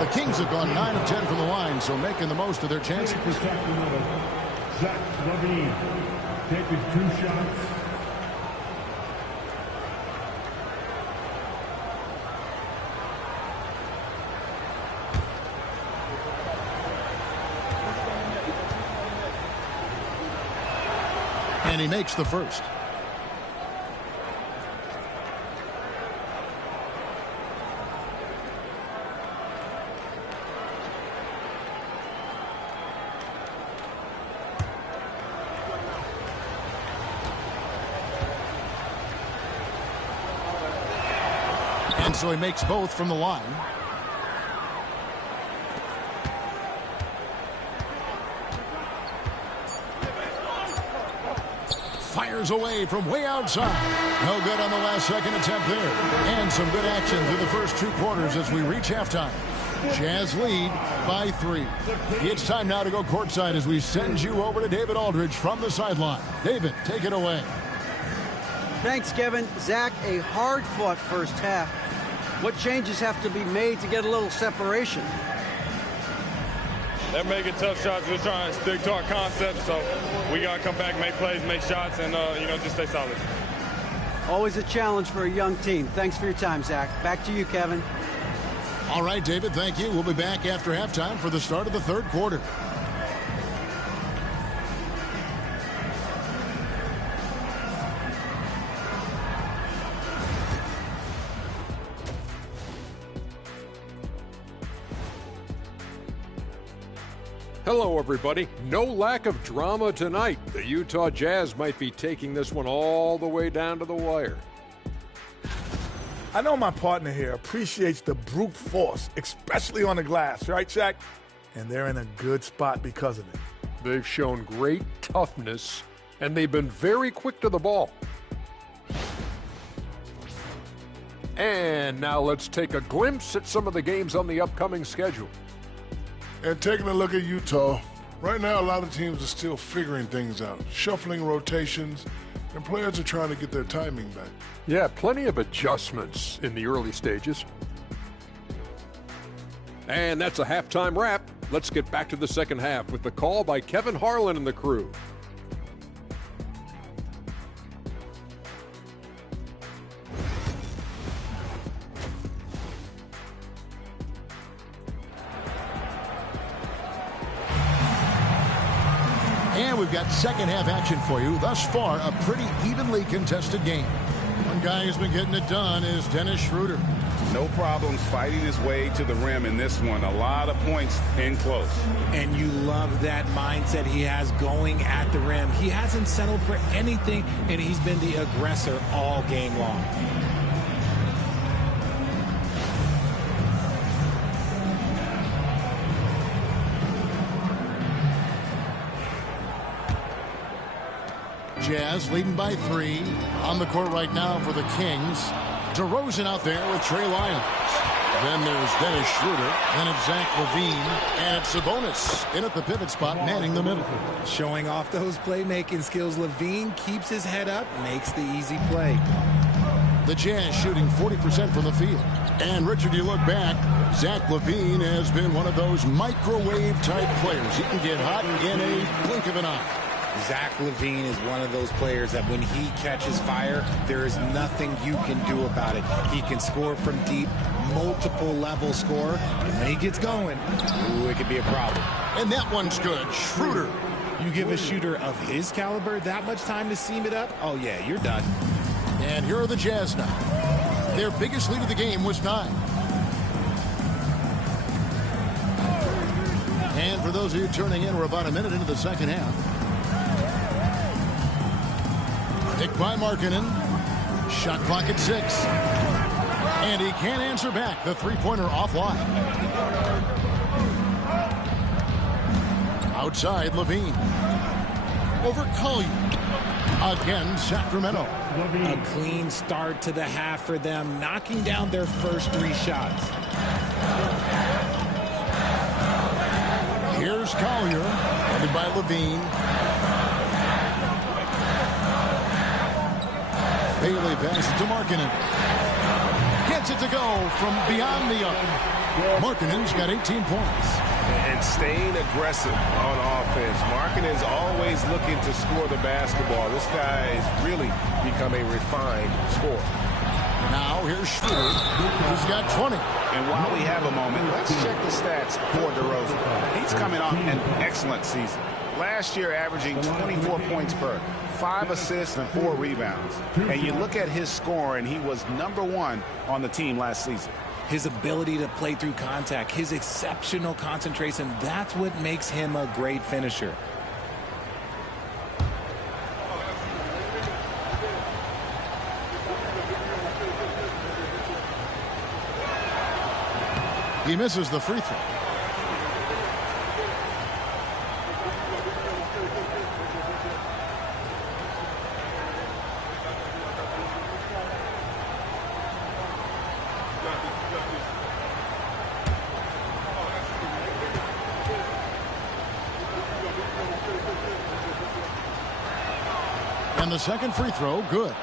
The Kings have gone 9 of 10 from the line, so making the most of their chances. Zach Levine taking 2 shots. And he makes the first. And so he makes both from the line. Fires away from way outside. No good on the last second attempt there. And some good action through the first 2 quarters as we reach halftime. Jazz lead by 3. It's time now to go courtside as we send you over to David Aldridge from the sideline. David, take it away. Thanks, Kevin. Zach, a hard-fought first half. What changes have to be made to get a little separation? They're making tough shots. We're trying to stick to our concept, so we got to come back, make plays, make shots, and, just stay solid. Always a challenge for a young team. Thanks for your time, Zach. Back to you, Kevin. All right, David, thank you. We'll be back after halftime for the start of the 3rd quarter. Hello, everybody. No lack of drama tonight. The Utah Jazz might be taking this one all the way down to the wire. I know my partner here appreciates the brute force, especially on the glass, right, Shaq? And they're in a good spot because of it. They've shown great toughness, and they've been very quick to the ball. And now let's take a glimpse at some of the games on the upcoming schedule. And taking a look at Utah, right now a lot of teams are still figuring things out, shuffling rotations, and players are trying to get their timing back. Yeah, plenty of adjustments in the early stages. And that's a halftime wrap. Let's get back to the second half with the call by Kevin Harlan and the crew. And we've got second half action for you. Thus far, a pretty evenly contested game. One guy who's been getting it done is Dennis Schroeder. No problems fighting his way to the rim in this one. A lot of points in close. And you love that mindset he has going at the rim. He hasn't settled for anything, and he's been the aggressor all game long. Jazz leading by 3. On the court right now for the Kings. DeRozan out there with Trey Lyons. Then there's Dennis Schroeder. Then it's Zach LaVine. And it's Sabonis in at the pivot spot, manning the middle. Showing off those playmaking skills. LaVine keeps his head up, makes the easy play. The Jazz shooting 40% from the field. And Richard, you look back, Zach LaVine has been one of those microwave-type players. He can get hot in a blink of an eye. Zach LaVine is one of those players that when he catches fire, there is nothing you can do about it. He can score from deep, multiple level score, and when he gets going, ooh, it could be a problem. And that one's good. Schroeder. You give a shooter of his caliber that much time to seam it up, oh yeah, you're done. And here are the Jazz now. Their biggest lead of the game was 9. And for those of you turning in, we're about a minute into the second half. Picked by Markkanen. Shot clock at 6. And he can't answer back. The three-pointer offline. Outside, LaVine. Over Collier. Again, Sacramento. A clean start to the half for them, knocking down their first 3 shots. Here's Collier, headed by LaVine. Bailey passes to Markkanen. Gets it to go from beyond the arc. Markkanen's got 18 points. And staying aggressive on offense. Markkanen's always looking to score the basketball. This guy has really become a refined scorer. Now here's Schroeder, who's got 20. And while we have a moment, let's check the stats for DeRozan. He's coming off an excellent season. Last year averaging 24 points per, 5 assists and 4 rebounds. And you look at his score, and he was #1 on the team last season. His ability to play through contact, his exceptional concentration, that's what makes him a great finisher. He misses the free throw. And the second free throw, good.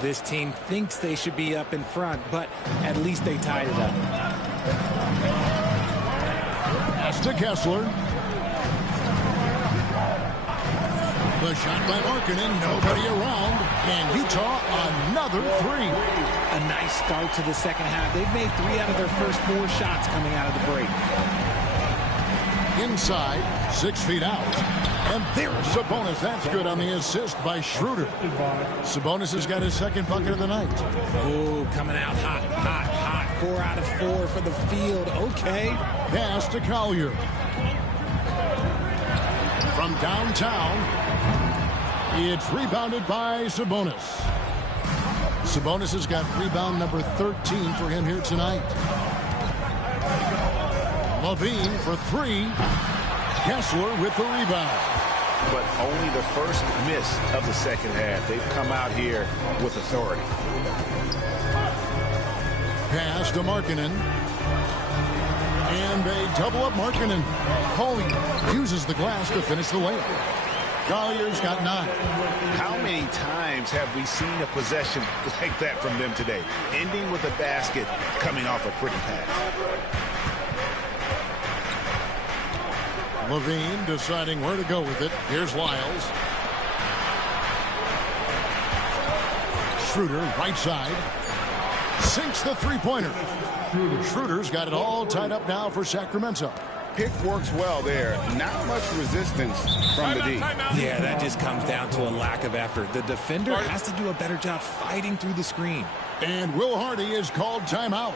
This team thinks they should be up in front, but at least they tied it up. Pass to Kessler. The shot by Markkanen, nobody around. And Utah, another 3. A nice start to the second half. They've made 3 out of their first 4 shots coming out of the break. Inside, 6 feet out. And there's Sabonis. That's good on the assist by Schroeder. Sabonis has got his second bucket of the night. Oh, coming out hot, hot, hot. 4 out of 4 for the field. Okay. Pass to Collier. From downtown, it's rebounded by Sabonis. Sabonis has got rebound number 13 for him here tonight. LaVine for 3. Kessler with the rebound. But only the first miss of the second half. They've come out here with authority. Pass to Markkanen. And they double up Markkanen. Collier uses the glass to finish the layup. Collier's got 9. How many times have we seen a possession like that from them today? Ending with a basket, coming off a pretty pass. LaVine deciding where to go with it. Here's Lyles. Schroeder, right side. Sinks the three-pointer. Schroeder's got it all tied up now for Sacramento. Pick works well there. Not much resistance from the D. Yeah, that just comes down to a lack of effort. The defender has to do a better job fighting through the screen. And Will Hardy is called timeout.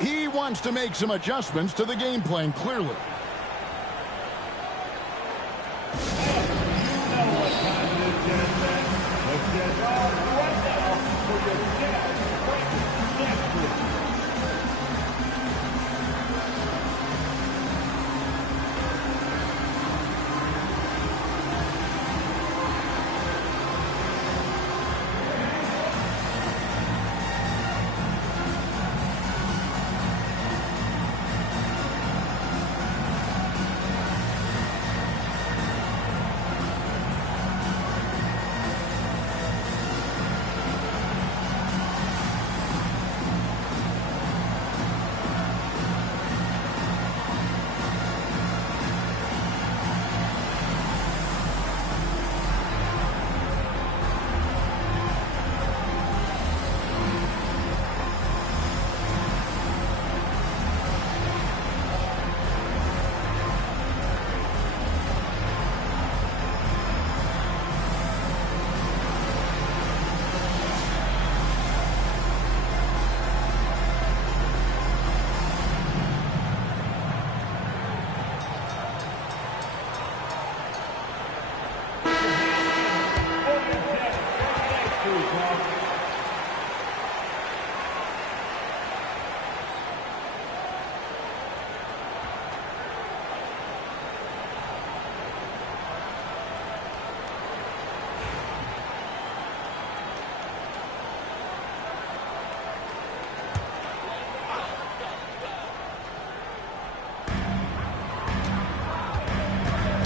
He wants to make some adjustments to the game plan, clearly.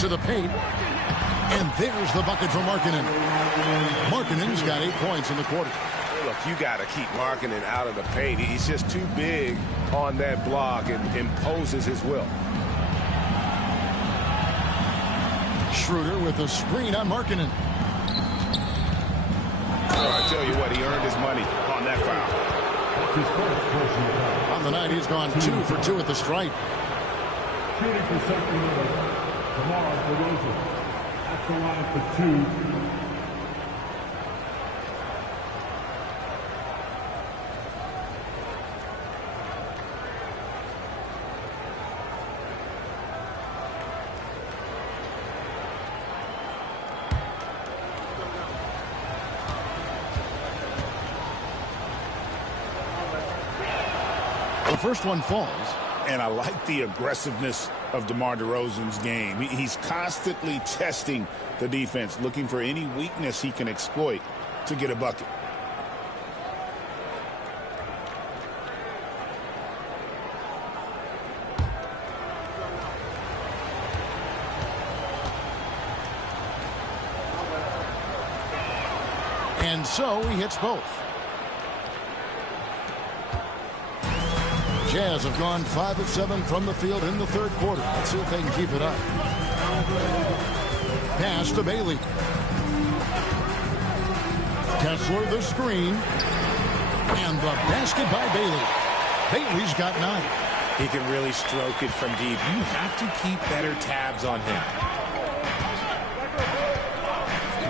into the paint. And there's the bucket for Markkanen. Markkanen's got 8 points in the quarter. Look, you got to keep Markkanen out of the paint. He's just too big on that block and imposes his will. Schroeder with a screen on Markkanen. I tell you what, he earned his money on that foul. On the night, he's gone 2 for 2 at the stripe. Shooting for Sacramento, DeMar DeRozan. At the line for 2. The first one falls. And I like the aggressiveness of DeMar DeRozan's game. He's constantly testing the defense, looking for any weakness he can exploit to get a bucket. And so he hits both. Jazz have gone 5 of 7 from the field in the third quarter. Let's see if they can keep it up. Pass to Bailey. Kessler the screen. And the basket by Bailey. Bailey's got 9. He can really stroke it from deep. You have to keep better tabs on him.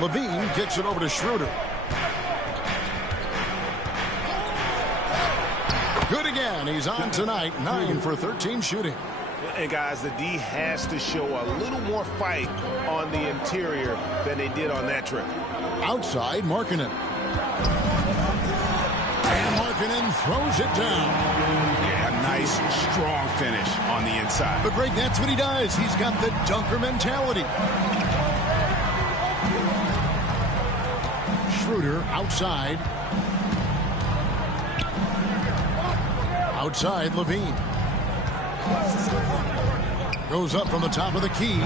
Levine kicks it over to Schroeder. Good again. He's on tonight. 9 for 13 shooting. And guys, the D has to show a little more fight on the interior than they did on that trip. Outside, Markkanen. And Markkanen throws it down. Yeah, a nice, strong finish on the inside. But Greg, that's what he does. He's got the dunker mentality. Schroeder outside. Outside, Levine. Goes up from the top of the key.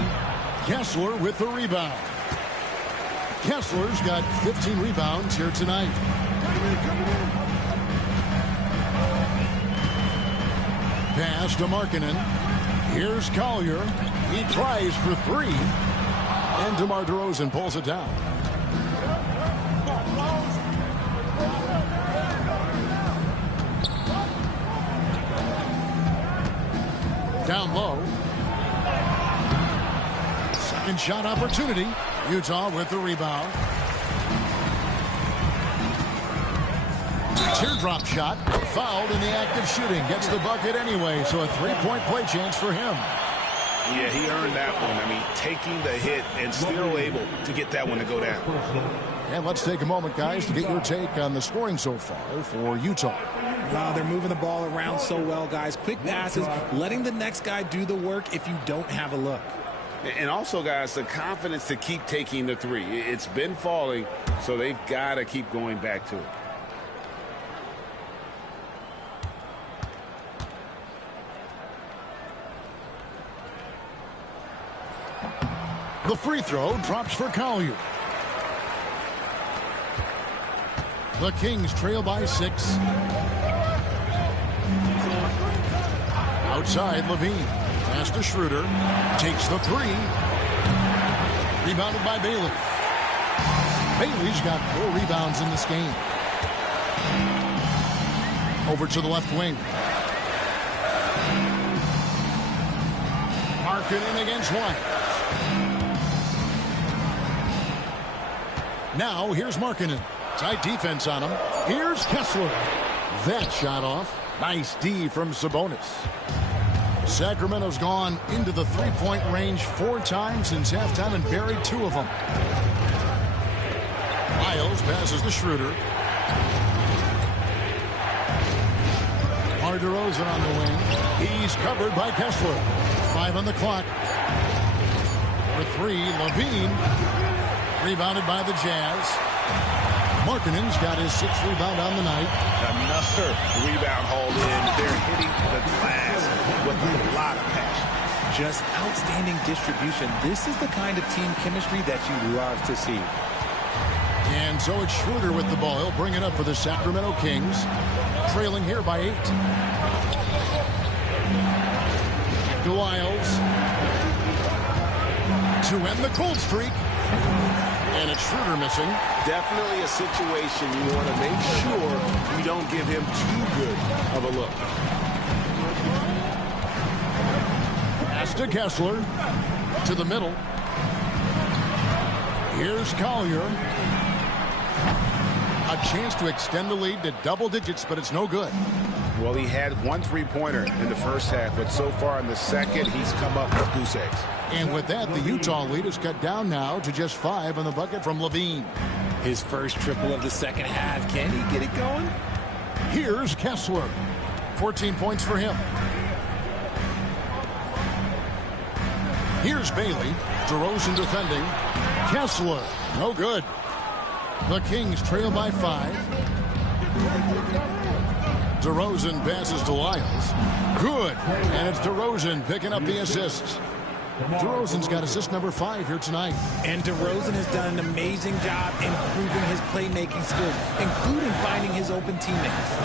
Kessler with the rebound. Kessler's got 15 rebounds here tonight. Pass to Markkanen. Here's Collier. He tries for 3. And DeMar DeRozan pulls it down. Down low. Second shot opportunity. Utah with the rebound. Teardrop shot. Fouled in the act of shooting. Gets the bucket anyway, so a 3-point play chance for him. Yeah, he earned that one. I mean, taking the hit and still able to get that one to go down. And let's take a moment, guys, to get your take on the scoring so far for Utah. Wow, they're moving the ball around so well, guys. Quick passes, letting the next guy do the work if you don't have a look. And also, guys, the confidence to keep taking the 3. It's been falling, so they've got to keep going back to it. The free throw drops for Collier. The Kings trail by 6. Outside, Levine. Pass to Schroeder. Takes the 3. Rebounded by Bailey. Bailey's got 4 rebounds in this game. Over to the left wing. Markkanen against White. Now, here's Markkanen. Tight defense on him. Here's Kessler. That shot off. Nice D from Sabonis. Sacramento's gone into the 3-point range 4 times since halftime and buried 2 of them. Miles passes to Schroeder. DeRozan on the wing. He's covered by Kessler. 5 on the clock. For 3, Levine. Rebounded by the Jazz. Markkanen's got his 6th rebound on the night. Another rebound hauled in. They're hitting the glass with a lot of passion. Just outstanding distribution. This is the kind of team chemistry that you love to see. And so it's Schroeder with the ball. He'll bring it up for the Sacramento Kings. Trailing here by 8. Lyles to end the cold streak. And it's Schroeder missing. Definitely a situation you want to make sure you don't give him too good of a look. Pass to Kessler. To the middle. Here's Collier. A chance to extend the lead to double digits, but it's no good. Well, he had 1 3-pointer in the first half, but so far in the second, he's come up with goose eggs. And with that, the Utah lead is cut down now to just 5 on the bucket from Levine. His first triple of the second half. Can he get it going? Here's Kessler. 14 points for him. Here's Bailey. DeRozan defending. Kessler. No good. The Kings trail by 5. DeRozan passes to Lyles. Good. And it's DeRozan picking up the assists. DeRozan's got assist number 5 here tonight. And DeRozan has done an amazing job improving his playmaking skills, including finding his open teammates.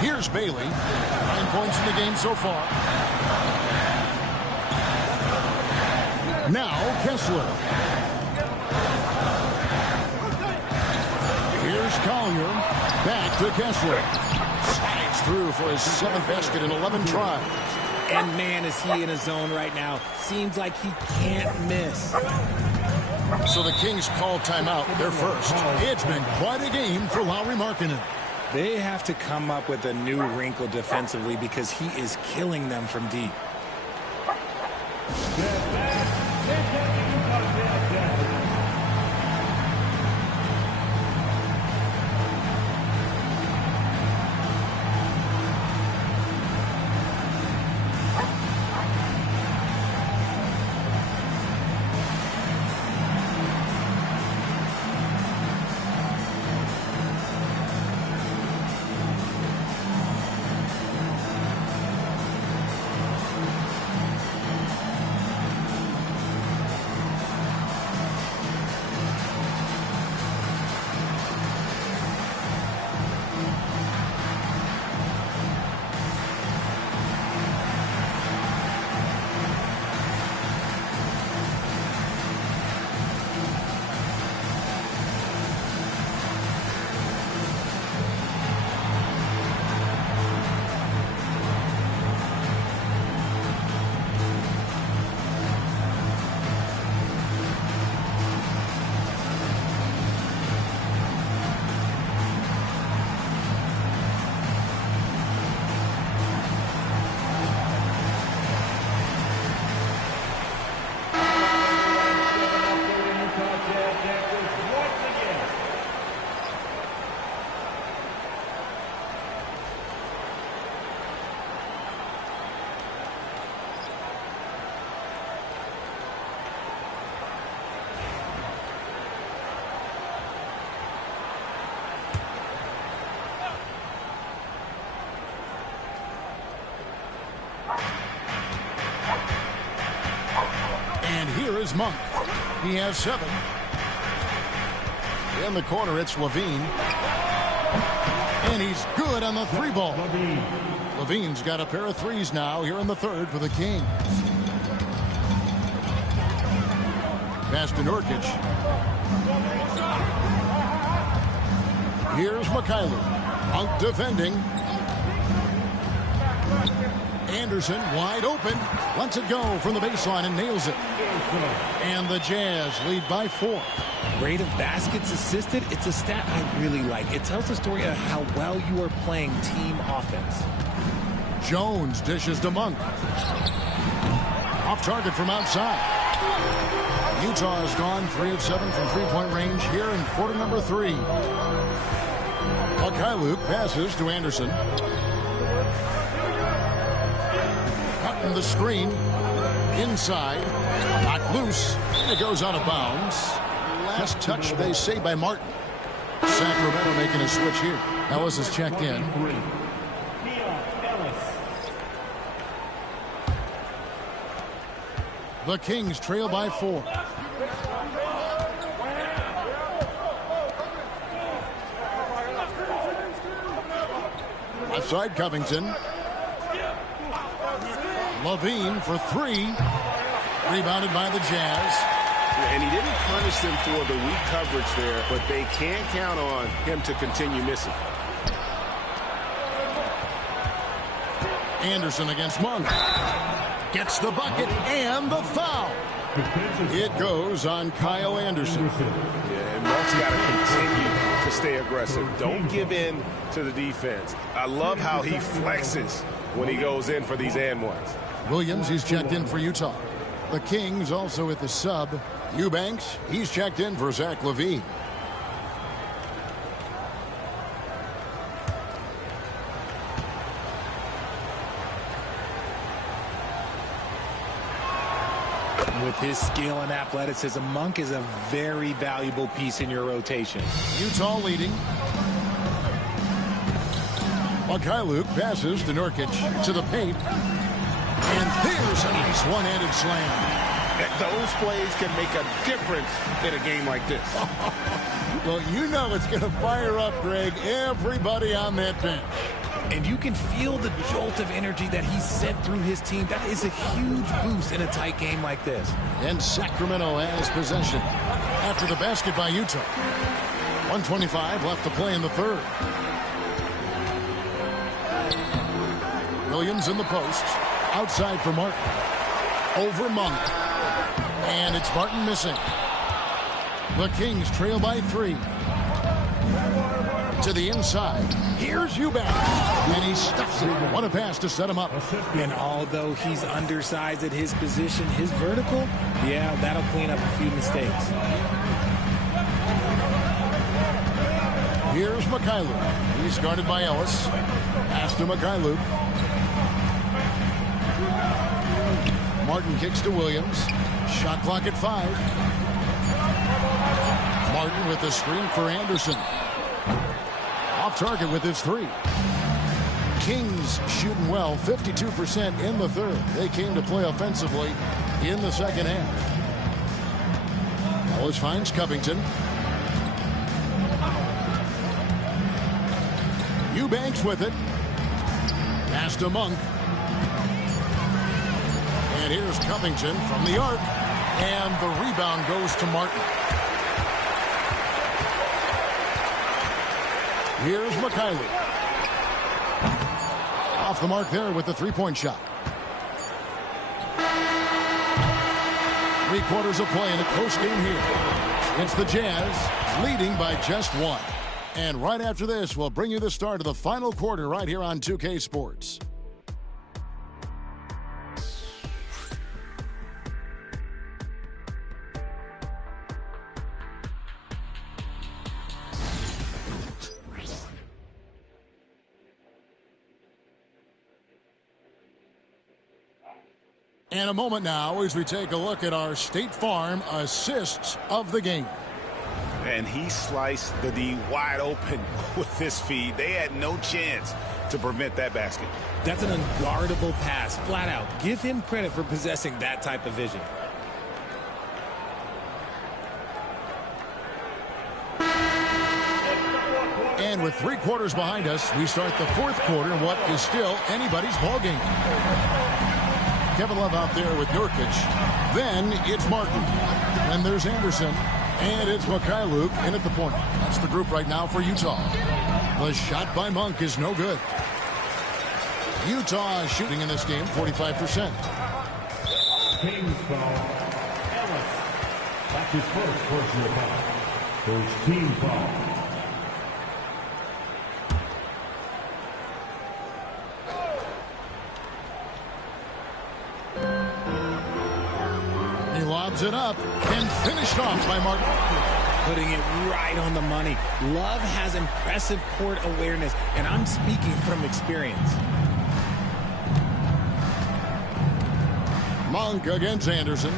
Here's Bailey. 9 points in the game so far. Now Kessler. Here's Collier. Back to Kessler. Slides through for his 7th basket in 11 tries. And man, is he in a zone right now. Seems like he can't miss. So the Kings call timeout, their first. It's been quite a game for Lauri Markkanen. They have to come up with a new wrinkle defensively because he is killing them from deep. Is Monk. He has 7. In the corner, it's Levine. And he's good on the 3-ball. Levine's got a pair of 3s now here in the 3rd for the Kings. Pass to Nurkic. Here's Mikhailuk. Out defending. Anderson wide open. Lets it go from the baseline and nails it. And the Jazz lead by 4. Rate of baskets assisted, it's a stat I really like. It tells the story of how well you are playing team offense. Jones dishes to Monk. Off target from outside. Utah has gone 3 of 7 from 3-point range here in quarter number 3. Mikhailuk passes to Anderson. Cutting the screen. Inside. Knocked loose. And it goes out of bounds. Last touch, they say, by Martin. Sacramento making a switch here. Ellis is checked in. The Kings trail by 4. Left side, Covington. Levine for 3. Rebounded by the Jazz. And he didn't punish them for the weak coverage there, but they can't count on him to continue missing. Anderson against Monk. Gets the bucket and the foul. It goes on Kyle Anderson. Yeah, and Monk's got to continue to stay aggressive. Don't give in to the defense. I love how he flexes when he goes in for these and ones. Williams, he's checked in for Utah. The Kings also at the sub. Eubanks, he's checked in for Zach LaVine. With his skill and athleticism, Monk is a very valuable piece in your rotation. Utah leading. Luke passes to Nurkic to the paint. And there's a nice one-handed slam. Those plays can make a difference in a game like this. Well, you know it's going to fire up, Greg, everybody on that bench. And you can feel the jolt of energy that he sent through his team. That is a huge boost in a tight game like this. And Sacramento has possession after the basket by Utah. 1:25 left to play in the third. Williams in the post. Outside for Martin. Over Monk. And it's Martin missing. The Kings trail by 3. To the inside. Here's Eubanks. And he stuffs it. What a pass to set him up. And although he's undersized at his position, his vertical, yeah, that'll clean up a few mistakes. Here's Mikhailuk. He's guarded by Ellis. Pass to Mikhailuk. Martin kicks to Williams. Shot clock at 5. Martin with the screen for Anderson. Off target with his 3. Kings shooting well, 52% in the third. They came to play offensively in the second half. Ellis finds Covington. Eubanks with it. Pass to Monk. And here's Covington from the arc. And the rebound goes to Martin. Here's Mikhailuk. Off the mark there with the three-point shot. 3 quarters of play in a close game here. It's the Jazz leading by just 1. And right after this, we'll bring you the start of the final quarter right here on 2K Sports. And a moment now as we take a look at our State Farm assists of the game. And he sliced the D wide open with this feed. They had no chance to prevent that basket. That's an unguardable pass, flat out. Give him credit for possessing that type of vision. And with 3 quarters behind us, we start the 4th quarter in what is still anybody's ballgame. Kevin Love out there with Nurkic. Then it's Martin. Then there's Anderson. And it's Mikhailuk in at the point. That's the group right now for Utah. The shot by Monk is no good. Utah is shooting in this game 45%. Kings foul. Ellis. That's his first personal foul. First team foul. He lobs it up and finished off by Martin. Putting it right on the money. Love has impressive court awareness, and I'm speaking from experience. Monk against Anderson.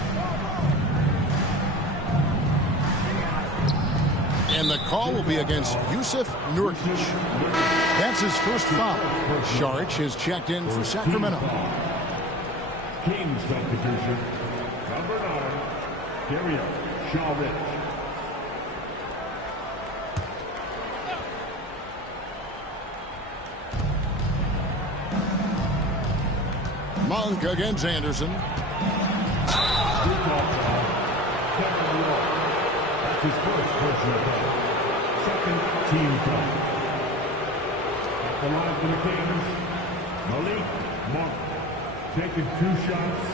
And the call will be against Yusuf Nurkic. That's his first foul. Saric has checked in for Sacramento. Kings substitution. Dario Shaw-Rich. Monk against Anderson. That's his first personal foul. Second team foul. At the line for the Kings, Malik Monk. Taking 2 shots.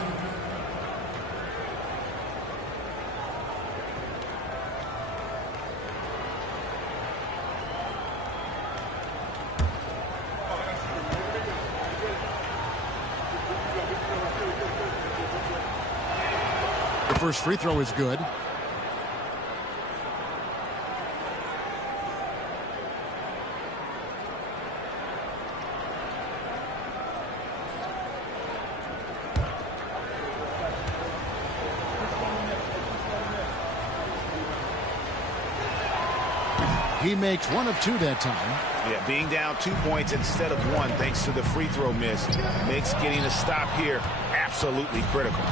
The first free throw is good. He makes 1 of 2 that time. Yeah, being down 2 points instead of 1 thanks to the free throw miss makes getting a stop here absolutely critical.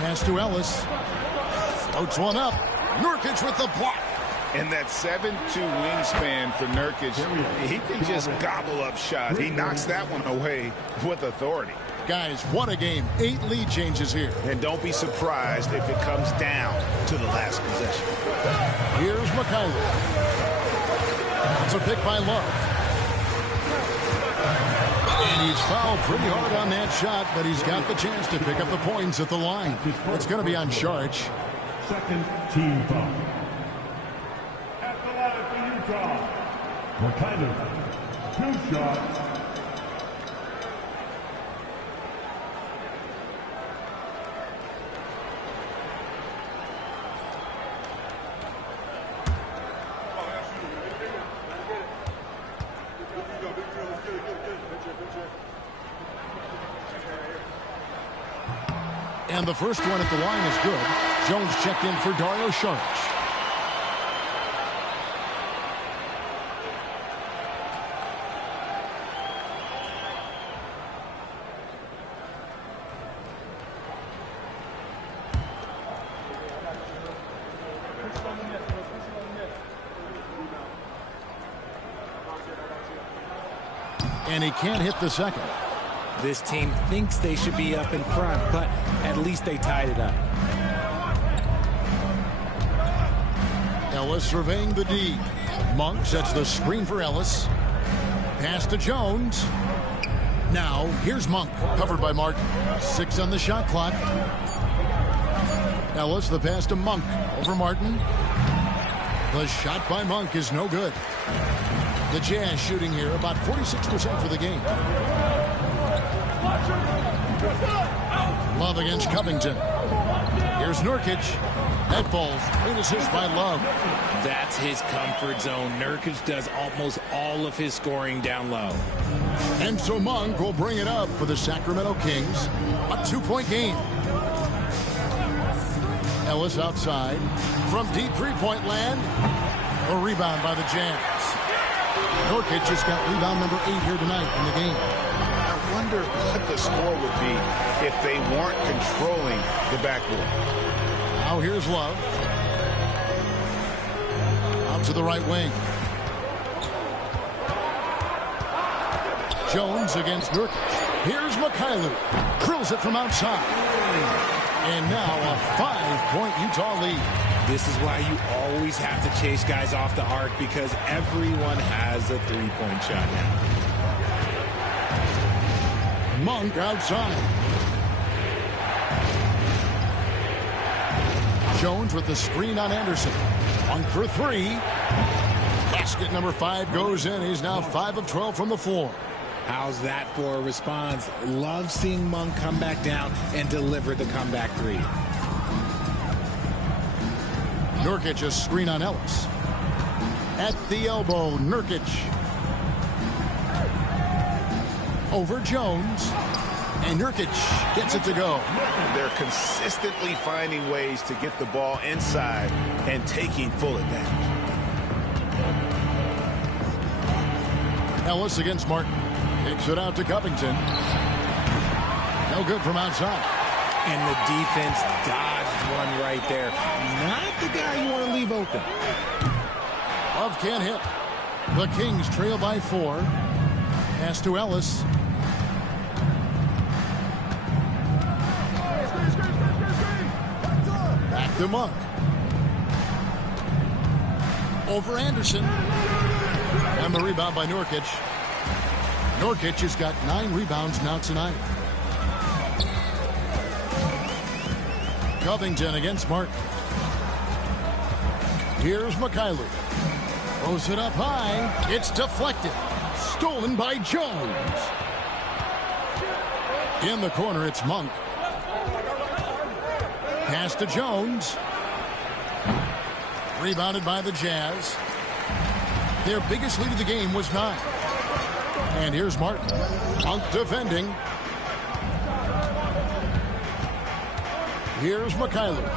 Pass to Ellis. Floats one up. Nurkic with the block. And that 7'2" wingspan for Nurkic, he can just gobble up shots. He knocks that one away with authority. Guys, what a game. 8 lead changes here. And don't be surprised if it comes down to the last possession. Here's McKinley. It's a pick by Love. And he's fouled pretty hard on that shot, but he's got the chance to pick up the points at the line. It's going to be on charge. Second team foul. At the line for Utah, McKinley. 2 shots. And the first one at the line is good. Jones checked in for Dario Saric. And he can't hit the second. This team thinks they should be up in front, but at least they tied it up. Ellis surveying the D. Monk sets the screen for Ellis. Pass to Jones. Now, here's Monk, covered by Martin. 6 on the shot clock. Ellis, the pass to Monk. Over Martin. The shot by Monk is no good. The Jazz shooting here about 46% for the game. Love against Covington. Here's Nurkic. That falls. Great assist by Love. That's his comfort zone. Nurkic does almost all of his scoring down low. And so Monk will bring it up for the Sacramento Kings. A 2-point game. Ellis outside. From deep 3-point land. A rebound by the Jazz. Nurkic just got rebound number 8 here tonight in the game. I wonder what the score would be if they weren't controlling the backboard. Now here's Love. Out to the right wing. Jones against Nurkic. Here's McKinley. Drills it from outside. And now a 5-point Utah lead. This is why you always have to chase guys off the arc, because everyone has a 3-point shot now. Monk outside. Jones with the screen on Anderson. Monk for 3. Basket number 5 goes in. He's now 5 of 12 from the floor. How's that for a response? Love seeing Monk come back down and deliver the comeback 3. Nurkic a screen on Ellis. At the elbow, Nurkic. Over Jones. And Nurkic gets it to go. They're consistently finding ways to get the ball inside and taking full advantage. Ellis against Martin. Takes it out to Covington. No good from outside. And the defense dodged one right there. Not the guy you want to leave open. Love can't hit. The Kings trail by 4. Pass to Ellis. Back to Monk. Over Anderson. And the rebound by Nurkic. Nurkic has got 9 rebounds now tonight. Covington against Martin. Here's Mikhailuk. Throws it up high. It's deflected. Stolen by Jones. In the corner, it's Monk. Pass to Jones. Rebounded by the Jazz. Their biggest lead of the game was 9. And here's Martin. Monk defending. Here's Mikhailuk.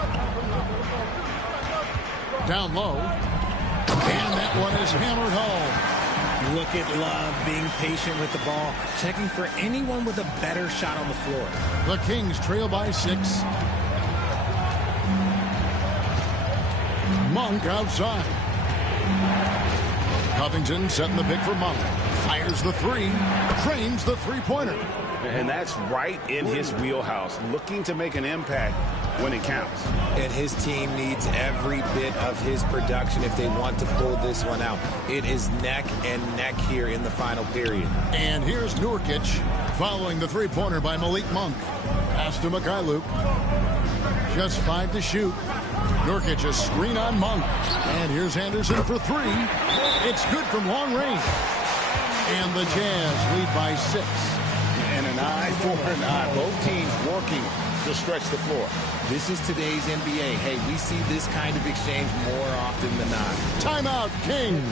Down low. And that one is hammered home. Look at Love being patient with the ball, checking for anyone with a better shot on the floor. The Kings trail by 6. Monk outside. Covington setting the pick for Monk. Fires the 3. Trains the three-pointer. And that's right in his wheelhouse, looking to make an impact when it counts. And his team needs every bit of his production if they want to pull this one out. It is neck and neck here in the final period. And here's Nurkic following the three-pointer by Malik Monk. Pass to Mikhailuk. Just 5 to shoot. Nurkic a screen on Monk. And here's Anderson for 3. It's good from long range. And the Jazz lead by 6. And an eye for an eye. Both teams working to stretch the floor. This is today's NBA. Hey, we see this kind of exchange more often than not. Timeout, Kings.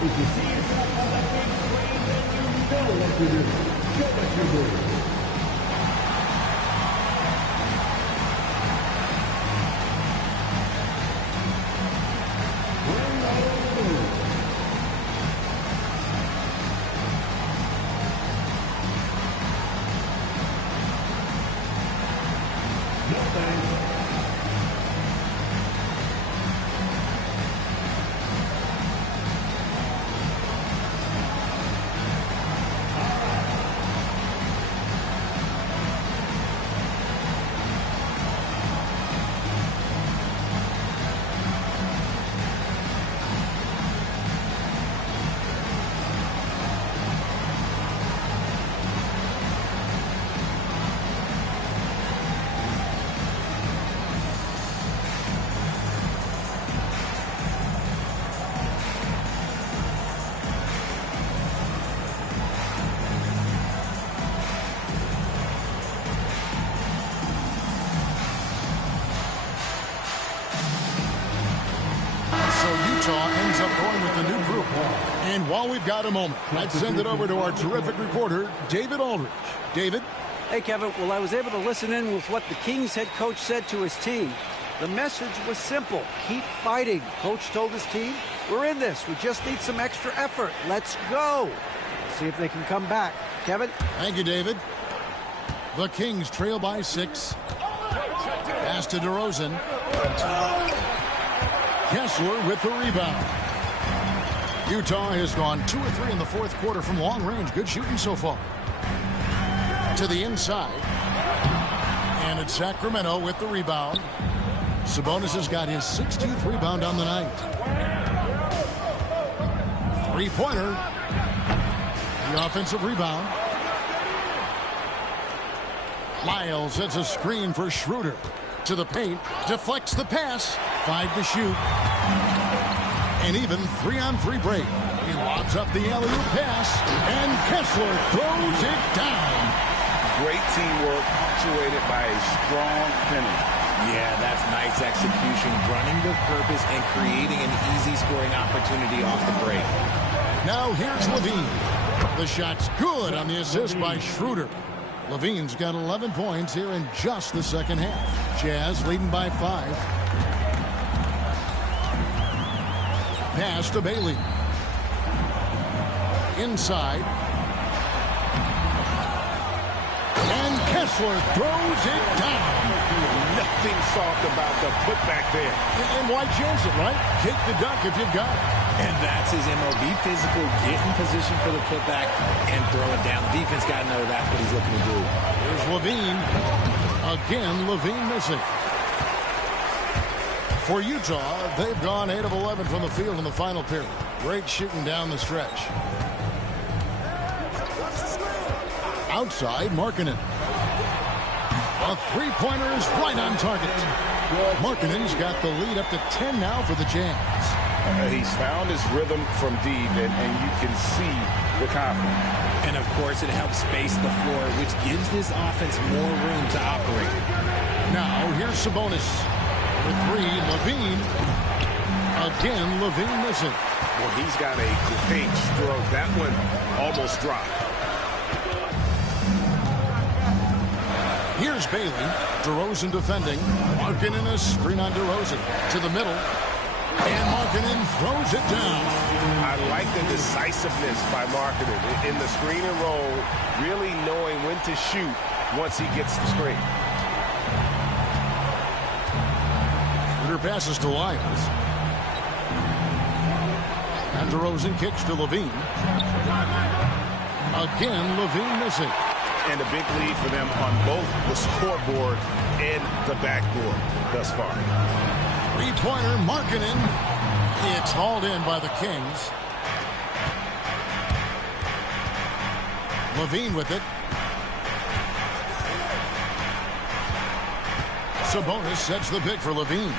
If you see yourself on that big screen, then you know what to do. Show what you do. Ends up going with the new group. And while we've got a moment, let's send it over to our terrific reporter, David Aldridge. David? Hey, Kevin. Well, I was able to listen in with what the Kings head coach said to his team. The message was simple. Keep fighting. Coach told his team, we're in this. We just need some extra effort. Let's go. See if they can come back. Kevin? Thank you, David. The Kings trail by 6. Pass to DeRozan. Kessler with the rebound. Utah has gone 2 or 3 in the fourth quarter from long range. Good shooting so far. To the inside. And it's Sacramento with the rebound. Sabonis has got his 16th rebound on the night. Three-pointer. The offensive rebound. Lyles sets a screen for Schroeder. To the paint. Deflects the pass. 5 to shoot. And even 3-on-3 break. He lobs up the alley-oop pass. And Kessler throws it down. Great teamwork punctuated by a strong finish. Yeah, that's nice execution. Running with purpose and creating an easy scoring opportunity off the break. Now here's Levine. The shot's good on the assist by Schroeder. Levine's got 11 points here in just the second half. Jazz leading by 5. Pass to Bailey. Inside. And Kessler throws it down. nothing soft about the putback there. And why chance it, right? Take the dunk if you've got it. And that's his MO. Be physical, get in position for the putback, and throw it down. The defense got to know that's what he's looking to do. Here's Levine. Again, Levine missing. For Utah, they've gone 8 of 11 from the field in the final period. Great shooting down the stretch. Outside, Markkanen. A three-pointer is right on target. Markkanen's got the lead up to 10 now for the Jazz. He's found his rhythm from deep, and you can see the confidence. And, of course, it helps space the floor, which gives this offense more room to operate. Now, here's Sabonis. For three, Levine. Again, Levine missing. Well, he's got a great stroke. That one almost dropped. Here's Bailey. DeRozan defending. Markkanen a screen on DeRozan. To the middle. And Markkanen throws it down. I like the decisiveness by Markkanen in the screen and roll, really knowing when to shoot once he gets the screen. Shooter passes to Lyles. And DeRozan kicks to Levine. Again, Levine missing. And a big lead for them on both the scoreboard and the backboard thus far. Three-pointer, Markkanen. It's hauled in by the Kings. Levine with it. Sabonis sets the pick for Levine.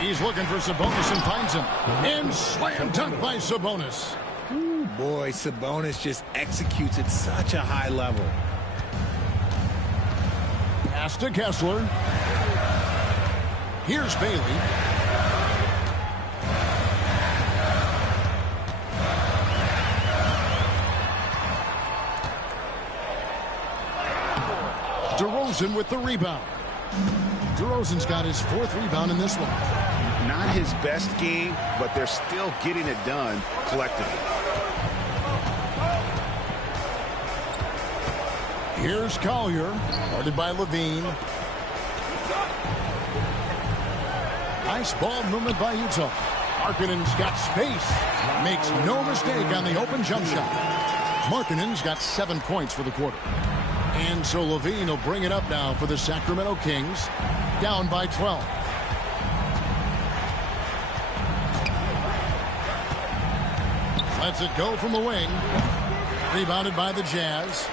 He's looking for Sabonis and finds him. And slam dunk by Sabonis. Ooh, boy, Sabonis just executes at such a high level. Pass to Kessler. Here's Bailey. DeRozan with the rebound. DeRozan's got his 4th rebound in this one. Not his best game, but they're still getting it done collectively. Here's Collier, guarded by Levine. Nice ball movement by Utah. Markkanen's got space. Makes no mistake on the open jump shot. Markkanen's got 7 points for the quarter. And so Levine will bring it up now for the Sacramento Kings. Down by 12. Lets it go from the wing. Rebounded by the Jazz.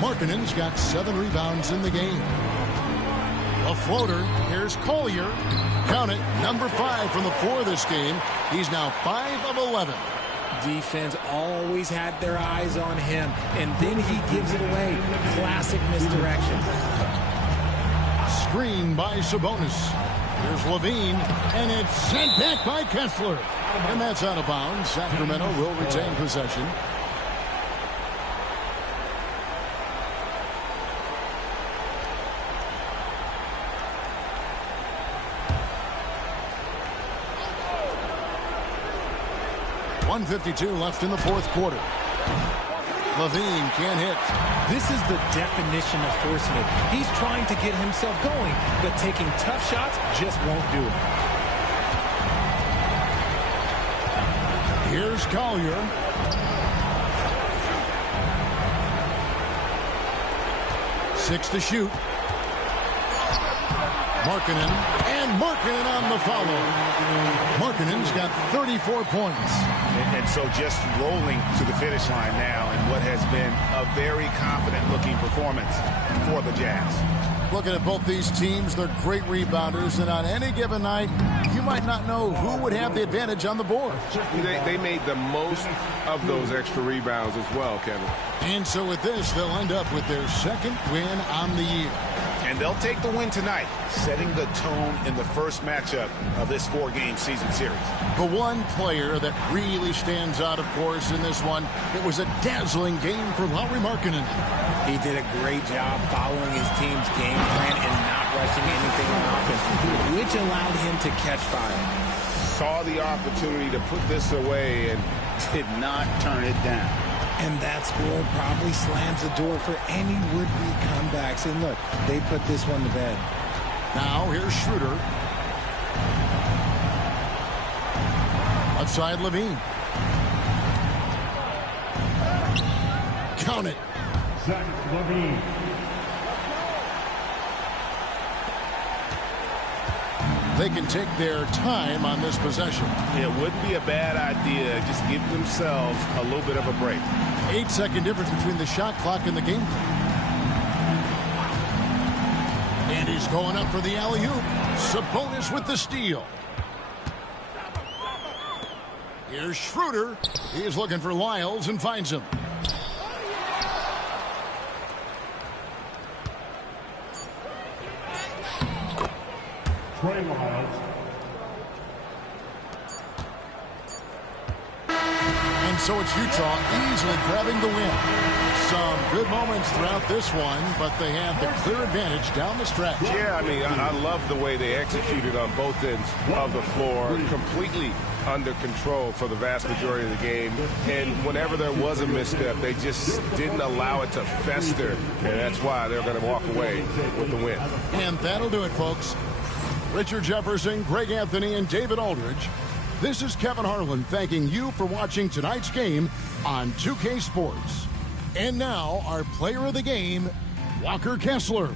Markkanen's got 7 rebounds in the game. A floater. Here's Collier. Count it. Number 5 from the floor this game. He's now 5 of 11. Defense always had their eyes on him, and then he gives it away. Classic misdirection. Screen by Sabonis. Here's Levine, and it's sent back by Kessler. And that's out of bounds. Sacramento will retain possession. .152 left in the 4th quarter. Levine can't hit. This is the definition of forcing it. He's trying to get himself going, but taking tough shots just won't do it. Here's Collier. Six to shoot. Markkanen, and Markkanen on the follow. Markkanen's got 34 points. And so just rolling to the finish line now in what has been a very confident-looking performance for the Jazz. Looking at both these teams, they're great rebounders, and on any given night, you might not know who would have the advantage on the board. They made the most of those extra rebounds as well, Kevin. And so with this, they'll end up with their 2nd win on the year. And they'll take the win tonight, setting the tone in the first matchup of this 4-game season series. The one player that really stands out, of course, in this one, it was a dazzling game for Lauri Markkanen. He did a great job following his team's game plan and not rushing anything on offense, which allowed him to catch fire. Saw the opportunity to put this away and did not turn it down. And that score probably slams the door for any would-be comebacks. And look, they put this one to bed. Now here's Schroeder. Left side, Levine. Count it. Zach Levine. They can take their time on this possession. It wouldn't be a bad idea. Just give themselves a little bit of a break. 8-second difference between the shot clock and the game clock. And he's going up for the alley-oop. Sabonis with the steal. Here's Schroeder. He's looking for Lyles and finds him. Trey Lyles. And so it's Utah easily grabbing the win. Some good moments throughout this one, but they have the clear advantage down the stretch. Yeah, I mean, I love the way they executed on both ends of the floor. Completely under control for the vast majority of the game. And whenever there was a misstep, they just didn't allow it to fester. And that's why they're going to walk away with the win. And that'll do it, folks. Richard Jefferson, Greg Anthony, and David Aldridge. This is Kevin Harlan thanking you for watching tonight's game on 2K Sports. And now, our player of the game, Walker Kessler.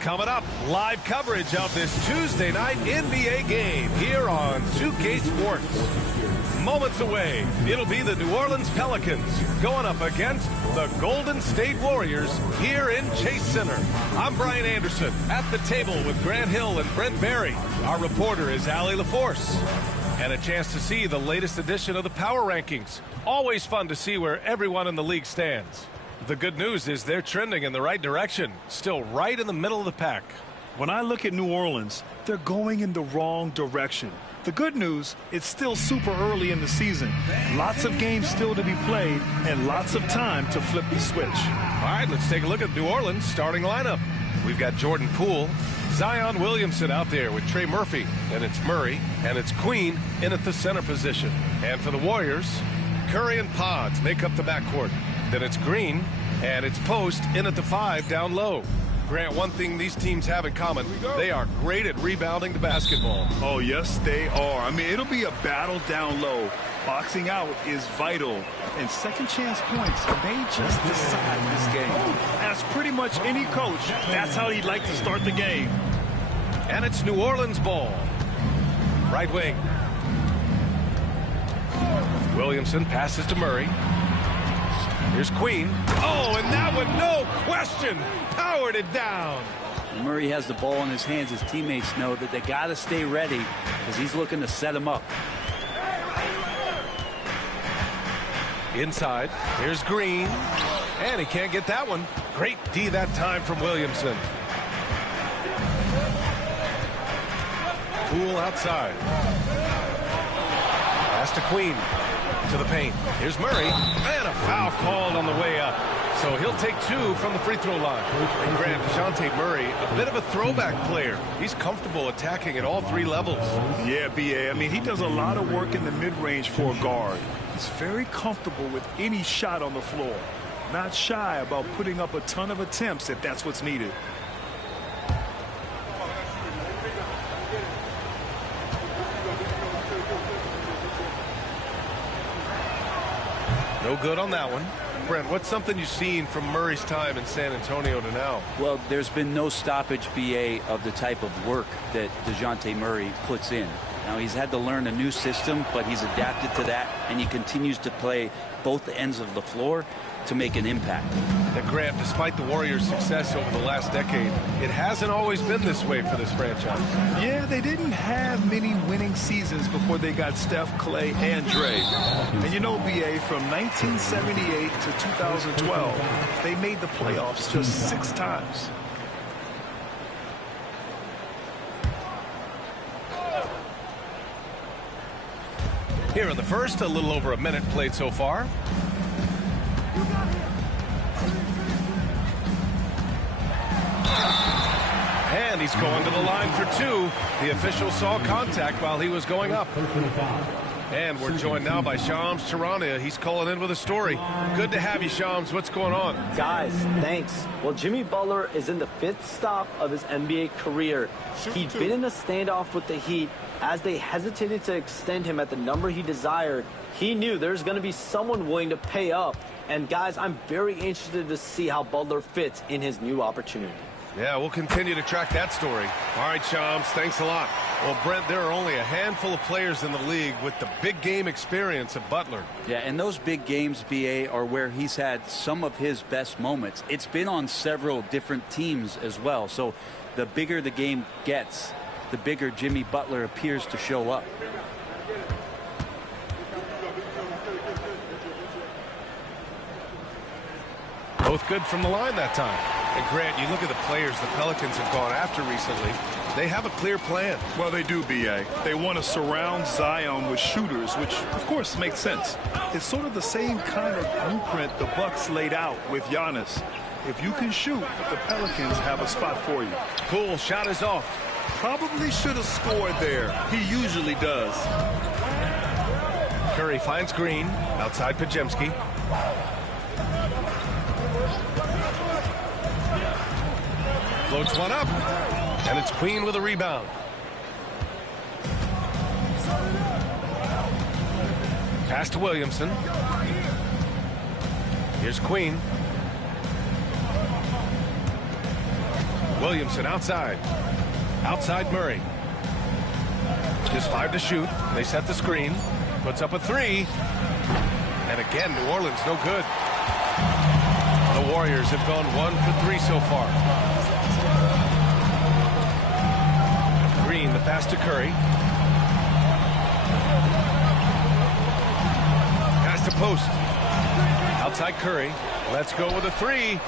Coming up, live coverage of this Tuesday night NBA game here on 2K Sports. Moments away, it'll be the New Orleans Pelicans going up against the Golden State Warriors here in Chase Center. I'm Brian Anderson at the table with Grant Hill and Brent Barry. Our reporter is Allie LaForce. And a chance to see the latest edition of the Power Rankings. Always fun to see where everyone in the league stands. The good news is they're trending in the right direction, still right in the middle of the pack. When I look at New Orleans, they're going in the wrong direction. The good news, it's still super early in the season. Lots of games still to be played and lots of time to flip the switch. All right, let's take a look at New Orleans' starting lineup. We've got Jordan Poole, Zion Williamson out there with Trey Murphy, and it's Murray, and it's Queen in at the center position. And for the Warriors, Curry and Pods make up the backcourt. Then it's Green, and it's Post in at the 5 down low. Grant, one thing these teams have in common, they are great at rebounding the basketball. Oh, yes, they are. I mean, it'll be a battle down low. Boxing out is vital, and second chance points may just decide this game. As pretty much any coach, that's how he'd like to start the game. And it's New Orleans ball. Right wing. Williamson passes to Murray. Here's Queen. Oh, and that one, no question, powered it down. Murray has the ball in his hands. His teammates know that they got to stay ready because he's looking to set him up. Inside, here's Green. And he can't get that one. Great D that time from Williamson. Poole outside. Pass to Queen. To the paint. Here's Murray. And a foul called on the way up. So he'll take 2 from the free throw line. And Grant, DeJounte Murray, a bit of a throwback player. He's comfortable attacking at all 3 levels. Yeah, B.A. I mean, he does a lot of work in the mid-range for a guard. He's very comfortable with any shot on the floor. Not shy about putting up a ton of attempts if that's what's needed. No good on that one. Brent, what's something you've seen from Murray's time in San Antonio to now? Well, there's been no stoppage, BA, of the type of work that DeJounte Murray puts in. Now, he's had to learn a new system, but he's adapted to that, and he continues to play both ends of the floor to make an impact. And Grant, despite the Warriors' success over the last decade, it hasn't always been this way for this franchise. Yeah, they didn't have many winning seasons before they got Steph, Clay, and Dre. And you know, B.A., from 1978 to 2012, they made the playoffs just 6 times. Here in the first, a little over a minute played so far. And he's going to the line for 2. The official saw contact while he was going up. And we're joined now by Shams Charania. He's calling in with a story. Good to have you, Shams. What's going on? Guys, thanks. Well, Jimmy Butler is in the 5th stop of his NBA career. He'd been in a standoff with the Heat. As they hesitated to extend him at the number he desired, he knew there's going to be someone willing to pay up. And guys, I'm very interested to see how Butler fits in his new opportunity. Yeah, we'll continue to track that story. All right, Shams, thanks a lot. Well, Brent, there are only a handful of players in the league with the big game experience of Butler. Yeah, and those big games, BA, are where he's had some of his best moments. It's been on several different teams as well. So the bigger the game gets, the bigger Jimmy Butler appears to show up. Both good from the line that time. And Grant, you look at the players the Pelicans have gone after recently. They have a clear plan. Well, they do, B.A. They want to surround Zion with shooters, which, of course, makes sense. It's sort of the same kind of blueprint the Bucks laid out with Giannis. If you can shoot, the Pelicans have a spot for you. Cool. Shot is off. Probably should have scored there. He usually does. Curry finds Green. Outside Pajemski. Floats one up. And it's Queen with a rebound. Pass to Williamson. Here's Queen. Williamson outside. Outside Murray. Just 5 to shoot. They set the screen. Puts up a 3. And again, New Orleans no good. The Warriors have gone 1 for 3 so far. Green, the pass to Curry. Pass to Post. Outside Curry. Let's go with a 3.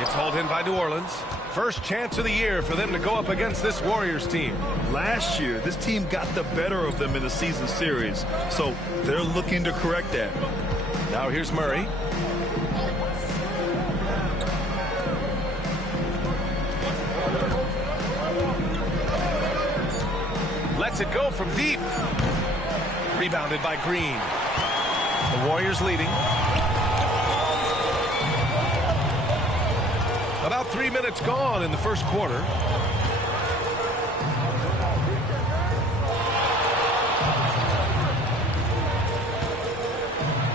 It's hauled in by New Orleans. First chance of the year for them to go up against this Warriors team. Last year, this team got the better of them in the season series, so they're looking to correct that. Now here's Murray. Lets it go from deep. Rebounded by Green. The Warriors leading. About 3 minutes gone in the first quarter.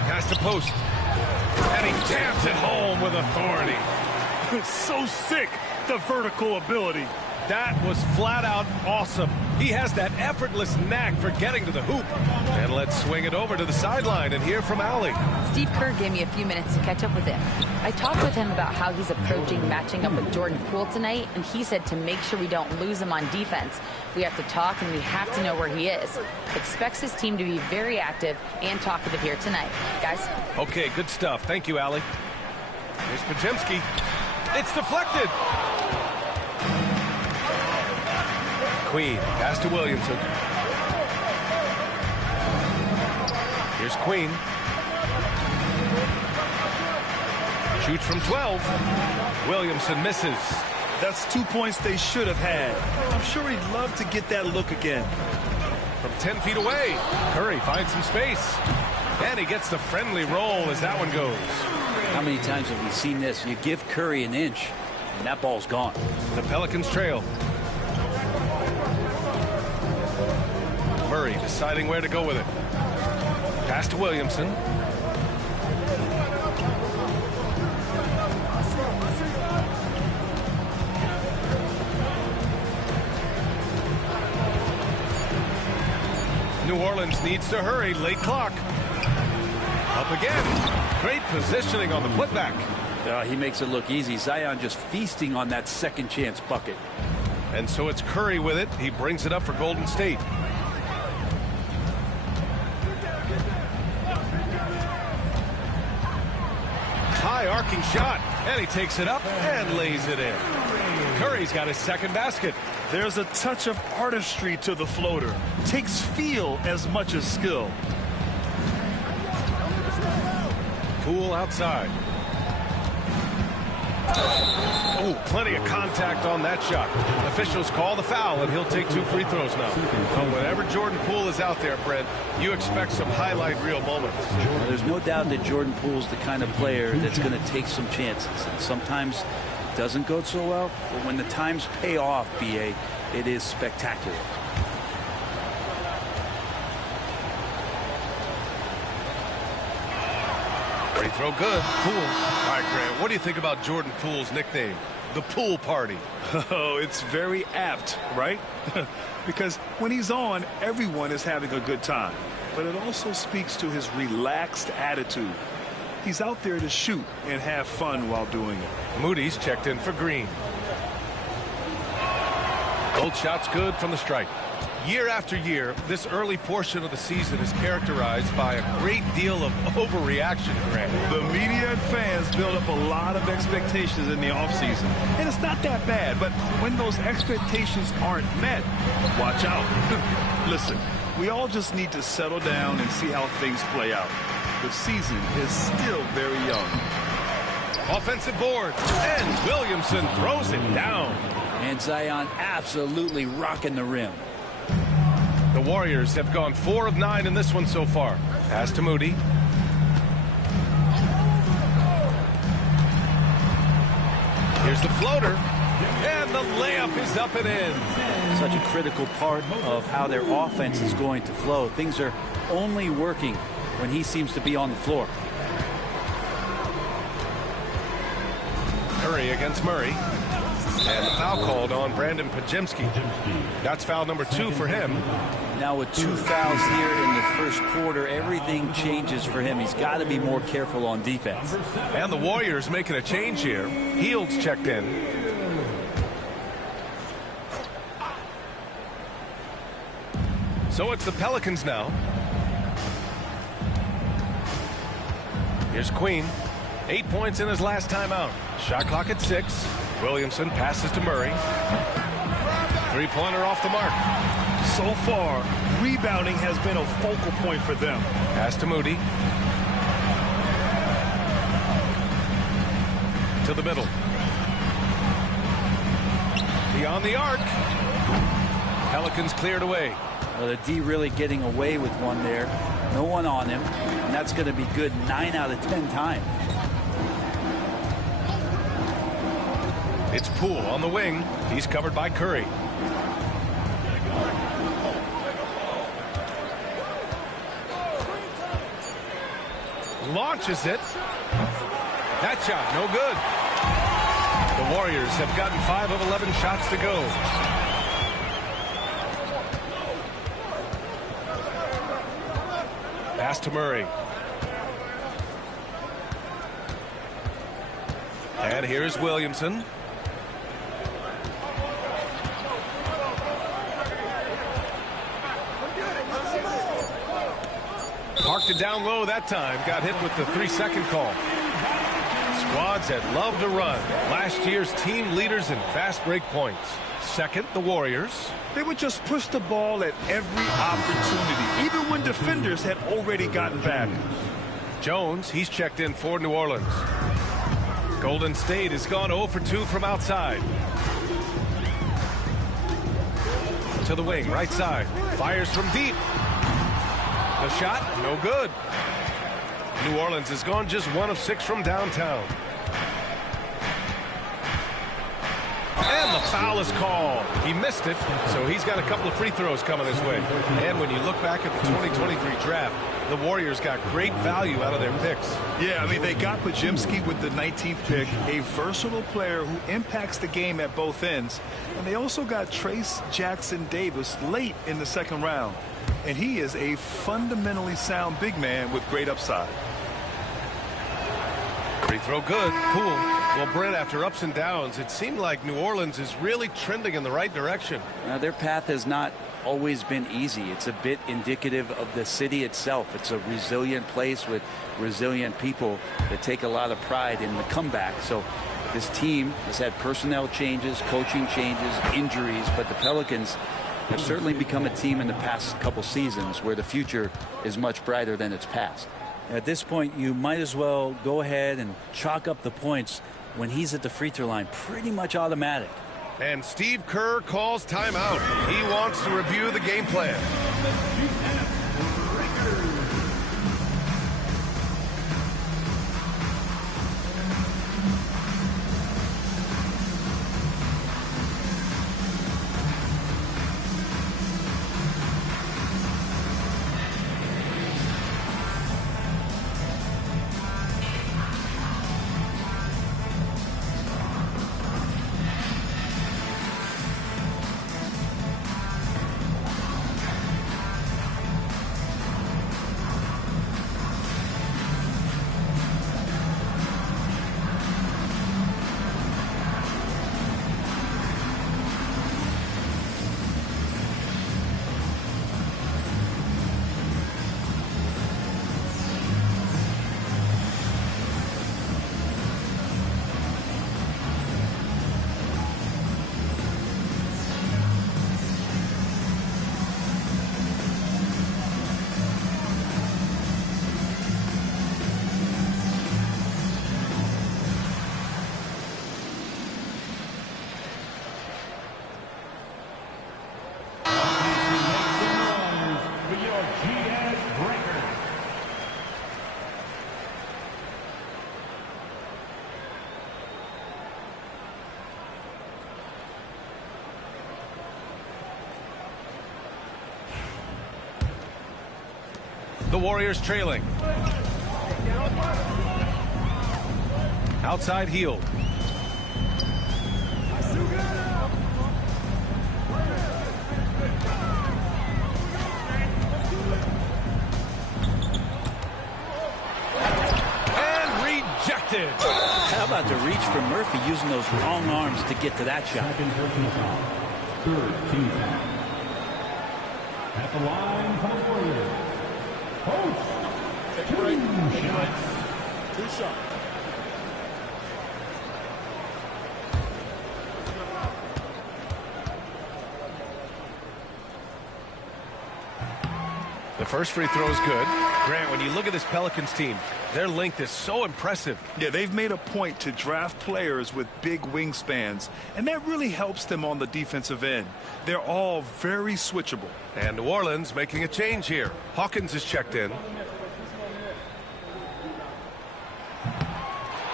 Pass to Post. And he jams it home with authority. So sick, the vertical ability. That was flat out awesome. He has that effortless knack for getting to the hoop. And let's swing it over to the sideline and hear from Allie. Steve Kerr gave me a few minutes to catch up with him. I talked with him about how he's approaching matching up with Jordan Poole tonight, and he said to make sure we don't lose him on defense, we have to talk and we have to know where he is. Expects his team to be very active and talkative here tonight. Guys? Okay, good stuff. Thank you, Allie. Here's Pajemski. It's deflected. Queen, pass to Williamson. Here's Queen. Shoots from 12. Williamson misses. That's 2 points they should have had. I'm sure he'd love to get that look again. From 10 feet away, Curry finds some space. And he gets the friendly roll as that one goes. How many times have we seen this? You give Curry an inch, and that ball's gone. The Pelicans trail. Murray deciding where to go with it. Pass to Williamson. New Orleans needs to hurry. Late clock. Up again. Great positioning on the putback. He makes it look easy. Zion just feasting on that second chance bucket. And so it's Curry with it. He brings it up for Golden State. High arcing shot, and he takes it up and lays it in. Curry's got his second basket. There's a touch of artistry to the floater. Takes feel as much as skill. Poole outside. Oh, plenty of contact on that shot. Officials call the foul, and he'll take 2 free throws now. But whenever Jordan Poole is out there, Brent, you expect some highlight reel moments. There's no doubt that Jordan Poole's the kind of player that's going to take some chances. And sometimes it doesn't go so well, but when the times pay off, B.A., it is spectacular. Free throw good. Poole. All right, Grant, what do you think about Jordan Poole's nickname? The Pool Party. Oh, it's very apt, right? Because when he's on, everyone is having a good time. But it also speaks to his relaxed attitude. He's out there to shoot and have fun while doing it. Moody's checked in for Green. Both shots good from the stripe. Year after year, this early portion of the season is characterized by a great deal of overreaction, Grant. The media and fans build up a lot of expectations in the offseason. And it's not that bad, but when those expectations aren't met, watch out. Listen, we all just need to settle down and see how things play out. The season is still very young. Offensive board, and Williamson throws it down. And Zion absolutely rocking the rim. The Warriors have gone 4 of 9 in this one so far. Pass to Moody. Here's the floater. And the layup is up and in. Such a critical part of how their offense is going to flow. Things are only working when he seems to be on the floor. Curry against Murray. And the foul called on Brandon Pajemski. That's foul number 2 for him. Now with 2 fouls here in the first quarter, everything changes for him. He's got to be more careful on defense. And the Warriors making a change here. Hields checked in. So it's the Pelicans now. Here's Queen. 8 points in his last timeout. Shot clock at 6. Williamson passes to Murray. Three-pointer off the mark. So far, rebounding has been a focal point for them. Pass to Moody. To the middle. Beyond the arc. Pelicans cleared away. Well, the D really getting away with one there. No one on him. And that's going to be good 9 out of 10 times. It's Poole on the wing. He's covered by Curry. Launches it. That shot, no good. The Warriors have gotten 5 of 11 shots to go. Pass to Murray. And here's Williamson. Parked it down low that time. Got hit with the 3-second call. Squads that love to run. Last year's team leaders in fast break points. Second, the Warriors. They would just push the ball at every opportunity, even when defenders had already gotten back. Jones, he's checked in for New Orleans. Golden State has gone 0 for 2 from outside. To the wing, right side. Fires from deep. The shot, no good. New Orleans has gone just 1 of 6 from downtown. And the foul is called. He missed it, so he's got a couple of free throws coming his way. And when you look back at the 2023 draft, the Warriors got great value out of their picks. Yeah, I mean, they got Pajemski with the 19th pick, a versatile player who impacts the game at both ends. And they also got Trace Jackson Davis late in the second round. And he is a fundamentally sound big man with great upside. Free throw good. Poole. Well, Brent, after ups and downs, it seemed like New Orleans is really trending in the right direction. Now, their path has not always been easy. It's a bit indicative of the city itself. It's a resilient place with resilient people that take a lot of pride in the comeback. So this team has had personnel changes, coaching changes, injuries, but the Pelicans have certainly become a team in the past couple seasons where the future is much brighter than its past. At this point, you might as well go ahead and chalk up the points when he's at the free throw line. Pretty much automatic. And Steve Kerr calls timeout. He wants to review the game plan. The Warriors trailing. Outside heel. And rejected. How about the reach from Murphy using those long arms to get to that shot? Third team foul. At the line for the Warriors. Post. Two shots. Two shots. The first free throw is good. Grant, when you look at this Pelicans team, their length is so impressive. Yeah, they've made a point to draft players with big wingspans, and that really helps them on the defensive end. They're all very switchable. And New Orleans making a change here. Hawkins is checked in.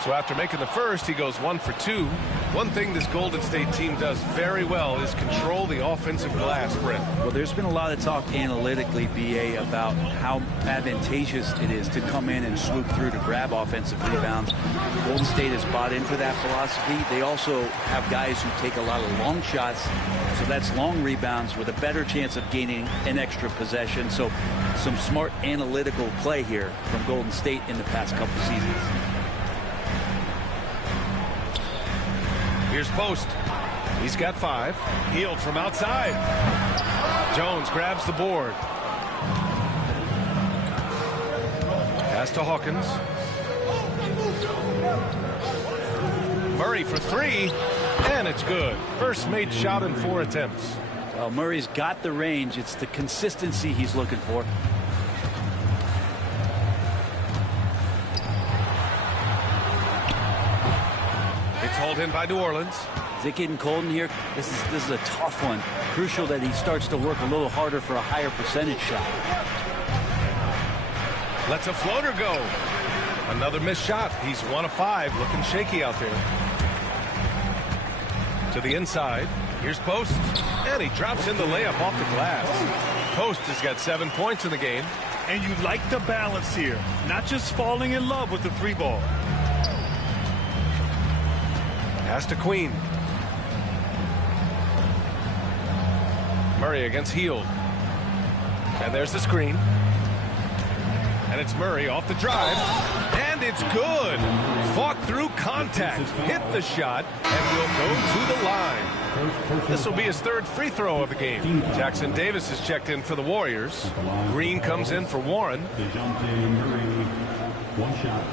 So after making the first, he goes 1 for 2. One thing this Golden State team does very well is control the offensive glass, Brent. Well, there's been a lot of talk analytically, BA, about how advantageous it is to come in and swoop through to grab offensive rebounds. Golden State has bought into that philosophy. They also have guys who take a lot of long shots, so that's long rebounds with a better chance of gaining an extra possession. So some smart analytical play here from Golden State in the past couple seasons. Here's Post. He's got 5. Healed from outside. Jones grabs the board. Pass to Hawkins. Murray for 3, and it's good. First made shot in 4 attempts. Well, Murray's got the range. It's the consistency he's looking for. Hauled in by New Orleans. Is it getting cold in here? This is a tough one. Crucial that he starts to work a little harder for a higher percentage shot. Lets a floater go. Another missed shot. He's 1 of 5. Looking shaky out there. To the inside. Here's Post. And he drops in the layup off the glass. Post has got 7 points in the game. And you like the balance here. Not just falling in love with the 3 ball. Pass to Queen. Murray against Hield. And there's the screen. And it's Murray off the drive. And it's good. Fought through contact. Hit the shot. And will go to the line. This will be his 3rd free throw of the game. Jackson Davis is checked in for the Warriors. Green comes in for Warren. Murray, 1 shot.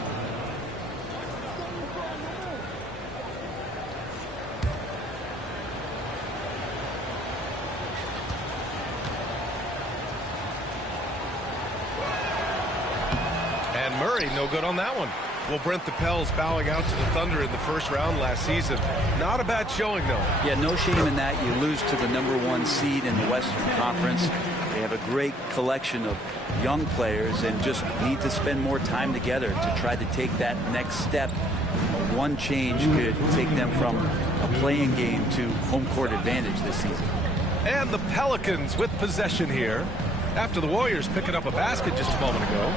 Murray, no good on that one. Well, Brent, the Pels bowing out to the Thunder in the first round last season. Not a bad showing, though. Yeah, no shame in that. You lose to the #1 seed in the Western Conference. They have a great collection of young players and just need to spend more time together to try to take that next step. One change could take them from a playing game to home court advantage this season. And the Pelicans with possession here after the Warriors picking up a basket just a moment ago.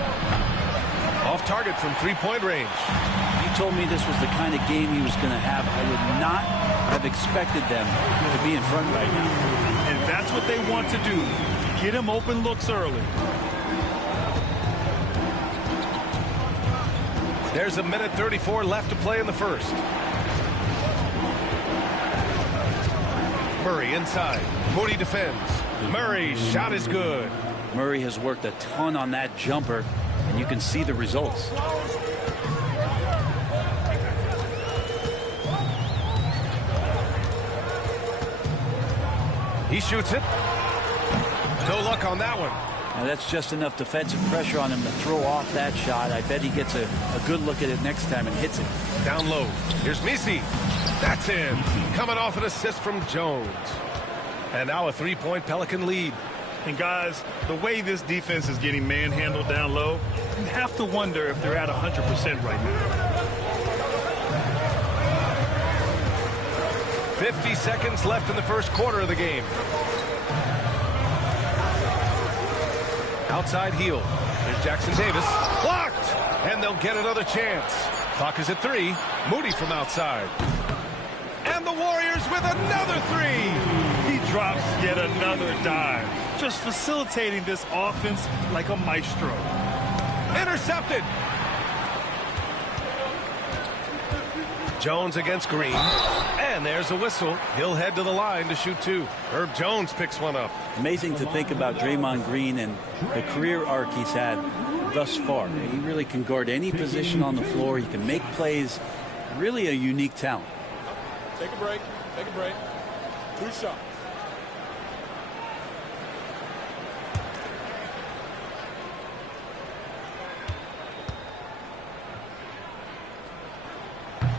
Off target from 3-point range. If you told me this was the kind of game he was going to have, I would not have expected them to be in front right now. And that's what they want to do. Get him open looks early. There's a minute 34 left to play in the first. Murray inside. Moody defends. Murray's shot is good. Murray has worked a ton on that jumper, and you can see the results. He shoots it. No luck on that one. Now that's just enough defensive pressure on him to throw off that shot. I bet he gets a good look at it next time and hits it. Down low. Here's Misi. That's in. Coming off an assist from Jones. And now a 3-point Pelican lead. And guys, the way this defense is getting manhandled down low, you have to wonder if they're at 100% right now. 50 seconds left in the first quarter of the game. Outside heel. There's Jackson Davis. Blocked! And they'll get another chance. Clock is at 3. Moody from outside. And the Warriors with another 3. He drops yet another dime. Just facilitating this offense like a maestro. Intercepted. Jones against Green. And there's a whistle. He'll head to the line to shoot 2. Herb Jones picks one up. Amazing to think about Draymond Green and the career arc he's had thus far. He really can guard any position on the floor. He can make plays. Really a unique talent. Take a break. Take a break. 2 shots.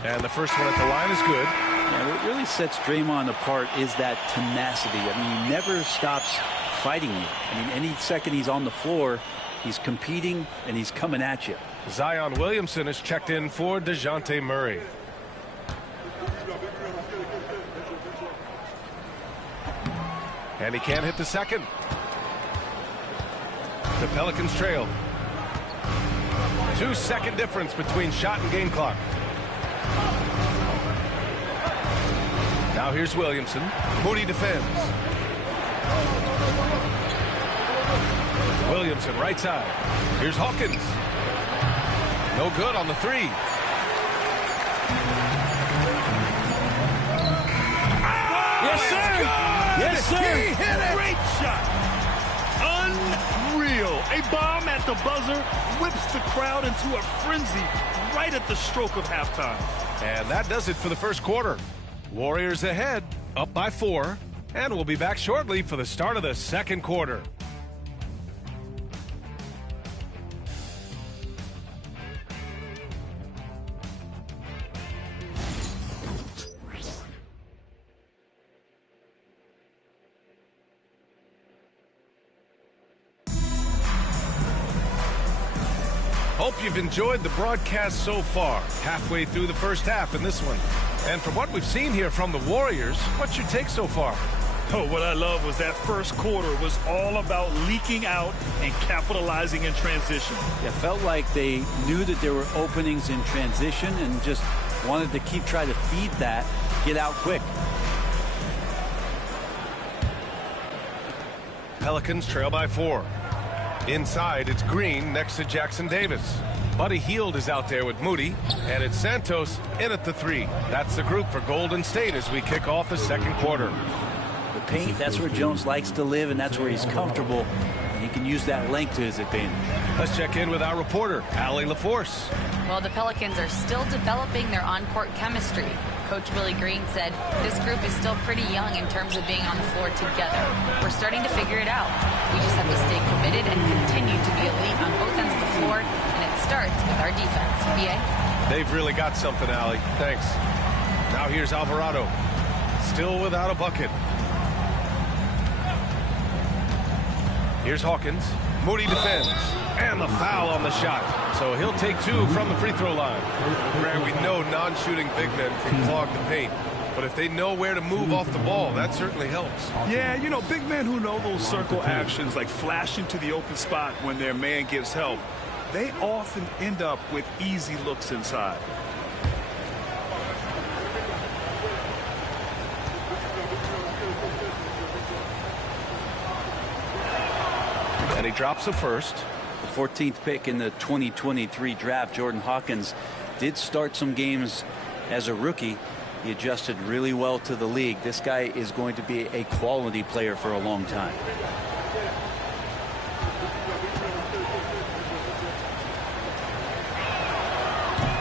And the first one at the line is good. Yeah, what really sets Draymond apart is that tenacity. I mean, he never stops fighting you. I mean, any second he's on the floor, he's competing and he's coming at you. Zion Williamson is checked in for DeJounte Murray. And he can't hit the second. The Pelicans trail. 2-second difference between shot and game clock. Now here's Williamson. Moody defends. Williamson right side. Here's Hawkins. No good on the 3. Yes, sir. Yes, sir. He hit it. Great shot. Unreal. A bomb at the buzzer whips the crowd into a frenzy right at the stroke of halftime. And that does it for the first quarter. Warriors ahead, up by 4, and we'll be back shortly for the start of the second quarter. Hope you've enjoyed the broadcast so far. Halfway through the first half in this one. And from what we've seen here from the Warriors, what's your take so far? Oh, what I love was that first quarter was all about leaking out and capitalizing in transition. It felt like they knew that there were openings in transition and just wanted to keep trying to feed that, get out quick. Pelicans trail by 4. Inside, it's Green next to Jackson Davis. Buddy Hield is out there with Moody, and it's Santos in at the 3. That's the group for Golden State as we kick off the second quarter. The paint, that's where Jones likes to live, and that's where he's comfortable. He can use that length to his advantage. Let's check in with our reporter, Allie LaForce. Well, the Pelicans are still developing their on-court chemistry. Coach Willie Green said this group is still pretty young in terms of being on the floor together. We're starting to figure it out. We just have to stay committed and continue to be elite on both ends of the floor, and it starts with our defense. B.A.? They've really got something, Allie. Thanks. Now here's Alvarado. Still without a bucket. Here's Hawkins. Moody defends. And the foul on the shot. So he'll take 2 from the free throw line. Grant, we know non-shooting big men can clog the paint. But if they know where to move off the ball, that certainly helps. Yeah, you know, big men who know those circle actions, like flashing to the open spot when their man gives help, they often end up with easy looks inside. And he drops the first. The 14th pick in the 2023 draft, Jordan Hawkins, did start some games as a rookie. He adjusted really well to the league. This guy is going to be a quality player for a long time.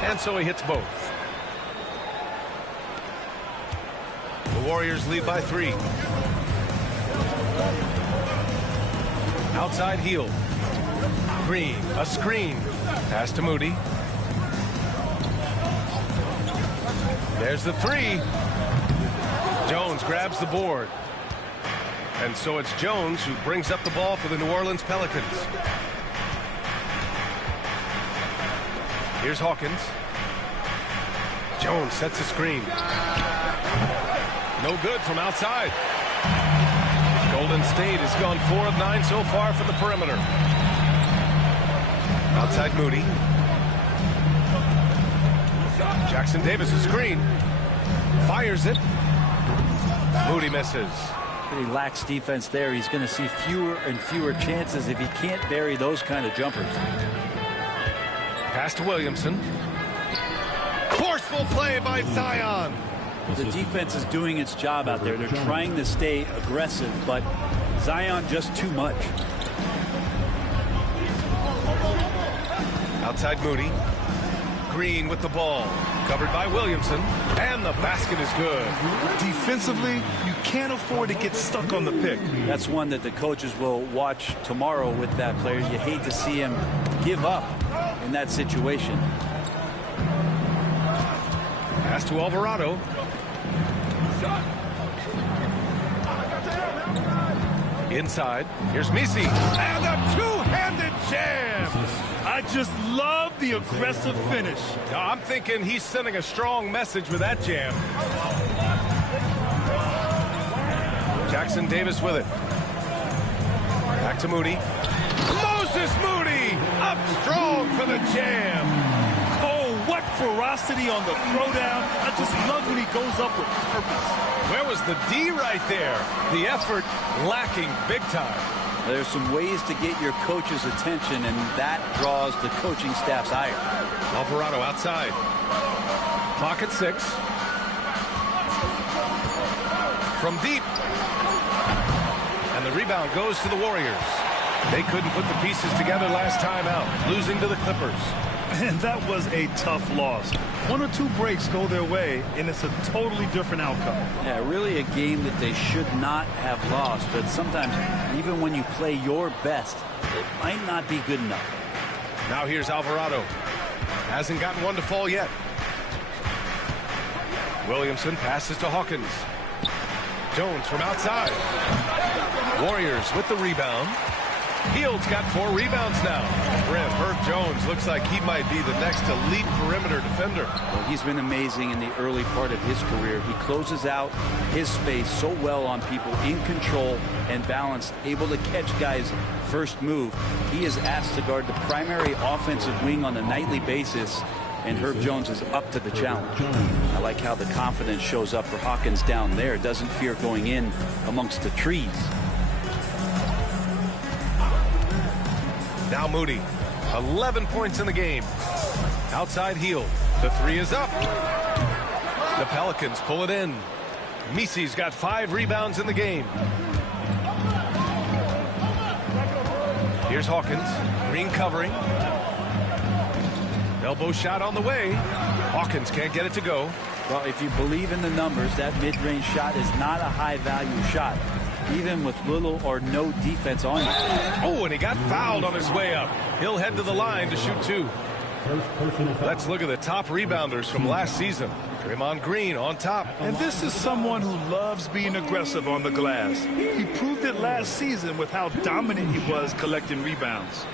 And so he hits both. The Warriors lead by 3. Outside Hield. Green, a screen. Pass to Moody. There's the 3. Jones grabs the board. And so it's Jones who brings up the ball for the New Orleans Pelicans. Here's Hawkins. Jones sets a screen. No good from outside. Golden State has gone 4 of 9 so far from the perimeter. Outside Moody. Jackson Davis, a screen. Fires it. Moody misses. Pretty lax defense there. He's going to see fewer and fewer chances if he can't bury those kind of jumpers. Pass to Williamson. Forceful play by Zion. The defense is doing its job out there. They're trying to stay aggressive, but Zion just too much. Outside Moody. Green with the ball. Covered by Williamson. And the basket is good. Defensively, you can't afford to get stuck on the pick. That's one that the coaches will watch tomorrow with that player. You hate to see him give up in that situation. Pass to Alvarado. Inside. Here's Misi. And a two-handed jam. I just love the aggressive finish. I'm thinking he's sending a strong message with that jam. Jackson Davis with it. Back to Moody. Moses Moody up strong for the jam. Oh, what ferocity on the throwdown. I just love when he goes up with purpose. Where was the D right there? The effort lacking big time. There's some ways to get your coach's attention, and that draws the coaching staff's ire. Alvarado outside. Clock at 6. From deep. And the rebound goes to the Warriors. They couldn't put the pieces together last time out, losing to the Clippers. And that was a tough loss. One or two breaks go their way, and it's a totally different outcome. Yeah, really a game that they should not have lost. But sometimes, even when you play your best, it might not be good enough. Now here's Alvarado. Hasn't gotten one to fall yet. Williamson passes to Hawkins. Jones from outside. Warriors with the rebound. Hield's got 4 rebounds now. Brent, Herb Jones looks like he might be the next elite perimeter defender. Well, he's been amazing in the early part of his career. He closes out his space so well on people, in control and balanced, able to catch guys' first move. He is asked to guard the primary offensive wing on a nightly basis, and Herb Jones is up to the challenge. I like how the confidence shows up for Hawkins down there. Doesn't fear going in amongst the trees. Now Moody, 11 points in the game. Outside Hield, the 3 is up. The Pelicans pull it in. Misi's got 5 rebounds in the game. Here's Hawkins, Green covering. Elbow shot on the way. Hawkins can't get it to go. Well, if you believe in the numbers, that mid-range shot is not a high-value shot, even with little or no defense on you. Oh, and he got fouled on his way up. He'll head to the line to shoot 2. Let's look at the top rebounders from last season. Draymond Green on top. And this is someone who loves being aggressive on the glass. He proved it last season with how dominant he was collecting rebounds.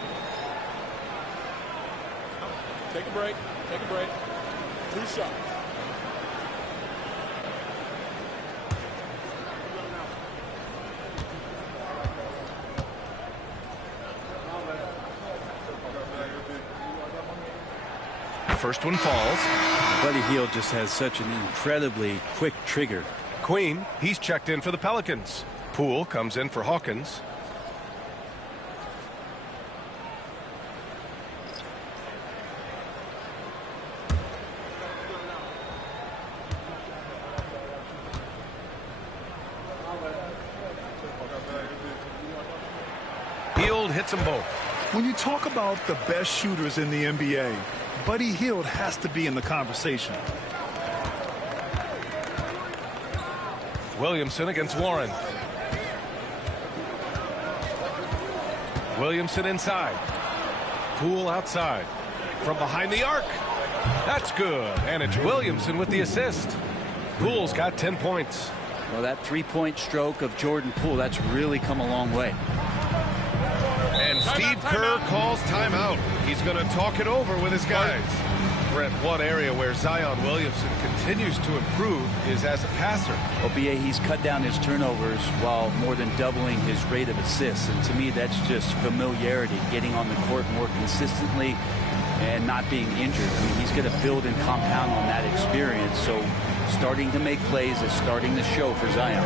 Take a break. Take a break. 2 shots. First one falls. Buddy Hield just has such an incredibly quick trigger. Queen, he's checked in for the Pelicans. Poole comes in for Hawkins. Hield hits them both. When you talk about the best shooters in the NBA, Buddy Hield has to be in the conversation. Williamson against Warren. Williamson inside. Poole outside. From behind the arc. That's good. And it's Williamson with the assist. Poole's got 10 points. Well, that 3-point stroke of Jordan Poole, that's really come a long way. And Steve Kerr calls timeout. He's going to talk it over with his guys. Brent, one area where Zion Williamson continues to improve is as a passer. Well, BA, he's cut down his turnovers while more than doubling his rate of assists. And to me, that's just familiarity, getting on the court more consistently and not being injured. I mean, he's going to build and compound on that experience. So starting to make plays is starting to show for Zion.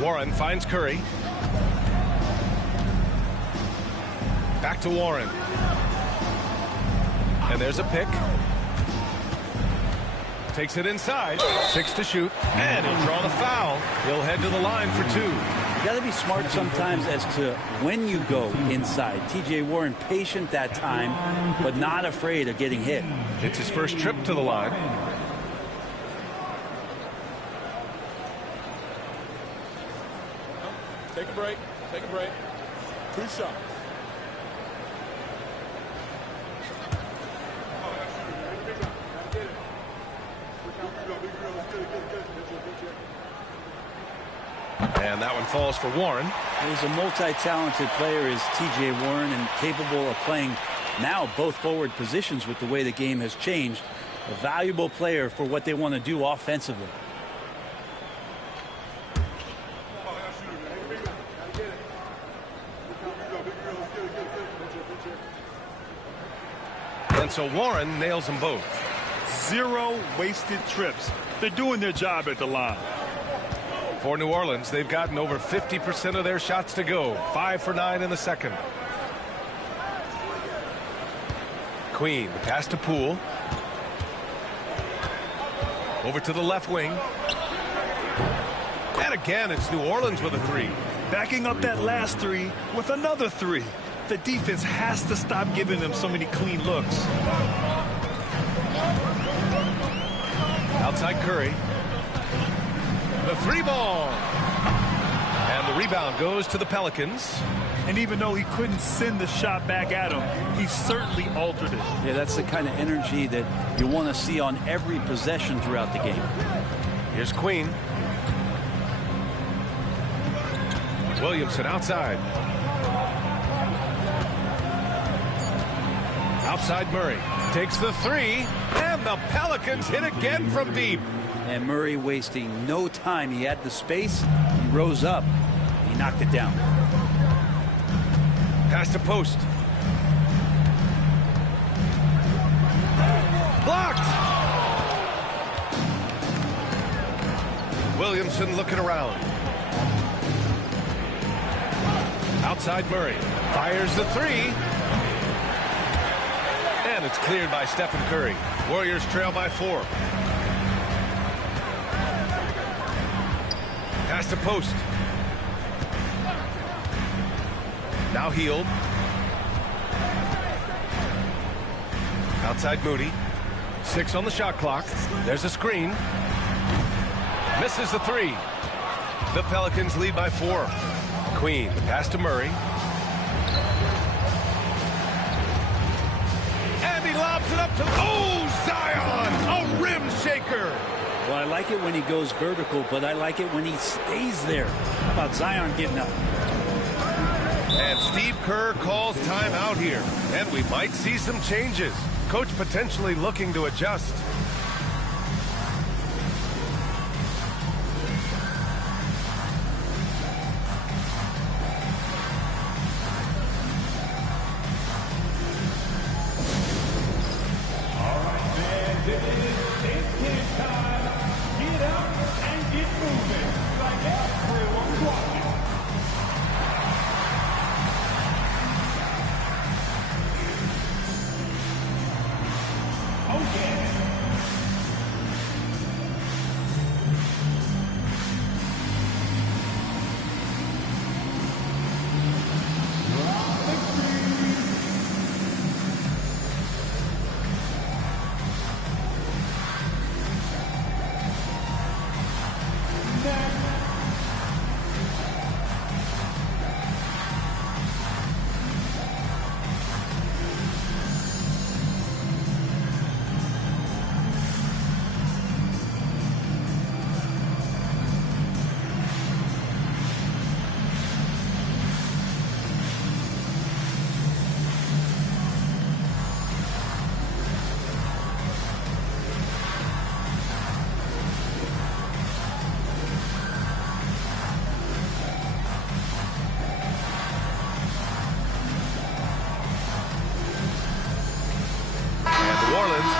Warren finds Curry. Back to Warren. And there's a pick. Takes it inside. 6 to shoot. And he'll draw the foul. He'll head to the line for 2. You got to be smart sometimes as to when you go inside. TJ Warren patient that time, but not afraid of getting hit. It's his first trip to the line. Take a break. Take a break. 2 shots. And that one falls for Warren. He's a multi-talented player, is TJ Warren, and capable of playing now both forward positions with the way the game has changed. A valuable player for what they want to do offensively. And so Warren nails them both. 0 wasted trips. They're doing their job at the line. For New Orleans, they've gotten over 50% of their shots to go. 5 for 9 in the second. Queen, the pass to Poole. Over to the left wing. And again, it's New Orleans with a 3. Backing up that last 3 with another 3. The defense has to stop giving them so many clean looks. Outside Curry. The 3-ball. And the rebound goes to the Pelicans. And even though he couldn't send the shot back at him, he certainly altered it. Yeah, that's the kind of energy that you want to see on every possession throughout the game. Here's Queen. Williamson outside. Outside Murray. Takes the 3. And the Pelicans hit again from deep. And Murray wasting no time. He had the space. He rose up. He knocked it down. Pass to post. Blocked. Williamson looking around. Outside Murray. Fires the 3. And it's cleared by Stephen Curry. Warriors trail by 4. Pass to post. Now Healed. Outside Moody. 6 on the shot clock. There's a screen. Misses the 3. The Pelicans lead by 4. Queen, the pass to Murray. And he lobs it up to, Zion, a rim shaker. Well, I like it when he goes vertical, but I like it when he stays there. How about Zion getting up? And Steve Kerr calls timeout here. And we might see some changes. Coach potentially looking to adjust.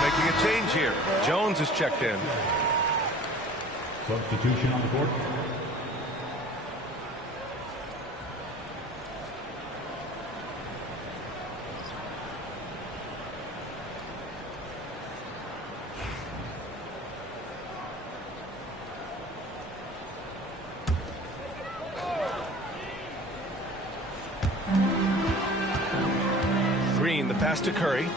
Making a change here. Jones is checked in. Substitution on the court. Green, the pass to Curry.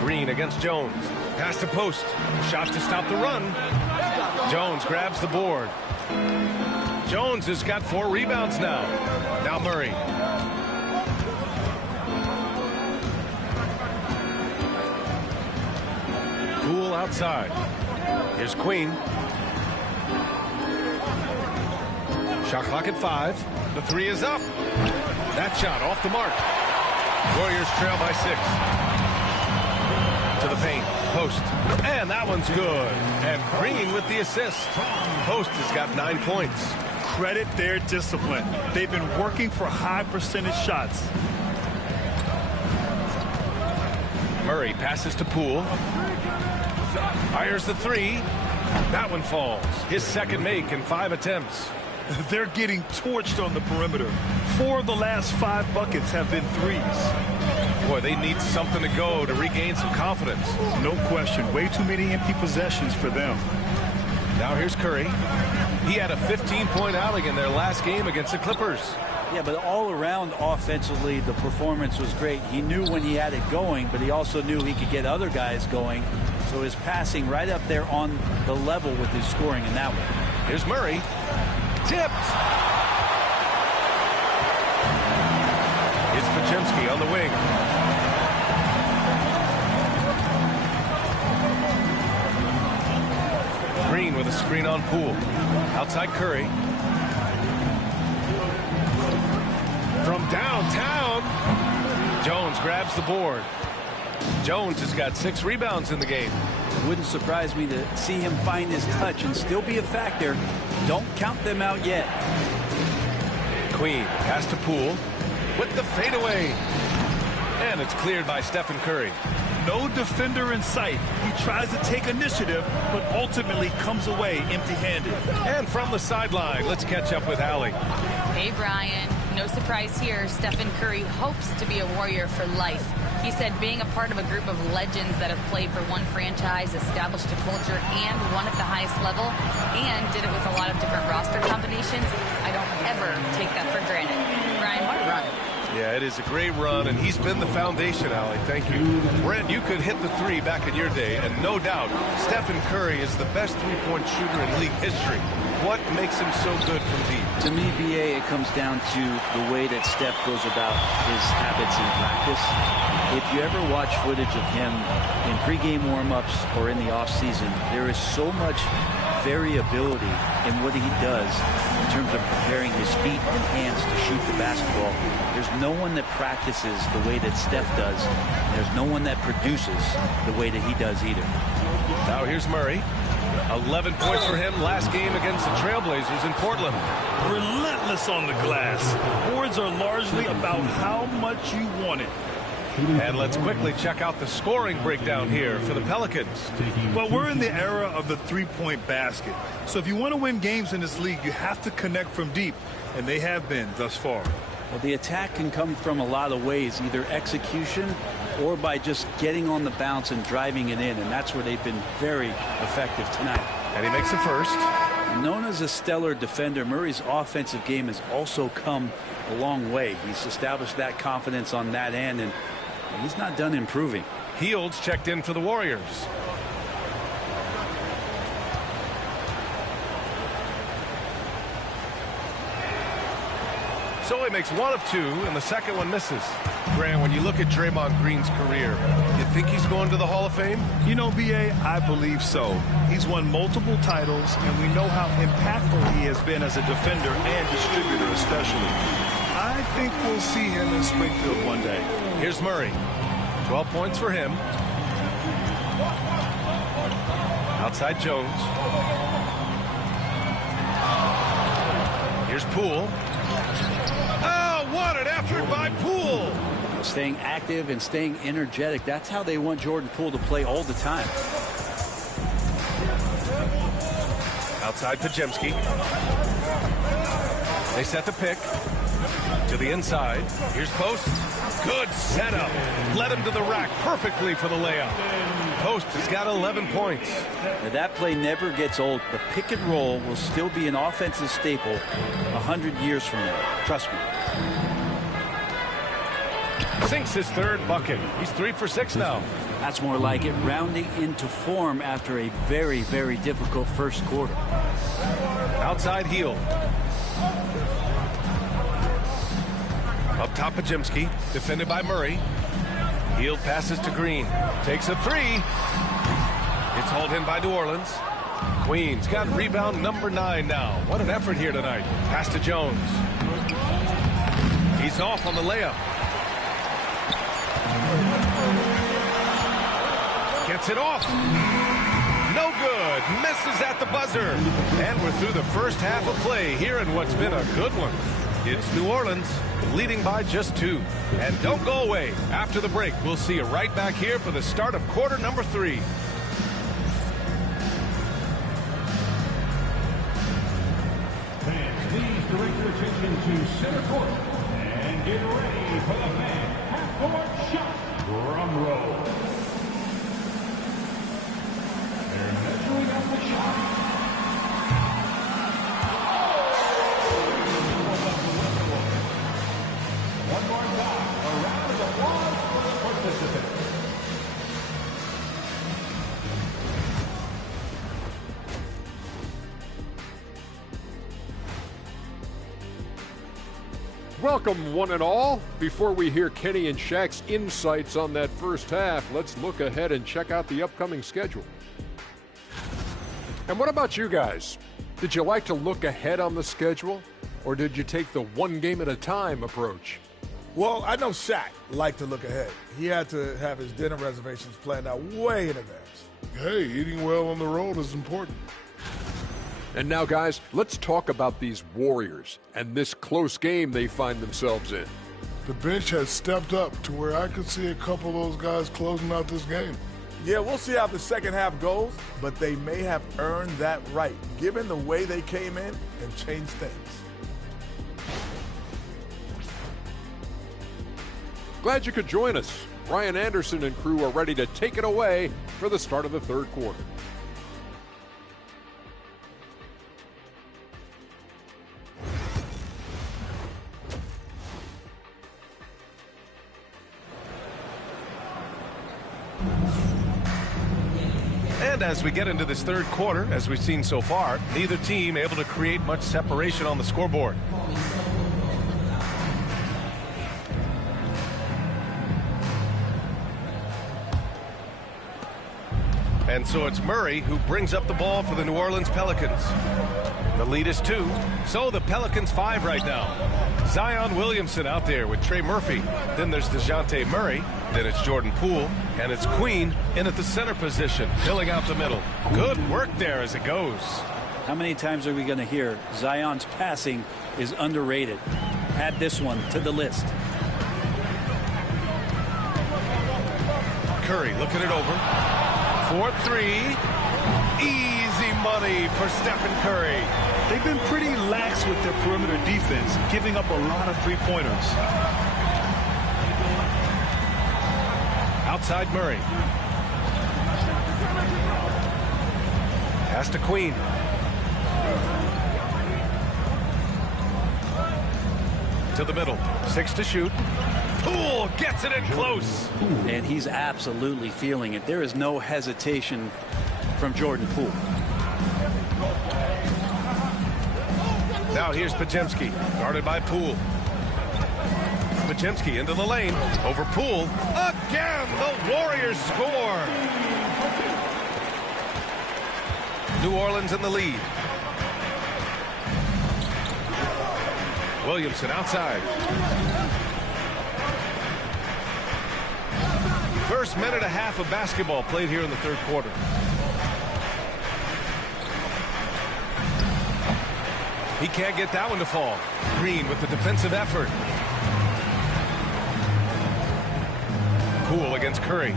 Green against Jones. Pass to post. Shot to stop the run. Jones grabs the board. Jones has got 4 rebounds now. Now Murray. Poole outside. Here's Queen. Shot clock at 5. The 3 is up. That shot off the mark. Warriors trail by 6. To the paint. Post. And that one's good. And Green with the assist. Post has got 9 points. Credit their discipline. They've been working for high percentage shots. Murray passes to Poole. Fires the 3. That one falls. His second make in 5 attempts. They're getting torched on the perimeter. 4 of the last 5 buckets have been 3s. Boy, they need something to go to regain some confidence. No question. Way too many empty possessions for them. Now here's Curry. He had a 15-point outing in their last game against the Clippers. Yeah, but all around offensively, the performance was great. He knew when he had it going, but he also knew he could get other guys going. So his passing right up there on the level with his scoring in that one. Here's Murray. Tipped. It's Podziemski on the wing. Green with a screen on Poole. Outside Curry. From downtown, Jones grabs the board. Jones has got 6 rebounds in the game. Wouldn't surprise me to see him find his touch and still be a factor. Don't count them out yet. Queen pass to Poole with the fadeaway. And it's cleared by Stephen Curry. No defender in sight. He tries to take initiative, but ultimately comes away empty-handed. And from the sideline, let's catch up with Allie. Hey, Brian. No surprise here. Stephen Curry hopes to be a Warrior for life. He said being a part of a group of legends that have played for one franchise, established a culture, and won at the highest level, and did it with a lot of different roster combinations, I don't ever take that for granted. Brian, what a run. Yeah, it is a great run, and he's been the foundation, Allie. Thank you. Brent, you could hit the three back in your day, and no doubt, Stephen Curry is the best three-point shooter in league history. What makes him so good from deep? To me, BA, it comes down to the way that Steph goes about his habits in practice. If you ever watch footage of him in pregame warm-ups or in the offseason, there is so much variability in what he does in terms of preparing his feet and hands to shoot the basketball. There's no one that practices the way that Steph does. And there's no one that produces the way that he does either. Now here's Murray. 11 points for him last game against the Trailblazers in Portland. Relentless on the glass. Boards are largely about how much you want it. And let's quickly check out the scoring breakdown here for the Pelicans. Well, we're in the era of the three-point basket. So if you want to win games in this league, you have to connect from deep, and they have been thus far. Well, the attack can come from a lot of ways, either execution or by just getting on the bounce and driving it in, and that's where they've been very effective tonight. And he makes the first. Known as a stellar defender, Murray's offensive game has also come a long way. He's established that confidence on that end, and he's not done improving. Fields checked in for the Warriors. So he makes one of two, and the second one misses. Grant, when you look at Draymond Green's career, you think he's going to the Hall of Fame? You know, B.A., I believe so. He's won multiple titles, and we know how impactful he has been as a defender and distributor especially. I think we'll see him in Springfield one day. Here's Murray. 12 points for him. Outside Jones. Here's Poole. Oh, what an effort by Poole! Staying active and staying energetic. That's how they want Jordan Poole to play all the time. Outside Pajemski. They set the pick. To the inside. Here's Post. Good setup. Led him to the rack perfectly for the layup. Post has got 11 points. Now that play never gets old. The pick and roll will still be an offensive staple 100 years from now. Trust me. Sinks his third bucket. He's 3 for 6 now. That's more like it. Rounding into form after a very, very difficult first quarter. Outside Hield. Up top, Pajemski, defended by Murray. Hield passes to Green. Takes a three. It's hauled in by New Orleans. Queens got rebound number 9 now. What an effort here tonight. Pass to Jones. He's off on the layup. Gets it off. No good. Misses at the buzzer. And we're through the first half of play here in what's been a good one. It's New Orleans leading by just 2. And don't go away. After the break, we'll see you right back here for the start of quarter number 3. Fans, please direct your attention to center court and get ready for the fan half-court shot. Drum roll. They're measuring up the shot. One more time, a round of applause for the participants. Welcome, one and all. Before we hear Kenny and Shaq's insights on that first half, let's look ahead and check out the upcoming schedule. And what about you guys? Did you like to look ahead on the schedule, or did you take the one game at a time approach? Well, I know Shaq liked to look ahead. He had to have his dinner reservations planned out way in advance. Hey, eating well on the road is important. And now, guys, let's talk about these Warriors and this close game they find themselves in. The bench has stepped up to where I could see a couple of those guys closing out this game. Yeah, we'll see how the second half goes, but they may have earned that right, given the way they came in and changed things. Glad you could join us. Brian Anderson and crew are ready to take it away for the start of the third quarter. And as we get into this third quarter, as we've seen so far, neither team able to create much separation on the scoreboard. And so it's Murray who brings up the ball for the New Orleans Pelicans. The lead is 2, so the Pelicans 5 right now. Zion Williamson out there with Trey Murphy. Then there's DeJounte Murray. Then it's Jordan Poole. And it's Queen in at the center position, filling out the middle. Good work there as it goes. How many times are we going to hear Zion's passing is underrated? Add this one to the list. Curry looking it over. 4-3. Easy money for Stephen Curry. They've been pretty lax with their perimeter defense, giving up a lot of three-pointers. Outside Murray. Pass to Queen. To the middle. 6 to shoot. Poole gets it in close. And he's absolutely feeling it. There is no hesitation from Jordan Poole. Now here's Podziemski, guarded by Poole. Podziemski into the lane, over Poole. Again, the Warriors score. New Orleans in the lead. Williamson outside. First minute and a half of basketball played here in the third quarter. He can't get that one to fall. Green with the defensive effort. Poole against Curry.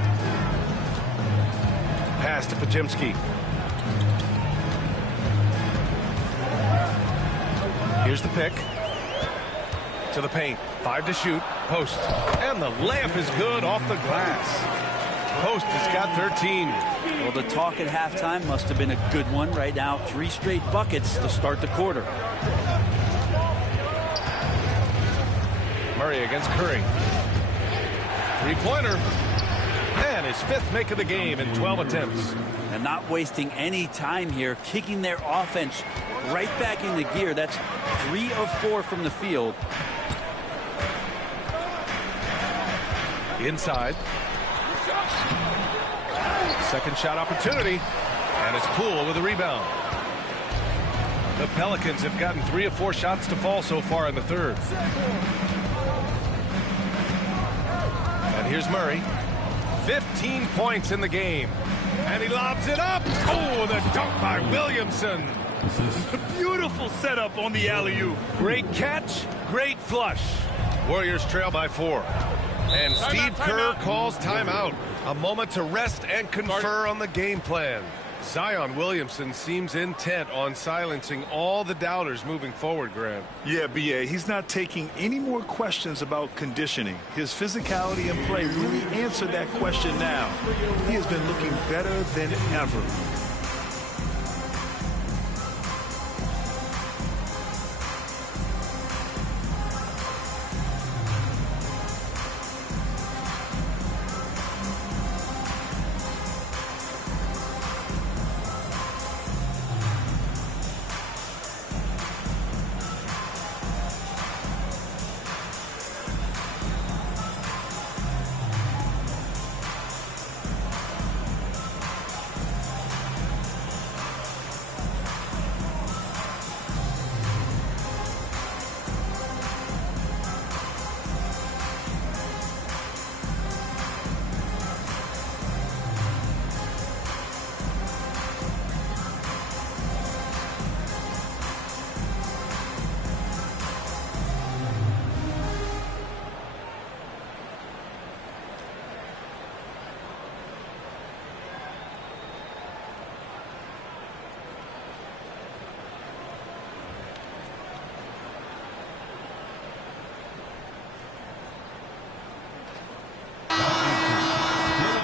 Pass to Podziemski. Here's the pick. To the paint. 5 to shoot. Post. And the layup is good off the glass. Post has got 13. Well, the talk at halftime must have been a good one. Right now, 3 straight buckets to start the quarter. Murray against Curry. Three-pointer. And his 5th make of the game in 12 attempts. And not wasting any time here, kicking their offense right back into gear. That's 3 of 4 from the field. Inside. Second shot opportunity. And it's Poole with a rebound. The Pelicans have gotten 3 of 4 shots to fall so far in the third. And here's Murray. 15 points in the game. And he lobs it up. Oh, the dunk by Williamson. Beautiful setup on the alley-oop. Great catch, great flush. Warriors trail by 4. And Steve Kerr calls timeout. A moment to rest and confer on the game plan. Zion Williamson seems intent on silencing all the doubters moving forward, Grant. Yeah, B.A., he's not taking any more questions about conditioning. His physicality and play really answered that question now. He has been looking better than ever.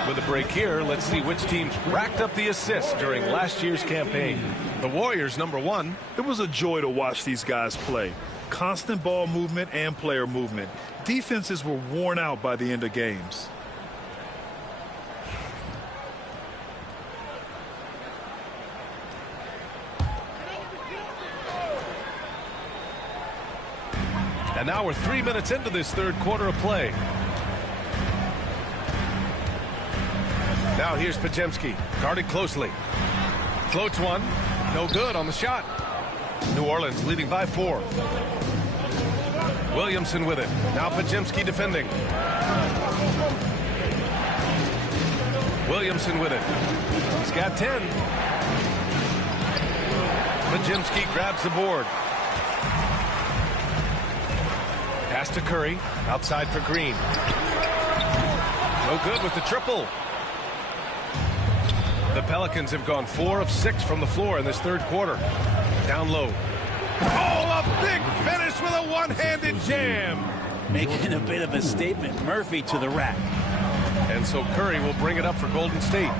With a break here, let's see which teams racked up the assists during last year's campaign. The Warriors, number 1. It was a joy to watch these guys play. Constant ball movement and player movement. Defenses were worn out by the end of games. And now we're 3 minutes into this third quarter of play. Now here's Pajemski, guarded closely. Floats one, no good on the shot. New Orleans leading by 4. Williamson with it. Now Pajemski defending. Williamson with it. He's got 10. Pajemski grabs the board. Pass to Curry. Outside for Green. No good with the triple. The Pelicans have gone 4 of 6 from the floor in this third quarter. Down low. Oh, a big finish with a one-handed jam. Making a bit of a statement. Murphy to the rack. And so Curry will bring it up for Golden State.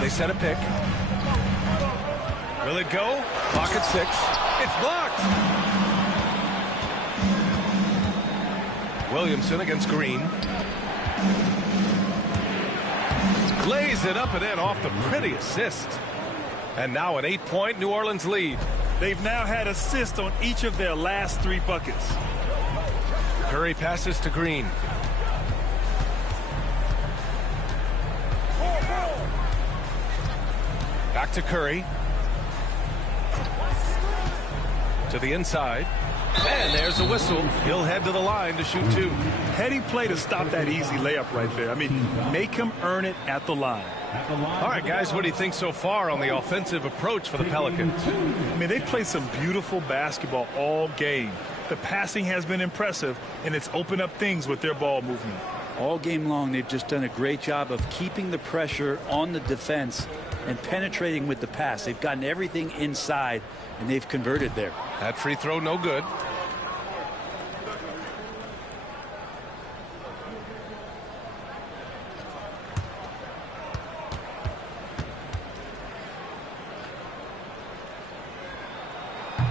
They set a pick. Will it go? Clock at 6. It's blocked. Williamson against Green. Lays it up and in off the pretty assist. And now an 8-point New Orleans lead. They've now had assists on each of their last 3 buckets. Curry passes to Green. Back to Curry. To the inside. And there's the whistle. He'll head to the line to shoot 2. Heady play to stop that easy layup right there. I mean, make him earn it at the line. All right, guys, what do you think so far on the offensive approach for the Pelicans? I mean, they've played some beautiful basketball all game. The passing has been impressive, and it's opened up things with their ball movement. All game long, they've just done a great job of keeping the pressure on the defense and penetrating with the pass. They've gotten everything inside, and they've converted there. That free throw, no good.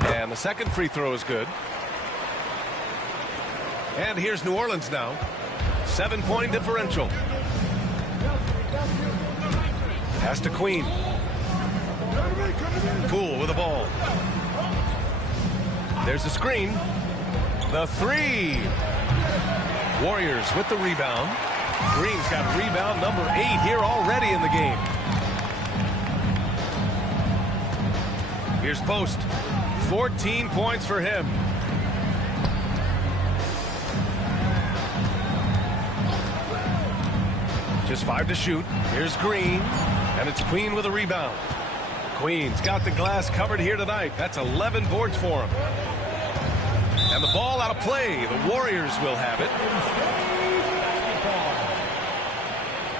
And the second free throw is good. And here's New Orleans now. 7-point differential. Pass to Queen. Poole with the ball. There's a screen. The 3. Warriors with the rebound. Green's got rebound number 8 here already in the game. Here's Post. 14 points for him. Just 5 to shoot. Here's Green. And it's Queen with a rebound. Queen's got the glass covered here tonight. That's 11 boards for him. And the ball out of play. The Warriors will have it.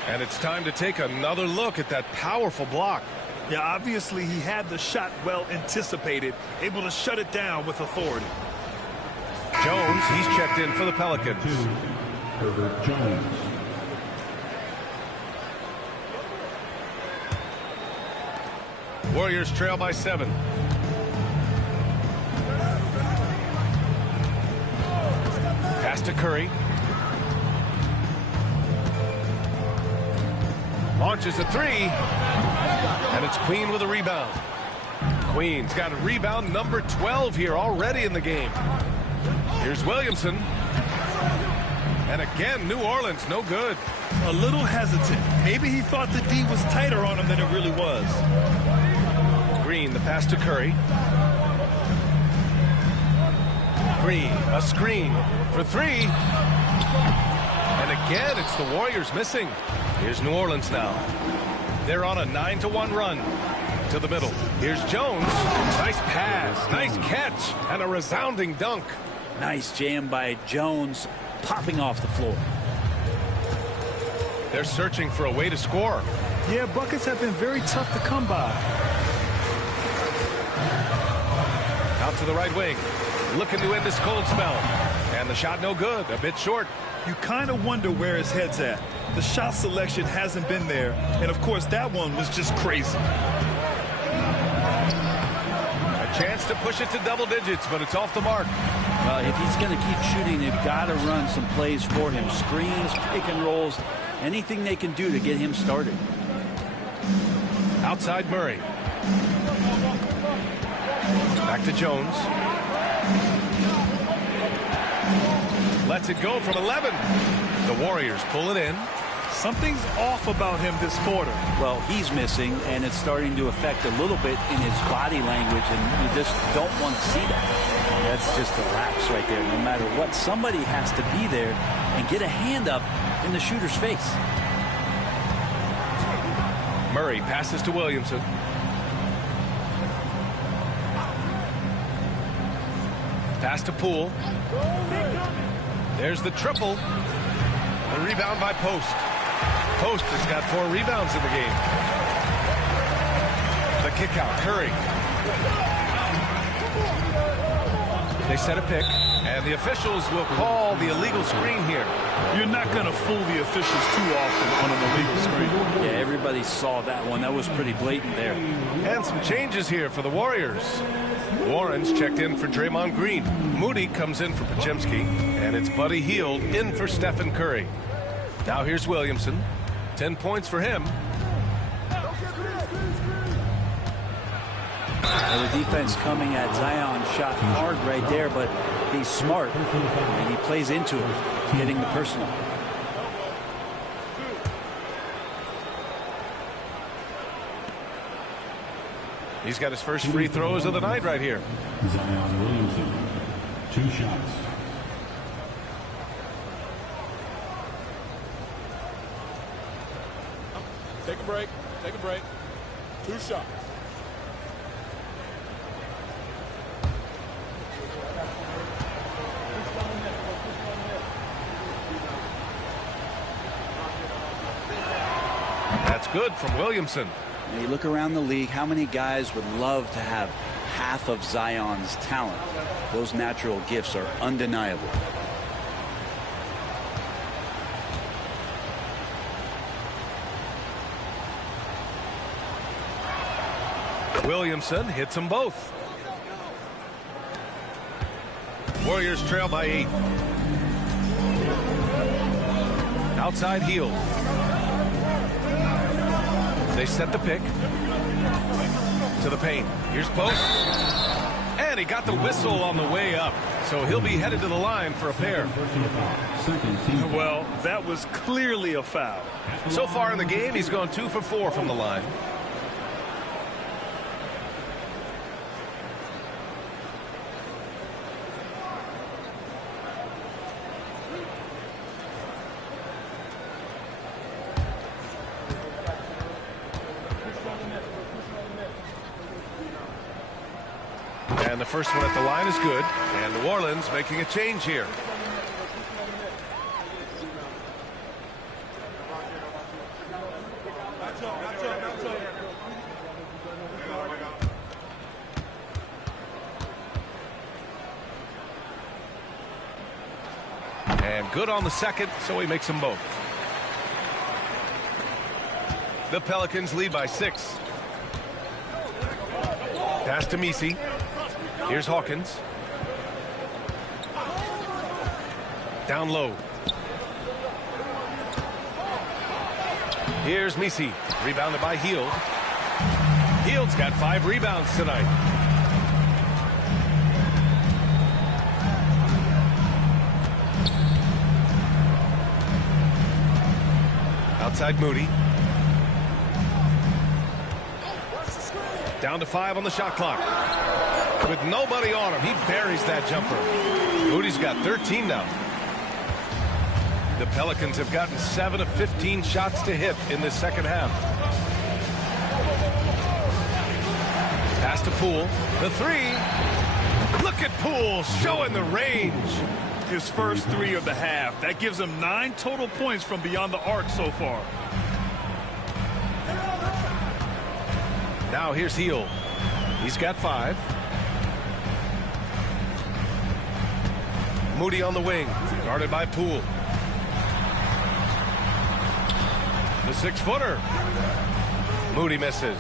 And it's time to take another look at that powerful block. Yeah, obviously he had the shot well anticipated, able to shut it down with authority. Jones, he's checked in for the Pelicans. Herbert Jones. Warriors trail by 7. Pass to Curry. Launches a 3. And it's Queen with a rebound. Queen's got a rebound number 12 here already in the game. Here's Williamson. And again, New Orleans, no good. A little hesitant. Maybe he thought the D was tighter on him than it really was. Green, the pass to Curry. Green, a screen for 3. And again, it's the Warriors missing. Here's New Orleans now. They're on a 9-1 run. To the middle. Here's Jones. Nice pass, nice catch, and a resounding dunk. Nice jam by Jones, popping off the floor. They're searching for a way to score. Yeah, buckets have been very tough to come by. Out to the right wing. Looking to end this cold spell. And the shot no good, a bit short. You kind of wonder where his head's at. The shot selection hasn't been there. And, of course, that one was just crazy. A chance to push it to double digits, but it's off the mark. Well, if he's going to keep shooting, they've got to run some plays for him. Screens, pick and rolls, anything they can do to get him started. Outside Murray. Back to Jones. Lets it go from 11. The Warriors pull it in. Something's off about him this quarter. Well, he's missing, and it's starting to affect a little bit in his body language, and you just don't want to see that. That's just a lapse right there. No matter what, somebody has to be there and get a hand up in the shooter's face. Murray passes to Williamson. Pass to Poole. There's the triple. The rebound by Post. Post has got 4 rebounds in the game. The kick out, Curry. They set a pick, and the officials will call the illegal screen here. You're not going to fool the officials too often on an illegal screen. Yeah, everybody saw that one. That was pretty blatant there. And some changes here for the Warriors. Warren's checked in for Draymond Green. Moody comes in for Podziemski, and it's Buddy Hield in for Stephen Curry. Now here's Williamson. 10 points for him. Well, the defense coming at Zion, shot hard right there, but he's smart, and he plays into it, hitting the personal. He's got his first free throws of the night right here. Zion Williamson, 2 shots. Take a break. Take a break. 2 shots. That's good from Williamson. Now you look around the league, how many guys would love to have half of Zion's talent? Those natural gifts are undeniable. Williamson hits them both. Warriors trail by 8. Outside Hield. They set the pick to the paint. Here's Post. And he got the whistle on the way up. So he'll be headed to the line for a pair. Well, that was clearly a foul. So far in the game, he's gone 2 for 4 from the line. And the first one at the line is good. And New Orleans making a change here. And good on the second, so he makes them both. The Pelicans lead by 6. Pass to Messi. Here's Hawkins. Down low. Here's Messi. Rebounded by Hield. Hield's got 5 rebounds tonight. Outside Moody. Down to 5 on the shot clock. With nobody on him, he buries that jumper. Moody's got 13 now. The Pelicans have gotten 7 of 15 shots to hit in this second half. Pass to Poole. The 3. Look at Poole showing the range. His first 3 of the half. That gives him 9 total points from beyond the arc so far. Now here's Hield. He's got 5. Moody on the wing, guarded by Poole. The 6-footer. Moody misses.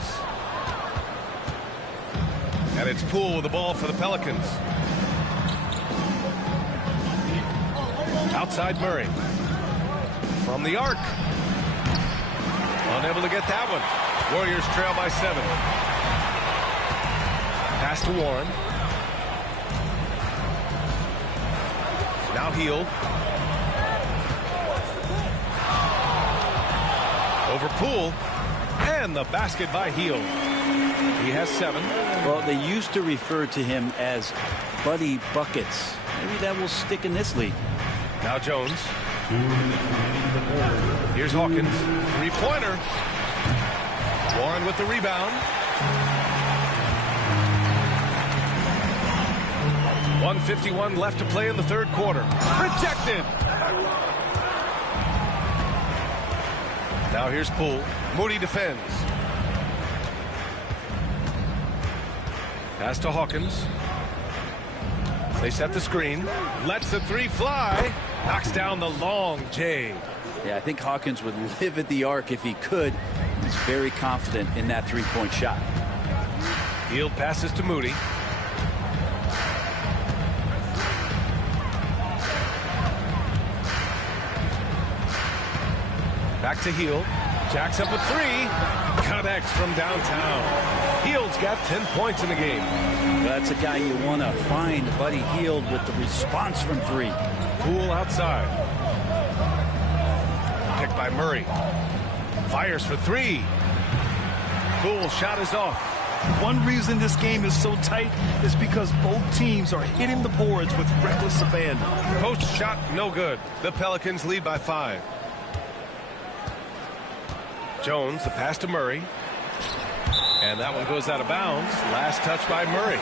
And it's Poole with the ball for the Pelicans. Outside Murray. From the arc. Unable to get that one. Warriors trail by 7. Pass to Warren. Now Hield. Over Poole. And the basket by Hield. He has 7. Well, they used to refer to him as Buddy Buckets. Maybe that will stick in this league. Now Jones. Here's Hawkins. Three-pointer. Warren with the rebound. 1:51 left to play in the third quarter. Rejected. Now here's Poole. Moody defends. Pass to Hawkins. They set the screen. Lets the three fly. Knocks down the long J. Yeah, I think Hawkins would live at the arc if he could. He's very confident in that three-point shot. Hield passes to Moody. Back to Hield. Jacks up a three. Connects from downtown. Hield's got 10 points in the game. That's a guy you want to find, Buddy Hield, with the response from three. Poole outside. Picked by Murray. Fires for three. Poole shot is off. One reason this game is so tight is because both teams are hitting the boards with reckless abandon. Post shot no good. The Pelicans lead by 5. Jones, the pass to Murray. And that one goes out of bounds. Last touch by Murray.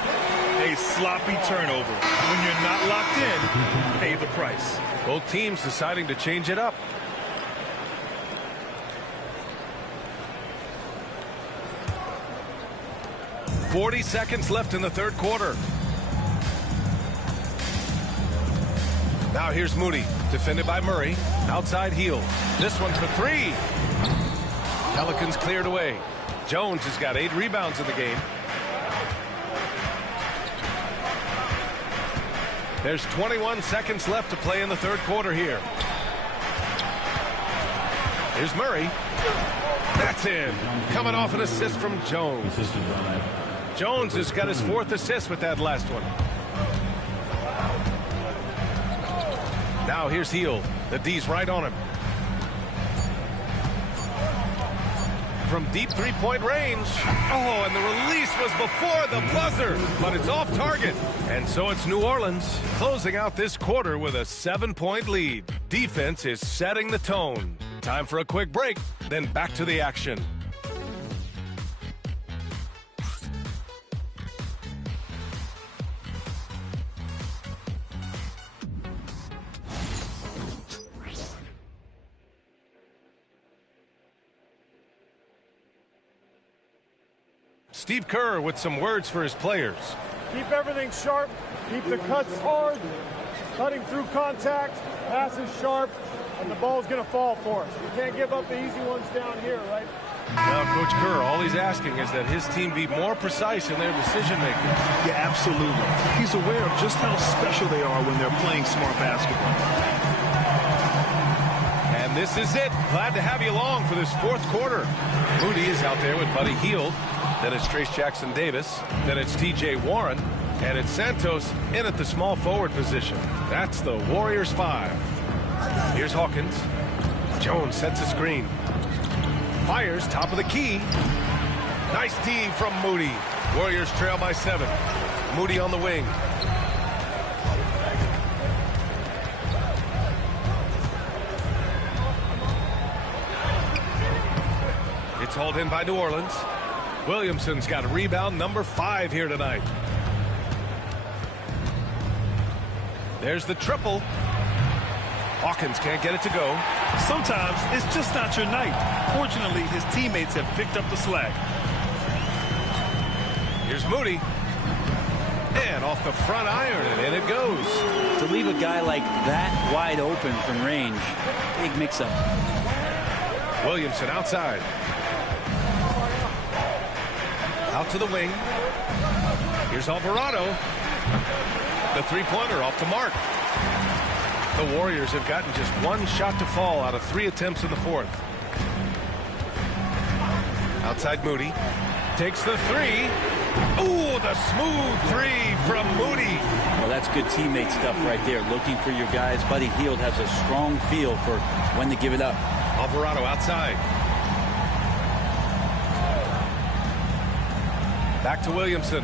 A sloppy turnover. When you're not locked in, pay the price. Both teams deciding to change it up. "40 seconds left in the third quarter. Now here's Moody, defended by Murray. Outside Hield. This one for three. Pelicans cleared away. Jones has got 8 rebounds in the game. There's 21 seconds left to play in the third quarter here. Here's Murray. That's in. Coming off an assist from Jones. Jones has got his 4th assist with that last one. Now here's Hield. The D's right on him. From deep three-point range. Oh, and the release was before the buzzer, but it's off target. And so it's New Orleans closing out this quarter with a 7-point lead. Defense is setting the tone. Time for a quick break, then back to the action. Steve Kerr with some words for his players. Keep everything sharp. Keep the cuts hard. Cutting through contact. Passes sharp. And the ball's going to fall for us. We can't give up the easy ones down here, right? Now, Coach Kerr, all he's asking is that his team be more precise in their decision-making. Yeah, absolutely. He's aware of just how special they are when they're playing smart basketball. And this is it. Glad to have you along for this fourth quarter. Moody is out there with Buddy Hield. Then it's Trace Jackson Davis. Then it's T.J. Warren. And it's Santos in at the small forward position. That's the Warriors 5. Here's Hawkins. Jones sets a screen. Fires top of the key. Nice D from Moody. Warriors trail by 7. Moody on the wing. It's hauled in by New Orleans. Williamson's got a rebound, number 5 here tonight. There's the triple. Hawkins can't get it to go. Sometimes it's just not your night. Fortunately, his teammates have picked up the slack. Here's Moody. And off the front iron, and in it goes. To leave a guy like that wide open from range, big mix-up. Williamson outside. Out to the wing. Here's Alvarado. The three-pointer off the mark. The Warriors have gotten just 1 shot to fall out of 3 attempts in the fourth. Outside Moody. Takes the three. Ooh, the smooth three from Moody. Well, that's good teammate stuff right there. Looking for your guys. Buddy Hield has a strong feel for when to give it up. Alvarado outside. Back to Williamson.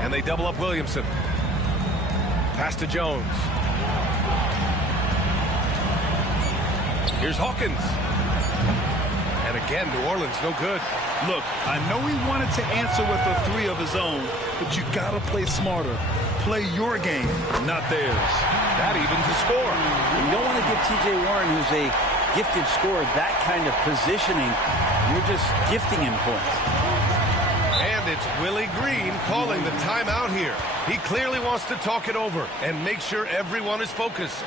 And they double up Williamson. Pass to Jones. Here's Hawkins. And again, New Orleans no good. Look, I know he wanted to answer with a three of his own, but you got to play smarter. Play your game, not theirs. That evens the score. You don't want to give T.J. Warren, who's a gifted scorer, that kind of positioning. You're just gifting him points. And it's Willie Green calling the timeout here. He clearly wants to talk it over and make sure everyone is focused.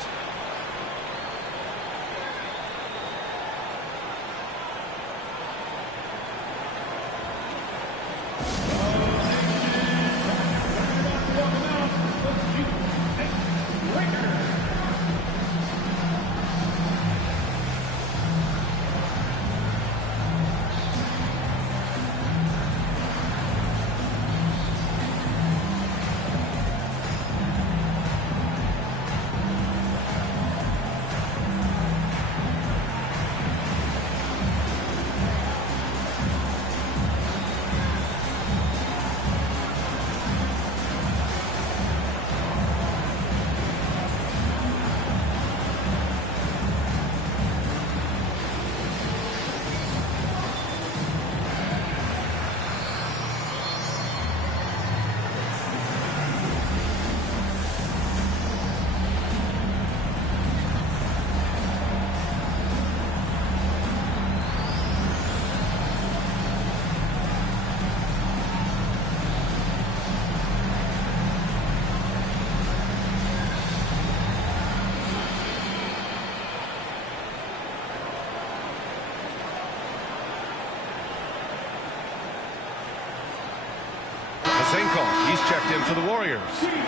He's checked in for the Warriors.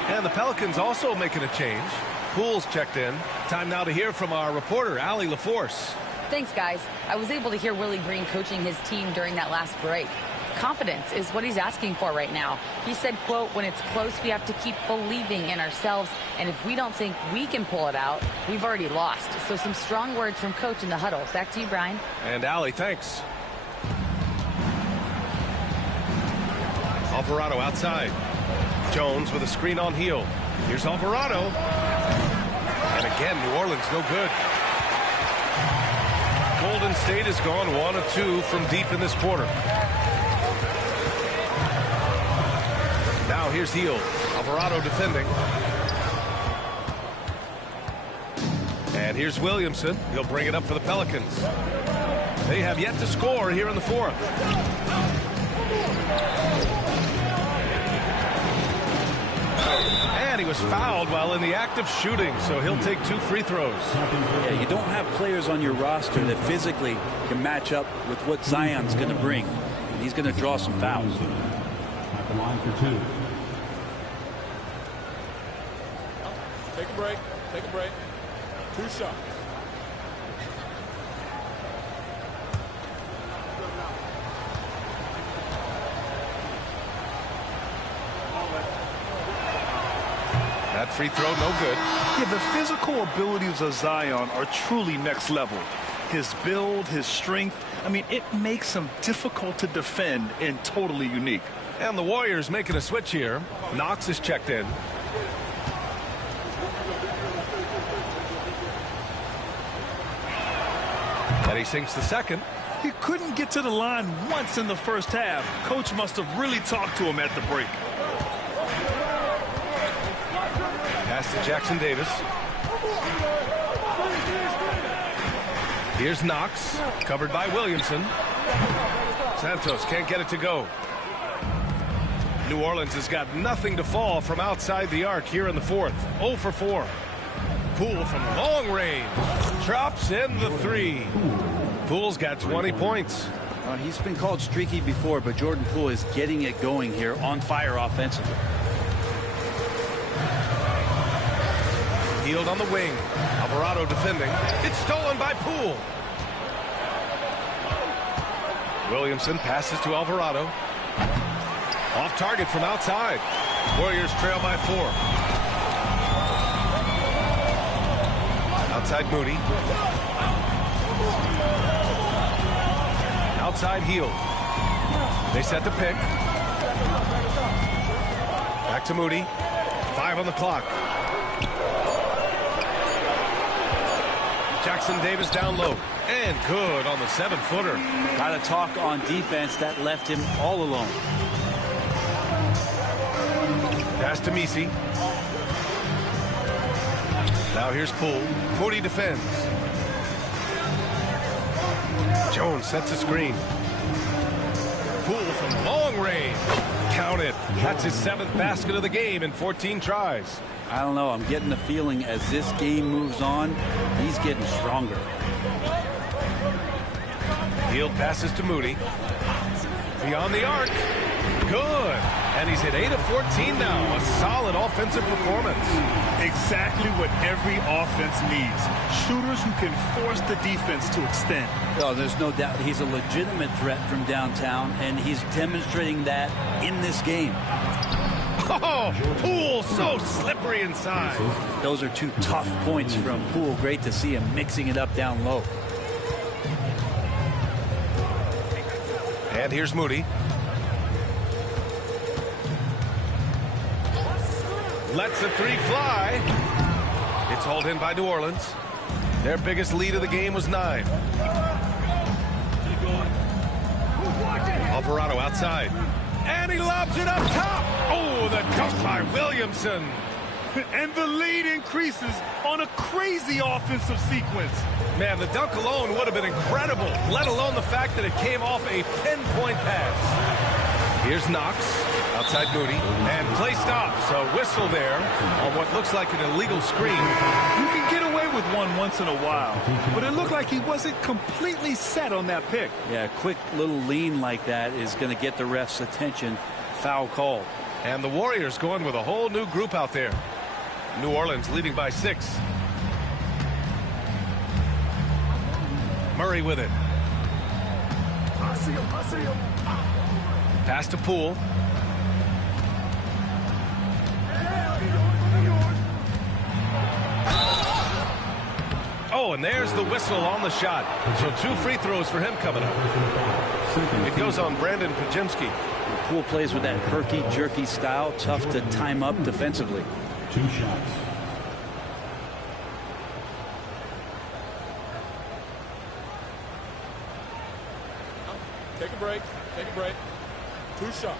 And the Pelicans also making a change. Poole's checked in. Time now to hear from our reporter, Allie LaForce. Thanks, guys. I was able to hear Willie Green coaching his team during that last break. Confidence is what he's asking for right now. He said, quote, when it's close, we have to keep believing in ourselves. And if we don't think we can pull it out, we've already lost. So some strong words from coach in the huddle. Back to you, Brian. And Allie, thanks. Alvarado outside. Jones with a screen on Hield. Here's Alvarado. And again, New Orleans no good. Golden State has gone 1 of 2 from deep in this quarter. Now here's Hield. Alvarado defending. And here's Williamson. He'll bring it up for the Pelicans. They have yet to score here in the fourth. And he was fouled while in the act of shooting, so he'll take 2 free throws. Yeah, you don't have players on your roster that physically can match up with what Zion's going to bring. And he's going to draw some fouls. At the line for 2. Take a break. Take a break. 2 shots. That free throw, no good. Yeah, the physical abilities of Zion are truly next level. His build, his strength, I mean, it makes him difficult to defend and totally unique. And the Warriors making a switch here. Knox is checked in. And he sinks the second. He couldn't get to the line once in the first half. Coach must have really talked to him at the break. Pass to Jackson Davis. Here's Knox, covered by Williamson. Santos can't get it to go. New Orleans has got nothing to fall from outside the arc here in the fourth. 0 for 4. Poole from long range. Drops in the 3. Poole's got 20 points. He's been called streaky before, but Jordan Poole is getting it going here, on fire offensively. Hield on the wing. Alvarado defending. It's stolen by Poole. Williamson passes to Alvarado. Off target from outside. Warriors trail by 4. Outside Moody. Outside Hield. They set the pick. Back to Moody. 5 on the clock. Jackson Davis down low. And good on the 7-footer. Got to talk on defense. That left him all alone. Pass to Misi. Now here's Poole. Moody defends. Jones sets a screen. Poole from long range. Count it. That's his 7th basket of the game in 14 tries. I don't know. I'm getting the feeling as this game moves on, he's getting stronger. Hield passes to Moody. Beyond the arc. Good. And he's hit 8 of 14 now. A solid offensive performance. Exactly what every offense needs. Shooters who can force the defense to extend. Oh, there's no doubt he's a legitimate threat from downtown, and he's demonstrating that in this game. Oh, Poole so slippery inside. Those are 2 tough points from Poole. Great to see him mixing it up down low. And here's Moody. Lets the 3 fly. It's hauled in by New Orleans. Their biggest lead of the game was 9. Alvarado outside. And he lobs it up top. Oh, the dunk by Williamson. And the lead increases on a crazy offensive sequence. Man, the dunk alone would have been incredible, let alone the fact that it came off a pinpoint pass. Here's Knox, outside Moody, and play stops. A whistle there on what looks like an illegal screen. You can get away with one once in a while, but it looked like he wasn't completely set on that pick. Yeah, a quick little lean like that is going to get the ref's attention. Foul call. And the Warriors going with a whole new group out there. New Orleans leading by 6. Murray with it. I see him. Pass to Poole. Oh, and there's the whistle on the shot. So 2 free throws for him coming up. It goes on Brandon Pajemski. Poole plays with that herky-jerky style. Tough to time up defensively. 2 shots. Take a break. 2 shots.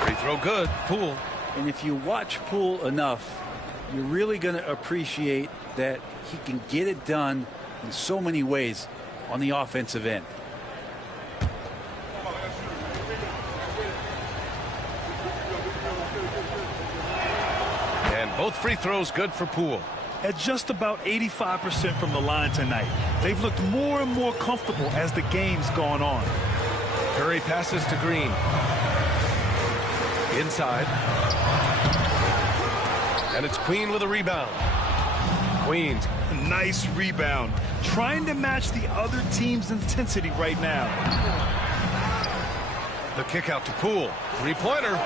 Free throw good. Poole. And if you watch Poole enough, you're really going to appreciate that he can get it done in so many ways on the offensive end. And both free throws good for Poole. At just about 85% from the line tonight, they've looked more and more comfortable as the game's gone on. Curry passes to Green. Inside. And it's Queen with a rebound. Queens. Nice rebound. Trying to match the other team's intensity right now. The kick out to Poole. 3-pointer.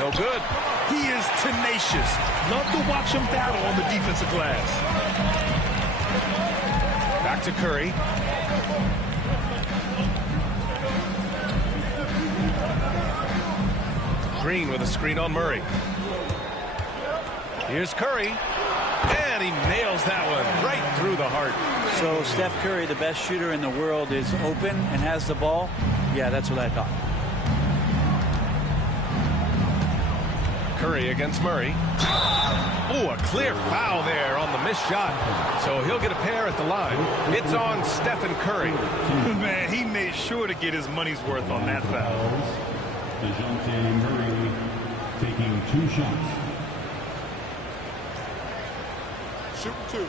No good. He is tenacious. Love to watch him battle on the defensive glass. Back to Curry. Green with a screen on Murray. Here's Curry. And he nails that one right through the heart. So Steph Curry, the best shooter in the world, is open and has the ball? Yeah, that's what I thought. Curry against Murray. Oh, a clear foul there on the missed shot. So he'll get a pair at the line. It's on Stephen Curry. Man, he made sure to get his money's worth on that foul. DeJounte Murray taking 2 shots. Shoot 2.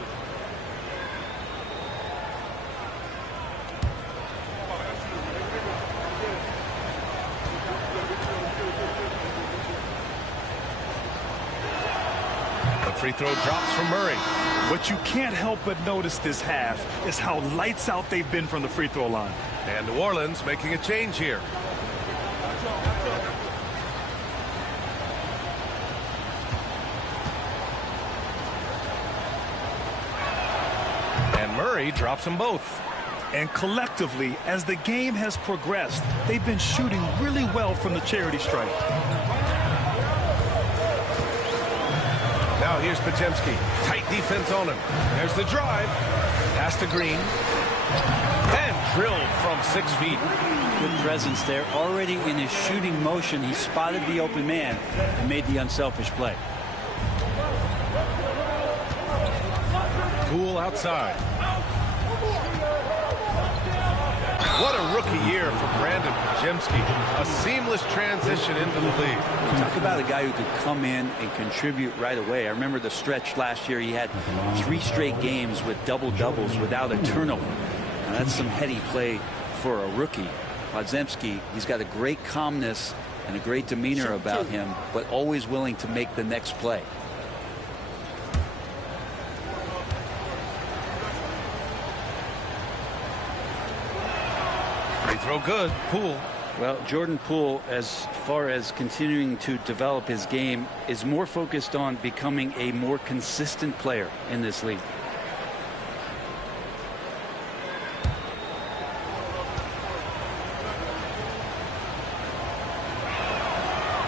free throw drops from Murray. What you can't help but notice this half is how lights out they've been from the free throw line. And New Orleans making a change here. And Murray drops them both. And collectively, as the game has progressed, they've been shooting really well from the charity stripe. Now here's Podziemski. Tight defense on him. There's the drive. Pass to Green. And drilled from 6 feet. Good presence there. Already in his shooting motion, he spotted the open man and made the unselfish play. Poole outside. What a rookie year for Brandon Podziemski. A seamless transition into the league. Talk about a guy who could come in and contribute right away. I remember the stretch last year. He had 3 straight games with double-doubles without a turnover. Now, that's some heady play for a rookie. Podziemski, he's got a great calmness and a great demeanor about him, but always willing to make the next play. Free throw good. Poole. Well, Jordan Poole, as far as continuing to develop his game, is more focused on becoming a more consistent player in this league.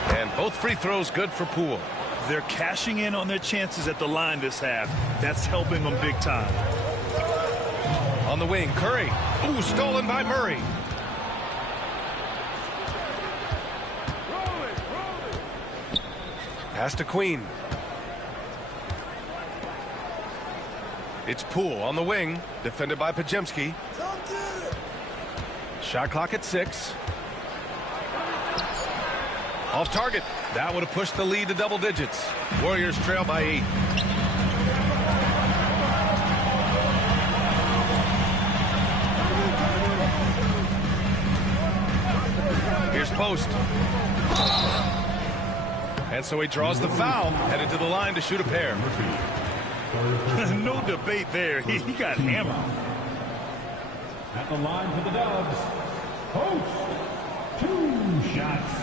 And both free throws good for Poole. They're cashing in on their chances at the line this half. That's helping them big time. On the wing, Curry. Ooh, stolen by Murray. Pass to Queen. It's Poole on the wing, defended by Podziemski. Shot clock at 6. Off target. That would have pushed the lead to double digits. Warriors trail by 8. Here's Post. And so he draws the foul, headed to the line to shoot a pair. No debate there. He got hammered. At the line for the Dubs, Post, 2 shots.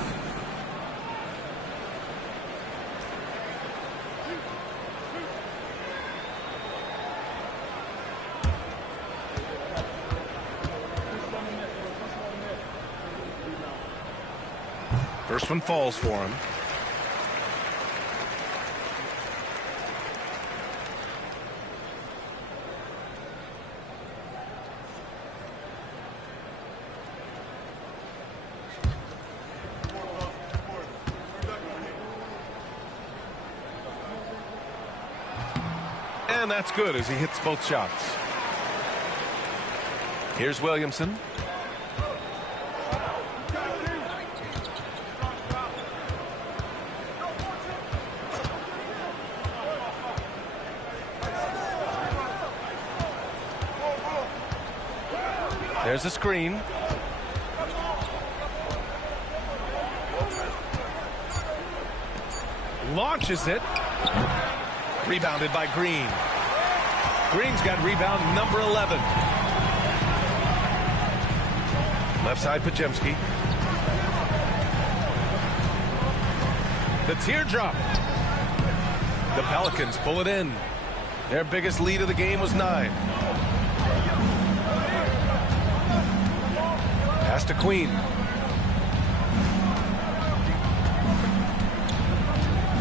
First one falls for him. And that's good as he hits both shots. Here's Williamson. There's a screen. Launches it. Rebounded by Green. Green's got rebound number 11. Left side, Podziemski. The teardrop. The Pelicans pull it in. Their biggest lead of the game was 9. Pass to Queen.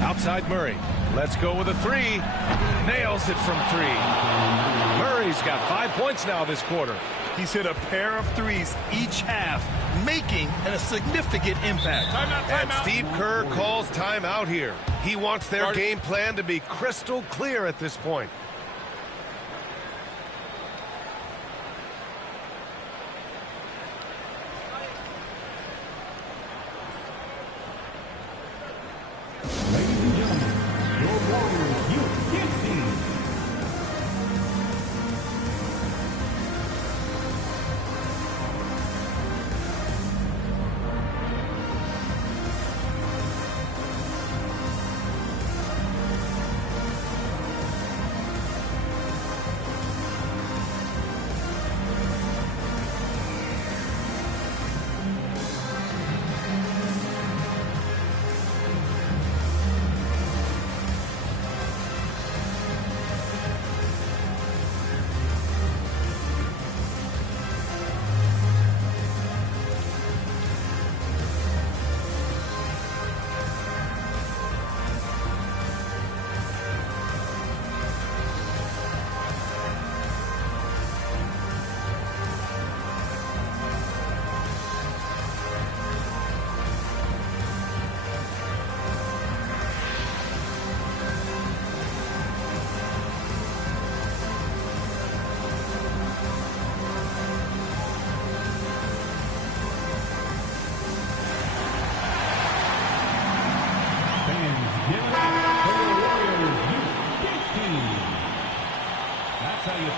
Outside Murray. Let's go with a 3. Nails it from 3. Murray's got 5 points now this quarter. He's hit a pair of 3s each half, making a significant impact. And Steve Kerr calls timeout here. He wants their game plan to be crystal clear at this point.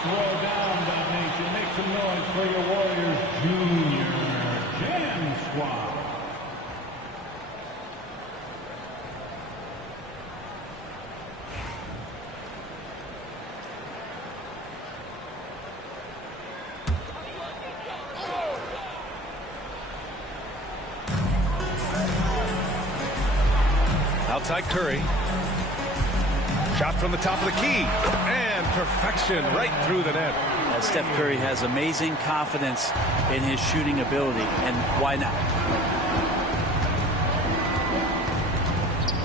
throw down, that nation. Make some noise for your Warriors Junior Jam Squad. Outside Curry. Shot from the top of the key. And perfection right through the net. Steph Curry has amazing confidence in his shooting ability, and why not?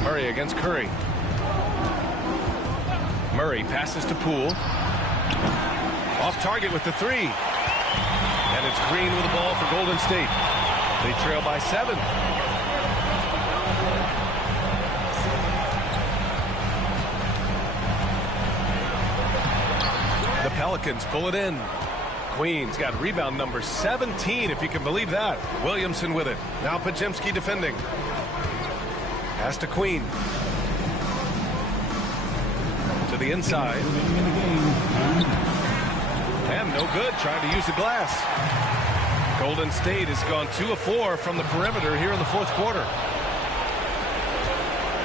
Murray against Curry. Murray passes to Poole. Off target with the three. And it's Green with the ball for Golden State. They trail by 7. The Pelicans pull it in. Queen's got rebound number 17, if you can believe that. Williamson with it. Now Podziemski defending. Pass to Queen. To the inside. And no good, trying to use the glass. Golden State has gone 2 of 4 from the perimeter here in the 4th quarter.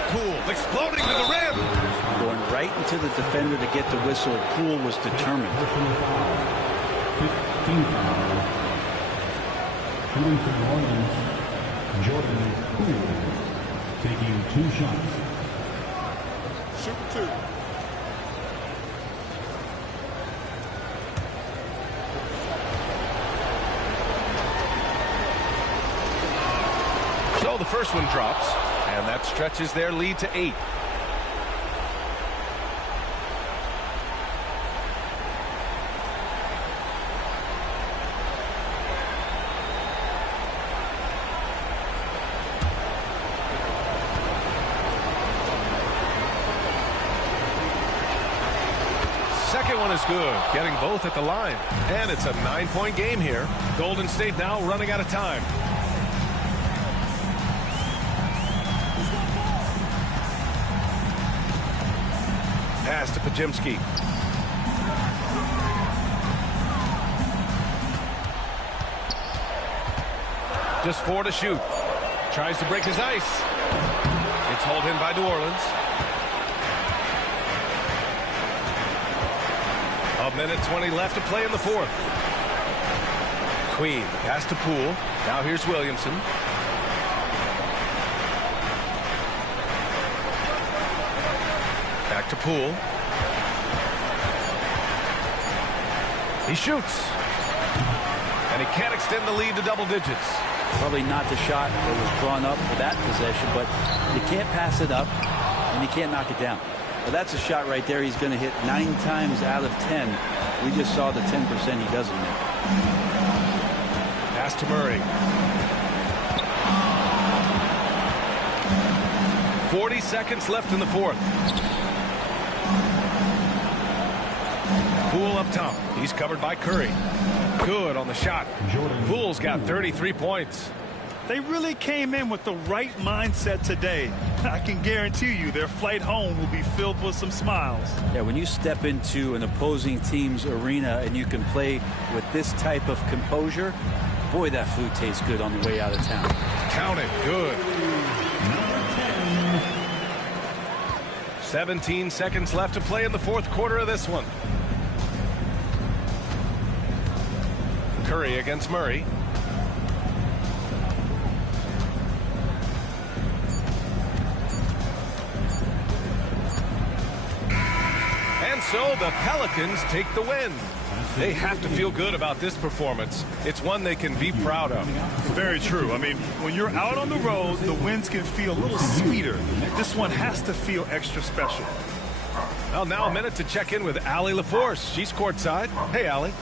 Poole exploding to the rim. Going right into the defender to get the whistle. Poole was determined. 15 foul. Shooting for New Orleans, Jordan Poole, taking 2 shots. Shoot 2. So the first one drops, and that stretches their lead to 8. Second one is good, getting both at the line. And it's a 9-point game here. Golden State now running out of time. Pass to Podziemski. Just 4 to shoot. Tries to break his ice. It's hauled in by New Orleans. A minute 20 left to play in the 4th. Queen, pass to Poole. Now here's Williamson. Back to Poole. He shoots. And he can't extend the lead to double digits. Probably not the shot that was drawn up for that possession, but you can't pass it up and you can't knock it down. But that's a shot right there he's going to hit 9 times out of 10. We just saw the 10% he doesn't make. Pass to Murray. 40 seconds left in the 4th. Poole up top. He's covered by Curry. Good on the shot. Poole's got 33 points. They really came in with the right mindset today. I can guarantee you their flight home will be filled with some smiles. Yeah, when you step into an opposing team's arena and you can play with this type of composure, boy, that food tastes good on the way out of town. Count it. Good. 17 seconds left to play in the 4th quarter of this one. Curry against Murray. And so the Pelicans take the win. They have to feel good about this performance. It's one they can be proud of. Very true. I mean, when you're out on the road, the wins can feel a little sweeter. This one has to feel extra special. Well, now a minute to check in with Allie LaForce. She's courtside. Hey, Allie.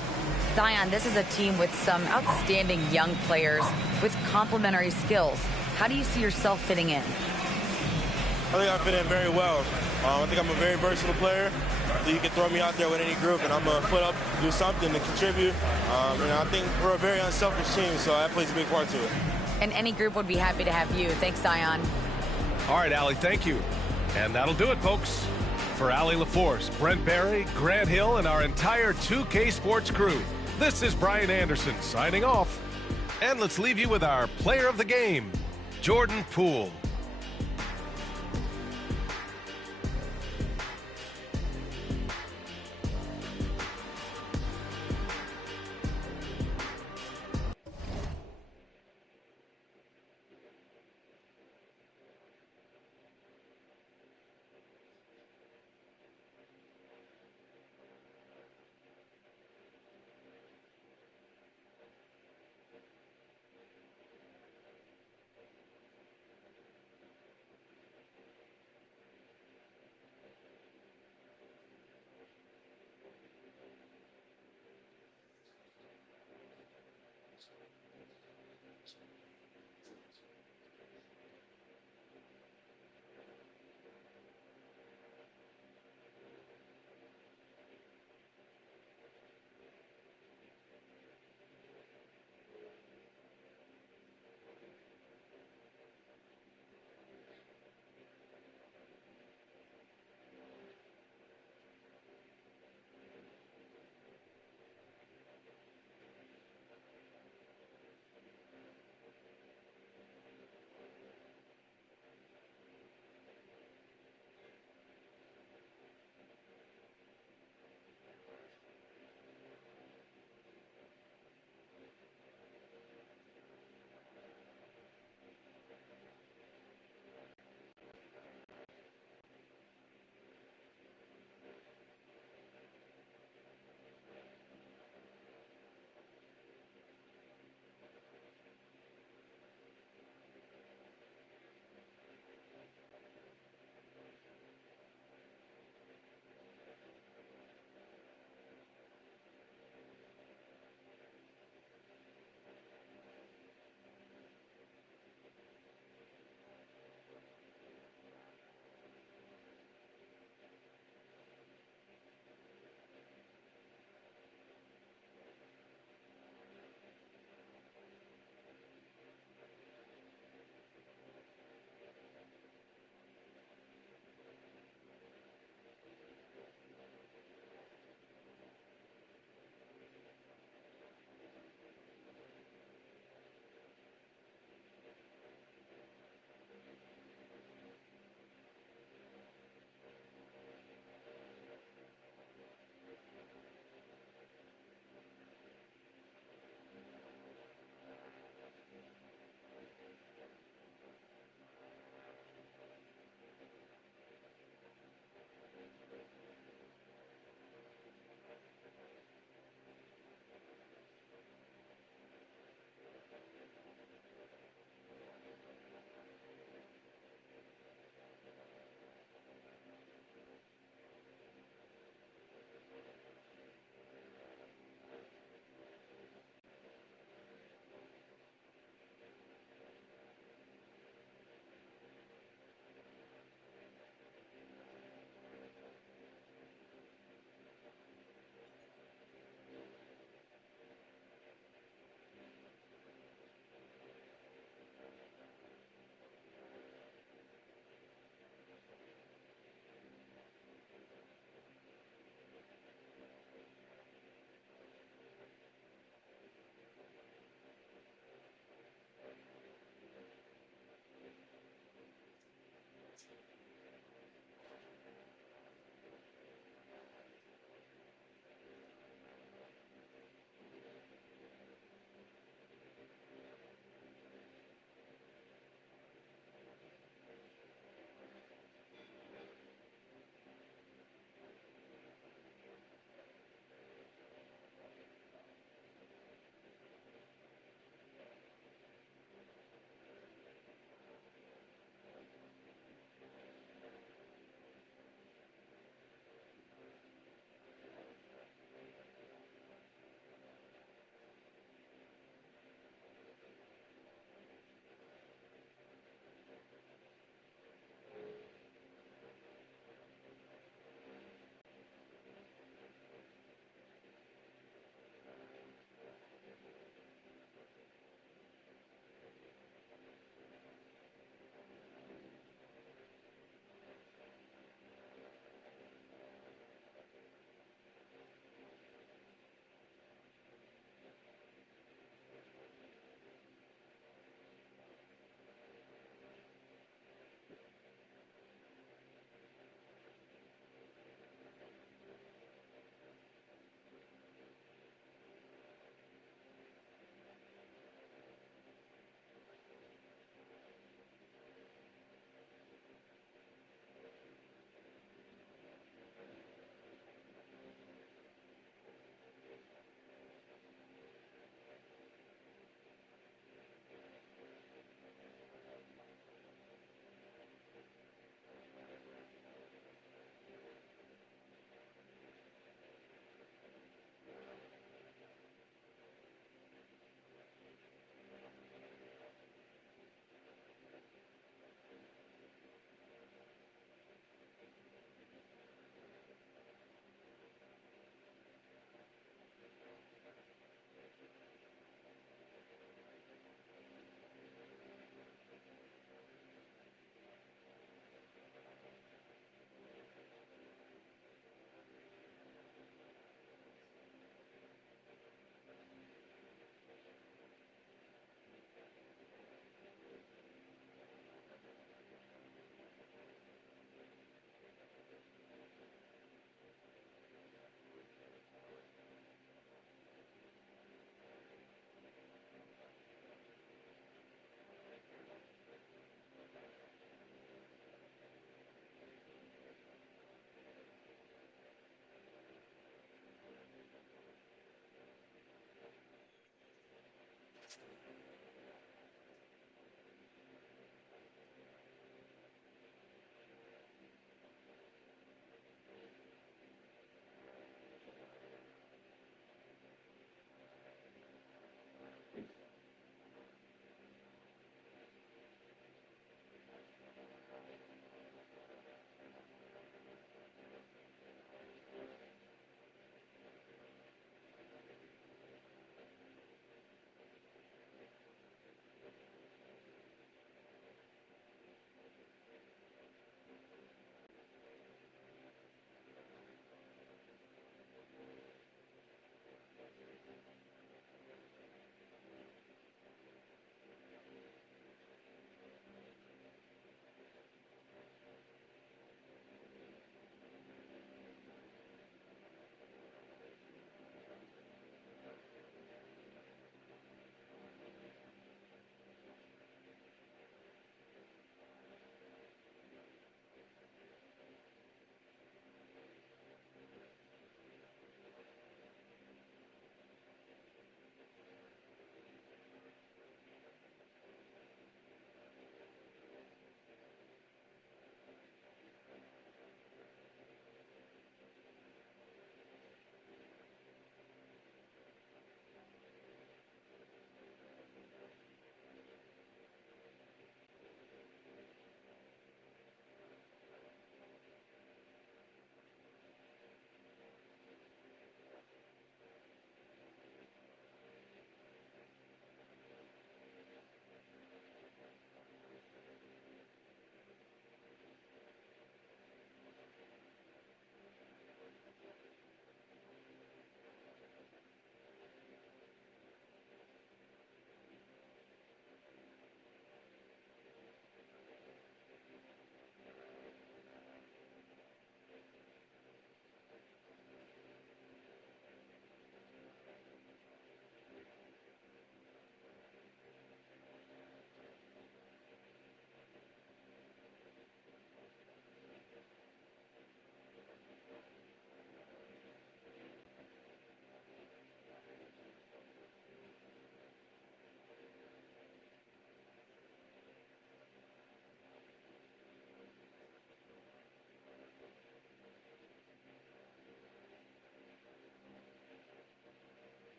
Zion, this is a team with some outstanding young players with complementary skills. How do you see yourself fitting in? I think I fit in very well. I think I'm a very versatile player. So you can throw me out there with any group, and I'm going to put up, do something to contribute. And I think we're a very unselfish team, so that plays a big part to it. And any group would be happy to have you. Thanks, Zion. All right, Allie, thank you. And that'll do it, folks. For Ali LaForce, Brent Barry, Grant Hill, and our entire 2K Sports crew, this is Brian Anderson signing off. And let's leave you with our player of the game, Jordan Poole.